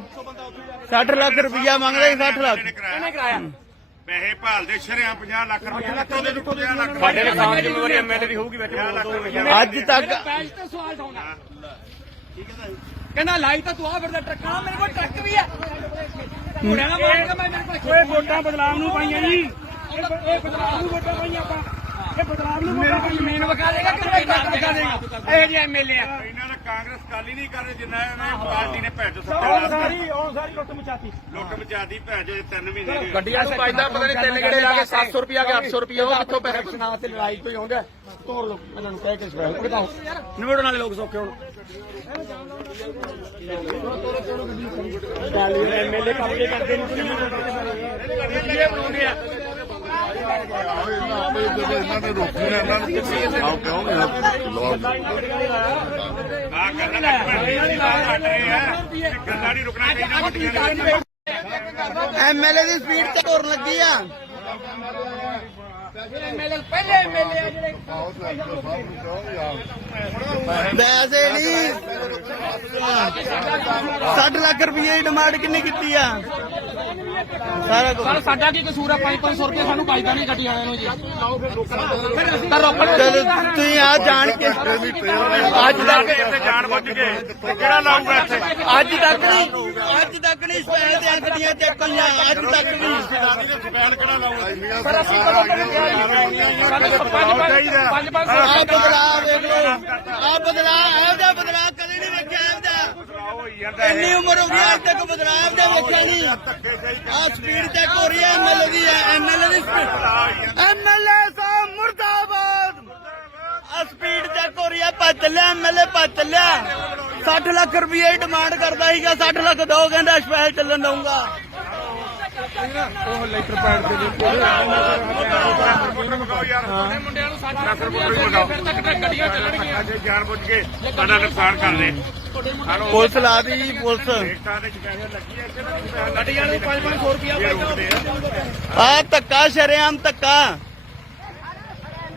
60 ਲੱਖ ਰੁਪਇਆ ਮੰਗਦਾ ਸੀ 60 ਲੱਖ ਇਹਨੇ ਕਰਾਇਆ ਪੈਸੇ ਭਾਲਦੇ ਸ਼ਰਿਆਂ 50 ਲੱਖ ਰੁਪਏ ਲੱਖੋਂ ਦੇ ਦਿੱਕੋ 50 ਲੱਖ ਸਾਡੇ ਨੁਕਸਾਨ ਜ਼ਿੰਮੇਵਾਰੀ ਐਮਐਲਏ ਦੀ ਹੋਊਗੀ ਵਿੱਚ ਅੱਜ ਤੱਕ ਪੈਜ ਤੇ ਸਵਾਲ ਠਾਉਣਾ ਕਹਿੰਦਾ ਲਾਈ ਤਾਂ ਤੂੰ ਆ ਫਿਰਦਾ ਟਰੱਕਾਂ ਮੇਰੇ ਕੋਲ ਟਰੱਕ ਵੀ ਆ ਮੁੰਡਿਆਂ ਨਾਲ ਮਾਰੇਗਾ ਮੈਂ ਮੇਰੇ ਕੋਲ ਓਏ ਵੋਟਾਂ ਬਦਲਾਵ ਨੂੰ ਪਾਈਆਂ ਜੀ ਇਹ ਬਦਲਾਵ ਨੂੰ ਵੋਟਾਂ ਪਾਈਆਂ ਆਪਾਂ ਇਹ ਬਦਲਾਵ ਨੂੰ ਮੇਰੇ ਕੋਲ ਜ਼ਮੀਨ ਵਿਖਾ ਦੇਗਾ ਕਿ ਮੈਂ ਟਰੱਕ ਵਿਖਾ ਦੇਗਾ ਇਹ ਜਿਹੇ ਐਮਐਲਏ ਆ ਇਹਨਾਂ ਨੇ ਕਾਂਗਰਸ ਕਾਲੀ ਨਹੀਂ ਕਰ ਜਿੰਨਾ ਇਹਨਾਂ ਪਾਰਟੀ ਨੇ ਭੈਜੋ ਉਹ ਸੱਤਾ ਸਾਰੀ ਲੁੱਟ ਮਚਾਤੀ ਲੁੱਟ ਮਚਾਦੀ ਭੈਜੋ 3 ਮਹੀਨੇ ਦੀ ਗੱਡੀਆਂ ਨੂੰ ਪਾਈਦਾ ਪਤਾ ਨਹੀਂ ਤਿੰਨ ਗੇੜੇ ਲਾ ਕੇ 700 ਰੁਪਿਆ ਕਿ 800 ਰੁਪਿਆ ਉਹ ਕਿੱਥੋਂ ਪੈਸੇ ਨਾ ਤੇ ਲੜਾਈ ਕੋਈ ਆਉਂਦਾ ਤੋੜ ਲੋ ਇਹਨਾਂ ਨੂੰ ਕਹਿ ਕੇ ਸਪੈਸ਼ਲ ਬਿਠਾਓ ਨਿਬੜਨ ਵਾਲੇ ਲੋਕ ਸੌਖੇ ਹੁਣ ਐਮਐਲਏ ਕਬਜ਼ੇ ਕਰਦੇ ਨੇ ਬਣਾਉਂਦੇ ਆ ਇਹਨਾਂ ਨੇ ਰੋਕੀ ਨਾ ਇਹਨਾਂ ਨੂੰ ਆਪ ਕਹੋਗੇ ਆ ਕਰਨਾ ਗੱਲਾਂ ਨਹੀਂ ਰੁਕਣਾ ਚਾਹੀਦਾ ਵੱਡੀਆਂ ਨੇ ਐਮਐਲਏ ਦੀ ਸਪੀਡ ਤੇ ਤੁਰਨ ਲੱਗੀ ਆ ਐਮਐਲਏ ਪਹਿਲੇ ਐਮਐਲਏ ਆ ਜਿਹੜੇ ਵੈਸੇ ਨਹੀਂ 60 ਲੱਖ ਰੁਪਏ ਦੀ ਡਿਮਾਂਡ ਕਿੰਨੀ ਕੀਤੀ ਆ ਸਾਰਾ ਕੁਝ ਸਰ ਸਾਡਾ ਕੀ ਕਸੂਰ ਆ 500 ਰੁਪਏ ਸਾਨੂੰ ਪਾਈਦਾ ਨਹੀਂ ਗੱਡੀ ਵਾਲਿਆਂ ਨੂੰ ਜੀ ਤਾਂ ਰੋਕਣ ਚਲੋ ਤੁਸੀਂ ਆ ਜਾਣ ਕੇ ਅੱਜ ਤੱਕ ਇੱਥੇ ਜਾਣ ਬੁੱਝ ਕੇ ਕਿਹੜਾ ਲਾਊਗਾ ਇੱਥੇ ਅੱਜ ਤੱਕ ਨਹੀਂ ਸਪੈਲ ਦੀਆਂ ਗੱਡੀਆਂ ਚੱਕੀਆਂ ਅੱਜ ਤੱਕ ਵੀ ਸਪੈਲ ਕਿਹੜਾ ਲਾਊਗਾ ਸਰ ਅਸੀਂ ਕਦੋਂ ਤੱਕ ਆ ਬਦਲਾਅ ਵੇਖ ਲਓ ਆ ਬਦਲਾਅ ਇਹੋ ਜਿਹਾ ਬਦਲਾਅ ਕਦੇ ਨਹੀਂ ਵੇਖਿਆ ਇੰਨੀ ਉਮਰ ਹੋ ਗਈ ਅੱਜ ਤੱਕ ਬਦਲਾਅ ਇਹੋ ਜਿਹਾ ਵੇਖਿਆ ਨਹੀਂ ਆ ਸਪੀਡ ਚੈੱਕ ਹੋ ਰਹੀ ਹੈ ਐਮਐਲਏ ਦੀ ਐਮਐਲਏ ਦੀ ਸਪੀਡ ਐਮਐਲਏ ਸਾਹਿਬ ਮੁਰਦਾਬਾਦ ਆ ਸਪੀਡ ਚੈੱਕ ਹੋ ਰਹੀ ਹੈ ਭੱਜ ਚੱਲਿਆ ਐਮਐਲਏ ਭੱਜ ਚੱਲਿਆ 60 ਲੱਖ ਰੁਪਏ ਡਿਮਾਂਡ ਕਰਦਾ ਸੀਗਾ 60 ਲੱਖ ਦੋ ਕਹਿੰਦਾ ਸਪੈਸ਼ਲ ਚੱਲਣ ਦਊਂਗਾ ਮੰਗਾਓ ਯਾਰ ਮੁੰਡਿਆਂ ਨੂੰ 60 ਲੱਖ ਰੁਪਏ ਮੰਗਾਓ ਫਿਰ ਤੱਕ ਗੱਡੀਆਂ ਚੱਲਣਗੀਆਂ ਜਾਣ ਬੁੱਝ ਕੇ ਸਾਡਾ ਨੁਕਸਾਨ ਕਰਦੇ ਪੁਲਿਸ ਲਾ ਦੀ ਪੁਲਿਸ ਗੱਡੀਆਂ ਨੂੰ 500 ਰੁਪਏ ਆ ਧੱਕਾ ਸ਼ਰੇਆਮ ਧੱਕਾ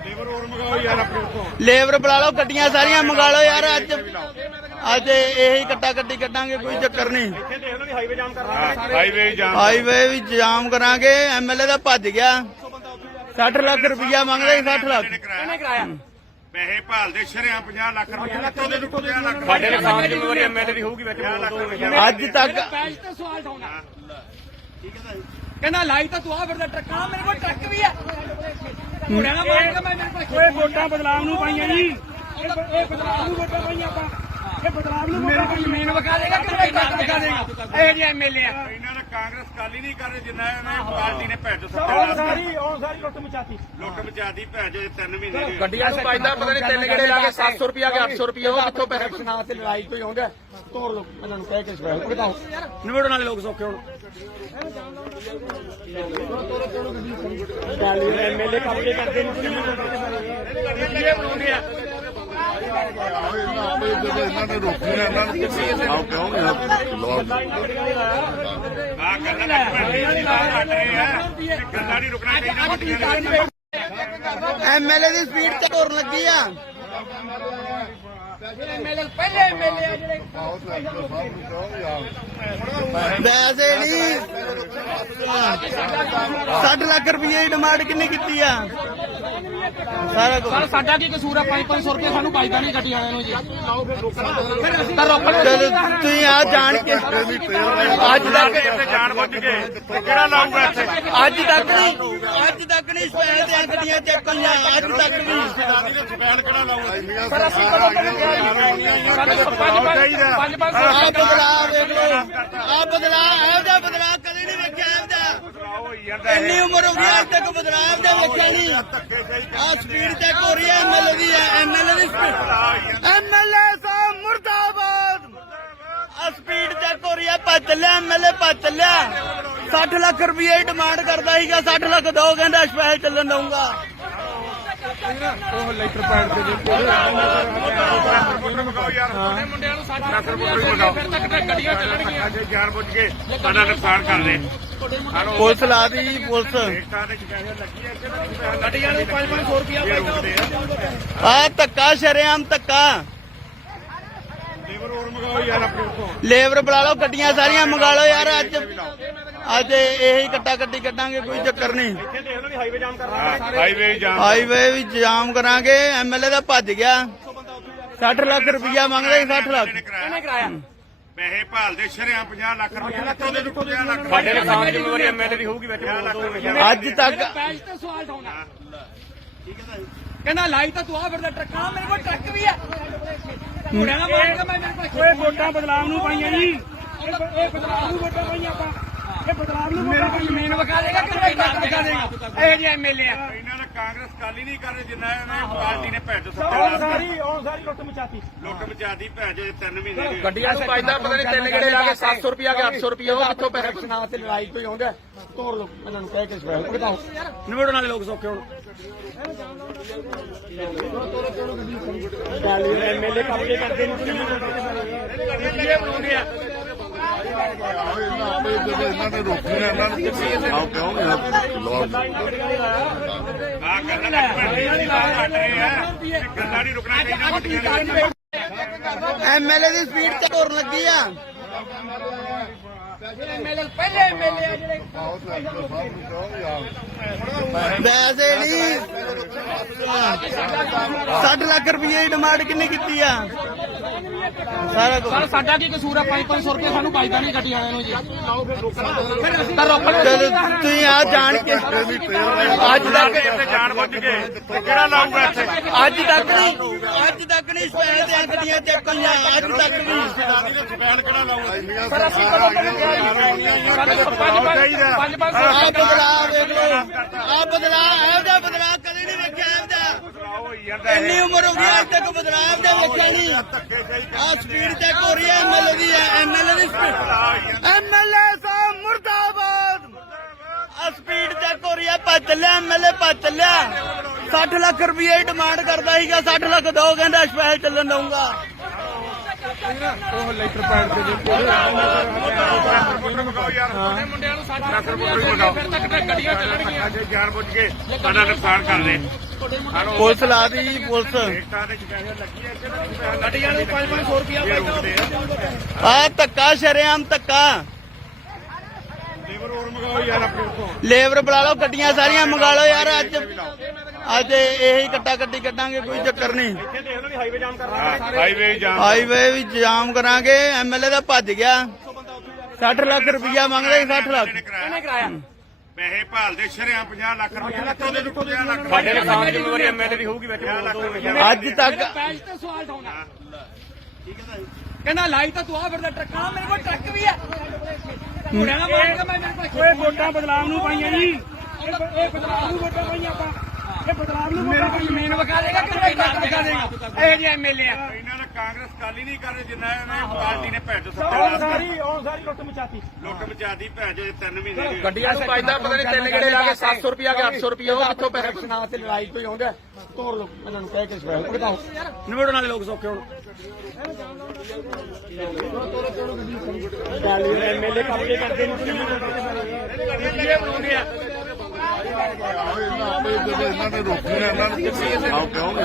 ਲੇਬਰ ਹੋਰ ਮੰਗਾਓ ਯਾਰ ਆਪਣੇ ਉੱਤੋਂ ਲੇਬਰ ਬੁਲਾ ਲਓ ਗੱਡੀਆਂ ਸਾਰੀਆਂ ਮੰਗਾ ਲਓ ਯਾਰ ਅੱਜ ਇਹੀ ਕੱਟਾ ਕੱਟੀ ਕੱਢਾਂਗੇ ਕੋਈ ਚੱਕਰ ਨਹੀਂ ਹਾਈਵੇ ਜਾਮ ਹਾਈਵੇ ਵੀ ਜਾਮ ਕਰਾਂਗੇ ਐਮਐਲਏ ਦਾ ਭੱਜ ਗਿਆ 60 ਲੱਖ ਰੁਪਇਆ ਮੰਗਦਾ ਸੀ 60 ਲੱਖ ਇਹਨੇ ਕਰਾਇਆ ਪੈਸੇ ਭਾਲਦੇ ਸ਼ਰਿਆਂ 50 ਲੱਖ ਰੁਪਏ ਲੱਖੋਂ ਦੇ ਦਿੱਕੋ 50 ਲੱਖ ਸਾਡੇ ਨੁਕਸਾਨ ਜ਼ਿੰਮੇਵਾਰੀ ਐਮਐਲਏ ਦੀ ਹੋਊਗੀ ਵਿੱਚ ਅੱਜ ਤੱਕ ਪੈਜ ਤੇ ਸਵਾਲ ਠਾਉਣਾ ਕਹਿੰਦਾ ਲਾਈ ਤਾਂ ਤੂੰ ਆ ਫਿਰਦਾ ਟਰੱਕਾਂ ਮੇਰੇ ਕੋਲ ਟਰੱਕ ਵੀ ਆ ਮੁੰਡਿਆਂ ਨਾਲ ਮਾਰੇਗਾ ਮੈਂ ਮੇਰੇ ਕੋਲ ਓਏ ਵੋਟਾਂ ਬਦਲਾਵ ਨੂੰ ਪਾਈਆਂ ਜੀ ਇਹ ਬਦਲਾਵ ਨੂੰ ਵੋਟਾਂ ਪਾਈਆਂ ਆਪਾਂ ਇਹ ਬਦਲਾਵ ਨੂੰ ਮੇਰੇ ਕੋਲ ਜ਼ਮੀਨ ਵਿਖਾ ਦੇਗਾ ਕਿ ਮੈਂ ਟਰੱਕ ਵਿਖਾ ਦੇਗਾ ਇਹ ਜਿਹੇ ਐਮਐਲਏ ਆ ਇਹਨਾਂ ਨੇ ਕਾਂਗਰਸ ਕਾਲੀ ਨਹੀਂ ਕਰ ਜਿੰਨਾ ਇਹਨਾਂ ਪਾਰਟੀ ਨੇ ਭੈਜੋ ਉਹ ਸੱਤਾ ਸਾਰੀ ਲੁੱਟ ਮਚਾਤੀ ਲੁੱਟ ਮਚਾਦੀ ਭੈਜੋ 3 ਮਹੀਨੇ ਦੀ ਗੱਡੀਆਂ ਨੂੰ ਪਾਈਦਾ ਪਤਾ ਨਹੀਂ ਤਿੰਨ ਗੇੜੇ ਲਾ ਕੇ 700 ਰੁਪਿਆ ਕਿ 800 ਰੁਪਿਆ ਉਹ ਕਿੱਥੋਂ ਪੈਸੇ ਨਾ ਤੇ ਲੜਾਈ ਕੋਈ ਆਉਂਦਾ ਤੋੜ ਲੋ ਇਹਨਾਂ ਨੂੰ ਕਹਿ ਕੇ ਸਪੈਸ਼ਲ ਬਿਠਾਓ ਨਿਬੜਨ ਵਾਲੇ ਲੋਕ ਸੌਖੇ ਹੁਣ ਐਮਐਲਏ ਕਬਜ਼ੇ ਕਰਦੇ ਨੇ ਬਣਾਉਂਦੇ ਆ ਇਹਨਾਂ ਨੇ ਰੋਕੀ ਨਾ ਇਹਨਾਂ ਨੂੰ ਆਪ ਕਹੋਗੇ ਆ ਗੱਲਾਂ ਨਹੀਂ ਰੁਕਣਾ ਚਾਹੀਦਾ ਵੱਡੀਆਂ ਨੇ ਐਮਐਲਏ ਦੀ ਸਪੀਡ ਤੇ ਤੁਰਨ ਲੱਗੀ ਆ ਐਮਐਲਏ ਪਹਿਲੇ ਐਮਐਲਏ ਆ ਜਿਹੜੇ ਵੈਸੇ ਨਹੀਂ 60 ਲੱਖ ਰੁਪਏ ਦੀ ਡਿਮਾਂਡ ਕਿੰਨੀ ਕੀਤੀ ਆ ਸਾਰਾ ਕੁਝ ਸਰ ਸਾਡਾ ਕੀ ਕਸੂਰ ਆ 500 ਰੁਪਏ ਸਾਨੂੰ ਪਾਈਦਾ ਨਹੀਂ ਗੱਡੀ ਵਾਲਿਆਂ ਨੂੰ ਜੀ ਤਾਂ ਰੋਕਣ ਚਲੋ ਤੁਸੀਂ ਆ ਜਾਣ ਕੇ ਅੱਜ ਤੱਕ ਇੱਥੇ ਜਾਣ ਬੁੱਝ ਕੇ ਕਿਹੜਾ ਲਾਊਗਾ ਇੱਥੇ ਅੱਜ ਤੱਕ ਨਹੀਂ ਸਪੈਲ ਦੀਆਂ ਗੱਡੀਆਂ ਚੈੱਕ ਹੋਈਆਂ ਅੱਜ ਤੱਕ ਨਹੀਂ ਸਪੈਲ ਕਿਹੜਾ ਲਾਊਗਾ ਪਰ ਅਸੀਂ ਕਦੋਂ ਸਾਡੇ ਪੰਜ ਆ ਬਦਲਾਅ ਵੇਖ ਲਓ ਆ ਬਦਲਾਅ ਇਹੋ ਜਿਹਾ ਬਦਲਾਅ ਕਦੇ ਨਹੀਂ ਵੇਖਿਆ ਇਹੋ ਜਿਹਾ ਹੋਈ ਜਾਂਦਾ ਇੰਨੀ ਉਮਰ ਹੋ ਗਈ ਅੱਜ ਤੱਕ ਬਦਲਾਅ ਇਹੋ ਜਿਹਾ ਵੇਖਿਆ ਨਹੀਂ ਆ ਸਪੀਡ ਚੈੱਕ ਹੋ ਰਹੀ ਹੈ ਐਮਐਲਏ ਦੀ ਐਮਐਲਏ ਦੀ ਸਪੀਡ ਐਮਐਲਏ ਸਾਹਿਬ ਮੁਰਦਾਬਾਦ ਆ ਸਪੀਡ ਚੈੱਕ ਹੋ ਰਹੀ ਹੈ ਭੱਜ ਚੱਲਿਆ ਐਮਐਲਏ ਭੱਜ ਚੱਲਿਆ 60 ਲੱਖ ਰੁਪਏ ਡਿਮਾਂਡ ਕਰਦਾ ਸੀਗਾ 60 ਲੱਖ ਦੋ ਕਹਿੰਦਾ ਸਪੈਸ਼ਲ ਚੱਲਣ ਦਊਂਗਾ ਉਹ ਲੈਟਰ ਪੈਡ ਤੇ ਮੁੰਡਿਆਂ ਨੂੰ 60 ਰੁਪਏ ਫਿਰ ਤੱਕ ਗੱਡੀਆਂ ਚੱਲਣਗੀਆਂ ਅੱਜ ਜਾਣ ਬੁੱਝ ਕੇ ਸਾਡਾ ਨੁਕਸਾਨ ਕਰਦੇ ਪੁਲਿਸ ਲਾ ਦੀ ਪੁਲਿਸ ਗੱਡੀਆਂ ਨੂੰ 500 ਰੁਪਇਆ ਆ ਧੱਕਾ ਸ਼ਰੇਆਮ ਧੱਕਾ ਲੇਬਰ ਹੋਰ ਮਗਾਓ ਯਾਰ ਆਪਣੇ ਉੱਤੋਂ ਲੇਬਰ ਬੁਲਾ ਲਓ ਗੱਡੀਆਂ ਸਾਰੀਆਂ ਮੰਗਾ ਲਓ ਯਾਰ ਅੱਜ ਇਹੀ ਕੱਟਾ ਕੱਟੀ ਕੱਢਾਂਗੇ ਕੋਈ ਚੱਕਰ ਨਹੀਂ ਹਾਈਵੇ ਜਾਮ ਹਾਈਵੇ ਵੀ ਜਾਮ ਕਰਾਂਗੇ ਐਮਐਲਏ ਦਾ ਭੱਜ ਗਿਆ 60 ਲੱਖ ਰੁਪਇਆ ਮੰਗਦੇ 60 ਲੱਖ ਕਿਹਨੇ ਕਰਾਇਆ ਪੈਸੇ ਭਾਲਦੇ ਸ਼ਰਿਆਂ 50 ਲੱਖ ਰੁਪਏ ਕਿੱਥੋਂ ਦੇ 50 ਲੱਖ ਸਾਡੇ ਕਿਸਾਨ ਜ਼ਿੰਮੇਵਾਰੀ ਐਮਐਲਏ ਦੀ ਹੋਊਗੀ ਵਿੱਚ ਅੱਜ ਤੱਕ ਪੈਜ ਤੇ ਸਵਾਲ ਠਾਉਣਾ ਕਹਿੰਦਾ ਲਾਈ ਤਾਂ ਤੂੰ ਆ ਫਿਰਦਾ ਟਰੱਕਾਂ ਮੇਰੇ ਕੋਲ ਟਰੱਕ ਵੀ ਹੈ ਮੁੰਡਿਆਂ ਨਾਲ ਮਾਰੇਗਾ ਮੈਂ ਮੇਰੇ ਕੋਲ ਓਏ ਵੋਟਾਂ ਬਦਲਾਵ ਨੂੰ ਪਾਈਆਂ ਜੀ ਇਹ ਬਦਲਾਵ ਨੂੰ ਵੋਟਾਂ ਪਾਈਆਂ ਆਪਾਂ ਇਹ ਬਦਲਾਵ ਨੂੰ ਮੇਰੇ ਕੋਲ ਜ਼ਮੀਨ ਵਿਖਾ ਦੇਗਾ ਕਿ ਮੇਰੇ ਟਰੱਕ ਵਿਖਾ ਦੇਗਾ ਇਹ ਜਿਹੇ ਐਮਐਲਏ ਆ ਇਹਨਾਂ ਨੇ ਕਾਂਗਰਸ ਕਾਲੀ ਨਹੀਂ ਕਰਦੇ ਜਿੰਨਾ ਇਹਨਾਂ ਪਾਰਟੀ ਨੇ ਭੈਜ ਉਹ ਸੱਤਾ ਸਾਰੀ ਲੁੱਟ ਮਚਾਤੀ ਲੁੱਟ ਮਚਾਦੀ ਭੈਜ 3 ਮਹੀਨੇ ਦੀ ਗੱਡੀਆਂ ਨੂੰ ਪਾਈਦਾ ਪਤਾ ਨਹੀਂ ਤਿੰਨ ਗੇੜੇ ਲਾ ਕੇ 700 ਰੁਪਿਆ ਕਿ 800 ਰੁਪਿਆ ਉਹ ਕਿੱਥੋਂ ਪੈਸੇ ਸੁਣਾ ਤੇ ਲੜਾਈ ਕੋਈ ਆਉਂਦਾ ਤੋੜ ਲੋ ਇਹਨਾਂ ਨੂੰ ਕਹਿ ਕੇ ਸਪੈਸ਼ਲ ਬਤਾਓ ਨਿਬੜਨ ਵਾਲੇ ਲੋਕ ਸੌਖੇ ਹੁਣ ਐਮਐਲਏ ਕਬਜ਼ੇ ਕਰਦੇ ਨੇ ਬਣਾਉਂਦੇ ਆ ਇਹਨਾਂ ਨੇ ਰੋਕੀ ਨਾ ਇਹਨਾਂ ਨੂੰ ਆਓ ਕਹੋਗੇ ਆ ਕਰਨਾ ਹਟ ਰਹੇ ਆ ਗੱਲਾਂ ਨਹੀਂ ਰੁਕਣਾ ਚਾਹੀਦਾ ਐਮਐਲਏ ਦੀ ਸਪੀਡ ਤੇ ਤੁਰਨ ਲੱਗੀ ਆ ਪਹਿਲੇ ਐਮਐਲਏ ਆ ਜਿਹੜੇ ਵੈਸੇ ਨਹੀਂ 60 ਲੱਖ ਰੁਪਏ ਦੀ ਡਿਮਾਂਡ ਕਿੰਨੀ ਕੀਤੀ ਆ ਸਾਰਾ ਕੁਝ ਸਰ ਸਾਡਾ ਕੀ ਕਸੂਰ ਆ 500 ਰੁਪਏ ਸਾਨੂੰ ਪਾਈਦਾ ਨਹੀਂ ਗੱਡੀ ਵਾਲਿਆਂ ਨੂੰ ਜੀ ਤਾਂ ਰੋਕਣ ਚਲੋ ਤੁਸੀਂ ਆ ਜਾਣ ਕੇ ਅੱਜ ਤੱਕ ਇੱਥੇ ਜਾਣ ਬੁੱਝ ਕੇ ਕਿਹੜਾ ਲਾਊਗਾ ਇੱਥੇ ਅੱਜ ਤੱਕ ਨਹੀਂ ਸਪੈਲ ਦੀਆਂ ਗੱਡੀਆਂ ਚੈੱਕ ਹੋਈਆਂ ਅੱਜ ਤੱਕ ਨਹੀਂ ਸਪੈਲ ਕਿਹੜਾ ਲਾਊਗਾ ਪਰ ਅਸੀਂ ਕਦੋਂ ਸਾਡੇ ਪੰਜ ਆ ਬਦਲਾਅ ਵੇਖ ਲਓ ਆ ਬਦਲਾਅ ਇਹੋ ਜਿਹਾ ਬਦਲਾਅ ਕਦੇ ਨਹੀਂ ਵੇਖਿਆ ਇਹੋ ਜਿਹਾ ਹੋਈ ਜਾਂਦਾ ਇੰਨੀ ਉਮਰ ਹੋ ਗਈ ਅੱਜ ਤੱਕ ਬਦਲਾਅ ਇਹੋ ਜਿਹਾ ਵੇਖਿਆ ਨਹੀਂ ਆ ਸਪੀਡ ਚੈੱਕ ਹੋ ਰਹੀ ਹੈ ਐਮਐਲਏ ਦੀ ਐਮਐਲਏ ਦੀ ਸਪੀਡ ਐਮਐਲਏ ਸਾਹਿਬ ਮੁਰਦਾਬਾਦ ਆ ਸਪੀਡ ਚੈੱਕ ਹੋ ਰਹੀ ਹੈ ਭੱਜ ਚੱਲਿਆ ਐਮਐਲਏ ਭੱਜ ਚੱਲਿਆ 60 ਲੱਖ ਰੁਪਏ ਡਿਮਾਂਡ ਕਰਦਾ ਸੀਗਾ 60 ਲੱਖ ਦੋ ਕਹਿੰਦਾ ਸਪੈਸ਼ਲ ਚੱਲਣ ਦਊਂਗਾ ਉਹ ਲੈਟਰ ਪੈਡ ਤੇ ਮਗਾਓ ਯਾਰ ਮੁੰਡਿਆਂ ਨੂੰ 60 ਰੁਪਏ ਫਿਰ ਤੱਕ ਗੱਡੀਆਂ ਚੱਲਣਗੀਆਂ ਅੱਜ ਜਾਣ ਬੁੱਝ ਕੇ ਸਾਡਾ ਨੁਕਸਾਨ ਕਰਦੇ ਪੁਲਿਸ ਲਾ ਦੀ ਪੁਲਿਸ ਗੱਡੀਆਂ ਨੂੰ 500 ਰੁਪਇਆ ਆ ਧੱਕਾ ਸ਼ਰੇਆਮ ਧੱਕਾ ਲੇਬਰ ਹੋਰ ਮਗਾਓ ਯਾਰ ਆਪਣੇ ਉੱਤੋਂ ਲੇਬਰ ਬੁਲਾ ਲਓ ਗੱਡੀਆਂ ਸਾਰੀਆਂ ਮੰਗਾ ਲਓ ਯਾਰ ਅੱਜ ਇਹੀ ਕੱਟਾ ਕੱਟੀ ਕੱਢਾਂਗੇ ਕੋਈ ਚੱਕਰ ਨਹੀਂ ਹਾਈਵੇ ਜਾਮ ਹਾਈਵੇ ਵੀ ਜਾਮ ਕਰਾਂਗੇ ਐਮਐਲਏ ਦਾ ਭੱਜ ਗਿਆ 60 ਲੱਖ ਰੁਪਇਆ ਮੰਗਦੇ 60 ਲੱਖ ਕਿਹਨੇ ਕਰਾਇਆ ਪੈਸੇ ਭਾਲਦੇ ਸ਼ਰਿਆਂ 50 ਲੱਖ ਰੁਪਏ ਕਿੱਥੋਂ ਦੇ 50 ਲੱਖ ਸਾਡੇ ਕਿਸਾਨ ਜ਼ਿੰਮੇਵਾਰੀ ਐਮਐਲਏ ਦੀ ਹੋਊਗੀ ਵਿੱਚ ਅੱਜ ਤੱਕ ਪੈਜ ਤੇ ਸਵਾਲ ਠਾਉਣਾ ਕਹਿੰਦਾ ਲਾਈ ਤਾਂ ਤੂੰ ਆ ਫਿਰਦਾ ਟਰੱਕਾਂ ਮੇਰੇ ਕੋਲ ਟਰੱਕ ਵੀ ਹੈ ਮੁੰਡਿਆਂ ਨਾਲ ਮਾਰੇਗਾ ਮੈਂ ਮੇਰੇ ਕੋਲ ਓਏ ਵੋਟਾਂ ਬਦਲਾਵ ਨੂੰ ਪਾਈਆਂ ਜੀ ਇਹ ਬਦਲਾਵ ਨੂੰ ਵੋਟਾਂ ਪਾਈਆਂ ਆਪਾਂ ਇਹ ਬਦਲਾਵ ਨੂੰ ਮੇਰੇ ਕੋਲ ਜ਼ਮੀਨ ਵਿਖਾ ਦੇਗਾ ਕਿ ਮੇਰੇ ਟਰੱਕ ਵਿਖਾ ਦੇਗਾ ਇਹ ਜਿਹੇ ਐਮਐਲਏ ਆ ਇਹਨਾਂ ਨੇ ਕਾਂਗਰਸ ਕਾਲੀ ਨਹੀਂ ਕਰਦੇ ਜਿੰਨਾ ਇਹਨਾਂ ਪਾਰਟੀ ਨੇ ਭੈਜ ਸੱਤਾ ਸਾਰੀ ਲੁੱਟ ਮਚਾਤੀ ਲੁੱਟ ਮਚਾਦੀ ਭੈਜ 3 ਮਹੀਨੇ ਦੀ ਗੱਡੀਆਂ ਨੂੰ ਪਾਈਦਾ ਪਤਾ ਨਹੀਂ ਤਿੰਨ ਗੇੜੇ ਲਾ ਕੇ 700 ਰੁਪਿਆ ਕਿ 800 ਰੁਪਿਆ ਉਹ ਕਿੱਥੋਂ ਪੈਸੇ ਸੁਣਾ ਤੇ ਲੜਾਈ ਕੋਈ ਆਉਂਦਾ ਤੋੜ ਲੋ ਇਹਨਾਂ ਨੂੰ ਕਹਿ ਕੇ ਸਪੈਸ਼ਲ ਬਤਾਓ ਨਿਬੜਨ ਵਾਲੇ ਲੋਕ ਸੌਖੇ ਹੁਣ ਐਮਐਲਏ ਕਬਜ਼ੇ ਕਰਦੇ ਨੇ ਬਣਾਉਂਦੇ ਆ ਇਹਨਾਂ ਨੇ ਰੋਕੀ ਨਾ ਇਹਨਾਂ ਨੂੰ ਆਓ ਕਹੋਗੇ ਆ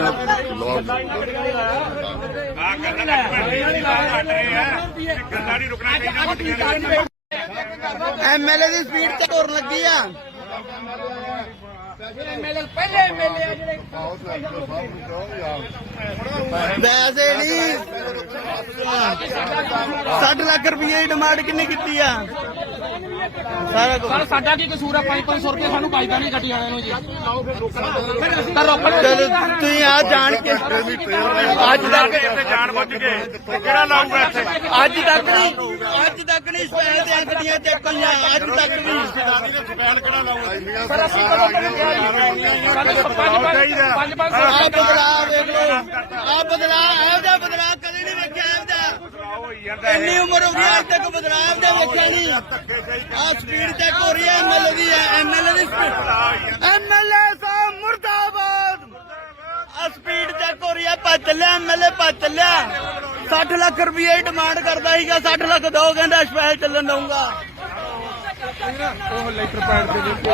ਕਰਨਾ ਹਟ ਰਹੇ ਆ ਗੱਲਾਂ ਨਹੀਂ ਰੁਕਣਾ ਚਾਹੀਦਾ ਐਮਐਲਏ ਦੀ ਸਪੀਡ ਤੇ ਤੁਰਨ ਲੱਗੀ ਆ ਪਹਿਲੇ ਐਮਐਲਏ ਆ ਜਿਹੜੇ ਵੈਸੇ ਨਹੀਂ 60 ਲੱਖ ਰੁਪਏ ਦੀ ਡਿਮਾਂਡ ਕਿੰਨੇ ਕੀਤੀ ਆ ਸਾਰਾ ਕੁਝ ਸਰ ਸਾਡਾ ਕੀ ਕਸੂਰ ਆ 500 ਰੁਪਏ ਸਾਨੂੰ ਪਾਈਦਾ ਨਹੀਂ ਗੱਡੀ ਵਾਲਿਆਂ ਨੂੰ ਜੀ ਚਲੋ ਤੁਸੀਂ ਆ ਜਾਣ ਕੇ ਅੱਜ ਤੱਕ ਇੱਥੇ ਜਾਣ ਬੁੱਝ ਕੇ ਕਿਹੜਾ ਲਾਊਗਾ ਇੱਥੇ ਅੱਜ ਤੱਕ ਨਹੀਂ ਸਪੈਲ ਦੀਆਂ ਗੱਡੀਆਂ ਚੱਕੀਆਂ ਅੱਜ ਤੱਕ ਵੀ ਸਪੈਲ ਕਿਹੜਾ ਲਾਊਗਾ ਸਰ ਅਸੀਂ ਕਦੋਂ ਆ ਬਦਲਾਅ ਵੇਖ ਲਓ ਆ ਬਦਲਾਅ ਇਹੋ ਜਿਹਾ ਬਦਲਾਅ ਕਦੇ ਨਹੀਂ ਵੇਖਿਆ ਇਹੋ ਜਿਹਾ ਹੋਈ ਜਾਂਦਾ ਇੰਨੀ ਉਮਰ ਹੋ ਗਈ ਅੱਜ ਤੱਕ ਬਦਲਾਅ ਇਹੋ ਜਿਹਾ ਵੇਖਿਆ ਨਹੀਂ ਆ ਸਪੀਡ ਚੈੱਕ ਹੋ ਰਹੀ ਹੈ ਐਮਐਲਏ ਦੀ ਐਮਐਲਏ ਦੀ ਸਪੀਡ ਐਮਐਲਏ ਸਾਹਿਬ ਮੁਰਦਾਬਾਦ ਆ ਸਪੀਡ ਚੈੱਕ ਹੋ ਰਹੀ ਹੈ ਭੱਜ ਚੱਲਿਆ ਐਮਐਲਏ ਭੱਜ ਚੱਲਿਆ 60 ਲੱਖ ਰੁਪਏ ਦੀ ਡਿਮਾਂਡ ਕਰਦਾ ਸੀਗਾ 60 ਲੱਖ ਦੋ ਕਹਿੰਦਾ ਸਪੈਸ਼ਲ ਚੱਲਣ ਦਊਂਗਾ ਉਹ ਲੈਟਰ ਪੈਡ ਦੇ ਵਿੱਚ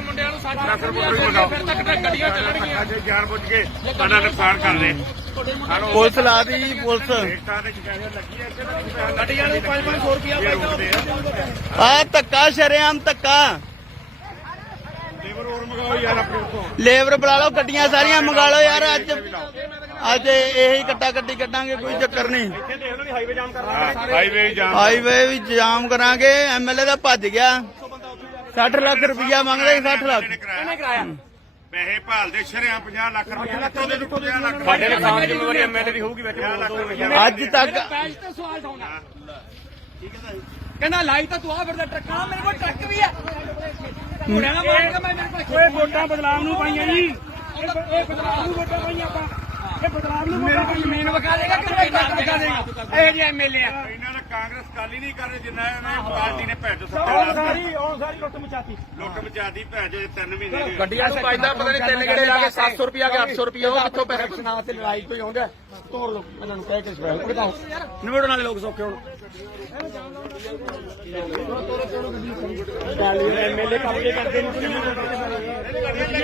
ਮੁੰਡਿਆਂ ਨੂੰ 60 ਲੱਖ ਰੁਪਏ ਫਿਰ ਤੱਕ ਗੱਡੀਆਂ ਚੱਲਣਗੀਆਂ ਜੇ ਜਾਣ ਬੁੱਝ ਕੇ ਸਾਡਾ ਨੁਕਸਾਨ ਕਰਦੇ ਪੁਲਿਸ ਲਾ ਦੀ ਪੁਲਿਸ ਗੱਡੀਆਂ ਨੂੰ 500 ਰੁਪਏ ਆ ਧੱਕਾ ਸ਼ਰੇਆਮ ਧੱਕਾ ਲੇਬਰ ਹੋਰ ਮੰਗਾਓ ਯਾਰ ਆਪਣੇ ਉੱਥੋਂ ਲੇਬਰ ਬੁਲਾ ਲਓ ਗੱਡੀਆਂ ਸਾਰੀਆਂ ਮੰਗਾ ਲਓ ਯਾਰ ਅੱਜ ਇਹੀ ਕੱਟਾ ਕੱਟੀ ਕੱਢਾਂਗੇ ਕੋਈ ਚੱਕਰ ਨਹੀਂ ਹਾਈਵੇ ਜਾਮ ਹਾਈਵੇ ਵੀ ਜਾਮ ਕਰਾਂਗੇ ਐਮਐਲਏ ਦਾ ਭੱਜ ਗਿਆ 60 ਲੱਖ ਰੁਪਇਆ ਮੰਗਦੇ 60 ਲੱਖ ਇਹਨੇ ਕਰਾਇਆ ਪੈਸੇ ਭਾਲਦੇ ਸ਼ਰਿਆਂ 50 ਲੱਖ ਰੁਪਏ ਕਿੱਥੋਂ ਦੇ 50 ਲੱਖ ਸਾਡੇ ਨੁਕਸਾਨ ਜ਼ਿੰਮੇਵਾਰੀ ਐਮਐਲਏ ਦੀ ਹੋਊਗੀ ਵਿੱਚ ਅੱਜ ਤੱਕ ਪੈਜ ਤੇ ਸਵਾਲ ਠਾਉਣਾ ਕਹਿੰਦਾ ਲਾਈ ਤਾਂ ਤੂੰ ਆ ਫਿਰਦਾ ਟਰੱਕਾਂ ਮੇਰੇ ਕੋਲ ਟਰੱਕ ਵੀ ਆ ਮੁੰਡਿਆਂ ਦਾ ਮਾਰ ਕੇ ਮੈਂ ਮੇਰੇ ਕੋਲ ਓਏ ਵੋਟਾਂ ਬਦਲਾਵ ਨੂੰ ਪਾਈਆਂ ਜੀ ਇਹ ਬਦਲਾਵ ਨੂੰ ਵੋਟਾਂ ਪਾਈਆਂ ਆਪਾਂ ਇਹ ਬਦਲਾਵ ਨੂੰ ਮੇਰੇ ਕੋਲ ਜ਼ਮੀਨ ਵਿਕਾ ਦੇਗਾ ਕਿ ਕੋਈ ਟਰੱਕ ਵਿਕਾ ਦੇਗਾ ਇਹ ਜਿਹੇ ਐਮਐਲਏ ਆ ਇਹਨਾਂ ਨੇ ਕਾਂਗਰਸ ਕਾਲੀ ਨਹੀਂ ਕਰ ਰਹੇ ਜਿੰਨਾ ਇਹਨਾਂ ਪਾਰਟੀ ਨੇ ਭੈਜੋ ਉਹ ਸਾਰੀ ਲੁੱਟ ਮਚਾਤੀ ਲੁੱਟ ਮਚਾਦੀ ਭੈਜੋ 3 ਮਹੀਨੇ ਦੇ ਗੱਡੀਆਂ ਨੂੰ ਪਾਈਦਾ ਪਤਾ ਨਹੀਂ ਤਿੰਨ ਗੇੜੇ ਲਾ ਕੇ 700 ਰੁਪਿਆ ਕਿ 800 ਰੁਪਿਆ ਉਹ ਕਿੱਥੋਂ ਪੈਸੇ ਨਾ ਤੇ ਲੜਾਈ ਕੋਈ ਆਉਂਦਾ ਤੋੜ ਲੋ ਇਹਨਾਂ ਨੂੰ ਕਹਿ ਕੇ ਸਪੈਸ਼ਲ ਭੜਕਾਓ ਨਿਬੜਨ ਵਾਲੇ ਲੋਕ ਸੌਖੇ ਹੁਣ ਐਮਐਲਏ ਕਬਜ਼ੇ ਕਰਦੇ ਨੇ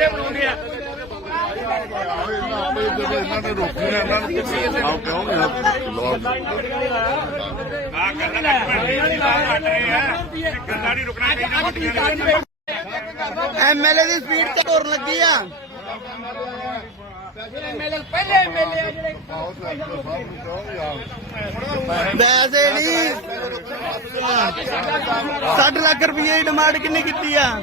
ਬਣਾਉਂਦੇ ਆ ਇਹਨਾਂ ਨੇ ਰੋਕੀ ਨੇ ਇਹਨਾਂ ਨੂੰ ਆਪ ਕਹੋਗੇ ਆ ਕਰਨਾ ਗੱਲਾਂ ਨਹੀਂ ਰੁਕਣਾ ਚਾਹੀਦਾ ਵੱਡੀਆਂ ਦੇ ਵਿੱਚ ਐਮਐਲਏ ਦੀ ਸਪੀਡ ਤੇ ਤੁਰਨ ਲੱਗੀ ਆ ਐਮਐਲਏ ਪਹਿਲੇ ਐਮਐਲਏ ਆ ਜਿਹੜੇ ਵੈਸੇ ਨਹੀਂ 60 ਲੱਖ ਰੁਪਏ ਦੀ ਡਿਮਾਂਡ ਕਿੰਨੇ ਕੀਤੀ ਆ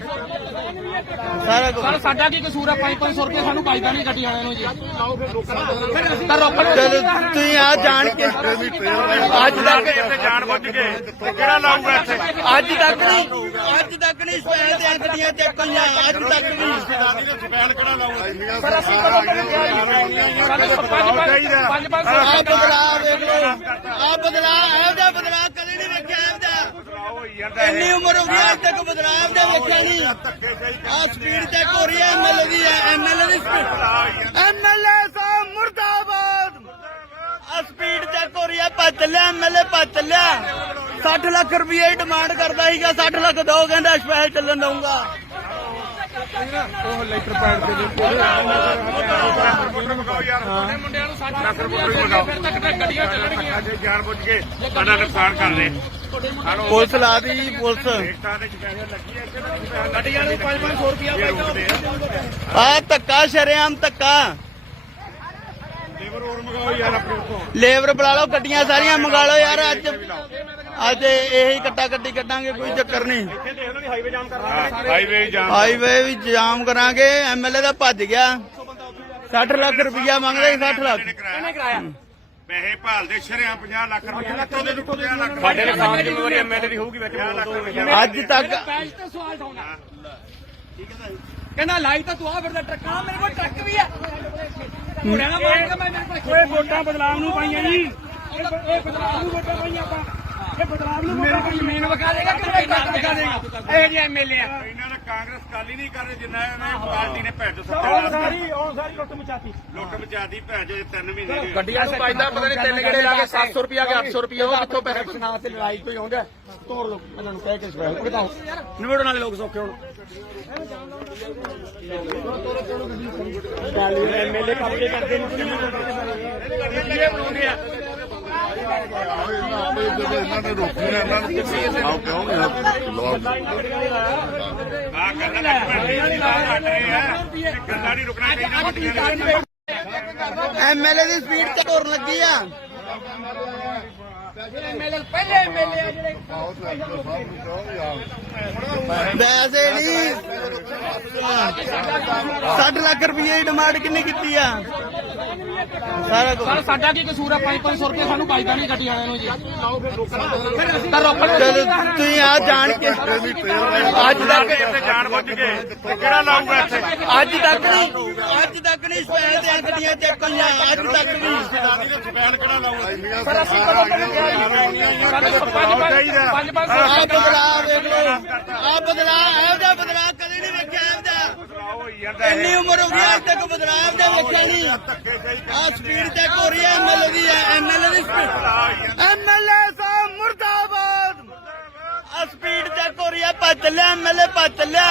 ਸਾਰਾ ਕੁਝ ਸਰ ਸਾਡਾ ਕੀ ਕਸੂਰ ਆ 500 ਰੁਪਏ ਸਾਨੂੰ ਪਾਈਦਾ ਨਹੀਂ ਗੱਡੀ ਵਾਲਿਆਂ ਨੂੰ ਜੀ ਚਲੋ ਤੁਸੀਂ ਆ ਜਾਣ ਕੇ ਅੱਜ ਤੱਕ ਇੱਥੇ ਜਾਣ ਬੁੱਝ ਕੇ ਕਿਹੜਾ ਲਾਊਗਾ ਇੱਥੇ ਅੱਜ ਤੱਕ ਨਹੀਂ ਸਪੈਲ ਦੀਆਂ ਗੱਡੀਆਂ ਚੱਕੀਆਂ ਅੱਜ ਤੱਕ ਵੀ ਸਪੈਲ ਕਿਹੜਾ ਲਾਊਗਾ ਪਰ ਅਸੀਂ ਆ ਬਦਲਾਅ ਵੇਖ ਲਓ ਆ ਬਦਲਾਅ ਇਹੋ ਜਿਹਾ ਬਦਲਾਅ ਕਦੇ ਨਹੀਂ ਵੇਖਿਆ ਇਹੋ ਜਿਹਾ ਹੋਈ ਜਾਂਦਾ ਇੰਨੀ ਉਮਰ ਹੋ ਗਈ ਅੱਜ ਤੱਕ ਬਦਲਾਅ ਇਹੋ ਜਿਹਾ ਵੇਖਿਆ ਨਹੀਂ ਆ ਸਪੀਡ ਚੈੱਕ ਹੋ ਰਹੀ ਹੈ ਐਮਐਲਏ ਦੀ ਐਮਐਲਏ ਦੀ ਸਪੀਡ ਐਮਐਲਏ ਸਾਹਿਬ ਮੁਰਦਾਬਾਦ ਆ ਸਪੀਡ ਚੈੱਕ ਹੋ ਰਹੀ ਹੈ ਭੱਜ ਚੱਲਿਆ ਐਮਐਲਏ ਭੱਜ ਚੱਲਿਆ 60 ਲੱਖ ਰੁਪਏ ਦੀ ਡਿਮਾਂਡ ਕਰਦਾ ਸੀਗਾ 60 ਲੱਖ ਦੋ ਕਹਿੰਦਾ ਸਪੈਸ਼ਲ ਚੱਲਣ ਦਊਂਗਾ ਉਹ ਲੈਟਰ ਪੈਡ ਦੇ ਵਿੱਚ ਮੰਗਾਓ ਯਾਰ ਮੁੰਡਿਆਂ ਨੂੰ 60 ਲੱਖ ਰੁਪਏ ਫਿਰ ਤੱਕ ਗੱਡੀਆਂ ਚੱਲਣਗੀਆਂ ਜੇ ਜਾਣ ਬੁੱਝ ਕੇ ਸਾਡਾ ਨੁਕਸਾਨ ਕਰਦੇ ਪੁਲਿਸ ਲਾ ਦੀ ਪੁਲਿਸ ਗੱਡੀਆਂ ਨੂੰ 500 ਰੁਪਏ ਆ ਧੱਕਾ ਸ਼ਰੇਆਮ ਧੱਕਾ ਲੇਬਰ ਹੋਰ ਮੰਗਾਓ ਯਾਰ ਆਪਣੇ ਉੱਥੋਂ ਲੇਬਰ ਬੁਲਾ ਲਓ ਗੱਡੀਆਂ ਸਾਰੀਆਂ ਮੰਗਾ ਲਓ ਯਾਰ ਅੱਜ ਇਹੀ ਕੱਟਾ ਕੱਟੀ ਕੱਢਾਂਗੇ ਕੋਈ ਚੱਕਰ ਨਹੀਂ ਹਾਈਵੇ ਜਾਮ ਹਾਈਵੇ ਵੀ ਜਾਮ ਕਰਾਂਗੇ ਐਮਐਲਏ ਦਾ ਭੱਜ ਗਿਆ 60 ਲੱਖ ਰੁਪਇਆ ਮੰਗਦੇ 60 ਲੱਖ ਇਹਨੇ ਕਰਾਇਆ ਪੈਸੇ ਭਾਲਦੇ ਸ਼ਰਿਆਂ 50 ਲੱਖ ਰੁਪਏ ਕਿੱਥੋਂ ਦੇ 50 ਲੱਖ ਸਾਡੇ ਨੁਕਸਾਨ ਜ਼ਿੰਮੇਵਾਰੀ ਐਮਐਲਏ ਦੀ ਹੋਊਗੀ ਵਿੱਚ ਅੱਜ ਤੱਕ ਪੈਜ ਤੇ ਸਵਾਲ ਠਾਉਣਾ ਕਹਿੰਦਾ ਲਾਈ ਤਾਂ ਤੂੰ ਆ ਫਿਰਦਾ ਟਰੱਕਾਂ ਮੇਰੇ ਕੋਲ ਟਰੱਕ ਵੀ ਆ ਮੁੰਡਿਆਂ ਦਾ ਮਾਰ ਕੇ ਮੈਂ ਮੇਰੇ ਕੋਲ ਓਏ ਵੋਟਾਂ ਬਦਲਾਵ ਨੂੰ ਪਾਈਆਂ ਜੀ ਇਹ ਬਦਲਾਵ ਨੂੰ ਵੋਟਾਂ ਪਾਈਆਂ ਆਪਾਂ ਇਹ ਬਦਲਾਵ ਨੂੰ ਮੇਰੇ ਕੋਲ ਜ਼ਮੀਨ ਵਿਕਾ ਦੇਗਾ ਕਿ ਕੋਈ ਟਰੱਕ ਵਿਕਾ ਦੇਗਾ ਇਹ ਜਿਹੇ ਐਮਐਲਏ ਆ ਇਹਨਾਂ ਨੇ ਕਾਂਗਰਸ ਕਾਲੀ ਨਹੀਂ ਕਰ ਰਹੇ ਜਿੰਨਾ ਇਹਨਾਂ ਪਾਰਟੀ ਨੇ ਭੈਜੋ ਉਹ ਸਾਰੀ ਲੁੱਟ ਮਚਾਤੀ ਲੁੱਟ ਮਚਾਦੀ ਭੈਜੋ 3 ਮਹੀਨੇ ਦੇ ਗੱਡੀਆਂ ਨੂੰ ਪਾਈਦਾ ਪਤਾ ਨਹੀਂ ਤਿੰਨ ਗੇੜੇ ਲਾ ਕੇ 700 ਰੁਪਿਆ ਕਿ 800 ਰੁਪਿਆ ਉਹ ਕਿੱਥੋਂ ਪੈਸੇ ਨਾ ਤੇ ਲੜਾਈ ਕੋਈ ਆਉਂਦਾ ਤੋੜ ਲੋ ਇਹਨਾਂ ਨੂੰ ਕਹਿ ਕੇ ਸਪੈਸ਼ਲ ਭੜਕਾਓ ਨਿਬੜਨ ਵਾਲੇ ਲੋਕ ਸੌਖੇ ਹੁਣ ਐਮਐਲਏ ਕਬਜ਼ੇ ਕਰਦੇ ਨੇ ਬਣਾਉਂਦੇ ਆ ਜਦੋਂ ਇਹਨਾਂ ਨੇ ਰੋਕੀ ਨਾ ਇਹਨਾਂ ਨੂੰ ਆਓ ਕਹੋਗੇ ਆ ਗੱਲਾਂ ਨਹੀਂ ਰੁਕਣਾ ਚਾਹੀਦਾ। ਐਮਐਲਏ ਦੀ ਸਪੀਡ ਤੇ ਤੁਰਨ ਲੱਗੀ ਆ। ਪਹਿਲੇ ਐਮਐਲਏ ਆ ਜਿਹੜੇ ਵੈਸੇ ਨਹੀਂ 60 ਲੱਖ ਰੁਪਏ ਦੀ ਡਿਮਾਂਡ ਕਿੰਨੀ ਕੀਤੀ ਆ? ਸਾਰਾ ਕੁਝ ਸਾਡਾ ਕੀ ਕਸੂਰ ਆ? 500 ਰੁਪਏ ਸਾਨੂੰ ਪਾਈਦਾ ਨਹੀਂ ਗੱਡੀ ਵਾਲਿਆਂ ਨੂੰ ਜੀ। ਤਾਂ ਰੋਕਣ ਚਲੋ ਤੁਸੀਂ ਆ ਜਾਣ ਕੇ ਅੱਜ ਤੱਕ ਇੱਥੇ ਜਾਣ ਬੁੱਝ ਕੇ ਕਿਹੜਾ ਲਾਊਗਾ ਇੱਥੇ? ਅੱਜ ਤੱਕ ਨਹੀਂ ਸਪੈਲ ਦੀਆਂ ਗੱਡੀਆਂ ਚੈੱਕ ਹੋਈਆਂ ਅੱਜ ਤੱਕ ਨਹੀਂ। ਸਪੈਲ ਕਿਹੜਾ ਲਾਊਗਾ? ਪਰ ਅਸੀਂ ਕਦੋਂ ਸਾਡੇ ਆ ਬਦਲਾਅ ਵੇਖ ਲਓ, ਆ ਬਦਲਾਅ ਇਹੋ ਜਿਹਾ ਬਦਲਾਅ ਕਦੇ ਨਹੀਂ ਵੇਖਿਆ ਇਹੋ ਜਿਹਾ। ਹੋਈ ਜਾਂਦਾ ਇੰਨੀ ਉਮਰ ਹੋ ਗਈ ਅੱਜ ਤੱਕ ਬਦਲਾਅ ਇਹੋ ਜਿਹਾ ਵੇਖਿਆ ਨਹੀਂ। ਆ ਸਪੀਡ ਚੈੱਕ ਹੋ ਰਹੀ ਹੈ ਐਮਐਲਏ ਦੀ ਸਪੀਡ। ਐਮਐਲਏ ਸਾਹਿਬ ਮੁਰਦਾਬਾਦ। ਆ ਸਪੀਡ ਚੈੱਕ ਹੋ ਰਹੀ ਹੈ। ਭੱਜ ਚੱਲਿਆ ਐਮਐਲਏ, ਭੱਜ ਚੱਲਿਆ।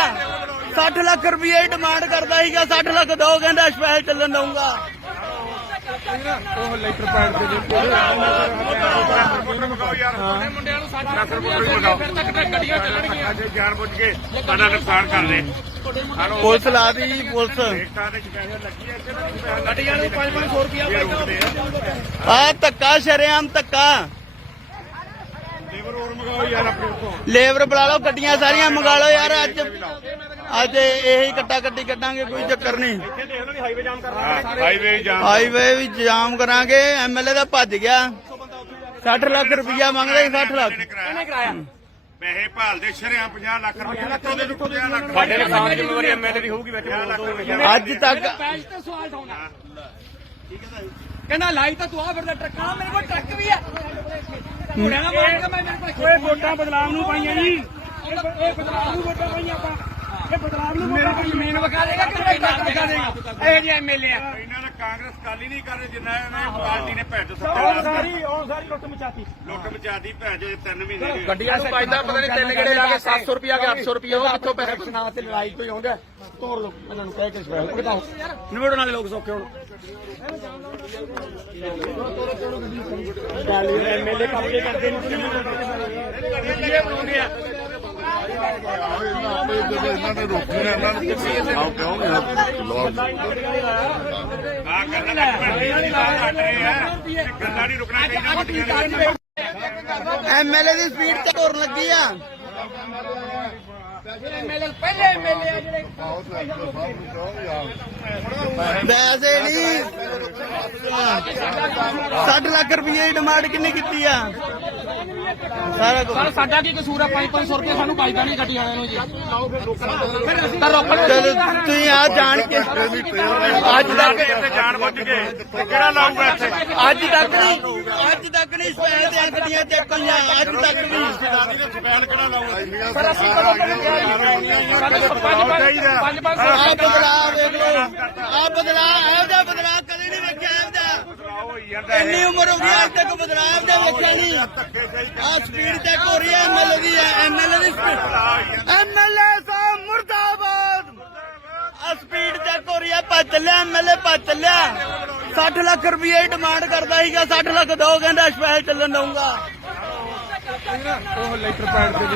60 ਲੱਖ ਰੁਪਏ ਡਿਮਾਂਡ ਕਰਦਾ ਸੀਗਾ। 60 ਲੱਖ ਦੋ ਕਹਿੰਦਾ ਸਪੈਸ਼ਲ ਚੱਲਣ ਦਊਂਗਾ। ਉਹ ਲੈਟਰ ਪੈਡ ਦੇ ਮੁੰਡਿਆਂ ਨੂੰ 60 ਰੁਪਏ ਫਿਰ ਤੱਕ ਗੱਡੀਆਂ ਚੱਲਣਗੀਆਂ। ਅੱਜ ਜਾਣ ਬੁੱਝ ਕੇ ਸਾਡਾ ਨੁਕਸਾਨ ਕਰਦੇ। ਪੁਲਿਸ ਲਾ ਦੀ ਪੁਲਿਸ। ਗੱਡੀਆਂ ਨੂੰ 500 ਰੁਪਇਆ ਆ ਧੱਕਾ ਸ਼ਰੇਆਮ ਧੱਕਾ। ਲੇਬਰ ਹੋਰ ਮੰਗਾਓ ਯਾਰ ਆਪਣੇ ਉੱਤੋਂ। ਲੇਬਰ ਬੁਲਾ ਲਓ, ਗੱਡੀਆਂ ਸਾਰੀਆਂ ਮੰਗਾ ਲਓ ਯਾਰ। ਅੱਜ ਇਹੀ ਕੱਟਾ ਕੱਟੀ ਕੱਢਾਂਗੇ, ਕੋਈ ਚੱਕਰ ਨਹੀਂ। ਹਾਈਵੇ ਜਾਮ ਹਾਈਵੇ ਵੀ ਜਾਮ ਕਰਾਂਗੇ। ਐਮਐਲਏ ਦਾ ਭੱਜ ਗਿਆ। 60 ਲੱਖ ਰੁਪਇਆ ਮੰਗਦੇ 60 ਲੱਖ। ਕਿਹਨੇ ਕਰਾਇਆ? ਪੈਸੇ ਭਾਲਦੇ ਸ਼ਰਿਆਂ 50 ਲੱਖ ਰੁਪਏ ਲੱਖੋਂ ਦੇ ਲੁੱਟੋ 50 ਲੱਖ। ਸਾਡੇ ਨੁਕਸਾਨ ਜ਼ਿੰਮੇਵਾਰੀ ਐਮਐਲਏ ਦੀ ਹੋਊਗੀ ਵਿੱਚ ਅੱਜ ਤੱਕ ਪੈਜ ਤੇ ਸਵਾਲ ਉਠਾਉਣਾ। ਕਹਿੰਦਾ ਲਾਈ ਤਾਂ ਤੂੰ ਆ ਫਿਰਦਾ ਟਰੱਕਾਂ, ਮੇਰੇ ਕੋਲ ਟਰੱਕ ਵੀ ਆ। ਮੁੰਡਿਆਂ ਨਾਲ ਮਾਰ ਕੇ ਮੈਂ ਮੇਰੇ ਕੋਲ ਓਏ ਵੋਟਾਂ ਬਦਲਾਵ ਨੂੰ ਪਾਈਆਂ ਜੀ। ਇਹ ਬਦਲਾਵ ਨੂੰ ਵੋਟਾਂ ਪਾਈਆਂ ਆਪਾਂ। ਇਹ ਬਦਲਾਵ ਨੂੰ ਵੋਟਾਂ ਪਾਈਆਂ। ਜ਼ਮੀਨ ਵਿਖਾ ਦੇਗਾ ਕਿ ਟਰੱਕ ਵਿਖਾ ਦੇਗਾ? ਇਹ ਜਿਹੇ ਐਮਐਲਏ ਆ। ਇਹਨਾਂ ਨੇ ਕਾਂਗਰਸ ਕਾਲੀ ਨਹੀਂ ਕਰਦੇ ਜਿੰਨਾ ਇਹਨਾਂ ਪਾਰਟੀ ਨੇ ਭੈਣ ਚੋ ਉਹ ਸਾਰੀ ਲੁੱਟ ਮਚਾਤੀ। ਲੁੱਟ ਮਚਾਦੀ ਭੈਣ ਚੋ 3 ਮਹੀਨੇ ਦੀ। ਗੱਡੀਆਂ ਨੂੰ ਪਾਈਦਾ ਪਤਾ ਨਹੀਂ ਤਿੰਨ ਗੇੜੇ ਲਾ ਕੇ 700 ਰੁਪਿਆ ਕਿ 800 ਰੁਪਿਆ ਉਹ ਕਿੱਥੋਂ ਪੈਸੇ ਸੁਣਾ ਤੇ ਲੜਾਈ ਕੋਈ ਆਉਂਦਾ ਤੋੜ ਲੋ ਇਹਨਾਂ ਨੂੰ ਕਹਿ ਕੇ ਸਪੈਸ਼ਲ ਬਤਾਓ ਨਿਬੜਨ ਵਾਲੇ ਲੋਕ ਸੌਖੇ ਹੁਣ ਐਮਐਲਏ ਕਬਜ਼ੇ ਕਰਦੇ ਨੇ। ਜਦੋਂ ਇਹਨਾਂ ਨੇ ਰੋਕੀ ਨਾ ਇਹਨਾਂ ਨੂੰ ਆਓ ਕਹੋਗੇ ਆ ਗੱਲਾਂ ਨਹੀਂ ਰੁਕਣਾ ਚਾਹੀਦਾ। ਐਮਐਲਏ ਦੀ ਸਪੀਡ ਤੇ ਤੁਰਨ ਲੱਗੀ ਆ। ਪਹਿਲੇ ਐਮਐਲਏ ਆ ਜਿਹੜੇ ਵੈਸੇ ਨਹੀਂ 60 ਲੱਖ ਰੁਪਏ ਦੀ ਡਿਮਾਂਡ ਕਿੰਨੀ ਕੀਤੀ ਆ? ਸਾਰਾ ਕੁਝ ਸਾਡਾ ਕੀ ਕਸੂਰ ਆ? 500 ਰੁਪਏ ਸਾਨੂੰ ਪਾਈਦਾ ਨਹੀਂ ਗੱਡੀ ਵਾਲਿਆਂ ਨੂੰ ਜੀ। ਤਾਂ ਰੋਕਣ ਚਲੋ ਤੁਸੀਂ ਆ ਜਾਣ ਕੇ ਅੱਜ ਤੱਕ ਇੱਥੇ ਜਾਣ ਬੁੱਝ ਕੇ ਕਿਹੜਾ ਲਾਊਗਾ ਇੱਥੇ? ਅੱਜ ਤੱਕ ਨਹੀਂ ਸਪੈਲ ਦੀਆਂ ਗੱਡੀਆਂ ਚੈੱਕ ਹੋਈਆਂ ਅੱਜ ਤੱਕ ਨਹੀਂ। ਸਪੈਲ ਕਿਹੜਾ ਲਾਊਗਾ? ਪਰ ਅਸੀਂ ਕਦੋਂ ਸਾਡੇ ਆ ਬਦਲਾਅ ਵੇਖ ਲਓ, ਆ ਬਦਲਾਅ ਇਹੋ ਜਿਹਾ ਬਦਲਾਅ ਕਦੇ ਨਹੀਂ ਵੇਖਿਆ ਇਹੋ ਜਿਹਾ। ਹੋਈ ਜਾਂਦਾ ਇੰਨੀ ਉਮਰ ਹੋ ਗਈ ਅੱਜ ਤੱਕ ਬਦਲਾਅ ਇਹੋ ਜਿਹਾ ਵੇਖਿਆ ਨਹੀਂ। ਆ ਸਪੀਡ ਚੈੱਕ ਹੋ ਰਹੀ ਹੈ ਐਮਐਲਏ ਦੀ ਸਪੀਡ। ਐਮਐਲਏ ਸਾਹਿਬ ਮੁਰਦਾਬਾਦ। ਆ ਸਪੀਡ ਚੈੱਕ ਹੋ ਰਹੀ ਹੈ। ਭੱਜ ਚੱਲਿਆ ਐਮਐਲਏ, ਭੱਜ ਚੱਲਿਆ। 60 ਲੱਖ ਰੁਪਏ ਡਿਮਾਂਡ ਕਰਦਾ ਸੀਗਾ। 60 ਲੱਖ ਦੋ ਕਹਿੰਦਾ ਸਪੈਸ਼ਲ ਚੱਲਣ ਦਊਂਗਾ। ਉਹ ਲੈਟਰ ਪੈਡ ਦੇ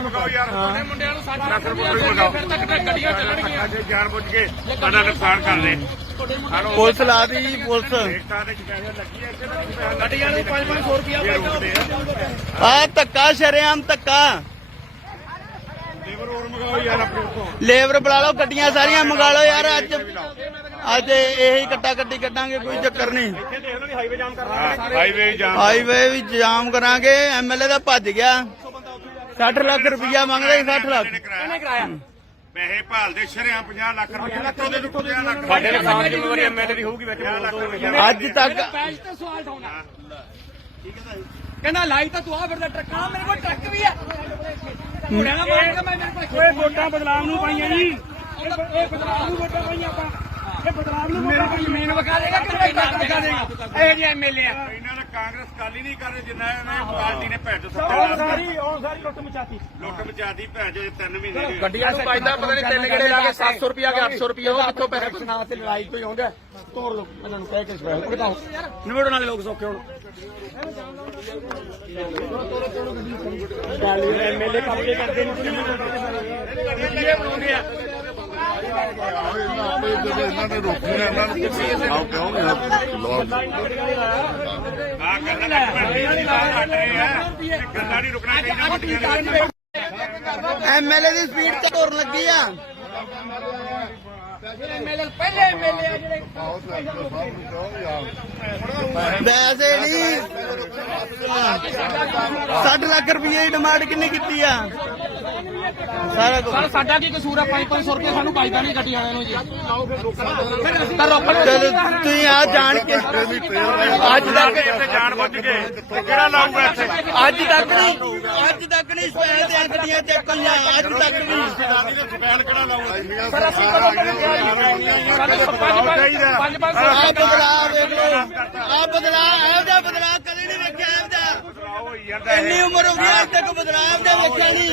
ਮੰਗਾਓ ਯਾਰ ਮੁੰਡਿਆਂ ਨੂੰ 60 ਰੁਪਏ ਫਿਰ ਤੱਕ ਗੱਡੀਆਂ ਚੱਲਣਗੀਆਂ। ਅੱਜ ਜਾਣ ਬੁੱਝ ਕੇ ਸਾਡਾ ਨੁਕਸਾਨ ਕਰਦੇ। ਪੁਲਿਸ ਲਾ ਦੀ ਪੁਲਿਸ। ਗੱਡੀਆਂ ਨੂੰ 500 ਰੁਪਇਆ ਆ ਧੱਕਾ ਸ਼ਰੇਆਮ ਧੱਕਾ। ਲੇਬਰ ਹੋਰ ਮੰਗਾਓ ਯਾਰ ਆਪਣੇ ਉੱਤੋਂ। ਲੇਬਰ ਬੁਲਾ ਲਓ, ਗੱਡੀਆਂ ਸਾਰੀਆਂ ਮੰਗਾ ਲਓ ਯਾਰ। ਅੱਜ ਇਹੀ ਕੱਟਾ ਕੱਟੀ ਕੱਢਾਂਗੇ, ਕੋਈ ਚੱਕਰ ਨਹੀਂ। ਹਾਈਵੇ ਜਾਮ ਹਾਈਵੇ ਵੀ ਜਾਮ ਕਰਾਂਗੇ। ਐਮਐਲਏ ਦਾ ਭੱਜ ਗਿਆ। 60 ਲੱਖ ਰੁਪਇਆ ਮੰਗਦੇ 60 ਲੱਖ। ਕਿਹਨੇ ਕਰਾਇਆ? ਪੈਸੇ ਭਾਲਦੇ ਸ਼ਰਿਆਂ 50 ਲੱਖ ਰੁਪਏ ਲੱਖੋਂ ਦੇ ਲੁੱਟੋ 50 ਲੱਖ। ਸਾਡੇ ਨੁਕਸਾਨ ਜ਼ਿੰਮੇਵਾਰੀ ਐਮਐਲਏ ਦੀ ਹੋਊਗੀ ਵਿੱਚ ਅੱਜ ਤੱਕ ਪੈਜ ਤੇ ਸਵਾਲ ਉਠਾਉਣਾ। ਕਹਿੰਦਾ ਲਾਈ ਤਾਂ ਤੂੰ ਆ ਫਿਰਦਾ ਟਰੱਕਾਂ, ਮੇਰੇ ਕੋਲ ਟਰੱਕ ਵੀ ਆ। ਮੁੰਡਿਆਂ ਨਾਲ ਮਾਰ ਕੇ ਮੈਂ ਮੇਰੇ ਕੋਲ ਓਏ ਵੋਟਾਂ ਬਦਲਾਵ ਨੂੰ ਪਾਈਆਂ ਜੀ। ਇਹ ਬਦਲਾਵ ਨੂੰ ਵੋਟਾਂ ਪਾਈਆਂ ਆਪਾਂ। ਇਹ ਬਦਲਾਵ ਨੂੰ ਵੋਟਾਂ ਪਾਈਆਂ। ਜ਼ਮੀਨ ਵਿਖਾ ਦੇਗਾ ਕਿ ਟਰੱਕ ਵਿਖਾ ਦੇਗਾ? ਇਹ ਜਿਹੇ ਐਮਐਲਏ ਆ। ਇਹਨਾਂ ਨੇ ਕਾਂਗਰਸ ਕਾਲੀ ਨਹੀਂ ਕਰ ਰਹੀ ਜਿੰਨਾ ਇਹਨਾਂ ਪਾਰਟੀ ਨੇ ਭੈਣ ਚੋ ਉਹ ਸੱਤਾ ਸਾਰੀ ਲੁੱਟ ਮਚਾਤੀ ਲੁੱਟ ਮਚਾਦੀ ਭੈਣ ਚੋ 3 ਮਹੀਨੇ ਦੀ ਗੱਡੀਆਂ ਨੂੰ ਵੱਜਦਾ ਪਤਾ ਨਹੀਂ ਤਿੰਨ ਗੇੜੇ ਲਾ ਕੇ 700 ਰੁਪਿਆ ਕਿ 800 ਰੁਪਿਆ ਉਹ ਕਿੱਥੋਂ ਪੈਸੇ ਸੁਣਾ ਤੇ ਲੜਾਈ ਕੋਈ ਆਉਂਦਾ ਤੋੜ ਲੋ ਇਹਨਾਂ ਨੂੰ ਕਹਿ ਕੇ ਸਪੈਸ਼ਲ ਘਟਾਓ ਨਿਬੜਨ ਵਾਲੇ ਲੋਕ ਸੌਖੇ ਹੁਣ ਐਮਐਲਏ ਕਬਜ਼ੇ ਕਰਦੇ ਨੇ ਬਣਾਉਂਦੇ ਆ ਇਹਨਾਂ ਨੇ ਰੋਕੀ ਨਾ ਇਹਨਾਂ ਨੂੰ ਆਓ ਕਹੋਗੇ ਆ ਕਰਨਾ ਹਟ ਰਹੇ ਆ ਗੱਲਾਂ ਨਹੀਂ ਰੁਕਣਾ ਚਾਹੀਦਾ ਐਮਐਲਏ ਦੀ ਸਪੀਡ ਤੇ ਤੁਰਨ ਲੱਗੀ ਆ ਵੈਸੇ ਨਹੀਂ 60 ਲੱਖ ਰੁਪਏ ਦੀ ਡਿਮਾਂਡ ਕਿੰਨੇ ਕੀਤੀ ਆ ਸਾਰਾ ਕੁਝ ਸਰ ਸਾਡਾ ਕੀ ਕਸੂਰ ਆ 500 ਰੁਪਏ ਸਾਨੂੰ ਪਾਈਦਾ ਨਹੀਂ ਗੱਡੀ ਵਾਲਿਆਂ ਨੂੰ ਜੀ ਚਲੋ ਤੁਸੀਂ ਆ ਜਾਣ ਕੇ ਅੱਜ ਤੱਕ ਇੱਥੇ ਜਾਣ ਬੁੱਝ ਕੇ ਕਿਹੜਾ ਲਾਊਗਾ ਇੱਥੇ ਅੱਜ ਤੱਕ ਨਹੀਂ ਸਪੈਲ ਦੀਆਂ ਗੱਡੀਆਂ ਚੱਕੀਆਂ ਅੱਜ ਤੱਕ ਨਹੀਂ ਸਪੈਲ ਕਿਹੜਾ ਲਾਊਗਾ ਸਰ ਅਸੀਂ ਕਦੋਂ ਆ ਬਦਲਾਅ ਵੇਖ ਲਓ ਆ ਬਦਲਾਅ ਇਹੋ ਜਿਹਾ ਬਦਲਾਅ ਕਦੇ ਨਹੀਂ ਵੇਖਿਆ ਇਹੋ ਜਿਹਾ ਹੋਈ ਜਾਂਦਾ ਇੰਨੀ ਉਮਰ ਹੋ ਗਈ ਅੱਜ ਤੱਕ ਬਦਲਾਅ ਇਹੋ ਜਿਹਾ ਵੇਖਿਆ ਨਹੀਂ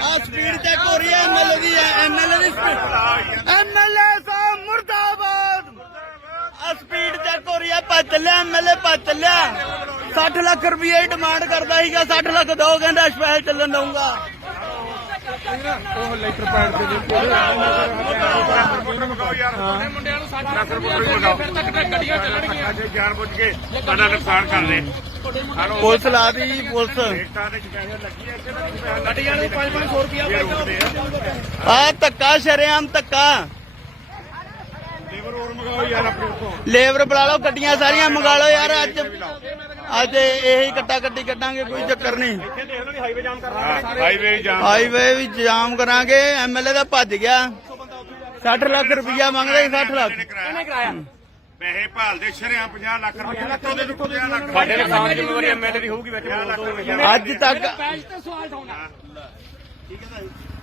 ਆ ਸਪੀਡ ਚੈੱਕ ਹੋ ਰਹੀ ਹੈ ਐਮਐਲਏ ਦੀ ਐਮਐਲਏ ਦੀ ਸਪੀਡ ਐਮਐਲਏ ਸਾਹਿਬ ਮੁਰਦਾਬਾਦ ਆ ਸਪੀਡ ਚੈੱਕ ਹੋ ਰਹੀ ਹੈ ਭੱਜ ਚੱਲਿਆ ਐਮਐਲਏ ਭੱਜ ਚੱਲਿਆ 60 ਲੱਖ ਰੁਪਏ ਦੀ ਡਿਮਾਂਡ ਕਰਦਾ ਸੀਗਾ 60 ਲੱਖ ਦੋ ਕਹਿੰਦਾ ਸਪੈਸ਼ਲ ਚੱਲਣ ਦਊਂਗਾ ਉਹ ਲੈਟਰ ਪੈਡ ਦੇ ਦਿੱਤੇ ਮਗਾਓ ਯਾਰ ਮੁੰਡਿਆਂ ਨੂੰ 60 ਲੱਖ ਰੁਪਏ ਮਗਾਓ ਫਿਰ ਤੱਕ ਗੱਡੀਆਂ ਚੱਲਣਗੀਆਂ ਜੇ ਜਾਣ ਬੁੱਝ ਕੇ ਸਾਡਾ ਨੁਕਸਾਨ ਕਰਦੇ ਪੁਲਿਸ ਲਾ ਦੀ ਪੁਲਿਸ ਰੇਟਾਂ ਦੇ ਪੈਸੇ ਲੱਗੀ ਐ ਗੱਡੀਆਂ ਨੂੰ 500 ਰੁਪਿਆ ਆ ਧੱਕਾ ਸ਼ਰੇਆਮ ਧੱਕਾ ਲੇਬਰ ਹੋਰ ਮਗਾਓ ਯਾਰ ਆਪਣੇ ਉੱਥੋਂ ਲੇਬਰ ਬੁਲਾ ਲਓ ਗੱਡੀਆਂ ਸਾਰੀਆਂ ਮੰਗਾ ਲਓ ਯਾਰ ਅੱਜ ਇਹੀ ਕੱਟਾ ਕੱਟੀ ਕੱਢਾਂਗੇ ਕੋਈ ਚੱਕਰ ਨਹੀਂ ਹਾਈਵੇ ਜਾਮ ਹਾਈਵੇ ਵੀ ਜਾਮ ਕਰਾਂਗੇ ਐਮਐਲਏ ਦਾ ਭੱਜ ਗਿਆ 60 ਲੱਖ ਰੁਪਇਆ ਮੰਗਦਾ ਸੀ 60 ਲੱਖ ਕਿਹਨੇ ਕਰਾਇਆ ਪੈਸੇ ਭਾਲਦੇ ਸ਼ਰਿਆਂ 50 ਲੱਖ ਰੁਪਏ ਲੱਖੋਂ ਦੇ 50 ਲੱਖ ਸਾਡੇ ਨੁਕਸਾਨ ਜ਼ਿੰਮੇਵਾਰੀ ਐਮਐਲਏ ਦੀ ਹੋਊਗੀ ਵਿੱਚ ਅੱਜ ਤੱਕ ਪੈਜ ਤੇ ਸਵਾਲ ਠਾਉਣਾ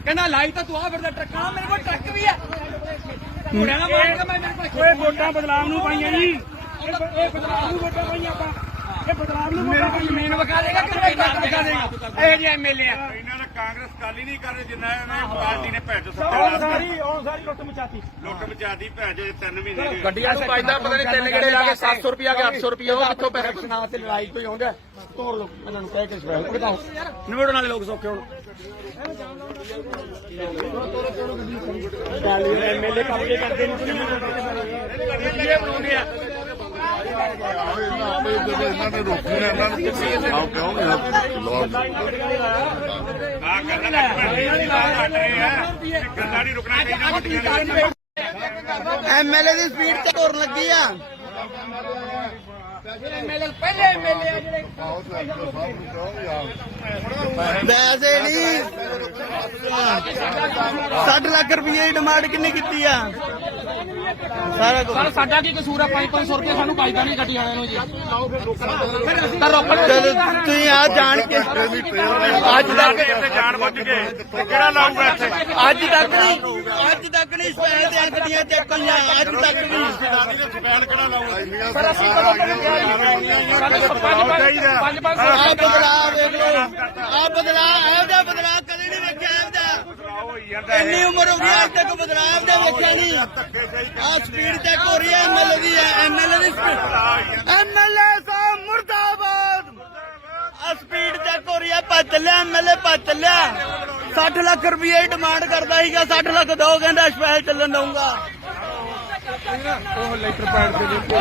ਕਹਿੰਦਾ ਲਾਈ ਤਾਂ ਤੂੰ ਆ ਫਿਰਦਾ ਟਰੱਕਾਂ ਮੇਰੇ ਕੋਲ ਟਰੱਕ ਵੀ ਆ ਮੁੰਡਿਆਂ ਦਾ ਮਾਰ ਕੇ ਮੈਂ ਮੇਰੇ ਕੋਲ ਓਏ ਵੋਟਾਂ ਬਦਲਾਵ ਨੂੰ ਪਾਈਆਂ ਜੀ ਇਹ ਬਦਲਾਵ ਨੂੰ ਵੋਟਾਂ ਪਾਈਆਂ ਆਪਾਂ ਇਹ ਬਦਲਾਵ ਨੂੰ ਵੋਟਾਂ ਪਾਈਆਂ ਜ਼ਮੀਨ ਵਿਕਾ ਦੇਗਾ ਕਿ ਟਰੱਕ ਵਿਕਾ ਦੇਗਾ ਇਹ ਜਿਹੇ ਐਮਐਲਏ ਆ ਇਹਨਾਂ ਨੇ ਕਾਂਗਰਸ ਕਾਲੀ ਨਹੀਂ ਕਰ ਰਹੀ ਜਿੰਨਾ ਇਹਨਾਂ ਪਾਰਟੀ ਨੇ ਭੈਣ ਚੋ ਉਹ ਸੱਤਾ ਸਾਰੀ ਲੁੱਟ ਮਚਾਤੀ ਲੁੱਟ ਮਚਾਦੀ ਭੈਣ ਚੋ 3 ਮਹੀਨੇ ਦੀ ਗੱਡੀਆਂ ਨੂੰ ਵੱਜਦਾ ਪਤਾ ਨਹੀਂ ਤਿੰਨ ਗੇੜੇ ਲਾ ਕੇ 700 ਰੁਪਿਆ ਕਿ 800 ਰੁਪਿਆ ਉਹ ਕਿੱਥੋਂ ਪੈਸੇ ਸੁਣਾ ਤੇ ਲੜਾਈ ਕੋਈ ਆਉਂਦਾ ਤੋੜ ਲੋ ਇਹਨਾਂ ਨੂੰ ਕਹਿ ਕੇ ਸਪੈਸ਼ਲ ਘਟਾਓ ਨਿਬੜਨ ਵਾਲੇ ਲੋਕ ਸੌਖੇ ਹੁਣ ਐਮਐਲਏ ਕਬਜ਼ੇ ਕਰਦੇ ਨੇ ਬਣਾਉਂਦੇ ਆ ਇਹਨਾਂ ਨੇ ਰੋਕੀ ਨਾ ਇਹਨਾਂ ਨੂੰ ਆਓ ਕਹੋਗੇ ਆ ਕਰਨਾ ਹਟ ਰਹੇ ਆ ਗੱਲਾਂ ਨਹੀਂ ਰੁਕਣਾ ਚਾਹੀਦਾ ਐਮਐਲਏ ਦੀ ਸਪੀਡ ਤੇ ਤੁਰਨ ਲੱਗੀ ਆ ਐਮਐਲਏ ਪਹਿਲੇ ਐਮਐਲਏ ਆ ਜਿਹੜੇ ਵੈਸੇ ਨਹੀਂ 60 ਲੱਖ ਰੁਪਏ ਦੀ ਡਿਮਾਂਡ ਕਿੰਨੇ ਕੀਤੀ ਆ ਸਾਰਾ ਕੁਝ ਸਰ ਸਾਡਾ ਕੀ ਕਸੂਰ ਆ 500 ਰੁਪਏ ਸਾਨੂੰ ਪਾਈਦਾ ਨਹੀਂ ਗੱਡੀ ਵਾਲਿਆਂ ਨੂੰ ਜੀ ਚਲੋ ਤੁਸੀਂ ਆ ਜਾਣ ਕੇ ਅੱਜ ਤੱਕ ਇੱਥੇ ਜਾਣ ਬੁੱਝ ਕੇ ਕਿਹੜਾ ਲਾਊਗਾ ਇੱਥੇ ਅੱਜ ਤੱਕ ਨਹੀਂ ਸਪੈਲ ਦੀਆਂ ਗੱਡੀਆਂ ਚੱਕੀਆਂ ਅੱਜ ਤੱਕ ਨਹੀਂ ਸਪੈਲ ਕਿਹੜਾ ਲਾਊਗਾ ਸਰ ਅਸੀਂ ਆ ਬਦਲਾਅ ਵੇਖ ਲਓ ਆ ਬਦਲਾਅ ਇਹੋ ਜਿਹਾ ਬਦਲਾਅ ਕਦੇ ਨਹੀਂ ਵੇਖਿਆ ਇਹੋ ਜਿਹਾ ਹੋਈ ਜਾਂਦਾ ਇੰਨੀ ਉਮਰ ਹੋ ਗਈ ਅੱਜ ਤੱਕ ਬਦਲਾਅ ਇਹੋ ਜਿਹਾ ਵੇਖਿਆ ਨਹੀਂ ਆ ਸਪੀਡ ਚੈੱਕ ਹੋ ਰਹੀ ਹੈ ਐਮਐਲਏ ਦੀ ਐਮਐਲਏ ਦੀ ਸਪੀਡ ਐਮਐਲਏ ਸਾਹਿਬ ਮੁਰਦਾਬਾਦ ਆ ਸਪੀਡ ਚੈੱਕ ਹੋ ਰਹੀ ਹੈ ਭੱਜ ਚੱਲਿਆ ਐਮਐਲਏ ਭੱਜ ਚੱਲਿਆ 60 ਲੱਖ ਰੁਪਏ ਦੀ ਡਿਮਾਂਡ ਕਰਦਾ ਸੀਗਾ 60 ਲੱਖ ਦੋ ਕਹਿੰਦਾ ਸਪੈਸ਼ਲ ਚੱਲਣ ਦਊਂਗਾ ਉਹ ਲੈਟਰ ਪੈਡ ਦੇ ਦਿੱਤੇ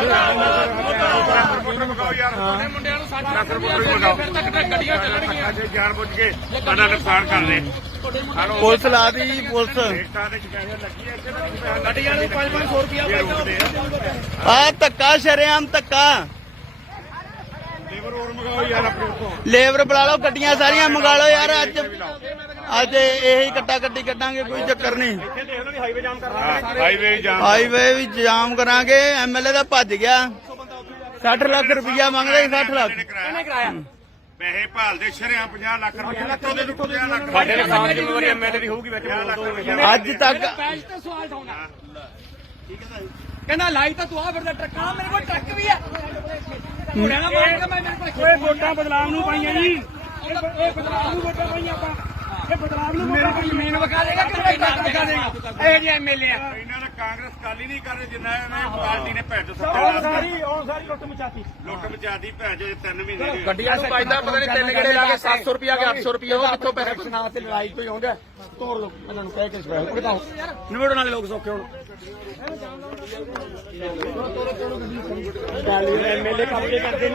ਮਗਾਓ ਯਾਰ ਮੁੰਡਿਆਂ ਨੂੰ 60 ਲੱਖ ਰੁਪਏ ਮਗਾਓ ਫਿਰ ਤੱਕ ਗੱਡੀਆਂ ਚੱਲਣਗੀਆਂ ਜੇ ਜਾਣ ਬੁੱਝ ਕੇ ਸਾਡਾ ਨੁਕਸਾਨ ਕਰਦੇ ਪੁਲਿਸ ਲਾ ਦੀ ਪੁਲਿਸ ਰੇਟਾਂ ਦੇ ਪੈਸੇ ਲੱਗੀ ਐ ਗੱਡੀਆਂ ਨੂੰ 500 ਰੁਪਿਆ ਆ ਧੱਕਾ ਸ਼ਰੇਆਮ ਧੱਕਾ ਲੇਬਰ ਹੋਰ ਮਗਾਓ ਯਾਰ ਆਪਣੇ ਉੱਥੋਂ ਲੇਬਰ ਬੁਲਾ ਲਓ ਗੱਡੀਆਂ ਸਾਰੀਆਂ ਮੰਗਾ ਲਓ ਯਾਰ ਅੱਜ ਇਹੀ ਕੱਟਾ ਕੱਟੀ ਕੱਢਾਂਗੇ ਕੋਈ ਚੱਕਰ ਨਹੀਂ ਹਾਈਵੇ ਜਾਮ ਹਾਈਵੇ ਵੀ ਜਾਮ ਕਰਾਂਗੇ ਐਮਐਲਏ ਦਾ ਭੱਜ ਗਿਆ 60 ਲੱਖ ਰੁਪਇਆ ਮੰਗਦਾ ਸੀ 60 ਲੱਖ ਕਿਹਨੇ ਕਰਾਇਆ ਪੈਸੇ ਭਾਲਦੇ ਸ਼ਰਿਆਂ 50 ਲੱਖ ਰੁਪਏ ਲੱਖੋਂ ਦੇ 50 ਲੱਖ ਸਾਡੇ ਨੁਕਸਾਨ ਜ਼ਿੰਮੇਵਾਰੀ ਐਮਐਲਏ ਦੀ ਹੋਊਗੀ ਵਿੱਚ ਅੱਜ ਤੱਕ ਪੈਜ ਤੇ ਸਵਾਲ ਠਾਉਣਾ ਕਹਿੰਦਾ ਲਾਈ ਤਾਂ ਤੂੰ ਆ ਫਿਰਦਾ ਟਰੱਕਾਂ ਮੇਰੇ ਕੋਲ ਟਰੱਕ ਵੀ ਆ ਮੁੰਡਿਆਂ ਦਾ ਮਾਰ ਕੇ ਮੈਂ ਮੇਰੇ ਕੋਲ ਓਏ ਵੋਟਾਂ ਬਦਲਾਵ ਨੂੰ ਪਾਈਆਂ ਜੀ ਇਹ ਬਦਲਾਵ ਨੂੰ ਵੋਟਾਂ ਪਾਈਆਂ ਆਪਾਂ ਇਹ ਬਦਲਾਵ ਨੂੰ ਮੇਰੇ ਕੋਲ ਜ਼ਮੀਨ ਵਿਖਾ ਦੇਗਾ ਕਿ ਮੇਰੇ ਟਰੱਕ ਵਿਖਾ ਦੇਗਾ ਇਹ ਜਿਹੇ ਐਮਐਲਏ ਆ ਇਹਨਾਂ ਦਾ ਕਾਂਗਰਸ ਕਾਲੀ ਨਹੀਂ ਕਰ ਰਹੀ ਜਿੰਨਾ ਇਹਨਾਂ ਪਾਰਟੀ ਨੇ ਭੈਜ ਉਹ ਸੱਤਾ ਸਾਰੀ ਲੁੱਟ ਮਚਾਤੀ ਲੁੱਟ ਮਚਾਦੀ ਭੈਜ 3 ਮਹੀਨੇ ਦੀ ਗੱਡੀਆਂ ਨੂੰ ਪਾਈਦਾ ਪਤਾ ਨਹੀਂ ਤਿੰਨ ਗੇੜੇ ਲਾ ਕੇ 700 ਰੁਪਿਆ ਕਿ 800 ਰੁਪਿਆ ਉਹ ਕਿੱਥੋਂ ਪੈਸੇ ਨਾਲ ਤੇ ਲੜਾਈ ਕੋਈ ਆਉਂਦਾ ਤੋੜ ਲੋ ਇਹਨਾਂ ਨੂੰ ਕਹਿ ਕੇ ਸਪੈਸ਼ਲ ਬਤਾਓ ਨਿਬੜਨ ਵਾਲੇ ਲੋਕ ਸੌਖੇ ਹੁਣ ਐਮਐਲਏ ਕੰਮ ਕੇ ਕਰਦੇ